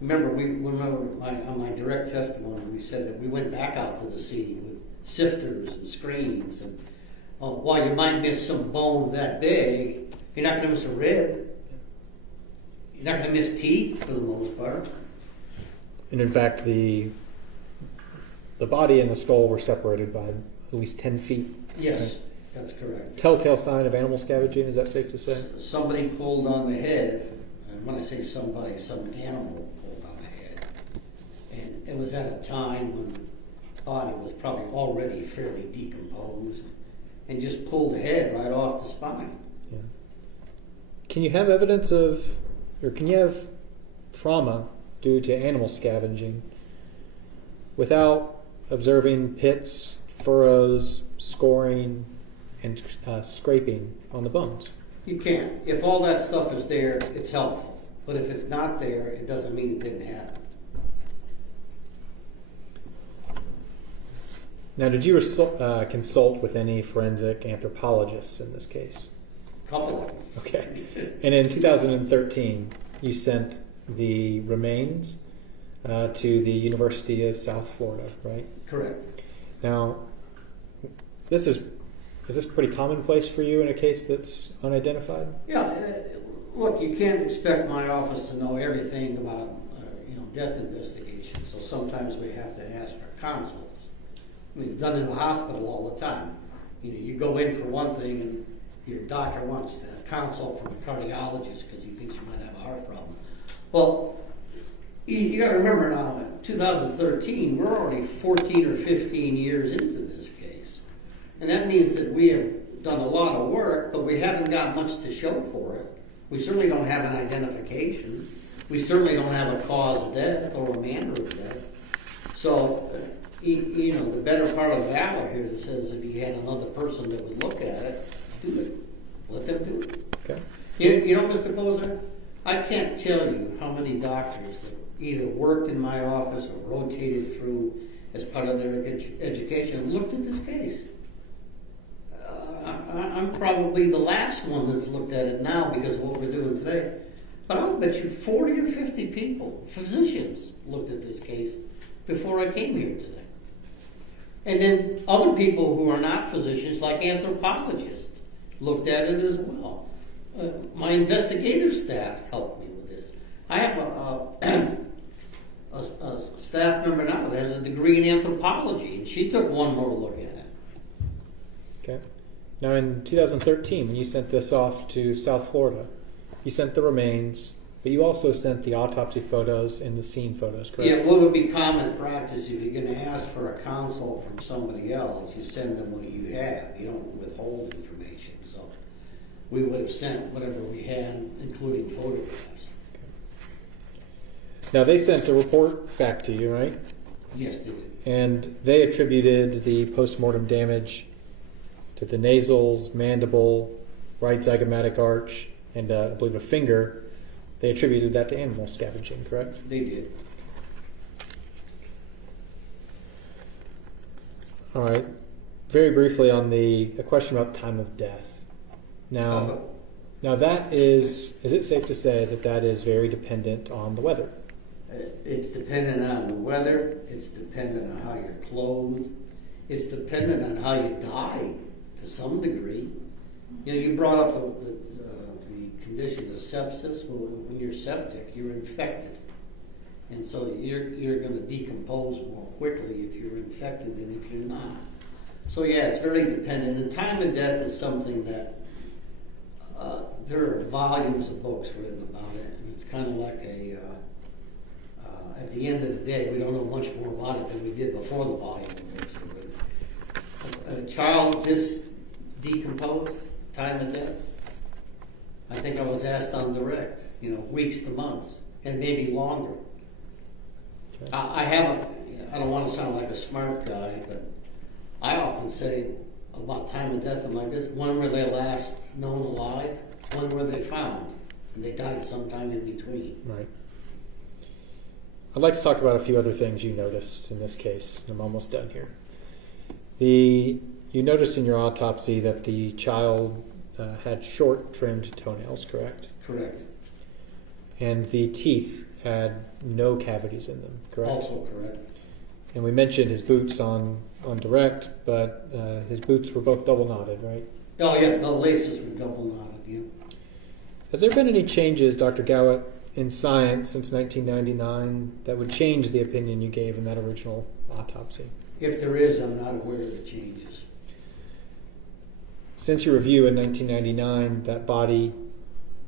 remember, on my direct testimony, we said that we went back out to the scene with sifters and screens. And while you might miss some bone that big, you're not going to miss a rib. You're not going to miss teeth for the most part. And in fact, the the body and the skull were separated by at least 10 feet. Yes, right? that's correct. Telltale sign of animal scavenging, is that safe to say? Somebody pulled on the head, and when I say somebody, some animal pulled on the head. And it was at a time when the body was probably already fairly decomposed, and just pulled the head right off the spine. Yeah. Can you have evidence of, or can you have trauma due to animal scavenging without observing pits, furrows, scoring, and scraping on the bones? You can't. If all that stuff is there, it's helpful. But if it's not there, it doesn't mean it didn't happen. Now, did you consult with any forensic anthropologists in this case? Couple of them. Okay. And in 2013, you sent the remains to the University of South Florida, right? Correct. Now, is this pretty commonplace for you in a case that's unidentified? Yeah. Look, you can't expect my office to know everything about death investigation. So sometimes we have to ask for consults. I mean, it's done in the hospital all the time. You go in for one thing and your doctor wants to consult from a cardiologist because he thinks you might have a heart problem. Well, you got to remember now, in 2013, we're already 14 or 15 years into this case. And that means that we have done a lot of work, but we haven't got much to show for it. We certainly don't have an identification. We certainly don't have a cause of death or a manner of death. So, the better part of valor here that says if you had another person that would look at it, do it. Let them do it. Okay. You know, Mr. Bozer, I can't tell you how many doctors that either worked in my office or rotated through as part of their education looked at this case. I'm probably the last one that's looked at it now because of what we're doing today. But I'll bet you 40 or 50 people, physicians, looked at this case before I came here today. And then other people who are not physicians, like anthropologists, looked at it as well. My investigative staff helped me with this. I have a staff member now that has a degree in anthropology, and she took one more look at it. Okay. Now, in 2013, when you sent this off to South Florida, you sent the remains, but you also sent the autopsy photos and the scene photos, correct? Yeah, what would be common practice if you're going to ask for a consult from somebody else, you send them what you have. You don't withhold information. So we would have sent whatever we had, including photographs. Okay. Now, they sent a report back to you, right? Yes, they did. And they attributed the postmortem damage to the nasals, mandible, right zygomatic arch, and I believe a finger. They attributed that to animal scavenging, correct? They did. All right. Very briefly on the question about time of death. Now that is it safe to say that is very dependent on the weather? It's dependent on the weather. It's dependent on how you're clothed. It's dependent on how you die to some degree. You brought up the condition of sepsis. Well, when you're septic, you're infected. And so you're going to decompose more quickly if you're infected than if you're not. So yeah, it's very dependent. And time of death is something that there are volumes of books written about it. And it's kind of like at the end of the day, we don't know much more about it than we did before the volume of books were written. A child this decomposed, time of death, I think I was asked on direct, weeks to months, and maybe longer. Okay. I don't want to sound like a smart guy, but I often say about time of death and like this, when were they last known alive? When were they found? And they died sometime in between. Right. I'd like to talk about a few other things you noticed in this case. I'm almost done here. You noticed in your autopsy that the child had short trimmed toenails, correct? Correct. And the teeth had no cavities in them, correct? Also correct. And we mentioned his boots on direct, but his boots were both double knotted, right? Oh yeah, the laces were double knotted, yeah. Has there been any changes, Dr. Gowett, in science since 1999 that would change the opinion you gave in that original autopsy? If there is, I'm not aware of the changes. Since your review in 1999, that body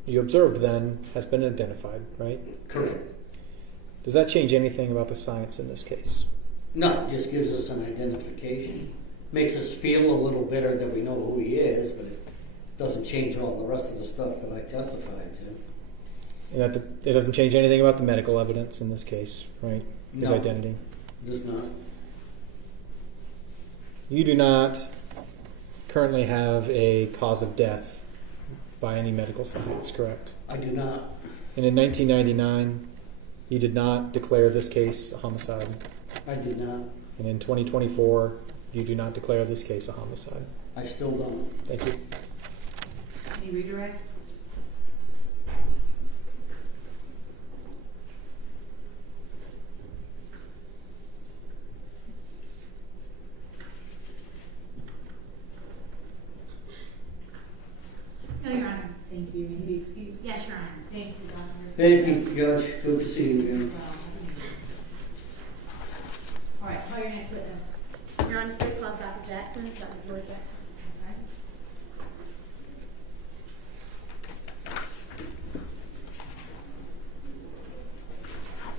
you observed then has been identified, right? Correct. Does that change anything about the science in this case? No, it just gives us an identification. Makes us feel a little better that we know who he is, but it doesn't change all the rest of the stuff that I testified to. And that it doesn't change anything about the medical evidence in this case, right? His No. identity. Does not. You do not currently have a cause of death by any medical science, correct? I do not. And in 1999, you did not declare this case a homicide. I did not. And in 2024, you do not declare this case a homicide. I still don't. Thank you. Any redirect? No, Your Honor. Thank you. May he be excused? Yes, Your Honor. Thank you, Doctor. Thank you, Judge. Good to see you again. All right, call your next witness. Your Honor, state call Dr. Jackson, Dr. George Jackson.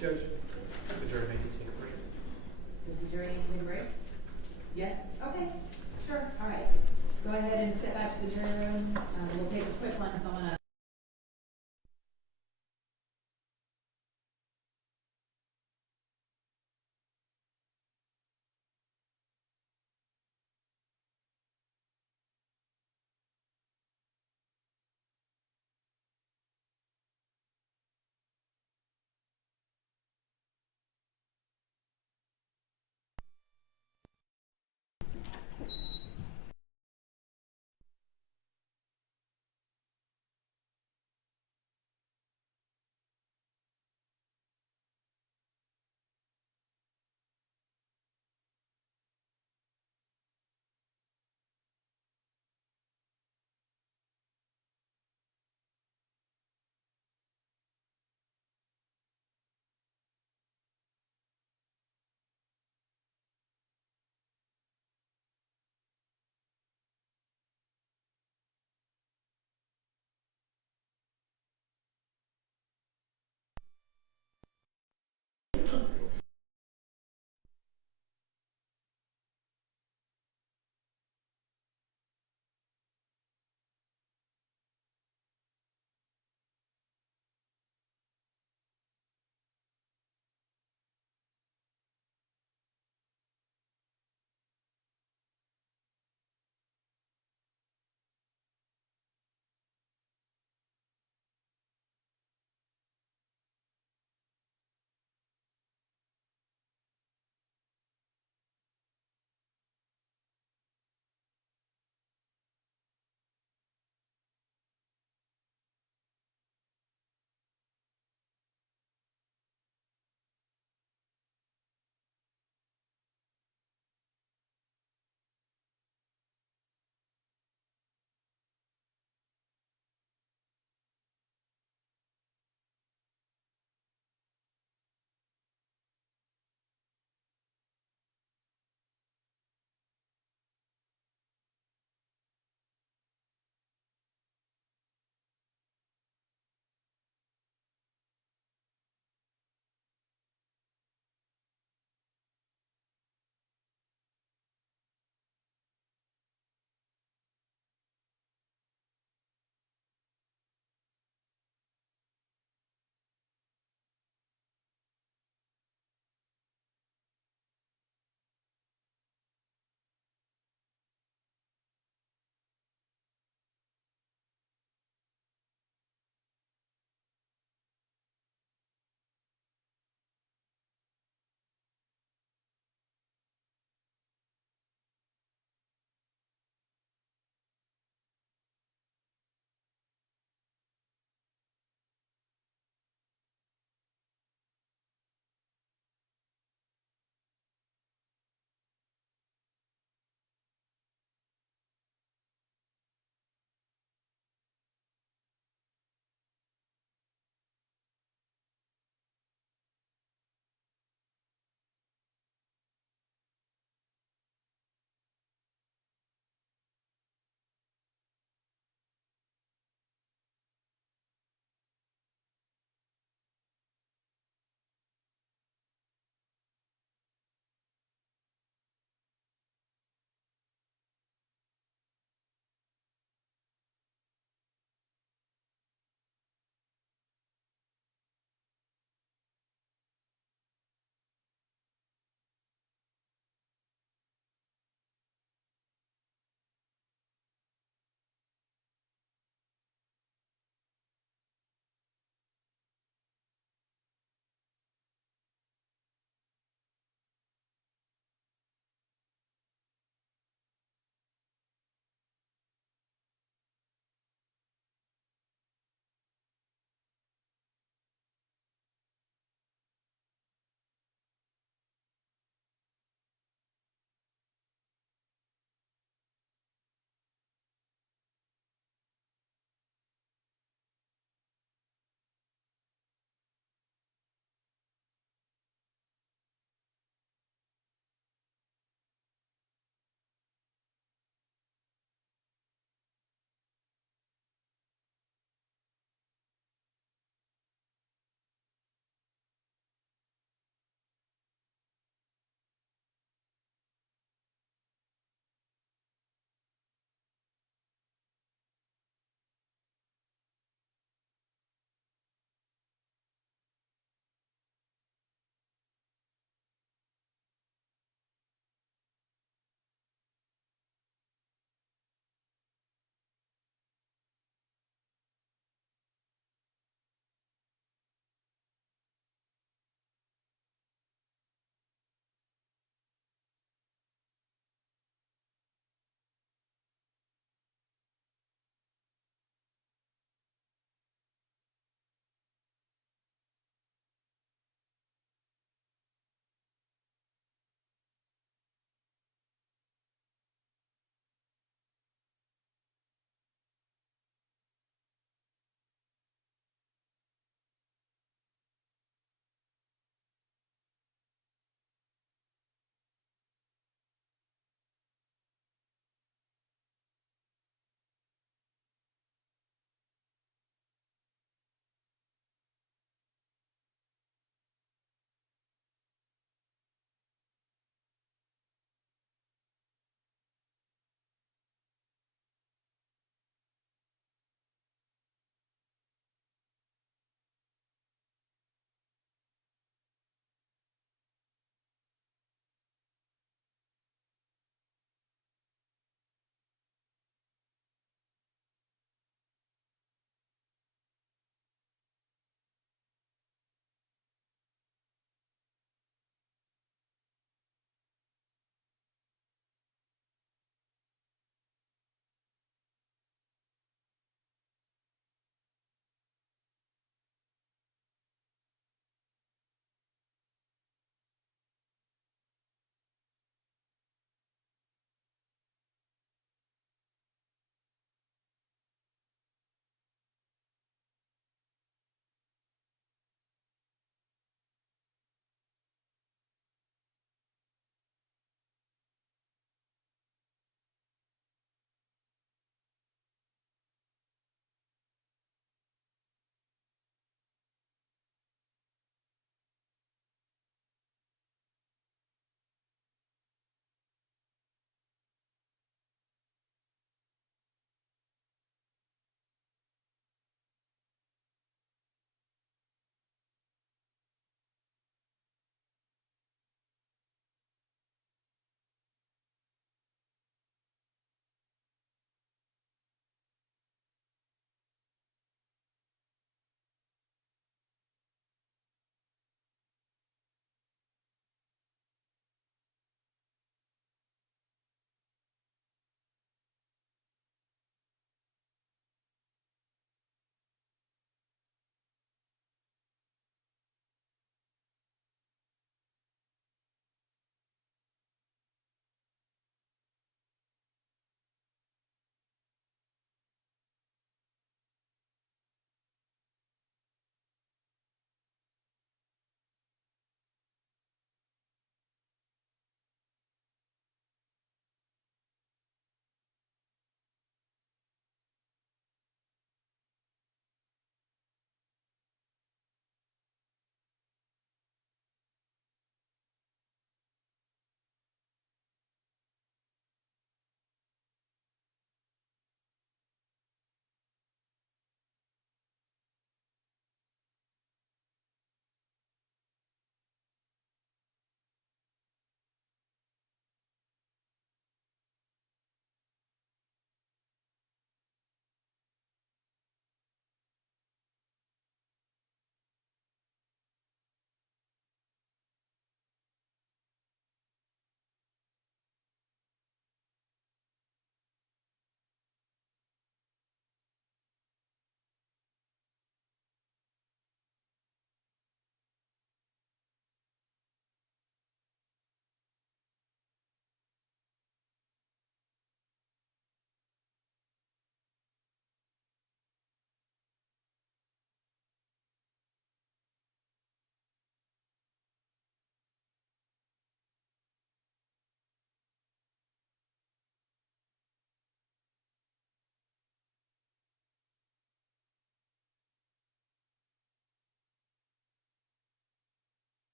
Judge. The jury may take a break. Does the jury need to take a break? Yes? Okay, sure, all right. Go ahead and step back to the jury room. We'll take a quick one, so I'm gonna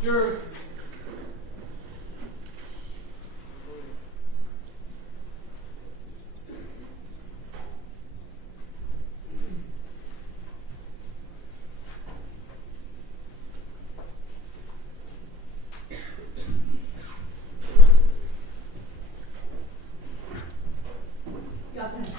Jurors. Y'all can see.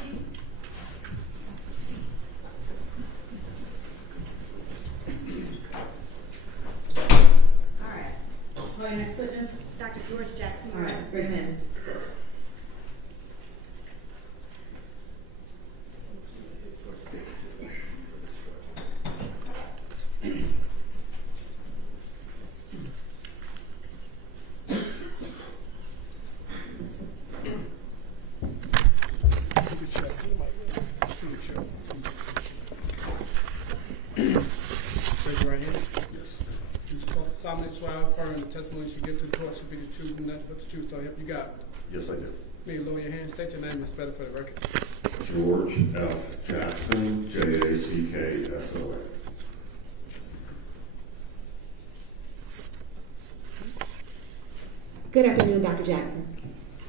All right. So our next witness, Dr. George Jackson. All right, bring him in. Raise your right hand. You solemnly swear or affirm the testimony you give to the court should be the truth and nothing but the truth, so help you God. Yes, I do. May you lower your hand, state your name and spell it for the record. George F. Jackson, Jacksoa. Good afternoon, Dr. Jackson.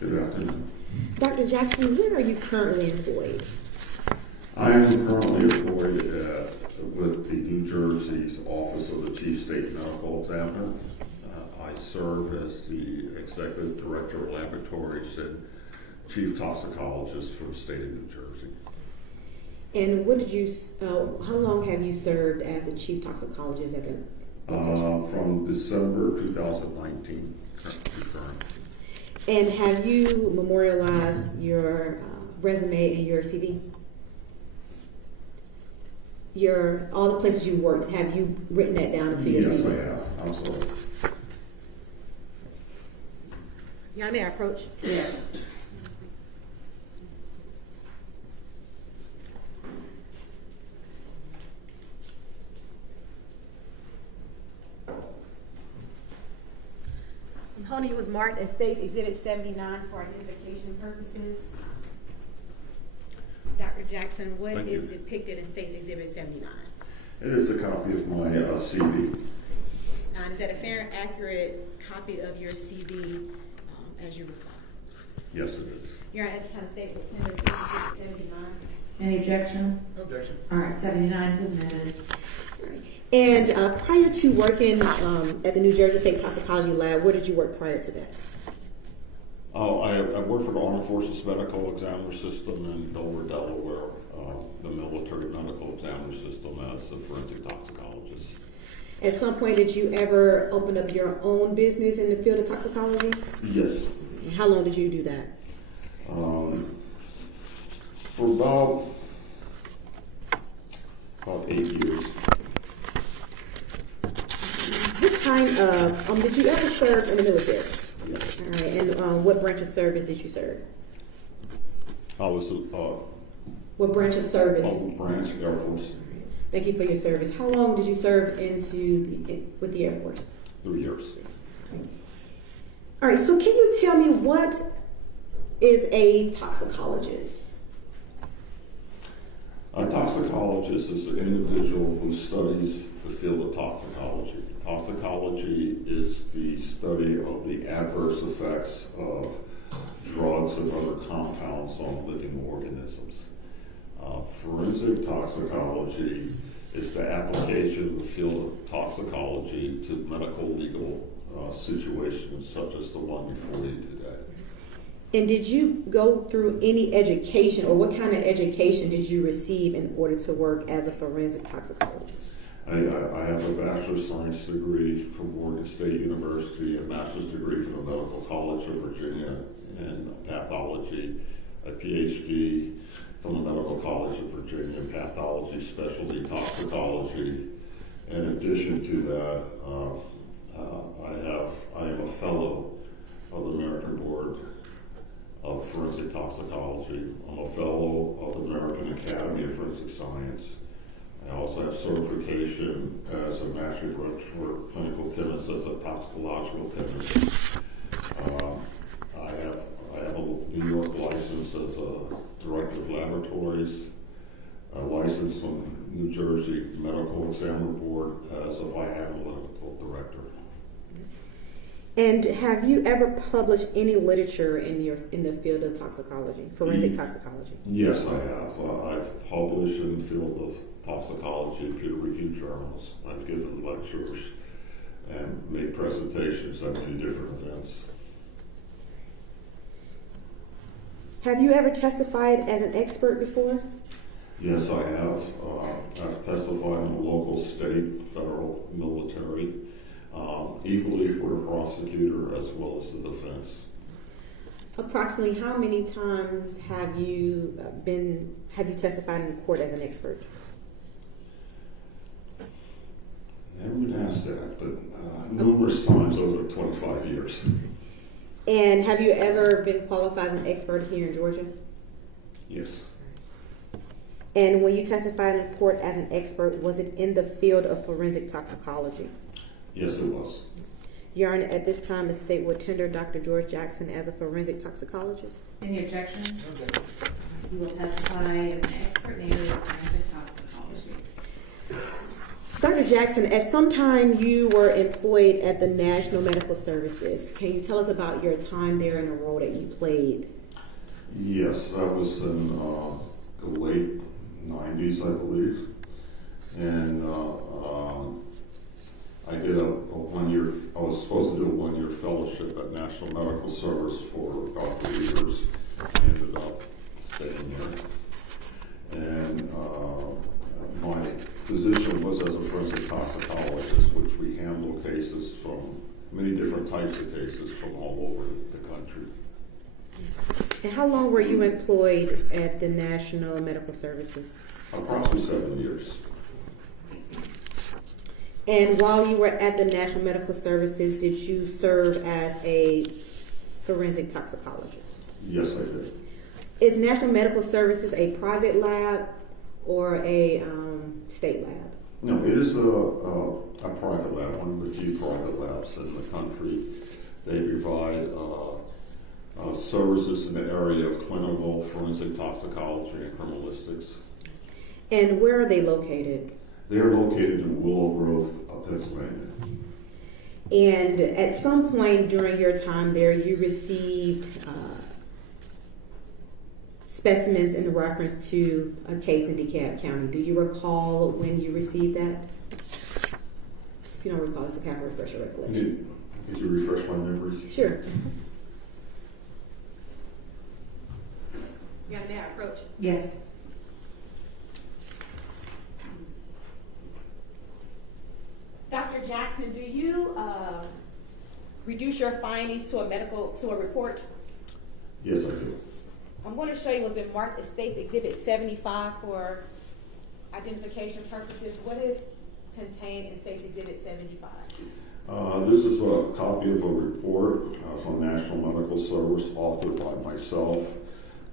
Good afternoon. Dr. Jackson, where are you currently employed? I am currently employed with the New Jersey's Office of the Chief State Medical Examiner. I serve as the Executive Director of Laboratories and Chief Toxicologist for the state of New Jersey. And what did you? How long have you served as the chief toxicologist at the? From December 2019. And have you memorialized your resume and your CV? All the places you worked, have you written that down into your CV? Yes, I have. I'm sorry. Yeah, may I approach? Yeah. I'm holding it was marked as States Exhibit 79 for identification purposes. Dr. Jackson, what Thank is you. depicted in States Exhibit 79? It is a copy of my CV. Is that a fair and accurate copy of your CV as you recall? Yes, it is. You're at the time of State Exhibit 79. Any objection? No objection. All right, 79 submitted. And prior to working at the New Jersey State Toxicology Lab, where did you work prior to that? Oh, I work for the Armed Forces Medical Examiner System in Daubert, Delaware, the military medical examiner system as a forensic toxicologist. At some point, did you ever open up your own business in the field of toxicology? Yes. And how long did you do that? For about 8 years. What kind of, did you ever serve in the military? Yes. All right, and what branch of service did you serve? I was What branch of service? branch Air Force. Thank you for your service. How long did you serve with the Air Force? 3 years. All right, so can you tell me what is a toxicologist? A toxicologist is an individual who studies the field of toxicology. Toxicology is the study of the adverse effects of drugs and other compounds on living organisms. Forensic toxicology is the application of the field of toxicology to medical legal situations such as the one before you today. And did you go through any education, or what kind of education did you receive in order to work as a forensic toxicologist? I have a bachelor's science degree from Morgan State University, a master's degree from the Medical College of Virginia in pathology, a PhD from the Medical College of Virginia in pathology, specialty toxicology. In addition to that, I am a fellow of the American Board of Forensic Toxicology. I'm a fellow of the American Academy of Forensic Science. I also have certification as a master clinical chemist, as a toxicological chemist. I have a New York license as a director of laboratories, a license from New Jersey Medical Examiner Board as a bioanalytical director. And have you ever published any literature in the field of toxicology, forensic toxicology? Yes, I have. I've published in the field of toxicology in peer-reviewed journals. I've given lectures and made presentations at many different events. Have you ever testified as an expert before? Yes, I have. I've testified in the local, state, federal, military, equally for the prosecutor as well as the defense. Approximately how many times have you testified in court as an expert? Never been asked that, but numerous times over 25 years. And have you ever been qualified as an expert here in Georgia? Yes. And when you testified in court as an expert, was it in the field of forensic toxicology? Yes, it was. Your Honor, at this time, the state will tender Dr. George Jackson as a forensic toxicologist. Any objection? You will testify as an expert in the area of forensic toxicology. Dr. Jackson, at some time you were employed at the National Medical Services. Can you tell us about your time there and the role that you played? Yes, that was in the late 90s, I believe. And I did a 1 year, I was supposed to do a 1 year fellowship at National Medical Service for about 3 years. Ended up staying there. And my position was as a forensic toxicologist, which we handle cases from many different types of cases from all over the country. And how long were you employed at the National Medical Services? Approximately 7 years. And while you were at the National Medical Services, did you serve as a forensic toxicologist? Yes, I did. Is National Medical Services a private lab or a state lab? No, it is a private lab, one of the few private labs in the country. They provide services in the area of clinical forensic toxicology and criminalistics. And where are they located? They're located in Willow Grove, Pennsylvania. And at some point during your time there, you received specimens in reference to a case in DeKalb County. Do you recall when you received that? If you don't recall, it's a kind of refresh your recollection. Could you refresh my memory? Sure. You understand our approach? Yes. Dr. Jackson, do you reduce your findings to a report? Yes, I do. I'm going to show you what's been marked as State's Exhibit 75 for identification purposes. What is contained in State's Exhibit 75? This is a copy of a report from National Medical Service authored by myself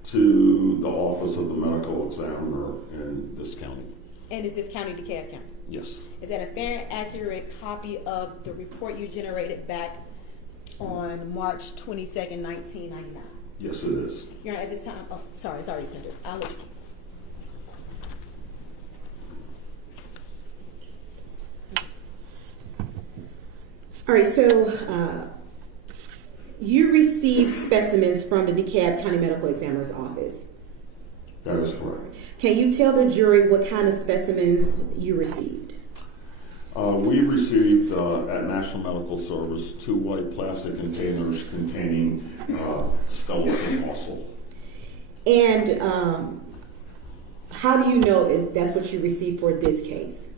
to the Office of the Medical Examiner in this county. And is this county DeKalb County? Yes. Is that a fair and accurate copy of the report you generated back on March 22nd, 1999? Yes, it is. You're at this time. Oh, sorry, it's already tendered. I'll let you. All right, so you received specimens from the DeKalb County Medical Examiner's office. That is correct. Can you tell the jury what kind of specimens you received? We received at National Medical Service 2 white plastic containers containing skeletal muscle. And how do you know that's what you received for this case?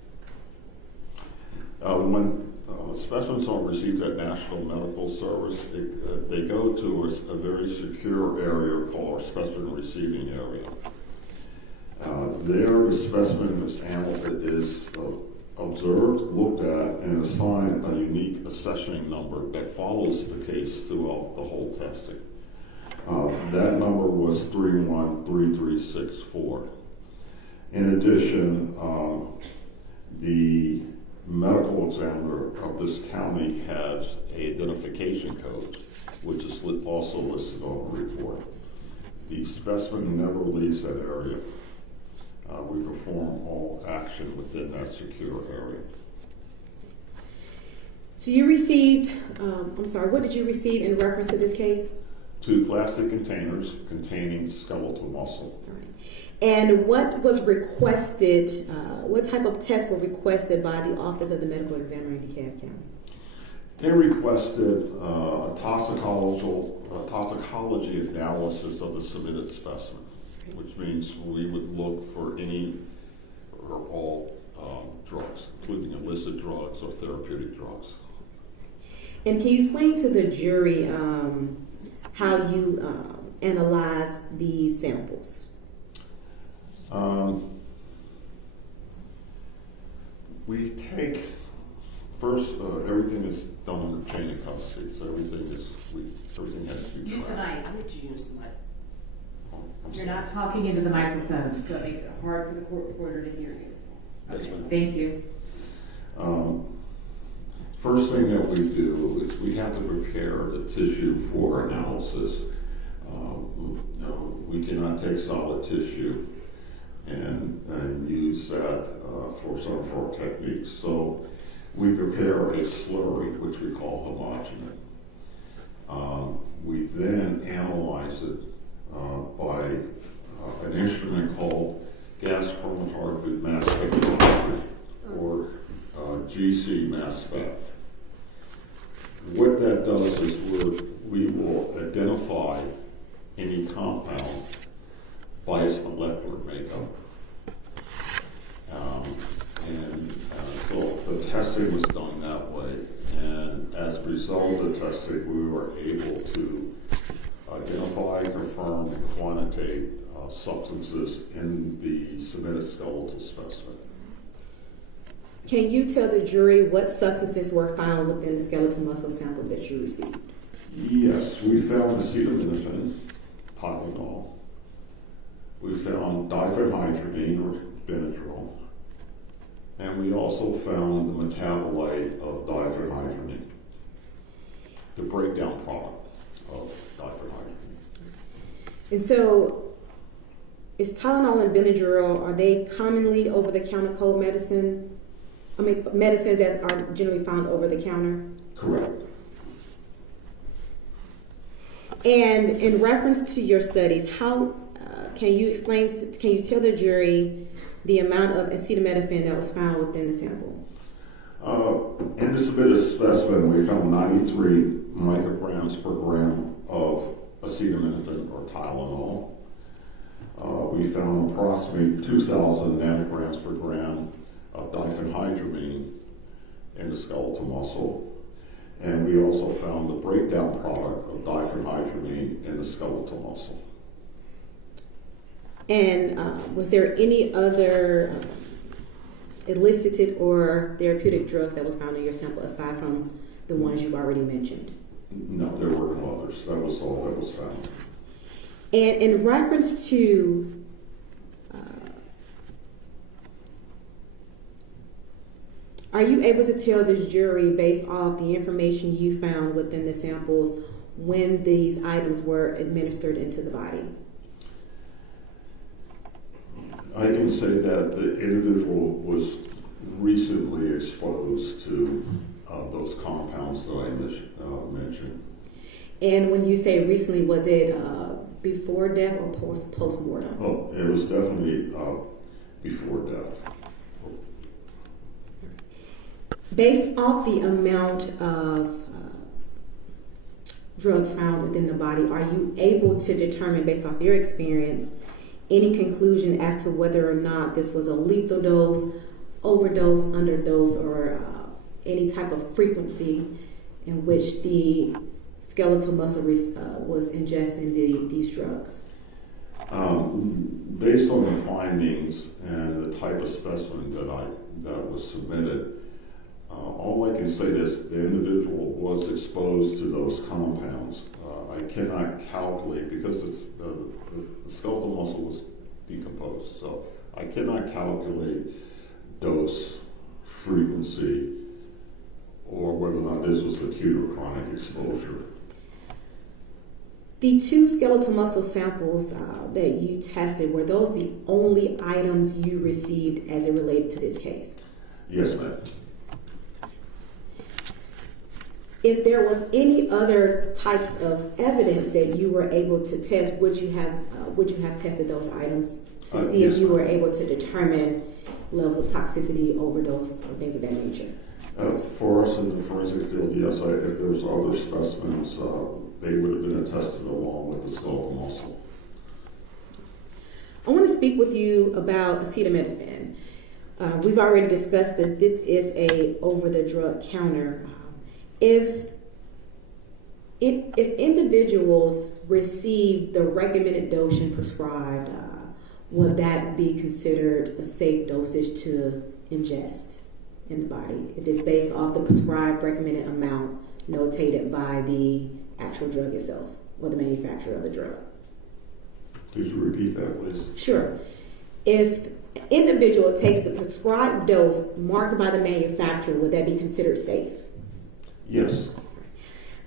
When specimens are received at National Medical Service, they go to a very secure area called our specimen receiving area. There, the specimen is observed, looked at, and assigned a unique accessioning number that follows the case throughout the whole testing. That number was 313364. In addition, the medical examiner of this county has an identification code, which is also listed on the report. The specimen never leaves that area. We perform all action within that secure area. So you received, what did you receive in reference to this case? 2 plastic containers containing skeletal muscle. And what was requested, what type of tests were requested by the Office of the Medical Examiner in DeKalb County? They requested a toxicology analysis of the submitted specimen, which means we would look for any or all drugs, including illicit drugs or therapeutic drugs. And can you explain to the jury how you analyze these samples? We take first everything is done under chain of custody, so everything has to be Use the tracked. mic. I need to use the mic. You're not talking into the microphone. So it makes it hard for the court reporter to hear you. Yes, ma'am. Thank you. First thing that we do is we have to prepare the tissue for analysis. We cannot take solid tissue and use that for some of our techniques. So we prepare a slurry, which we call homogenate. We then analyze it by an instrument called gas chromatography mass spectrometry, or GC mass spec. What that does is we will identify any compound by its molecular makeup. So the testing was done that way, and as a result of the testing, we were able to identify, confirm, and quantitate substances in the submitted skeletal specimen. Can you tell the jury what substances were found within the skeletal muscle samples that you received? Yes, we found acetaminophen, Tylenol. We found diphenhydramine, or Benadryl. And we also found the metabolite of diphenhydramine, the breakdown product of diphenhydramine. And so, is Tylenol and Benadryl, are they commonly over-the-counter cold medicine? Medicines that are generally found over the counter? Correct. And in reference to your studies, how can you tell the jury the amount of acetaminophen that was found within the sample? In the submitted specimen, we found 93 micrograms per gram of acetaminophen or Tylenol. We found approximately 2,000 nanograms per gram of diphenhydramine in the skeletal muscle. And we also found the breakdown product of diphenhydramine in the skeletal muscle. And was there any other elicited or therapeutic drugs that was found in your sample aside from the ones you've already mentioned? No, there were no others. That was all that was found. And in reference to are you able to tell the jury, based off the information you found within the samples, when these items were administered into the body? I can say that the individual was recently exposed to those compounds that I mentioned. And when you say recently, was it before death or post-mortem? Oh, it was definitely before death. Based off the amount of drugs found within the body, are you able to determine, based off your experience, any conclusion as to whether or not this was a lethal dose, overdose, underdose, or any type of frequency in which the skeletal muscle was ingesting these drugs? Based on the findings and the type of specimen that was submitted, all I can say is the individual was exposed to those compounds. I cannot calculate, because the skeletal muscle was decomposed, so I cannot calculate dose, frequency, or whether or not this was acute or chronic exposure. The 2 skeletal muscle samples that you tested, were those the only items you received as it related to this case? Yes, ma'am. if there was any other types of evidence that you were able to test, would you have tested those items to see yes, if you ma'am. were able to determine levels of toxicity, overdose, or things of that nature? For us in the forensic field, yes. If there was other specimens, they would have been attested along with the skeletal muscle. I want to speak with you about acetaminophen. We've already discussed that this is a over-the-drug counter. If individuals receive the recommended dosage prescribed, would that be considered a safe dosage to ingest in the body if it's based off the prescribed recommended amount notated by the actual drug itself or the manufacturer of the drug? Could you repeat that, please? Sure. If an individual takes the prescribed dose marked by the manufacturer, would that be considered safe? Yes.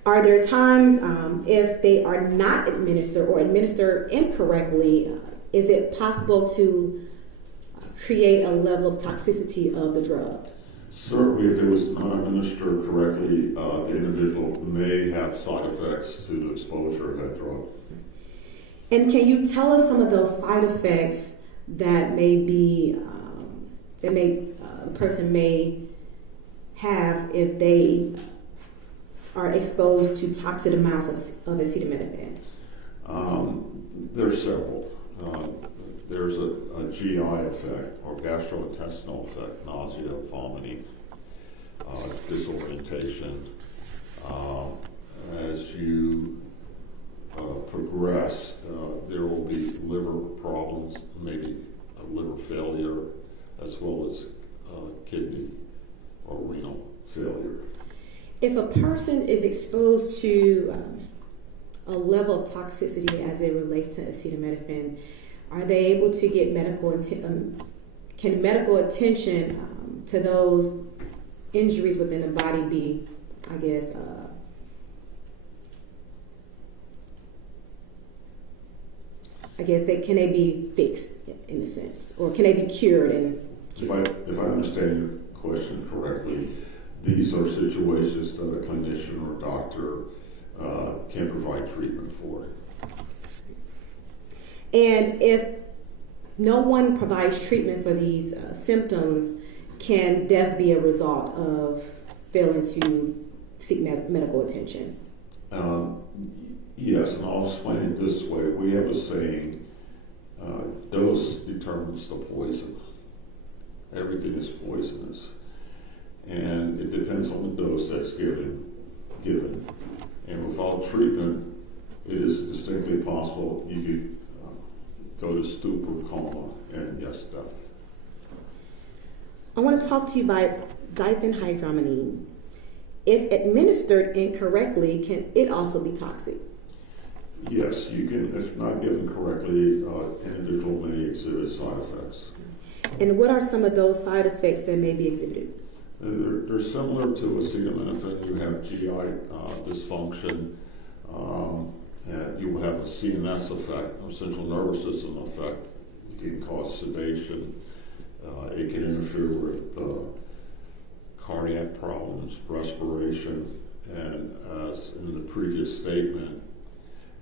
Are there times if they are not administered or administered incorrectly, is it possible to create a level of toxicity of the drug? Certainly, if it was not administered correctly, the individual may have side effects to the exposure of that drug. And can you tell us some of those side effects that may be a person may have if they are exposed to toxic amounts of acetaminophen? There's several. There's a GI effect or gastrointestinal effect, nausea, vomiting, disorientation. As you progress, there will be liver problems, maybe a liver failure, as well as kidney or renal failure. If a person is exposed to a level of toxicity as it relates to acetaminophen, are they able to get can medical attention to those injuries within the body be, I guess, can they be fixed in a sense, or can they be cured? If I understand your question correctly, these are situations that a clinician or doctor can provide treatment for. And if no one provides treatment for these symptoms, can death be a result of failing to seek medical attention? Yes, and I'll explain it this way. We have a saying, dose determines the poison. Everything is poisonous. And it depends on the dose that's given. And without treatment, it is distinctly possible you could go to stupor, coma, and yes, death. I want to talk to you about diphenhydramine. If administered incorrectly, can it also be toxic? Yes, you can. If not given correctly, individual may exhibit side effects. And what are some of those side effects that may be exhibited? They're similar to acetaminophen. You have GI dysfunction. You will have a CNS effect, or central nervous system effect. It can cause sedation. It can interfere with cardiac problems, respiration, and as in the previous statement,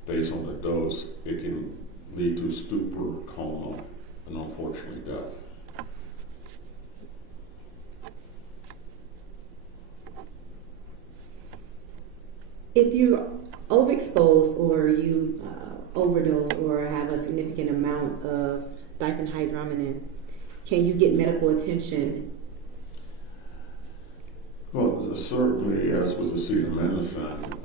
based on the dose, it can lead to stupor, coma, and unfortunately death. If you're overexposed or you overdose or have a significant amount of diphenhydramine, can you get medical attention? Well, certainly, as with acetaminophen,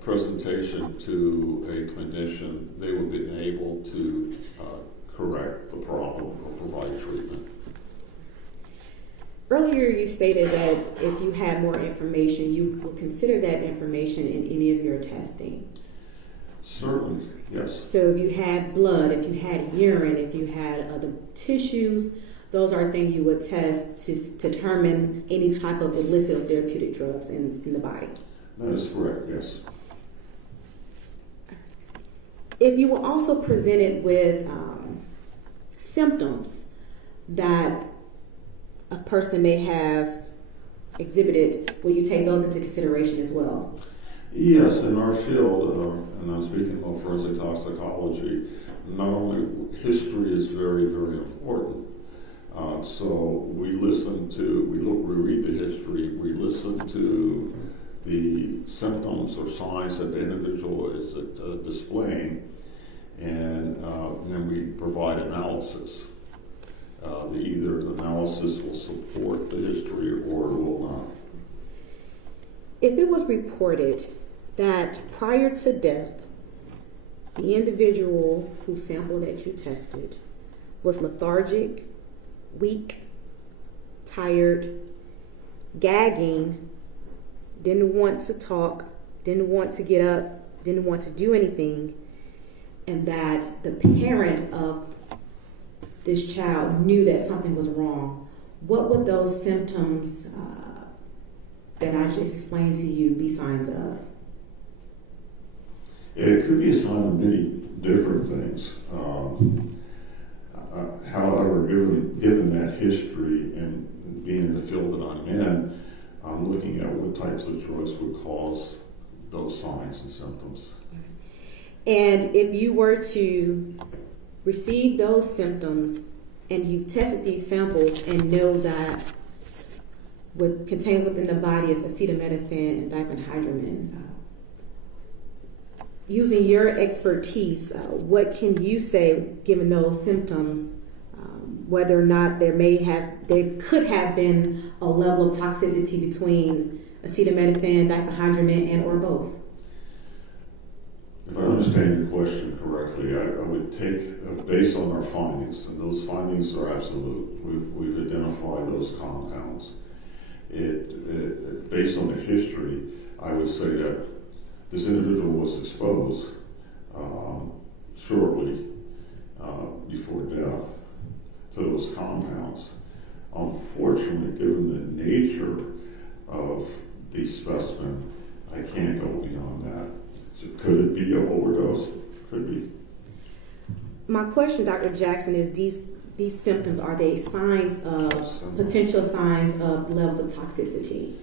presentation to a clinician, they will be able to correct the problem or provide treatment. Earlier you stated that if you had more information, you would consider that information in any of your testing. Certainly, yes. So if you had blood, if you had urine, if you had other tissues, those are things you would test to determine any type of illicit or therapeutic drugs in the body. That is correct, yes. If you were also presented with symptoms that a person may have exhibited, will you take those into consideration as well? Yes, in our field, and I'm speaking about forensic toxicology, not only history is very, very important. So we read the history, we listen to the symptoms or signs that the individual is displaying, and then we provide analysis. Either the analysis will support the history or it will not. If it was reported that prior to death, the individual whose sample that you tested was lethargic, weak, tired, gagging, didn't want to talk, didn't want to get up, didn't want to do anything, and that the parent of this child knew that something was wrong, what would those symptoms that I just explained to you be signs of? It could be a sign of many different things. However, given that history and being in the field that I'm in, I'm looking at what types of drugs would cause those signs and symptoms. And if you were to receive those symptoms and you've tested these samples and know that what contained within the body is acetaminophen and diphenhydramine, using your expertise, what can you say, given those symptoms, whether or not there could have been a level of toxicity between acetaminophen, diphenhydramine, and or both? If I understand your question correctly, I would take, based on our findings, and those findings are absolute, we've identified those compounds. Based on the history, I would say that this individual was exposed shortly before death to those compounds. Unfortunately, given the nature of the specimen, I can't go beyond that. So could it be an overdose? Could be. My question, Dr. Jackson, is these symptoms, are they signs of, potential signs of levels of toxicity?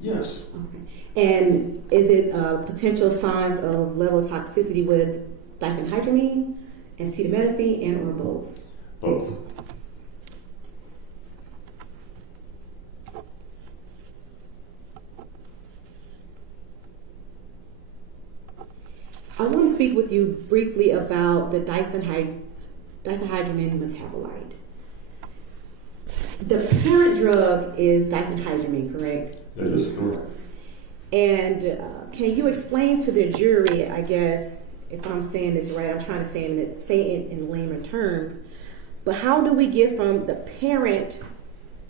Yes. Okay. And is it potential signs of level of toxicity with diphenhydramine, acetaminophen, and or both? Both. I want to speak with you briefly about the diphenhydramine metabolite. The parent drug is diphenhydramine, correct? That is correct. And can you explain to the jury, I guess, if I'm saying this right, I'm trying to say it in layman terms, but how do we get from the parent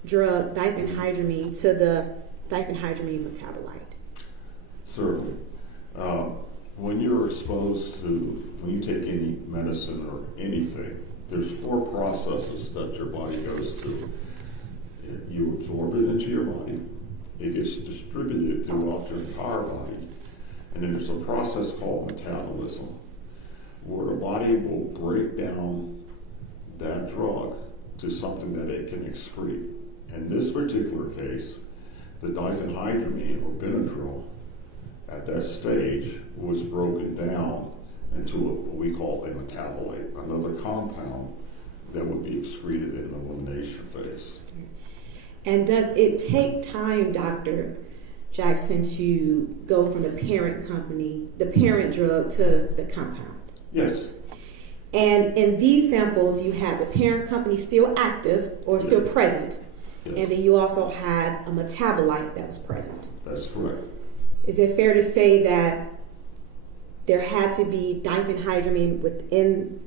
drug diphenhydramine to the diphenhydramine metabolite? Certainly. When you're exposed to, when you take any medicine or anything, there's 4 processes that your body goes through. You absorb it into your body, it gets distributed throughout your entire body, and then there's a process called metabolism, where the body will break down that drug to something that it can excrete. In this particular case, the diphenhydramine or Benadryl at that stage was broken down into what we call a metabolite, another compound that would be excreted in the elimination phase. And does it take time, Dr. Jackson, to go from the parent drug to the compound? Yes. And in these samples, you had the parent company still active or still present, Yes. and then you also had a metabolite that was present. That's correct. Is it fair to say that there had to be diphenhydramine within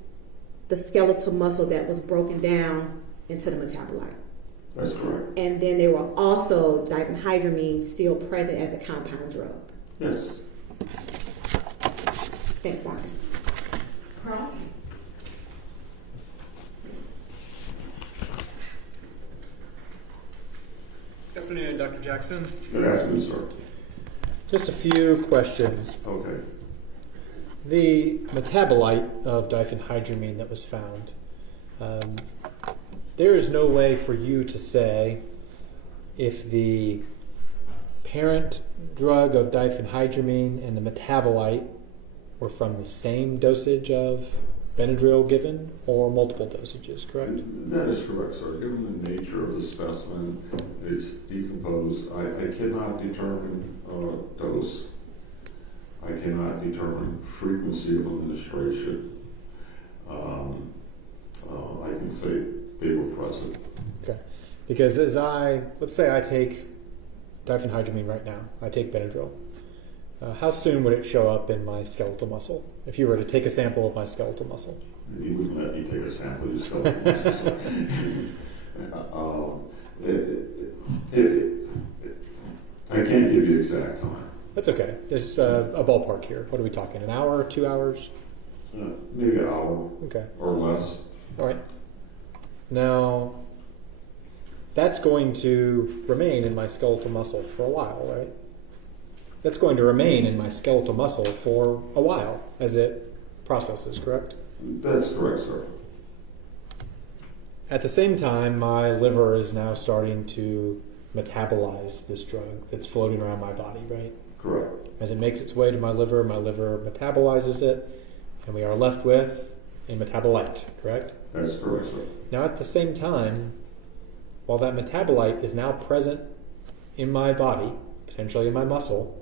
the skeletal muscle that was broken down into the metabolite? That's correct. And then there were also diphenhydramine still present as a compound drug? Yes. Thanks, Doctor. Cross? Good afternoon, Dr. Jackson. Good afternoon, sir. Just a few questions. Okay. The metabolite of diphenhydramine that was found, there is no way for you to say if the parent drug of diphenhydramine and the metabolite were from the same dosage of Benadryl given or multiple dosages, correct? That is correct, sir. Given the nature of the specimen, it's decomposed. I cannot determine dose. I cannot determine frequency of administration. I can say they were present. Okay. Because let's say I take diphenhydramine right now. I take Benadryl. How soon would it show up in my skeletal muscle if you were to take a sample of my skeletal muscle? You wouldn't let me take a sample of your skeletal muscle. I can't give you exact time. That's okay. Just a ballpark here. What are we talking? An hour, 2 hours? Maybe an hour. Okay. Or less. All right. Now, that's going to remain in my skeletal muscle for a while, right? That's going to remain in my skeletal muscle for a while as it processes, correct? That's correct, sir. At the same time, my liver is now starting to metabolize this drug that's floating around my body, right? Correct. As it makes its way to my liver metabolizes it, and we are left with a metabolite, correct? That's correct, sir. Now, at the same time, while that metabolite is now present in my body, potentially in my muscle,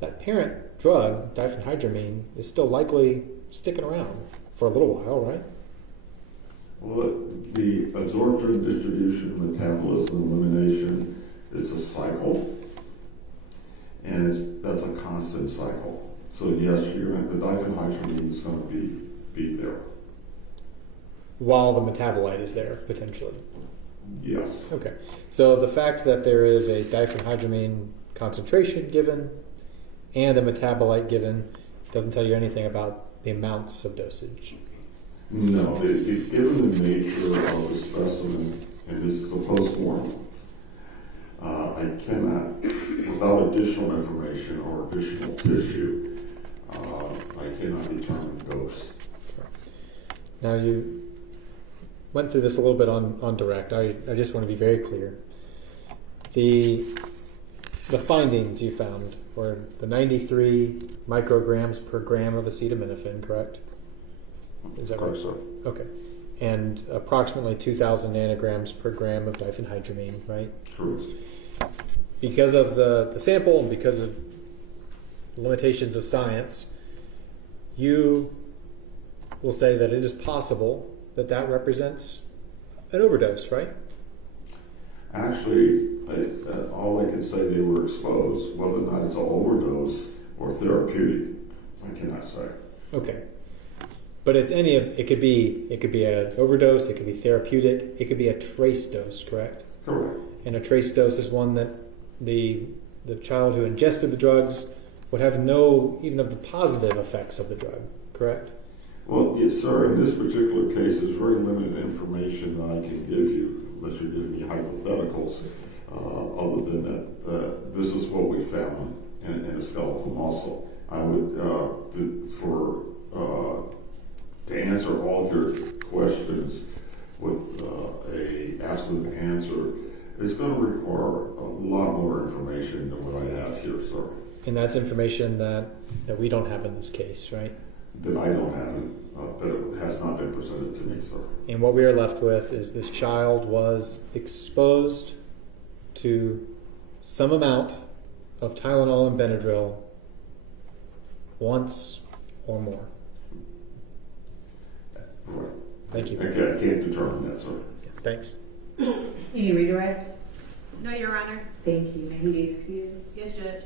that parent drug, diphenhydramine, is still likely sticking around for a little while, right? Well, the absorption, distribution, metabolism, elimination is a cycle, and that's a constant cycle. So yes, the diphenhydramine is going to be there. While the metabolite is there, potentially. Yes. Okay. So the fact that there is a diphenhydramine concentration given and a metabolite given doesn't tell you anything about the amounts of dosage. No, given the nature of the specimen, and this is a post-mortem, I cannot, without additional information or additional tissue, I cannot determine dose. Now you went through this a little bit on direct. I just want to be very clear. The findings you found were the 93 micrograms per gram of acetaminophen, correct? Is that correct, right? sir? Okay. And approximately 2,000 nanograms per gram of diphenhydramine, right? Correct. Because of the sample and because of limitations of science, you will say that it is possible that represents an overdose, right? Actually, all I can say, they were exposed. Whether or not it's an overdose or therapeutic, I cannot say. Okay. But it's it could be an overdose, it could be therapeutic, it could be a trace dose, correct? Correct. And a trace dose is one that the child who ingested the drugs would have no even of the positive effects of the drug, correct? Well, yes, sir. In this particular case, there's very limited information that I can give you, unless you're giving me hypotheticals. Other than that, this is what we found in a skeletal muscle. I would, to answer all of your questions with a absolute answer, it's going to require a lot more information than what I have here, sir. And that's information that we don't have in this case, right? That I don't have, that it has not been presented to me, sir. And what we are left with is this child was exposed to some amount of Tylenol and Benadryl once or more. Right. Thank you. I can't determine that, sir. Thanks. Any redirect? No, Your Honor. Thank you. May he be excused? Yes, Judge.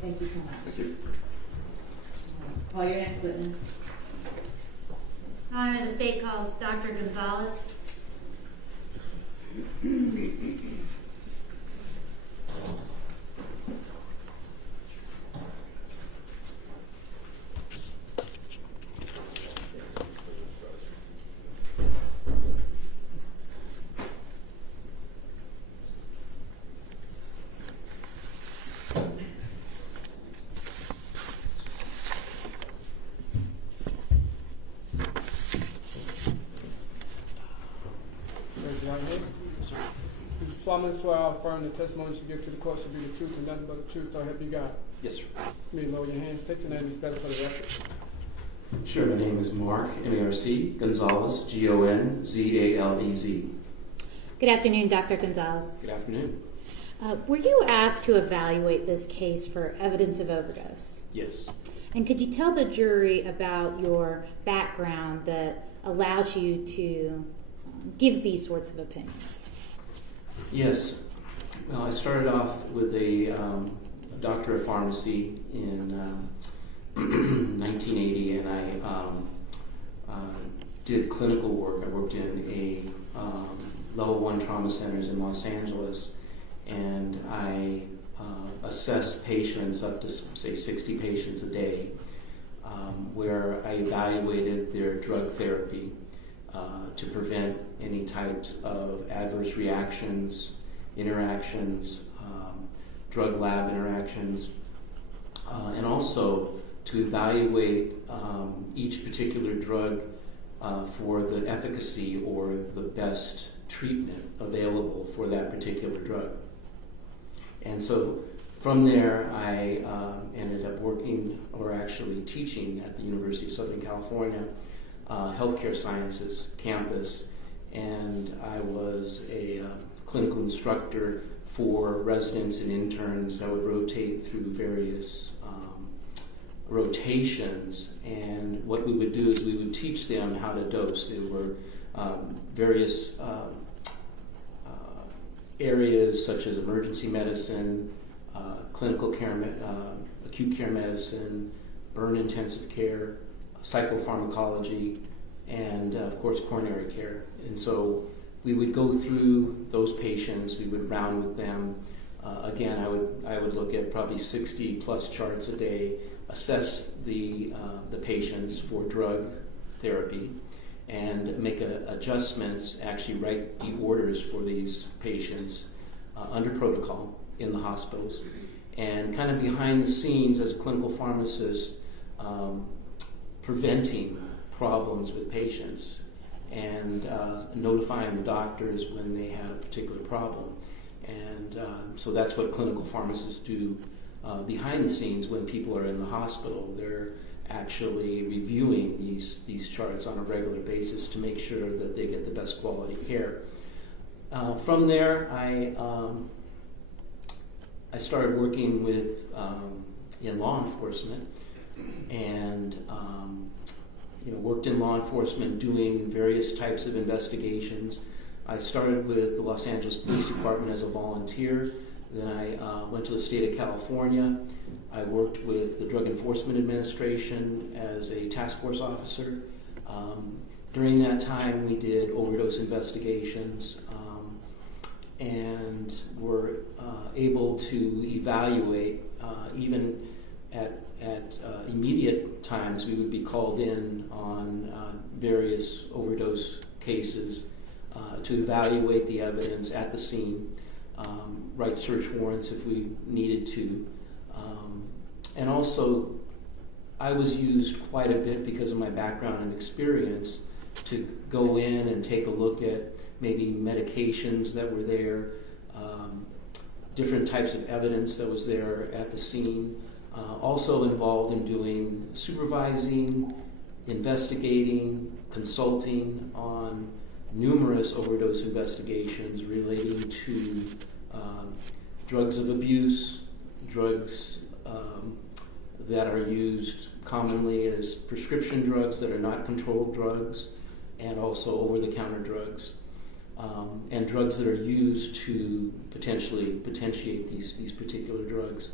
Thank you so much. Thank you. Call your next witness. Honor, the state calls Dr. Gonzalez. Raise your right hand. solemnly swear or affirm the testimony you give to the court should be the truth and nothing but the truth, so help you God. Yes, sir. You may lower your hands. State your name and spell it for the record. Sure, my name is Mark, M-A-R-C, Gonzalez, G-O-N-Z-A-L-E-Z. Good afternoon, Dr. Gonzalez. Good afternoon. Were you asked to evaluate this case for evidence of overdose? Yes. And could you tell the jury about your background that allows you to give these sorts of opinions? Yes. Well, I started off with a doctor of pharmacy in 1980, and I did clinical work. I worked in a level 1 trauma centers in Los Angeles, and I assessed patients, up to say 60 patients a day, where I evaluated their drug therapy to prevent any types of adverse reactions, interactions, drug lab interactions, and also to evaluate each particular drug for the efficacy or the best treatment available for that particular drug. And so from there, I ended up working, or actually teaching, at the University of Southern California healthcare sciences campus, and I was a clinical instructor for residents and interns that would rotate through various rotations. And what we would do is we would teach them how to dose. There were various areas such as emergency medicine, clinical care, acute care medicine, burn intensive care, psychopharmacology, and of course coronary care. And so we would go through those patients, we would round with them. Again, I would look at probably 60 plus charts a day, assess the patients for drug therapy, and make adjustments, actually write the orders for these patients under protocol in the hospitals. And kind of behind the scenes as a clinical pharmacist, preventing problems with patients and notifying the doctors when they had a particular problem. And so that's what clinical pharmacists do behind the scenes when people are in the hospital. They're actually reviewing these charts on a regular basis to make sure that they get the best quality care. From there, I started working with in law enforcement, and worked in law enforcement doing various types of investigations. I started with the Los Angeles Police Department as a volunteer. Then I went to the state of California. I worked with the Drug Enforcement Administration as a task force officer. During that time, we did overdose investigations and were able to evaluate, even at immediate times, we would be called in on various overdose cases to evaluate the evidence at the scene, write search warrants if we needed to. And also, I was used quite a bit because of my background and experience to go in and take a look at maybe medications that were there, different types of evidence that was there at the scene. Also involved in doing supervising, investigating, consulting on numerous overdose investigations relating to drugs of abuse, drugs that are used commonly as prescription drugs that are not controlled drugs, and also over-the-counter drugs, and drugs that are used to potentially potentiate these particular drugs.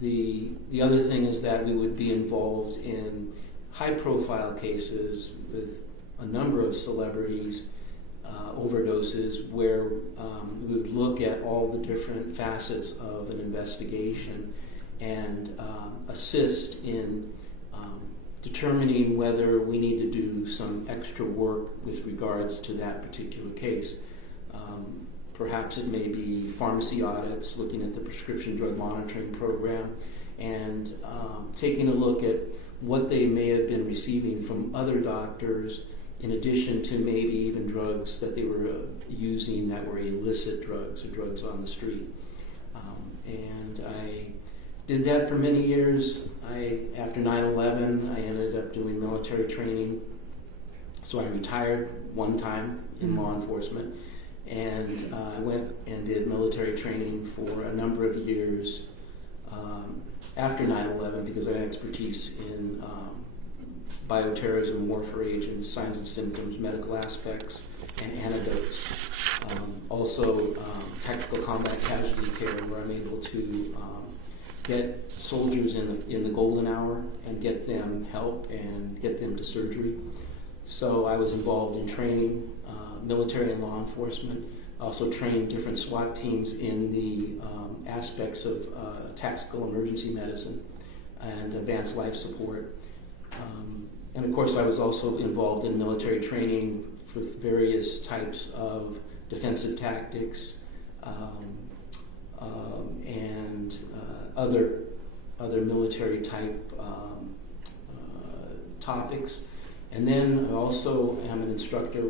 The other thing is that we would be involved in high-profile cases with a number of celebrities, overdoses, where we would look at all the different facets of an investigation and assist in determining whether we need to do some extra work with regards to that particular case. Perhaps it may be pharmacy audits, looking at the prescription drug monitoring program, and taking a look at what they may have been receiving from other doctors in addition to maybe even drugs that they were using that were illicit drugs or drugs on the street. And I did that for many years. After 9/11, I ended up doing military training. So I retired one time in law enforcement, and I went and did military training for a number of years after 9/11 because I had expertise in bioterrorism, warfare agents, signs and symptoms, medical aspects, and antidotes. Also, tactical combat casualty care, where I'm able to get soldiers in the golden hour and get them help and get them to surgery. So I was involved in training military and law enforcement. Also trained different SWAT teams in the aspects of tactical emergency medicine and advanced life support. And of course I was also involved in military training for various types of defensive tactics and other military type topics. And then I also am an instructor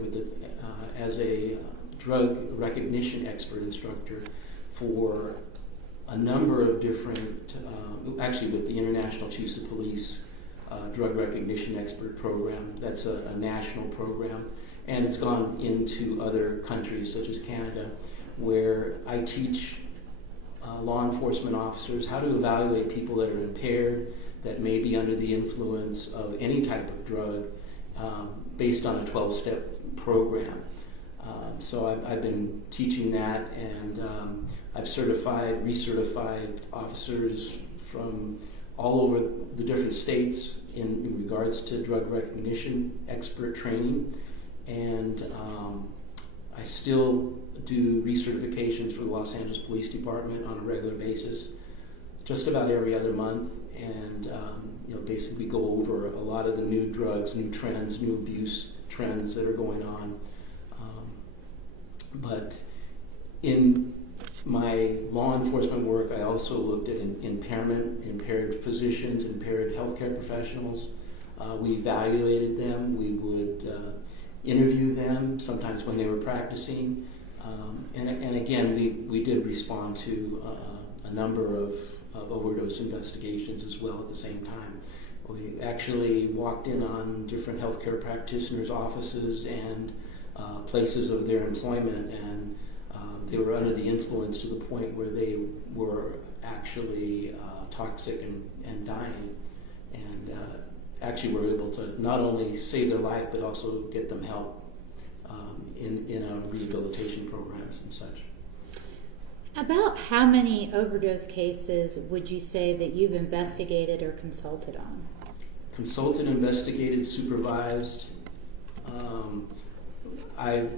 as a drug recognition expert instructor for a number of different, actually with the International Chiefs of Police Drug Recognition Expert Program. That's a national program, and it's gone into other countries such as Canada, where I teach law enforcement officers how to evaluate people that are impaired, that may be under the influence of any type of drug, based on a 12-step program. So I've been teaching that, and I've recertified officers from all over the different states in regards to drug recognition expert training. And I still do recertifications for the Los Angeles Police Department on a regular basis, just about every other month. And basically go over a lot of the new drugs, new trends, new abuse trends that are going on. But in my law enforcement work, I also looked at impaired physicians, impaired healthcare professionals. We evaluated them. We would interview them, sometimes when they were practicing. And again, we did respond to a number of overdose investigations as well at the same time. We actually walked in on different healthcare practitioners' offices and places of their employment, and they were under the influence to the point where they were actually toxic and dying, and actually were able to not only save their life but also get them help in rehabilitation programs and such. About how many overdose cases would you say that you've investigated or consulted on? Consulted, investigated, supervised. I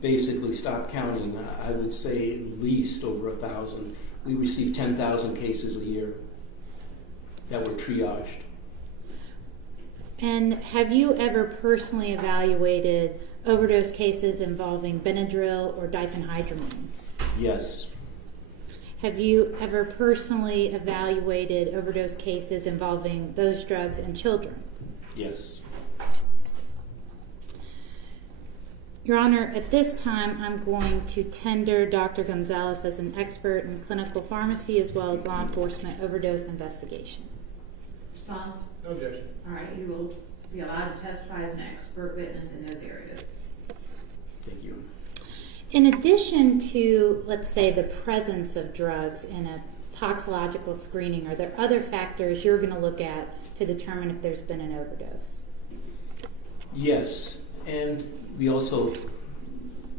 basically stopped counting. I would say at least over 1,000. We receive 10,000 cases a year that were triaged. And have you ever personally evaluated overdose cases involving Benadryl or diphenhydramine? Yes. Have you ever personally evaluated overdose cases involving those drugs in children? Yes. Your Honor, at this time, I'm going to tender Dr. Gonzalez as an expert in clinical pharmacy as well as law enforcement overdose investigation. Response? No objection. All right, you will be allowed to testify as an expert witness in those areas. Thank you. In addition to, let's say, the presence of drugs in a toxicological screening, are there other factors you're going to look at to determine if there's been an overdose? Yes, and we also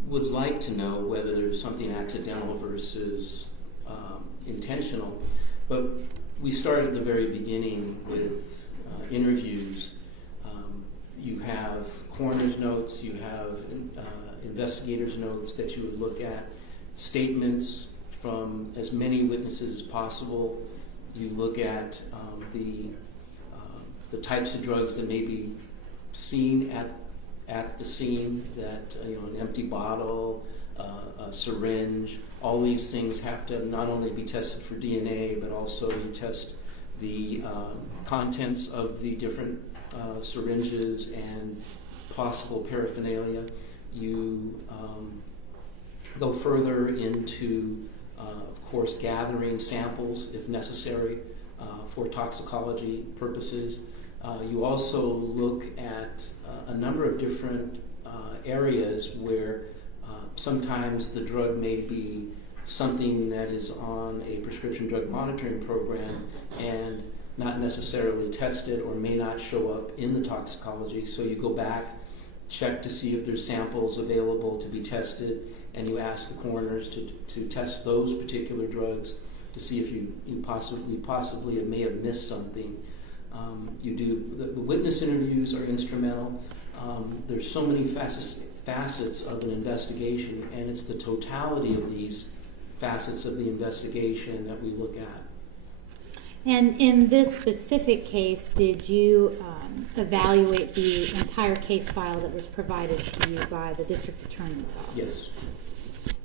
would like to know whether there's something accidental versus intentional. But we start at the very beginning with interviews. You have coroner's notes, you have investigators' notes that you would look at, statements from as many witnesses as possible. You look at the types of drugs that may be seen at the scene, that an empty bottle, a syringe. All these things have to not only be tested for DNA, but also you test the contents of the different syringes and possible paraphernalia. You go further into, of course, gathering samples if necessary for toxicology purposes. You also look at a number of different areas where sometimes the drug may be something that is on a prescription drug monitoring program and not necessarily tested or may not show up in the toxicology. So you go back, check to see if there's samples available to be tested, and you ask the coroners to test those particular drugs to see if you possibly may have missed something. You do the witness interviews are instrumental. There's so many facets of an investigation, and it's the totality of these facets of the investigation that we look at. And in this specific case, did you evaluate the entire case file that was provided to you by the district attorney's office? Yes.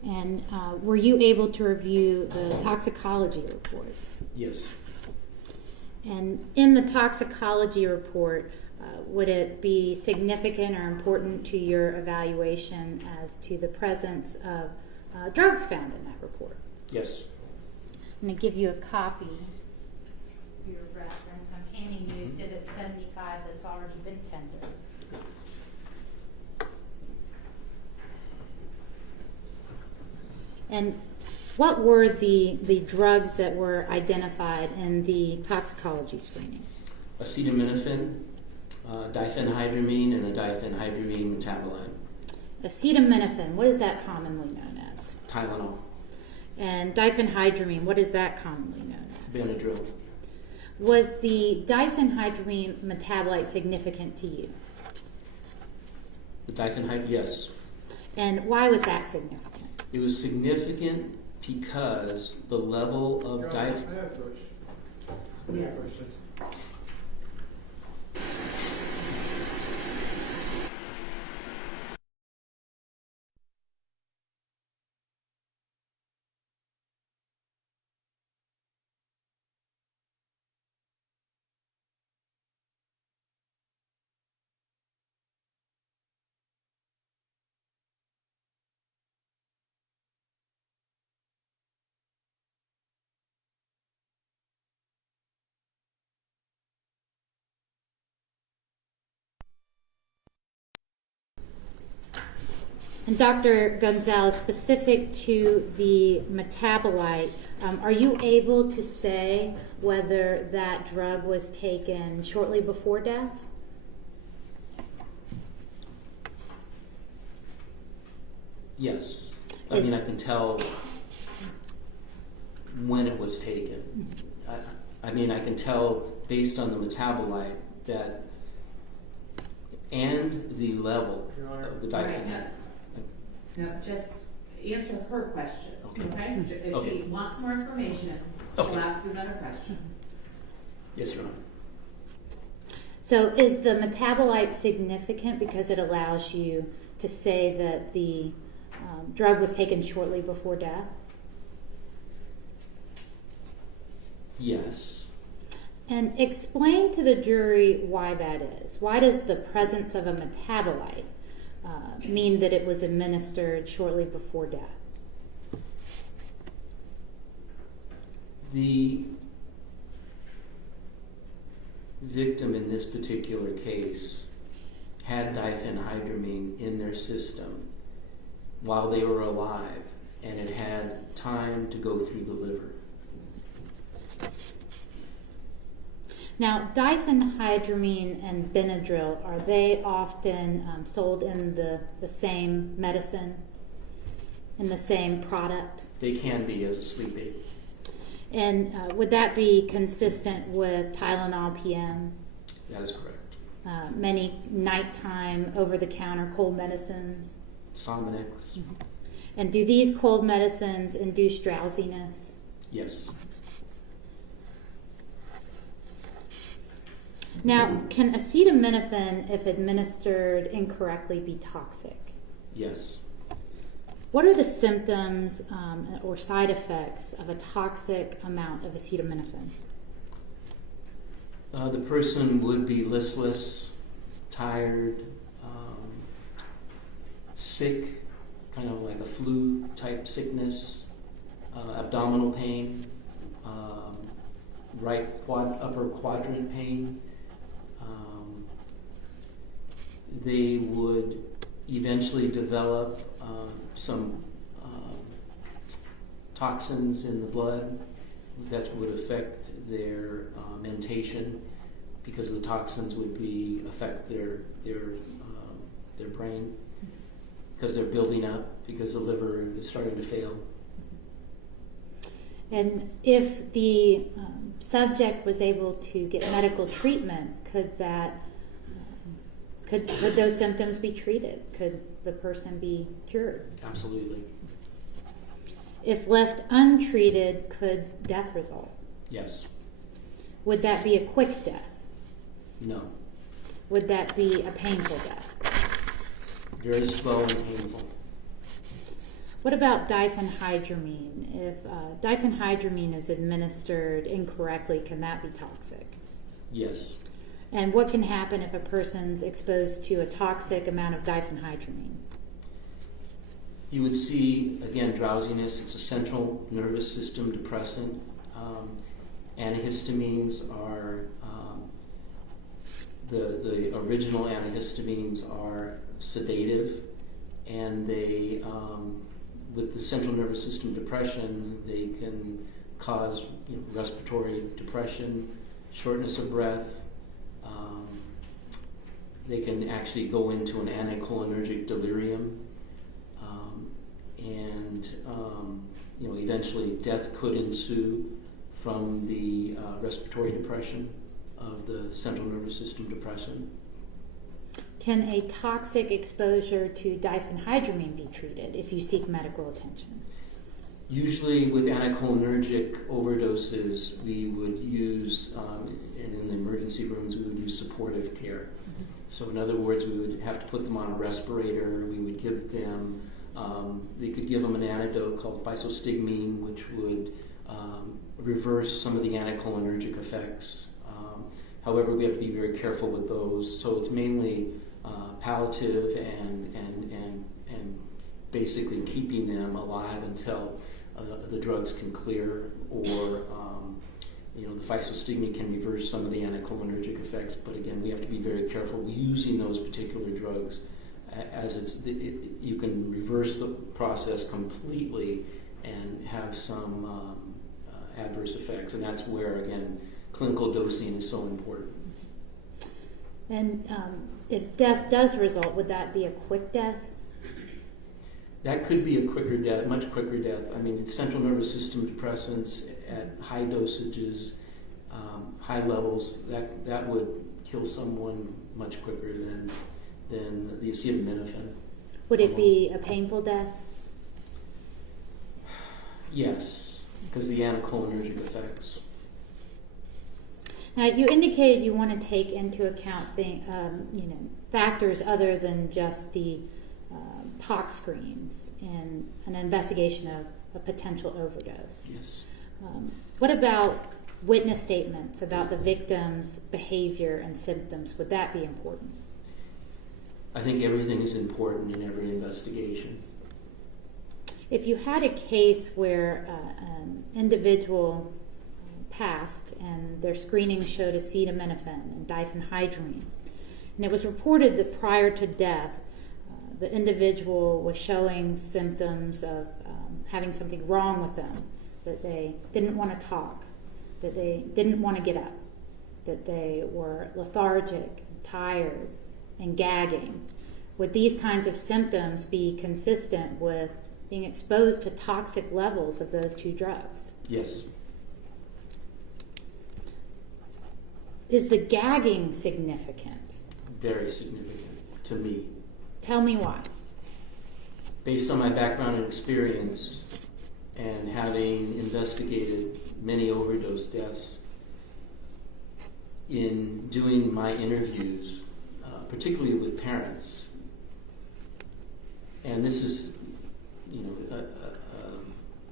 And were you able to review the toxicology report? Yes. And in the toxicology report, would it be significant or important to your evaluation as to the presence of drugs found in that report? Yes. I'm going to give you a copy for your reference. I'm handing you Exhibit 75 that's already been tendered. And what were the drugs that were identified in the toxicology screening? Acetaminophen, diphenhydramine, and a diphenhydramine metabolite. Acetaminophen, what is that commonly known as? Tylenol. And diphenhydramine, what is that commonly known as? Benadryl. Was the diphenhydramine metabolite significant to you? The diphenhydramine, yes. And why was that significant? It was significant because the level of And Dr. Gonzalez, specific to the metabolite, are you able to say whether that drug was taken shortly before death? Yes. I mean, I can tell when it was taken. I mean, I can tell based on the metabolite that, and the level of the diphenhydramine. No, just answer her question, okay? If Okay. she wants more information, she'll Okay. ask you another question. Yes, Your Honor. So is the metabolite significant because it allows you to say that the drug was taken shortly before death? Yes. And explain to the jury why that is. Why does the presence of a metabolite mean that it was administered shortly before death? The victim in this particular case had diphenhydramine in their system while they were alive, and it had time to go through the liver. Now, diphenhydramine and Benadryl, are they often sold in the same medicine, in the same product? They can be as a sleep aid. And would that be consistent with Tylenol PM? That is correct. Many nighttime, over-the-counter cold medicines? Sominex. Mm-hmm. And do these cold medicines induce drowsiness? Yes. Now, can acetaminophen, if administered incorrectly, be toxic? Yes. What are the symptoms or side effects of a toxic amount of acetaminophen? The person would be listless, tired, sick, kind of like a flu type sickness, abdominal pain, upper quadrant pain. They would eventually develop some toxins in the blood that would affect their mentation, because the toxins would affect their brain, because they're building up, because the liver is starting to fail. And if the subject was able to get medical treatment, could those symptoms be treated? Could the person be cured? Absolutely. If left untreated, could death result? Yes. Would that be a quick death? No. Would that be a painful death? Very slow and painful. What about diphenhydramine? If diphenhydramine is administered incorrectly, can that be toxic? Yes. And what can happen if a person's exposed to a toxic amount of diphenhydramine? You would see, again, drowsiness. It's a central nervous system depressant. Antihistamines are, the original antihistamines are sedative, and they, with the central nervous system depression, they can cause respiratory depression, shortness of breath. They can actually go into an anticholinergic delirium, and eventually death could ensue from the respiratory depression of the central nervous system depression. Can a toxic exposure to diphenhydramine be treated if you seek medical attention? Usually with anticholinergic overdoses, we would use, and in the emergency rooms, we would use supportive care. Mm-hmm. So in other words, we would have to put them on a respirator. We would give them, they could give them an antidote called physostigmine, which would reverse some of the anticholinergic effects. However, we have to be very careful with those. So it's mainly palliative and basically keeping them alive until the drugs can clear, or the physostigmine can reverse some of the anticholinergic effects. But again, we have to be very careful using those particular drugs, as you can reverse the process completely and have some adverse effects, and that's where, again, clinical dosing is so important. And if death does result, would that be a quick death? That could be a quicker death, much quicker death. I mean, central nervous system depressants at high dosages, high levels, that would kill someone much quicker than the acetaminophen. Would it be a painful death? Yes, because the anticholinergic effects. Now, you indicated you want to take into account factors other than just the tox screens in an investigation of a potential overdose. Yes. What about witness statements about the victim's behavior and symptoms? Would that be important? I think everything is important in every investigation. If you had a case where an individual passed and their screening showed acetaminophen and diphenhydramine, and it was reported that prior to death, the individual was showing symptoms of having something wrong with them, that they didn't want to talk, that they didn't want to get up, that they were lethargic, tired, and gagging. Would these kinds of symptoms be consistent with being exposed to toxic levels of those two drugs? Yes. Is the gagging significant? Very significant to me. Tell me why. Based on my background and experience, and having investigated many overdose deaths, in doing my interviews, particularly with parents, and this is,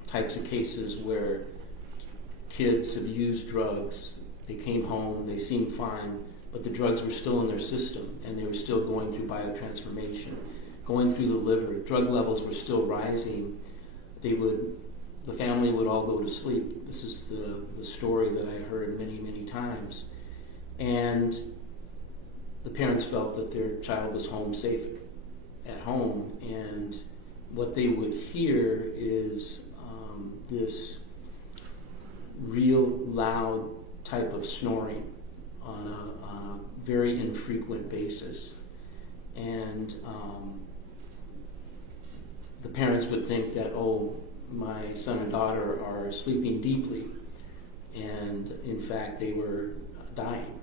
types of cases where kids have used drugs, they came home, they seemed fine, but the drugs were still in their system and they were still going through biotransformation. going through the liver, drug levels were still rising, the family would all go to sleep. This is the story that I heard many, many times. And the parents felt that their child was home safe at home, and what they would hear is this real loud type of snoring on a very infrequent basis. And the parents would think that, oh, my son and daughter are sleeping deeply, and in fact they were dying.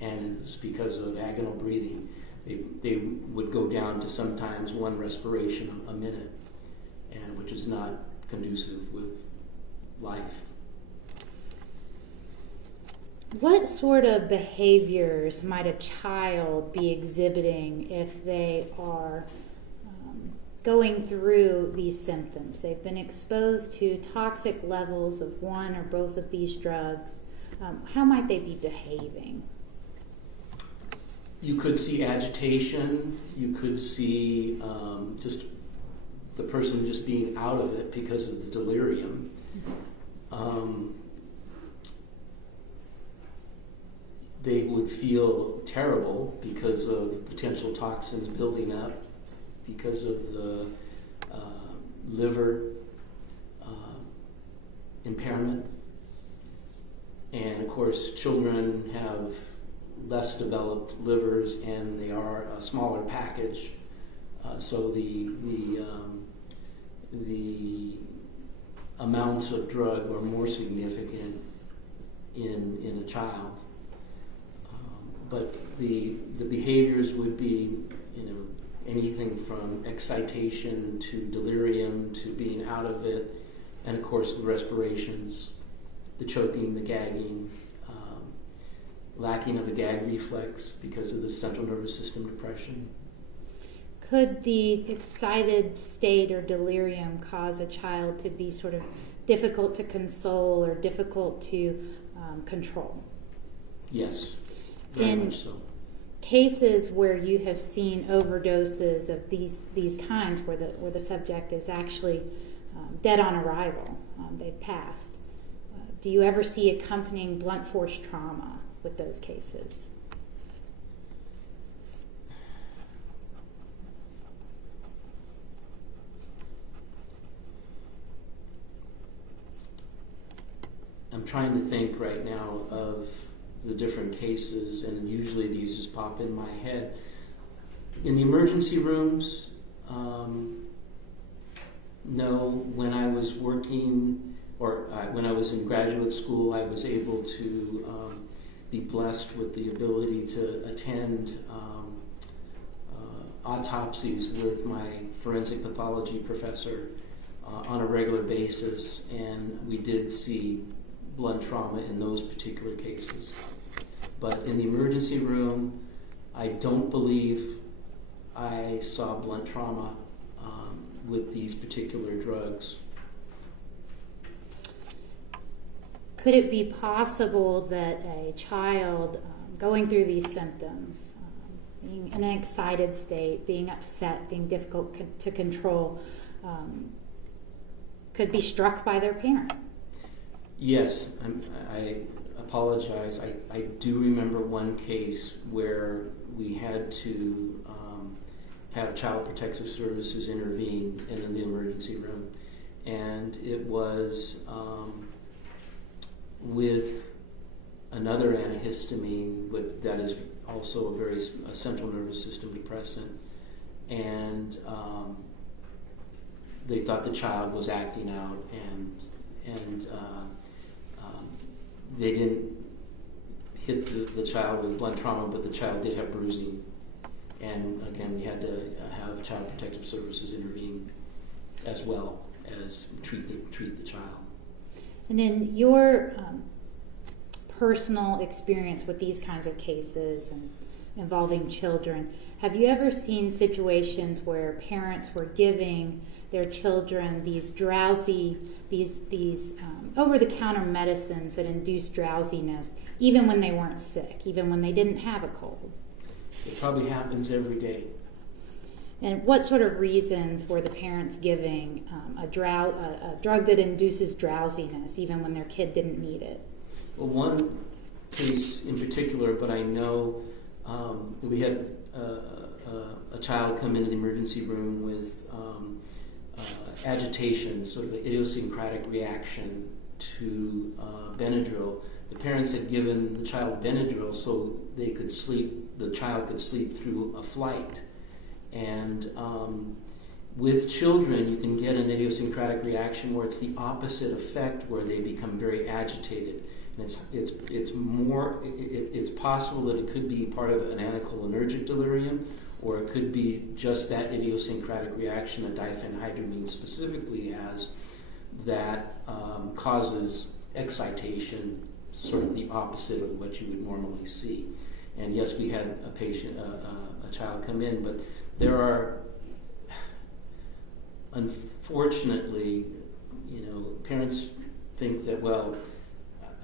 And it was because of agonal breathing. They would go down to sometimes one respiration a minute, and which is not conducive with life. What sort of behaviors might a child be exhibiting if they are going through these symptoms? They've been exposed to toxic levels of one or both of these drugs. How might they be behaving? You could see agitation. You could see just the person just being out of it because of the delirium. They would feel terrible because of potential toxins building up, because of the liver impairment. And of course, children have less developed livers, and they are a smaller package. So the amounts of drug are more significant in a child. But the behaviors would be, anything from excitation to delirium to being out of it, and of course the respirations, the choking, the gagging, lacking of a gag reflex because of the central nervous system depression. Could the excited state or delirium cause a child to be sort of difficult to console or difficult to control? Yes, very much so. Cases where you have seen overdoses of these kinds, where the subject is actually dead on arrival, they've passed, do you ever see accompanying blunt force trauma with those cases? I'm trying to think right now of the different cases, and usually these just pop in my head. In the emergency rooms, no. When I was working, or when I was in graduate school, I was able to be blessed with the ability to attend autopsies with my forensic pathology professor on a regular basis, and we did see blunt trauma in those particular cases. But in the emergency room, I don't believe I saw blunt trauma with these particular drugs. Could it be possible that a child going through these symptoms, being in an excited state, being upset, being difficult to control, could be struck by their parent? Yes, I apologize. I do remember one case where we had to have Child Protective Services intervene in the emergency room, and it was with another antihistamine, but that is also a central nervous system depressant, and they thought the child was acting out, and they didn't hit the child with blunt trauma, but the child did have bruising. And again, we had to have Child Protective Services intervene as well as treat the child. And in your personal experience with these kinds of cases and involving children, have you ever seen situations where parents were giving their children these drowsy, these over-the-counter medicines that induce drowsiness, even when they weren't sick, even when they didn't have a cold? It probably happens every day. And what sort of reasons were the parents giving a drug that induces drowsiness even when their kid didn't need it? Well, one case in particular, but I know we had a child come into the emergency room with agitation, sort of an idiosyncratic reaction to Benadryl. The parents had given the child Benadryl so they could sleep. The child could sleep through a flight. And with children, you can get an idiosyncratic reaction where it's the opposite effect, where they become very agitated. And it's possible that it could be part of an anticholinergic delirium, or it could be just that idiosyncratic reaction that diphenhydramine specifically has that causes excitation, sort of the opposite of what you would normally see. And yes, we had a child come in, but there are, unfortunately, parents think that, well,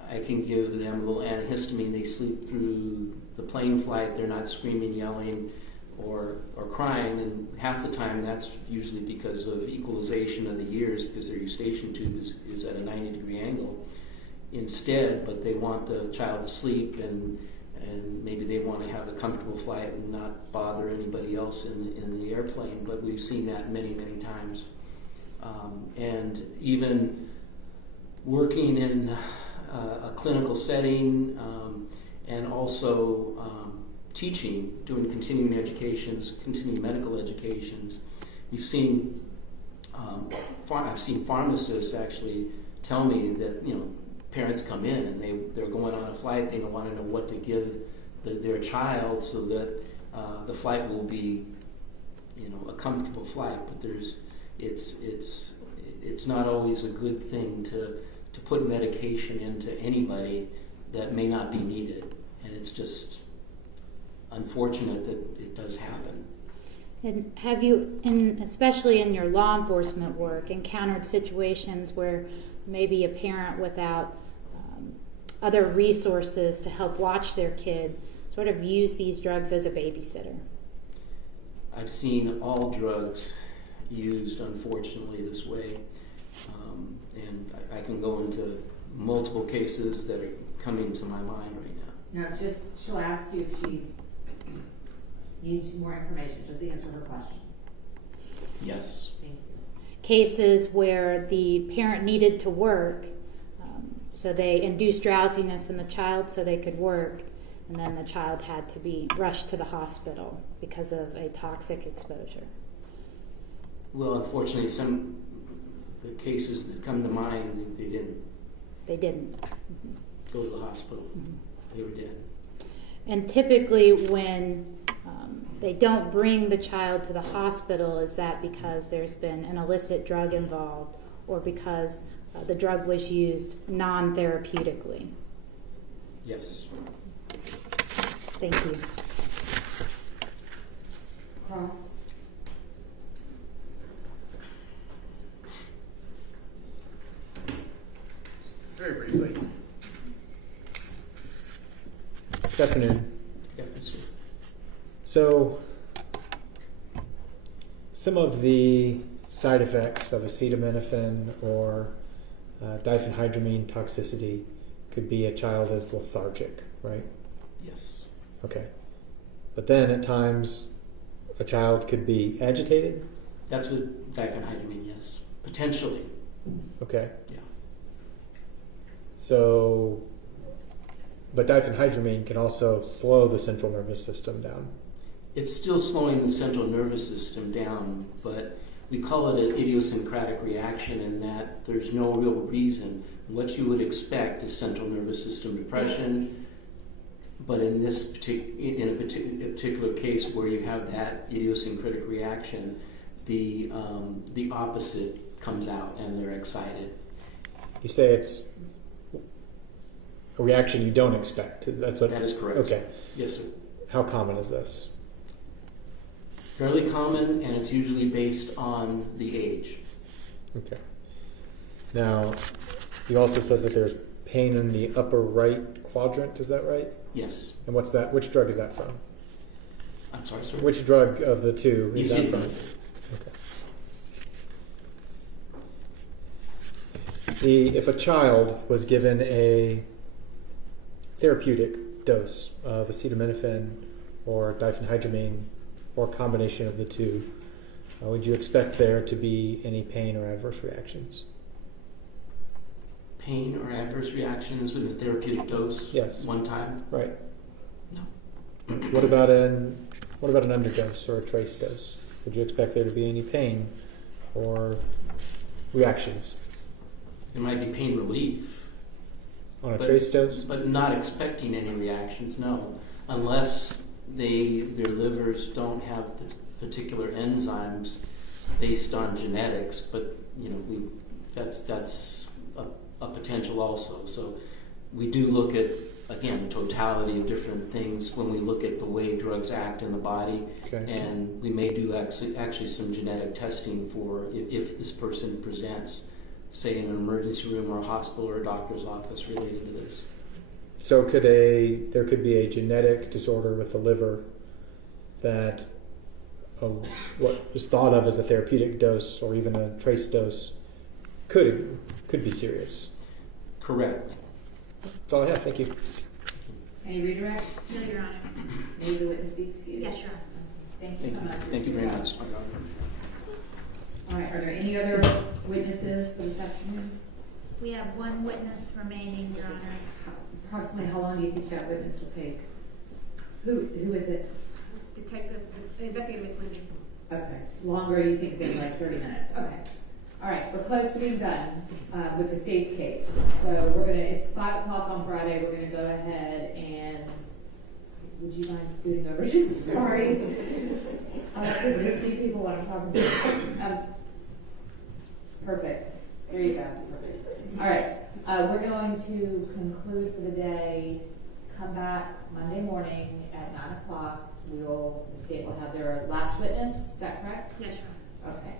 I can give them a little antihistamine, they sleep through the plane flight, they're not screaming, yelling, or crying, and half the time that's usually because of equalization of the ears, because their eustachian tube is at a 90-degree angle instead, but they want the child to sleep, and maybe they want to have a comfortable flight and not bother anybody else in the airplane. But we've seen that many, many times. And even working in a clinical setting and also teaching, doing continuing educations, continuing medical educations, we've seen, I've seen pharmacists actually tell me that, parents come in and they're going on a flight, they don't want to know what to give their child so that the flight will be, a comfortable flight. But it's not always a good thing to put medication into anybody that may not be needed, and it's just unfortunate that it does happen. And have you, especially in your law enforcement work, encountered situations where maybe a parent without other resources to help watch their kid sort of use these drugs as a babysitter? I've seen all drugs used, unfortunately, this way. And I can go into multiple cases that are coming to my mind right now. Now, she'll ask you if she needs more information. Just answer her question. Yes. Thank you. Cases where the parent needed to work, so they induced drowsiness in the child so they could work, and then the child had to be rushed to the hospital because of a toxic exposure. Well, unfortunately, some the cases that come to mind, they didn't. They didn't go to the hospital. Mm-hmm. They were dead. And typically when they don't bring the child to the hospital, is that because there's been an illicit drug involved, or because the drug was used non-therapeutically? Yes. Thank you. Cross. Very briefly. Good afternoon. Yeah, that's true. So, some of the side effects of acetaminophen or diphenhydramine toxicity could be a child is lethargic, right? Yes. Okay. But then at times a child could be agitated? That's with diphenhydramine, yes. Potentially. Okay. Yeah. So, but diphenhydramine can also slow the central nervous system down. It's still slowing the central nervous system down, but we call it an idiosyncratic reaction in that there's no real reason. What you would expect is central nervous system depression, but in this particular case where you have that idiosyncratic reaction, the opposite comes out and they're excited. You say it's a reaction you don't expect. That's what. That is correct. Okay. Yes, sir. How common is this? Fairly common, and it's usually based on the age. Okay. Now, you also said that there's pain in the upper right quadrant. Is that right? Yes. And what's that? Which drug is that from? I'm sorry, sir? Which drug of the two is that from? Okay. If a child was given a therapeutic dose of acetaminophen or diphenhydramine or a combination of the two, would you expect there to be any pain or adverse reactions? Pain or adverse reactions with a therapeutic dose? Yes. One time? Right. No. What about an underdose or a trace dose? Would you expect there to be any pain or reactions? There might be pain relief. On a trace dose? But not expecting any reactions, no. Unless their livers don't have particular enzymes based on genetics, but that's a potential also. So we do look at, again, the totality of different things when we look at the way drugs act in the body. Okay. And we may do actually some genetic testing for if this person presents, say, in an emergency room or a hospital or a doctor's office related to this. So there could be a genetic disorder with the liver that what is thought of as a therapeutic dose or even a trace dose could be serious. Correct. That's all I have. Thank you. Any redirect? No, Your Honor. Maybe the witness be excused? Yes, Your Honor. Thank you so much. Thank you very much. All right, are there any other witnesses for this afternoon? We have one witness remaining, Your Honor. Approximately how long do you think that witness will take? Who is it? The investigator McClinton. Okay, longer you think than like 30 minutes, okay. All right, we're close to being done with the state's case. So it's 5 o'clock on Friday, we're gonna go ahead and, would you mind scooting over? Just sorry. I like to just see people when I'm talking to perfect, there you go, perfect. All right, we're going to conclude for the day, come back Monday morning at 9 o'clock. The state will have their last witness, is that correct? Yes, Your Honor. Okay.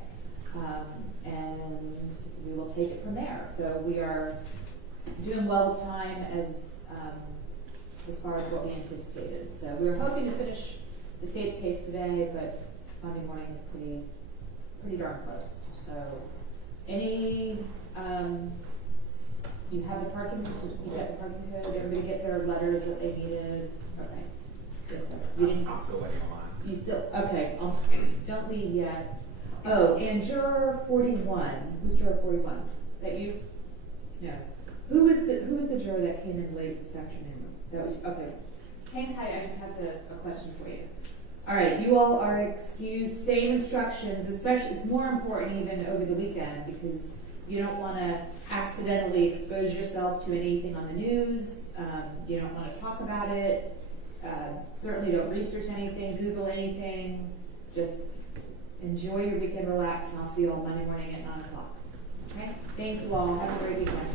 And we will take it from there. So we are doing well with time as far as what we anticipated. So we were hoping to finish the state's case today, but Monday morning is pretty darn close. So you have the parking, you got the parking code, everybody get their letters that they needed? Okay. Yes, sir. I'll still wait in line. You still, okay, don't leave yet. Oh, and juror 41, who's juror 41? Is that you? No. Who was the juror that came in late this afternoon? That was, okay. Hang tight, I just have a question for you. All right, you all are excused, same instructions, especially, it's more important even over the weekend because you don't want to accidentally expose yourself to anything on the news. You don't want to talk about it. Certainly don't research anything, Google anything. Just enjoy your weekend, relax, and I'll see you all Monday morning at 9 o'clock. Okay? Thank you all. Have a great weekend.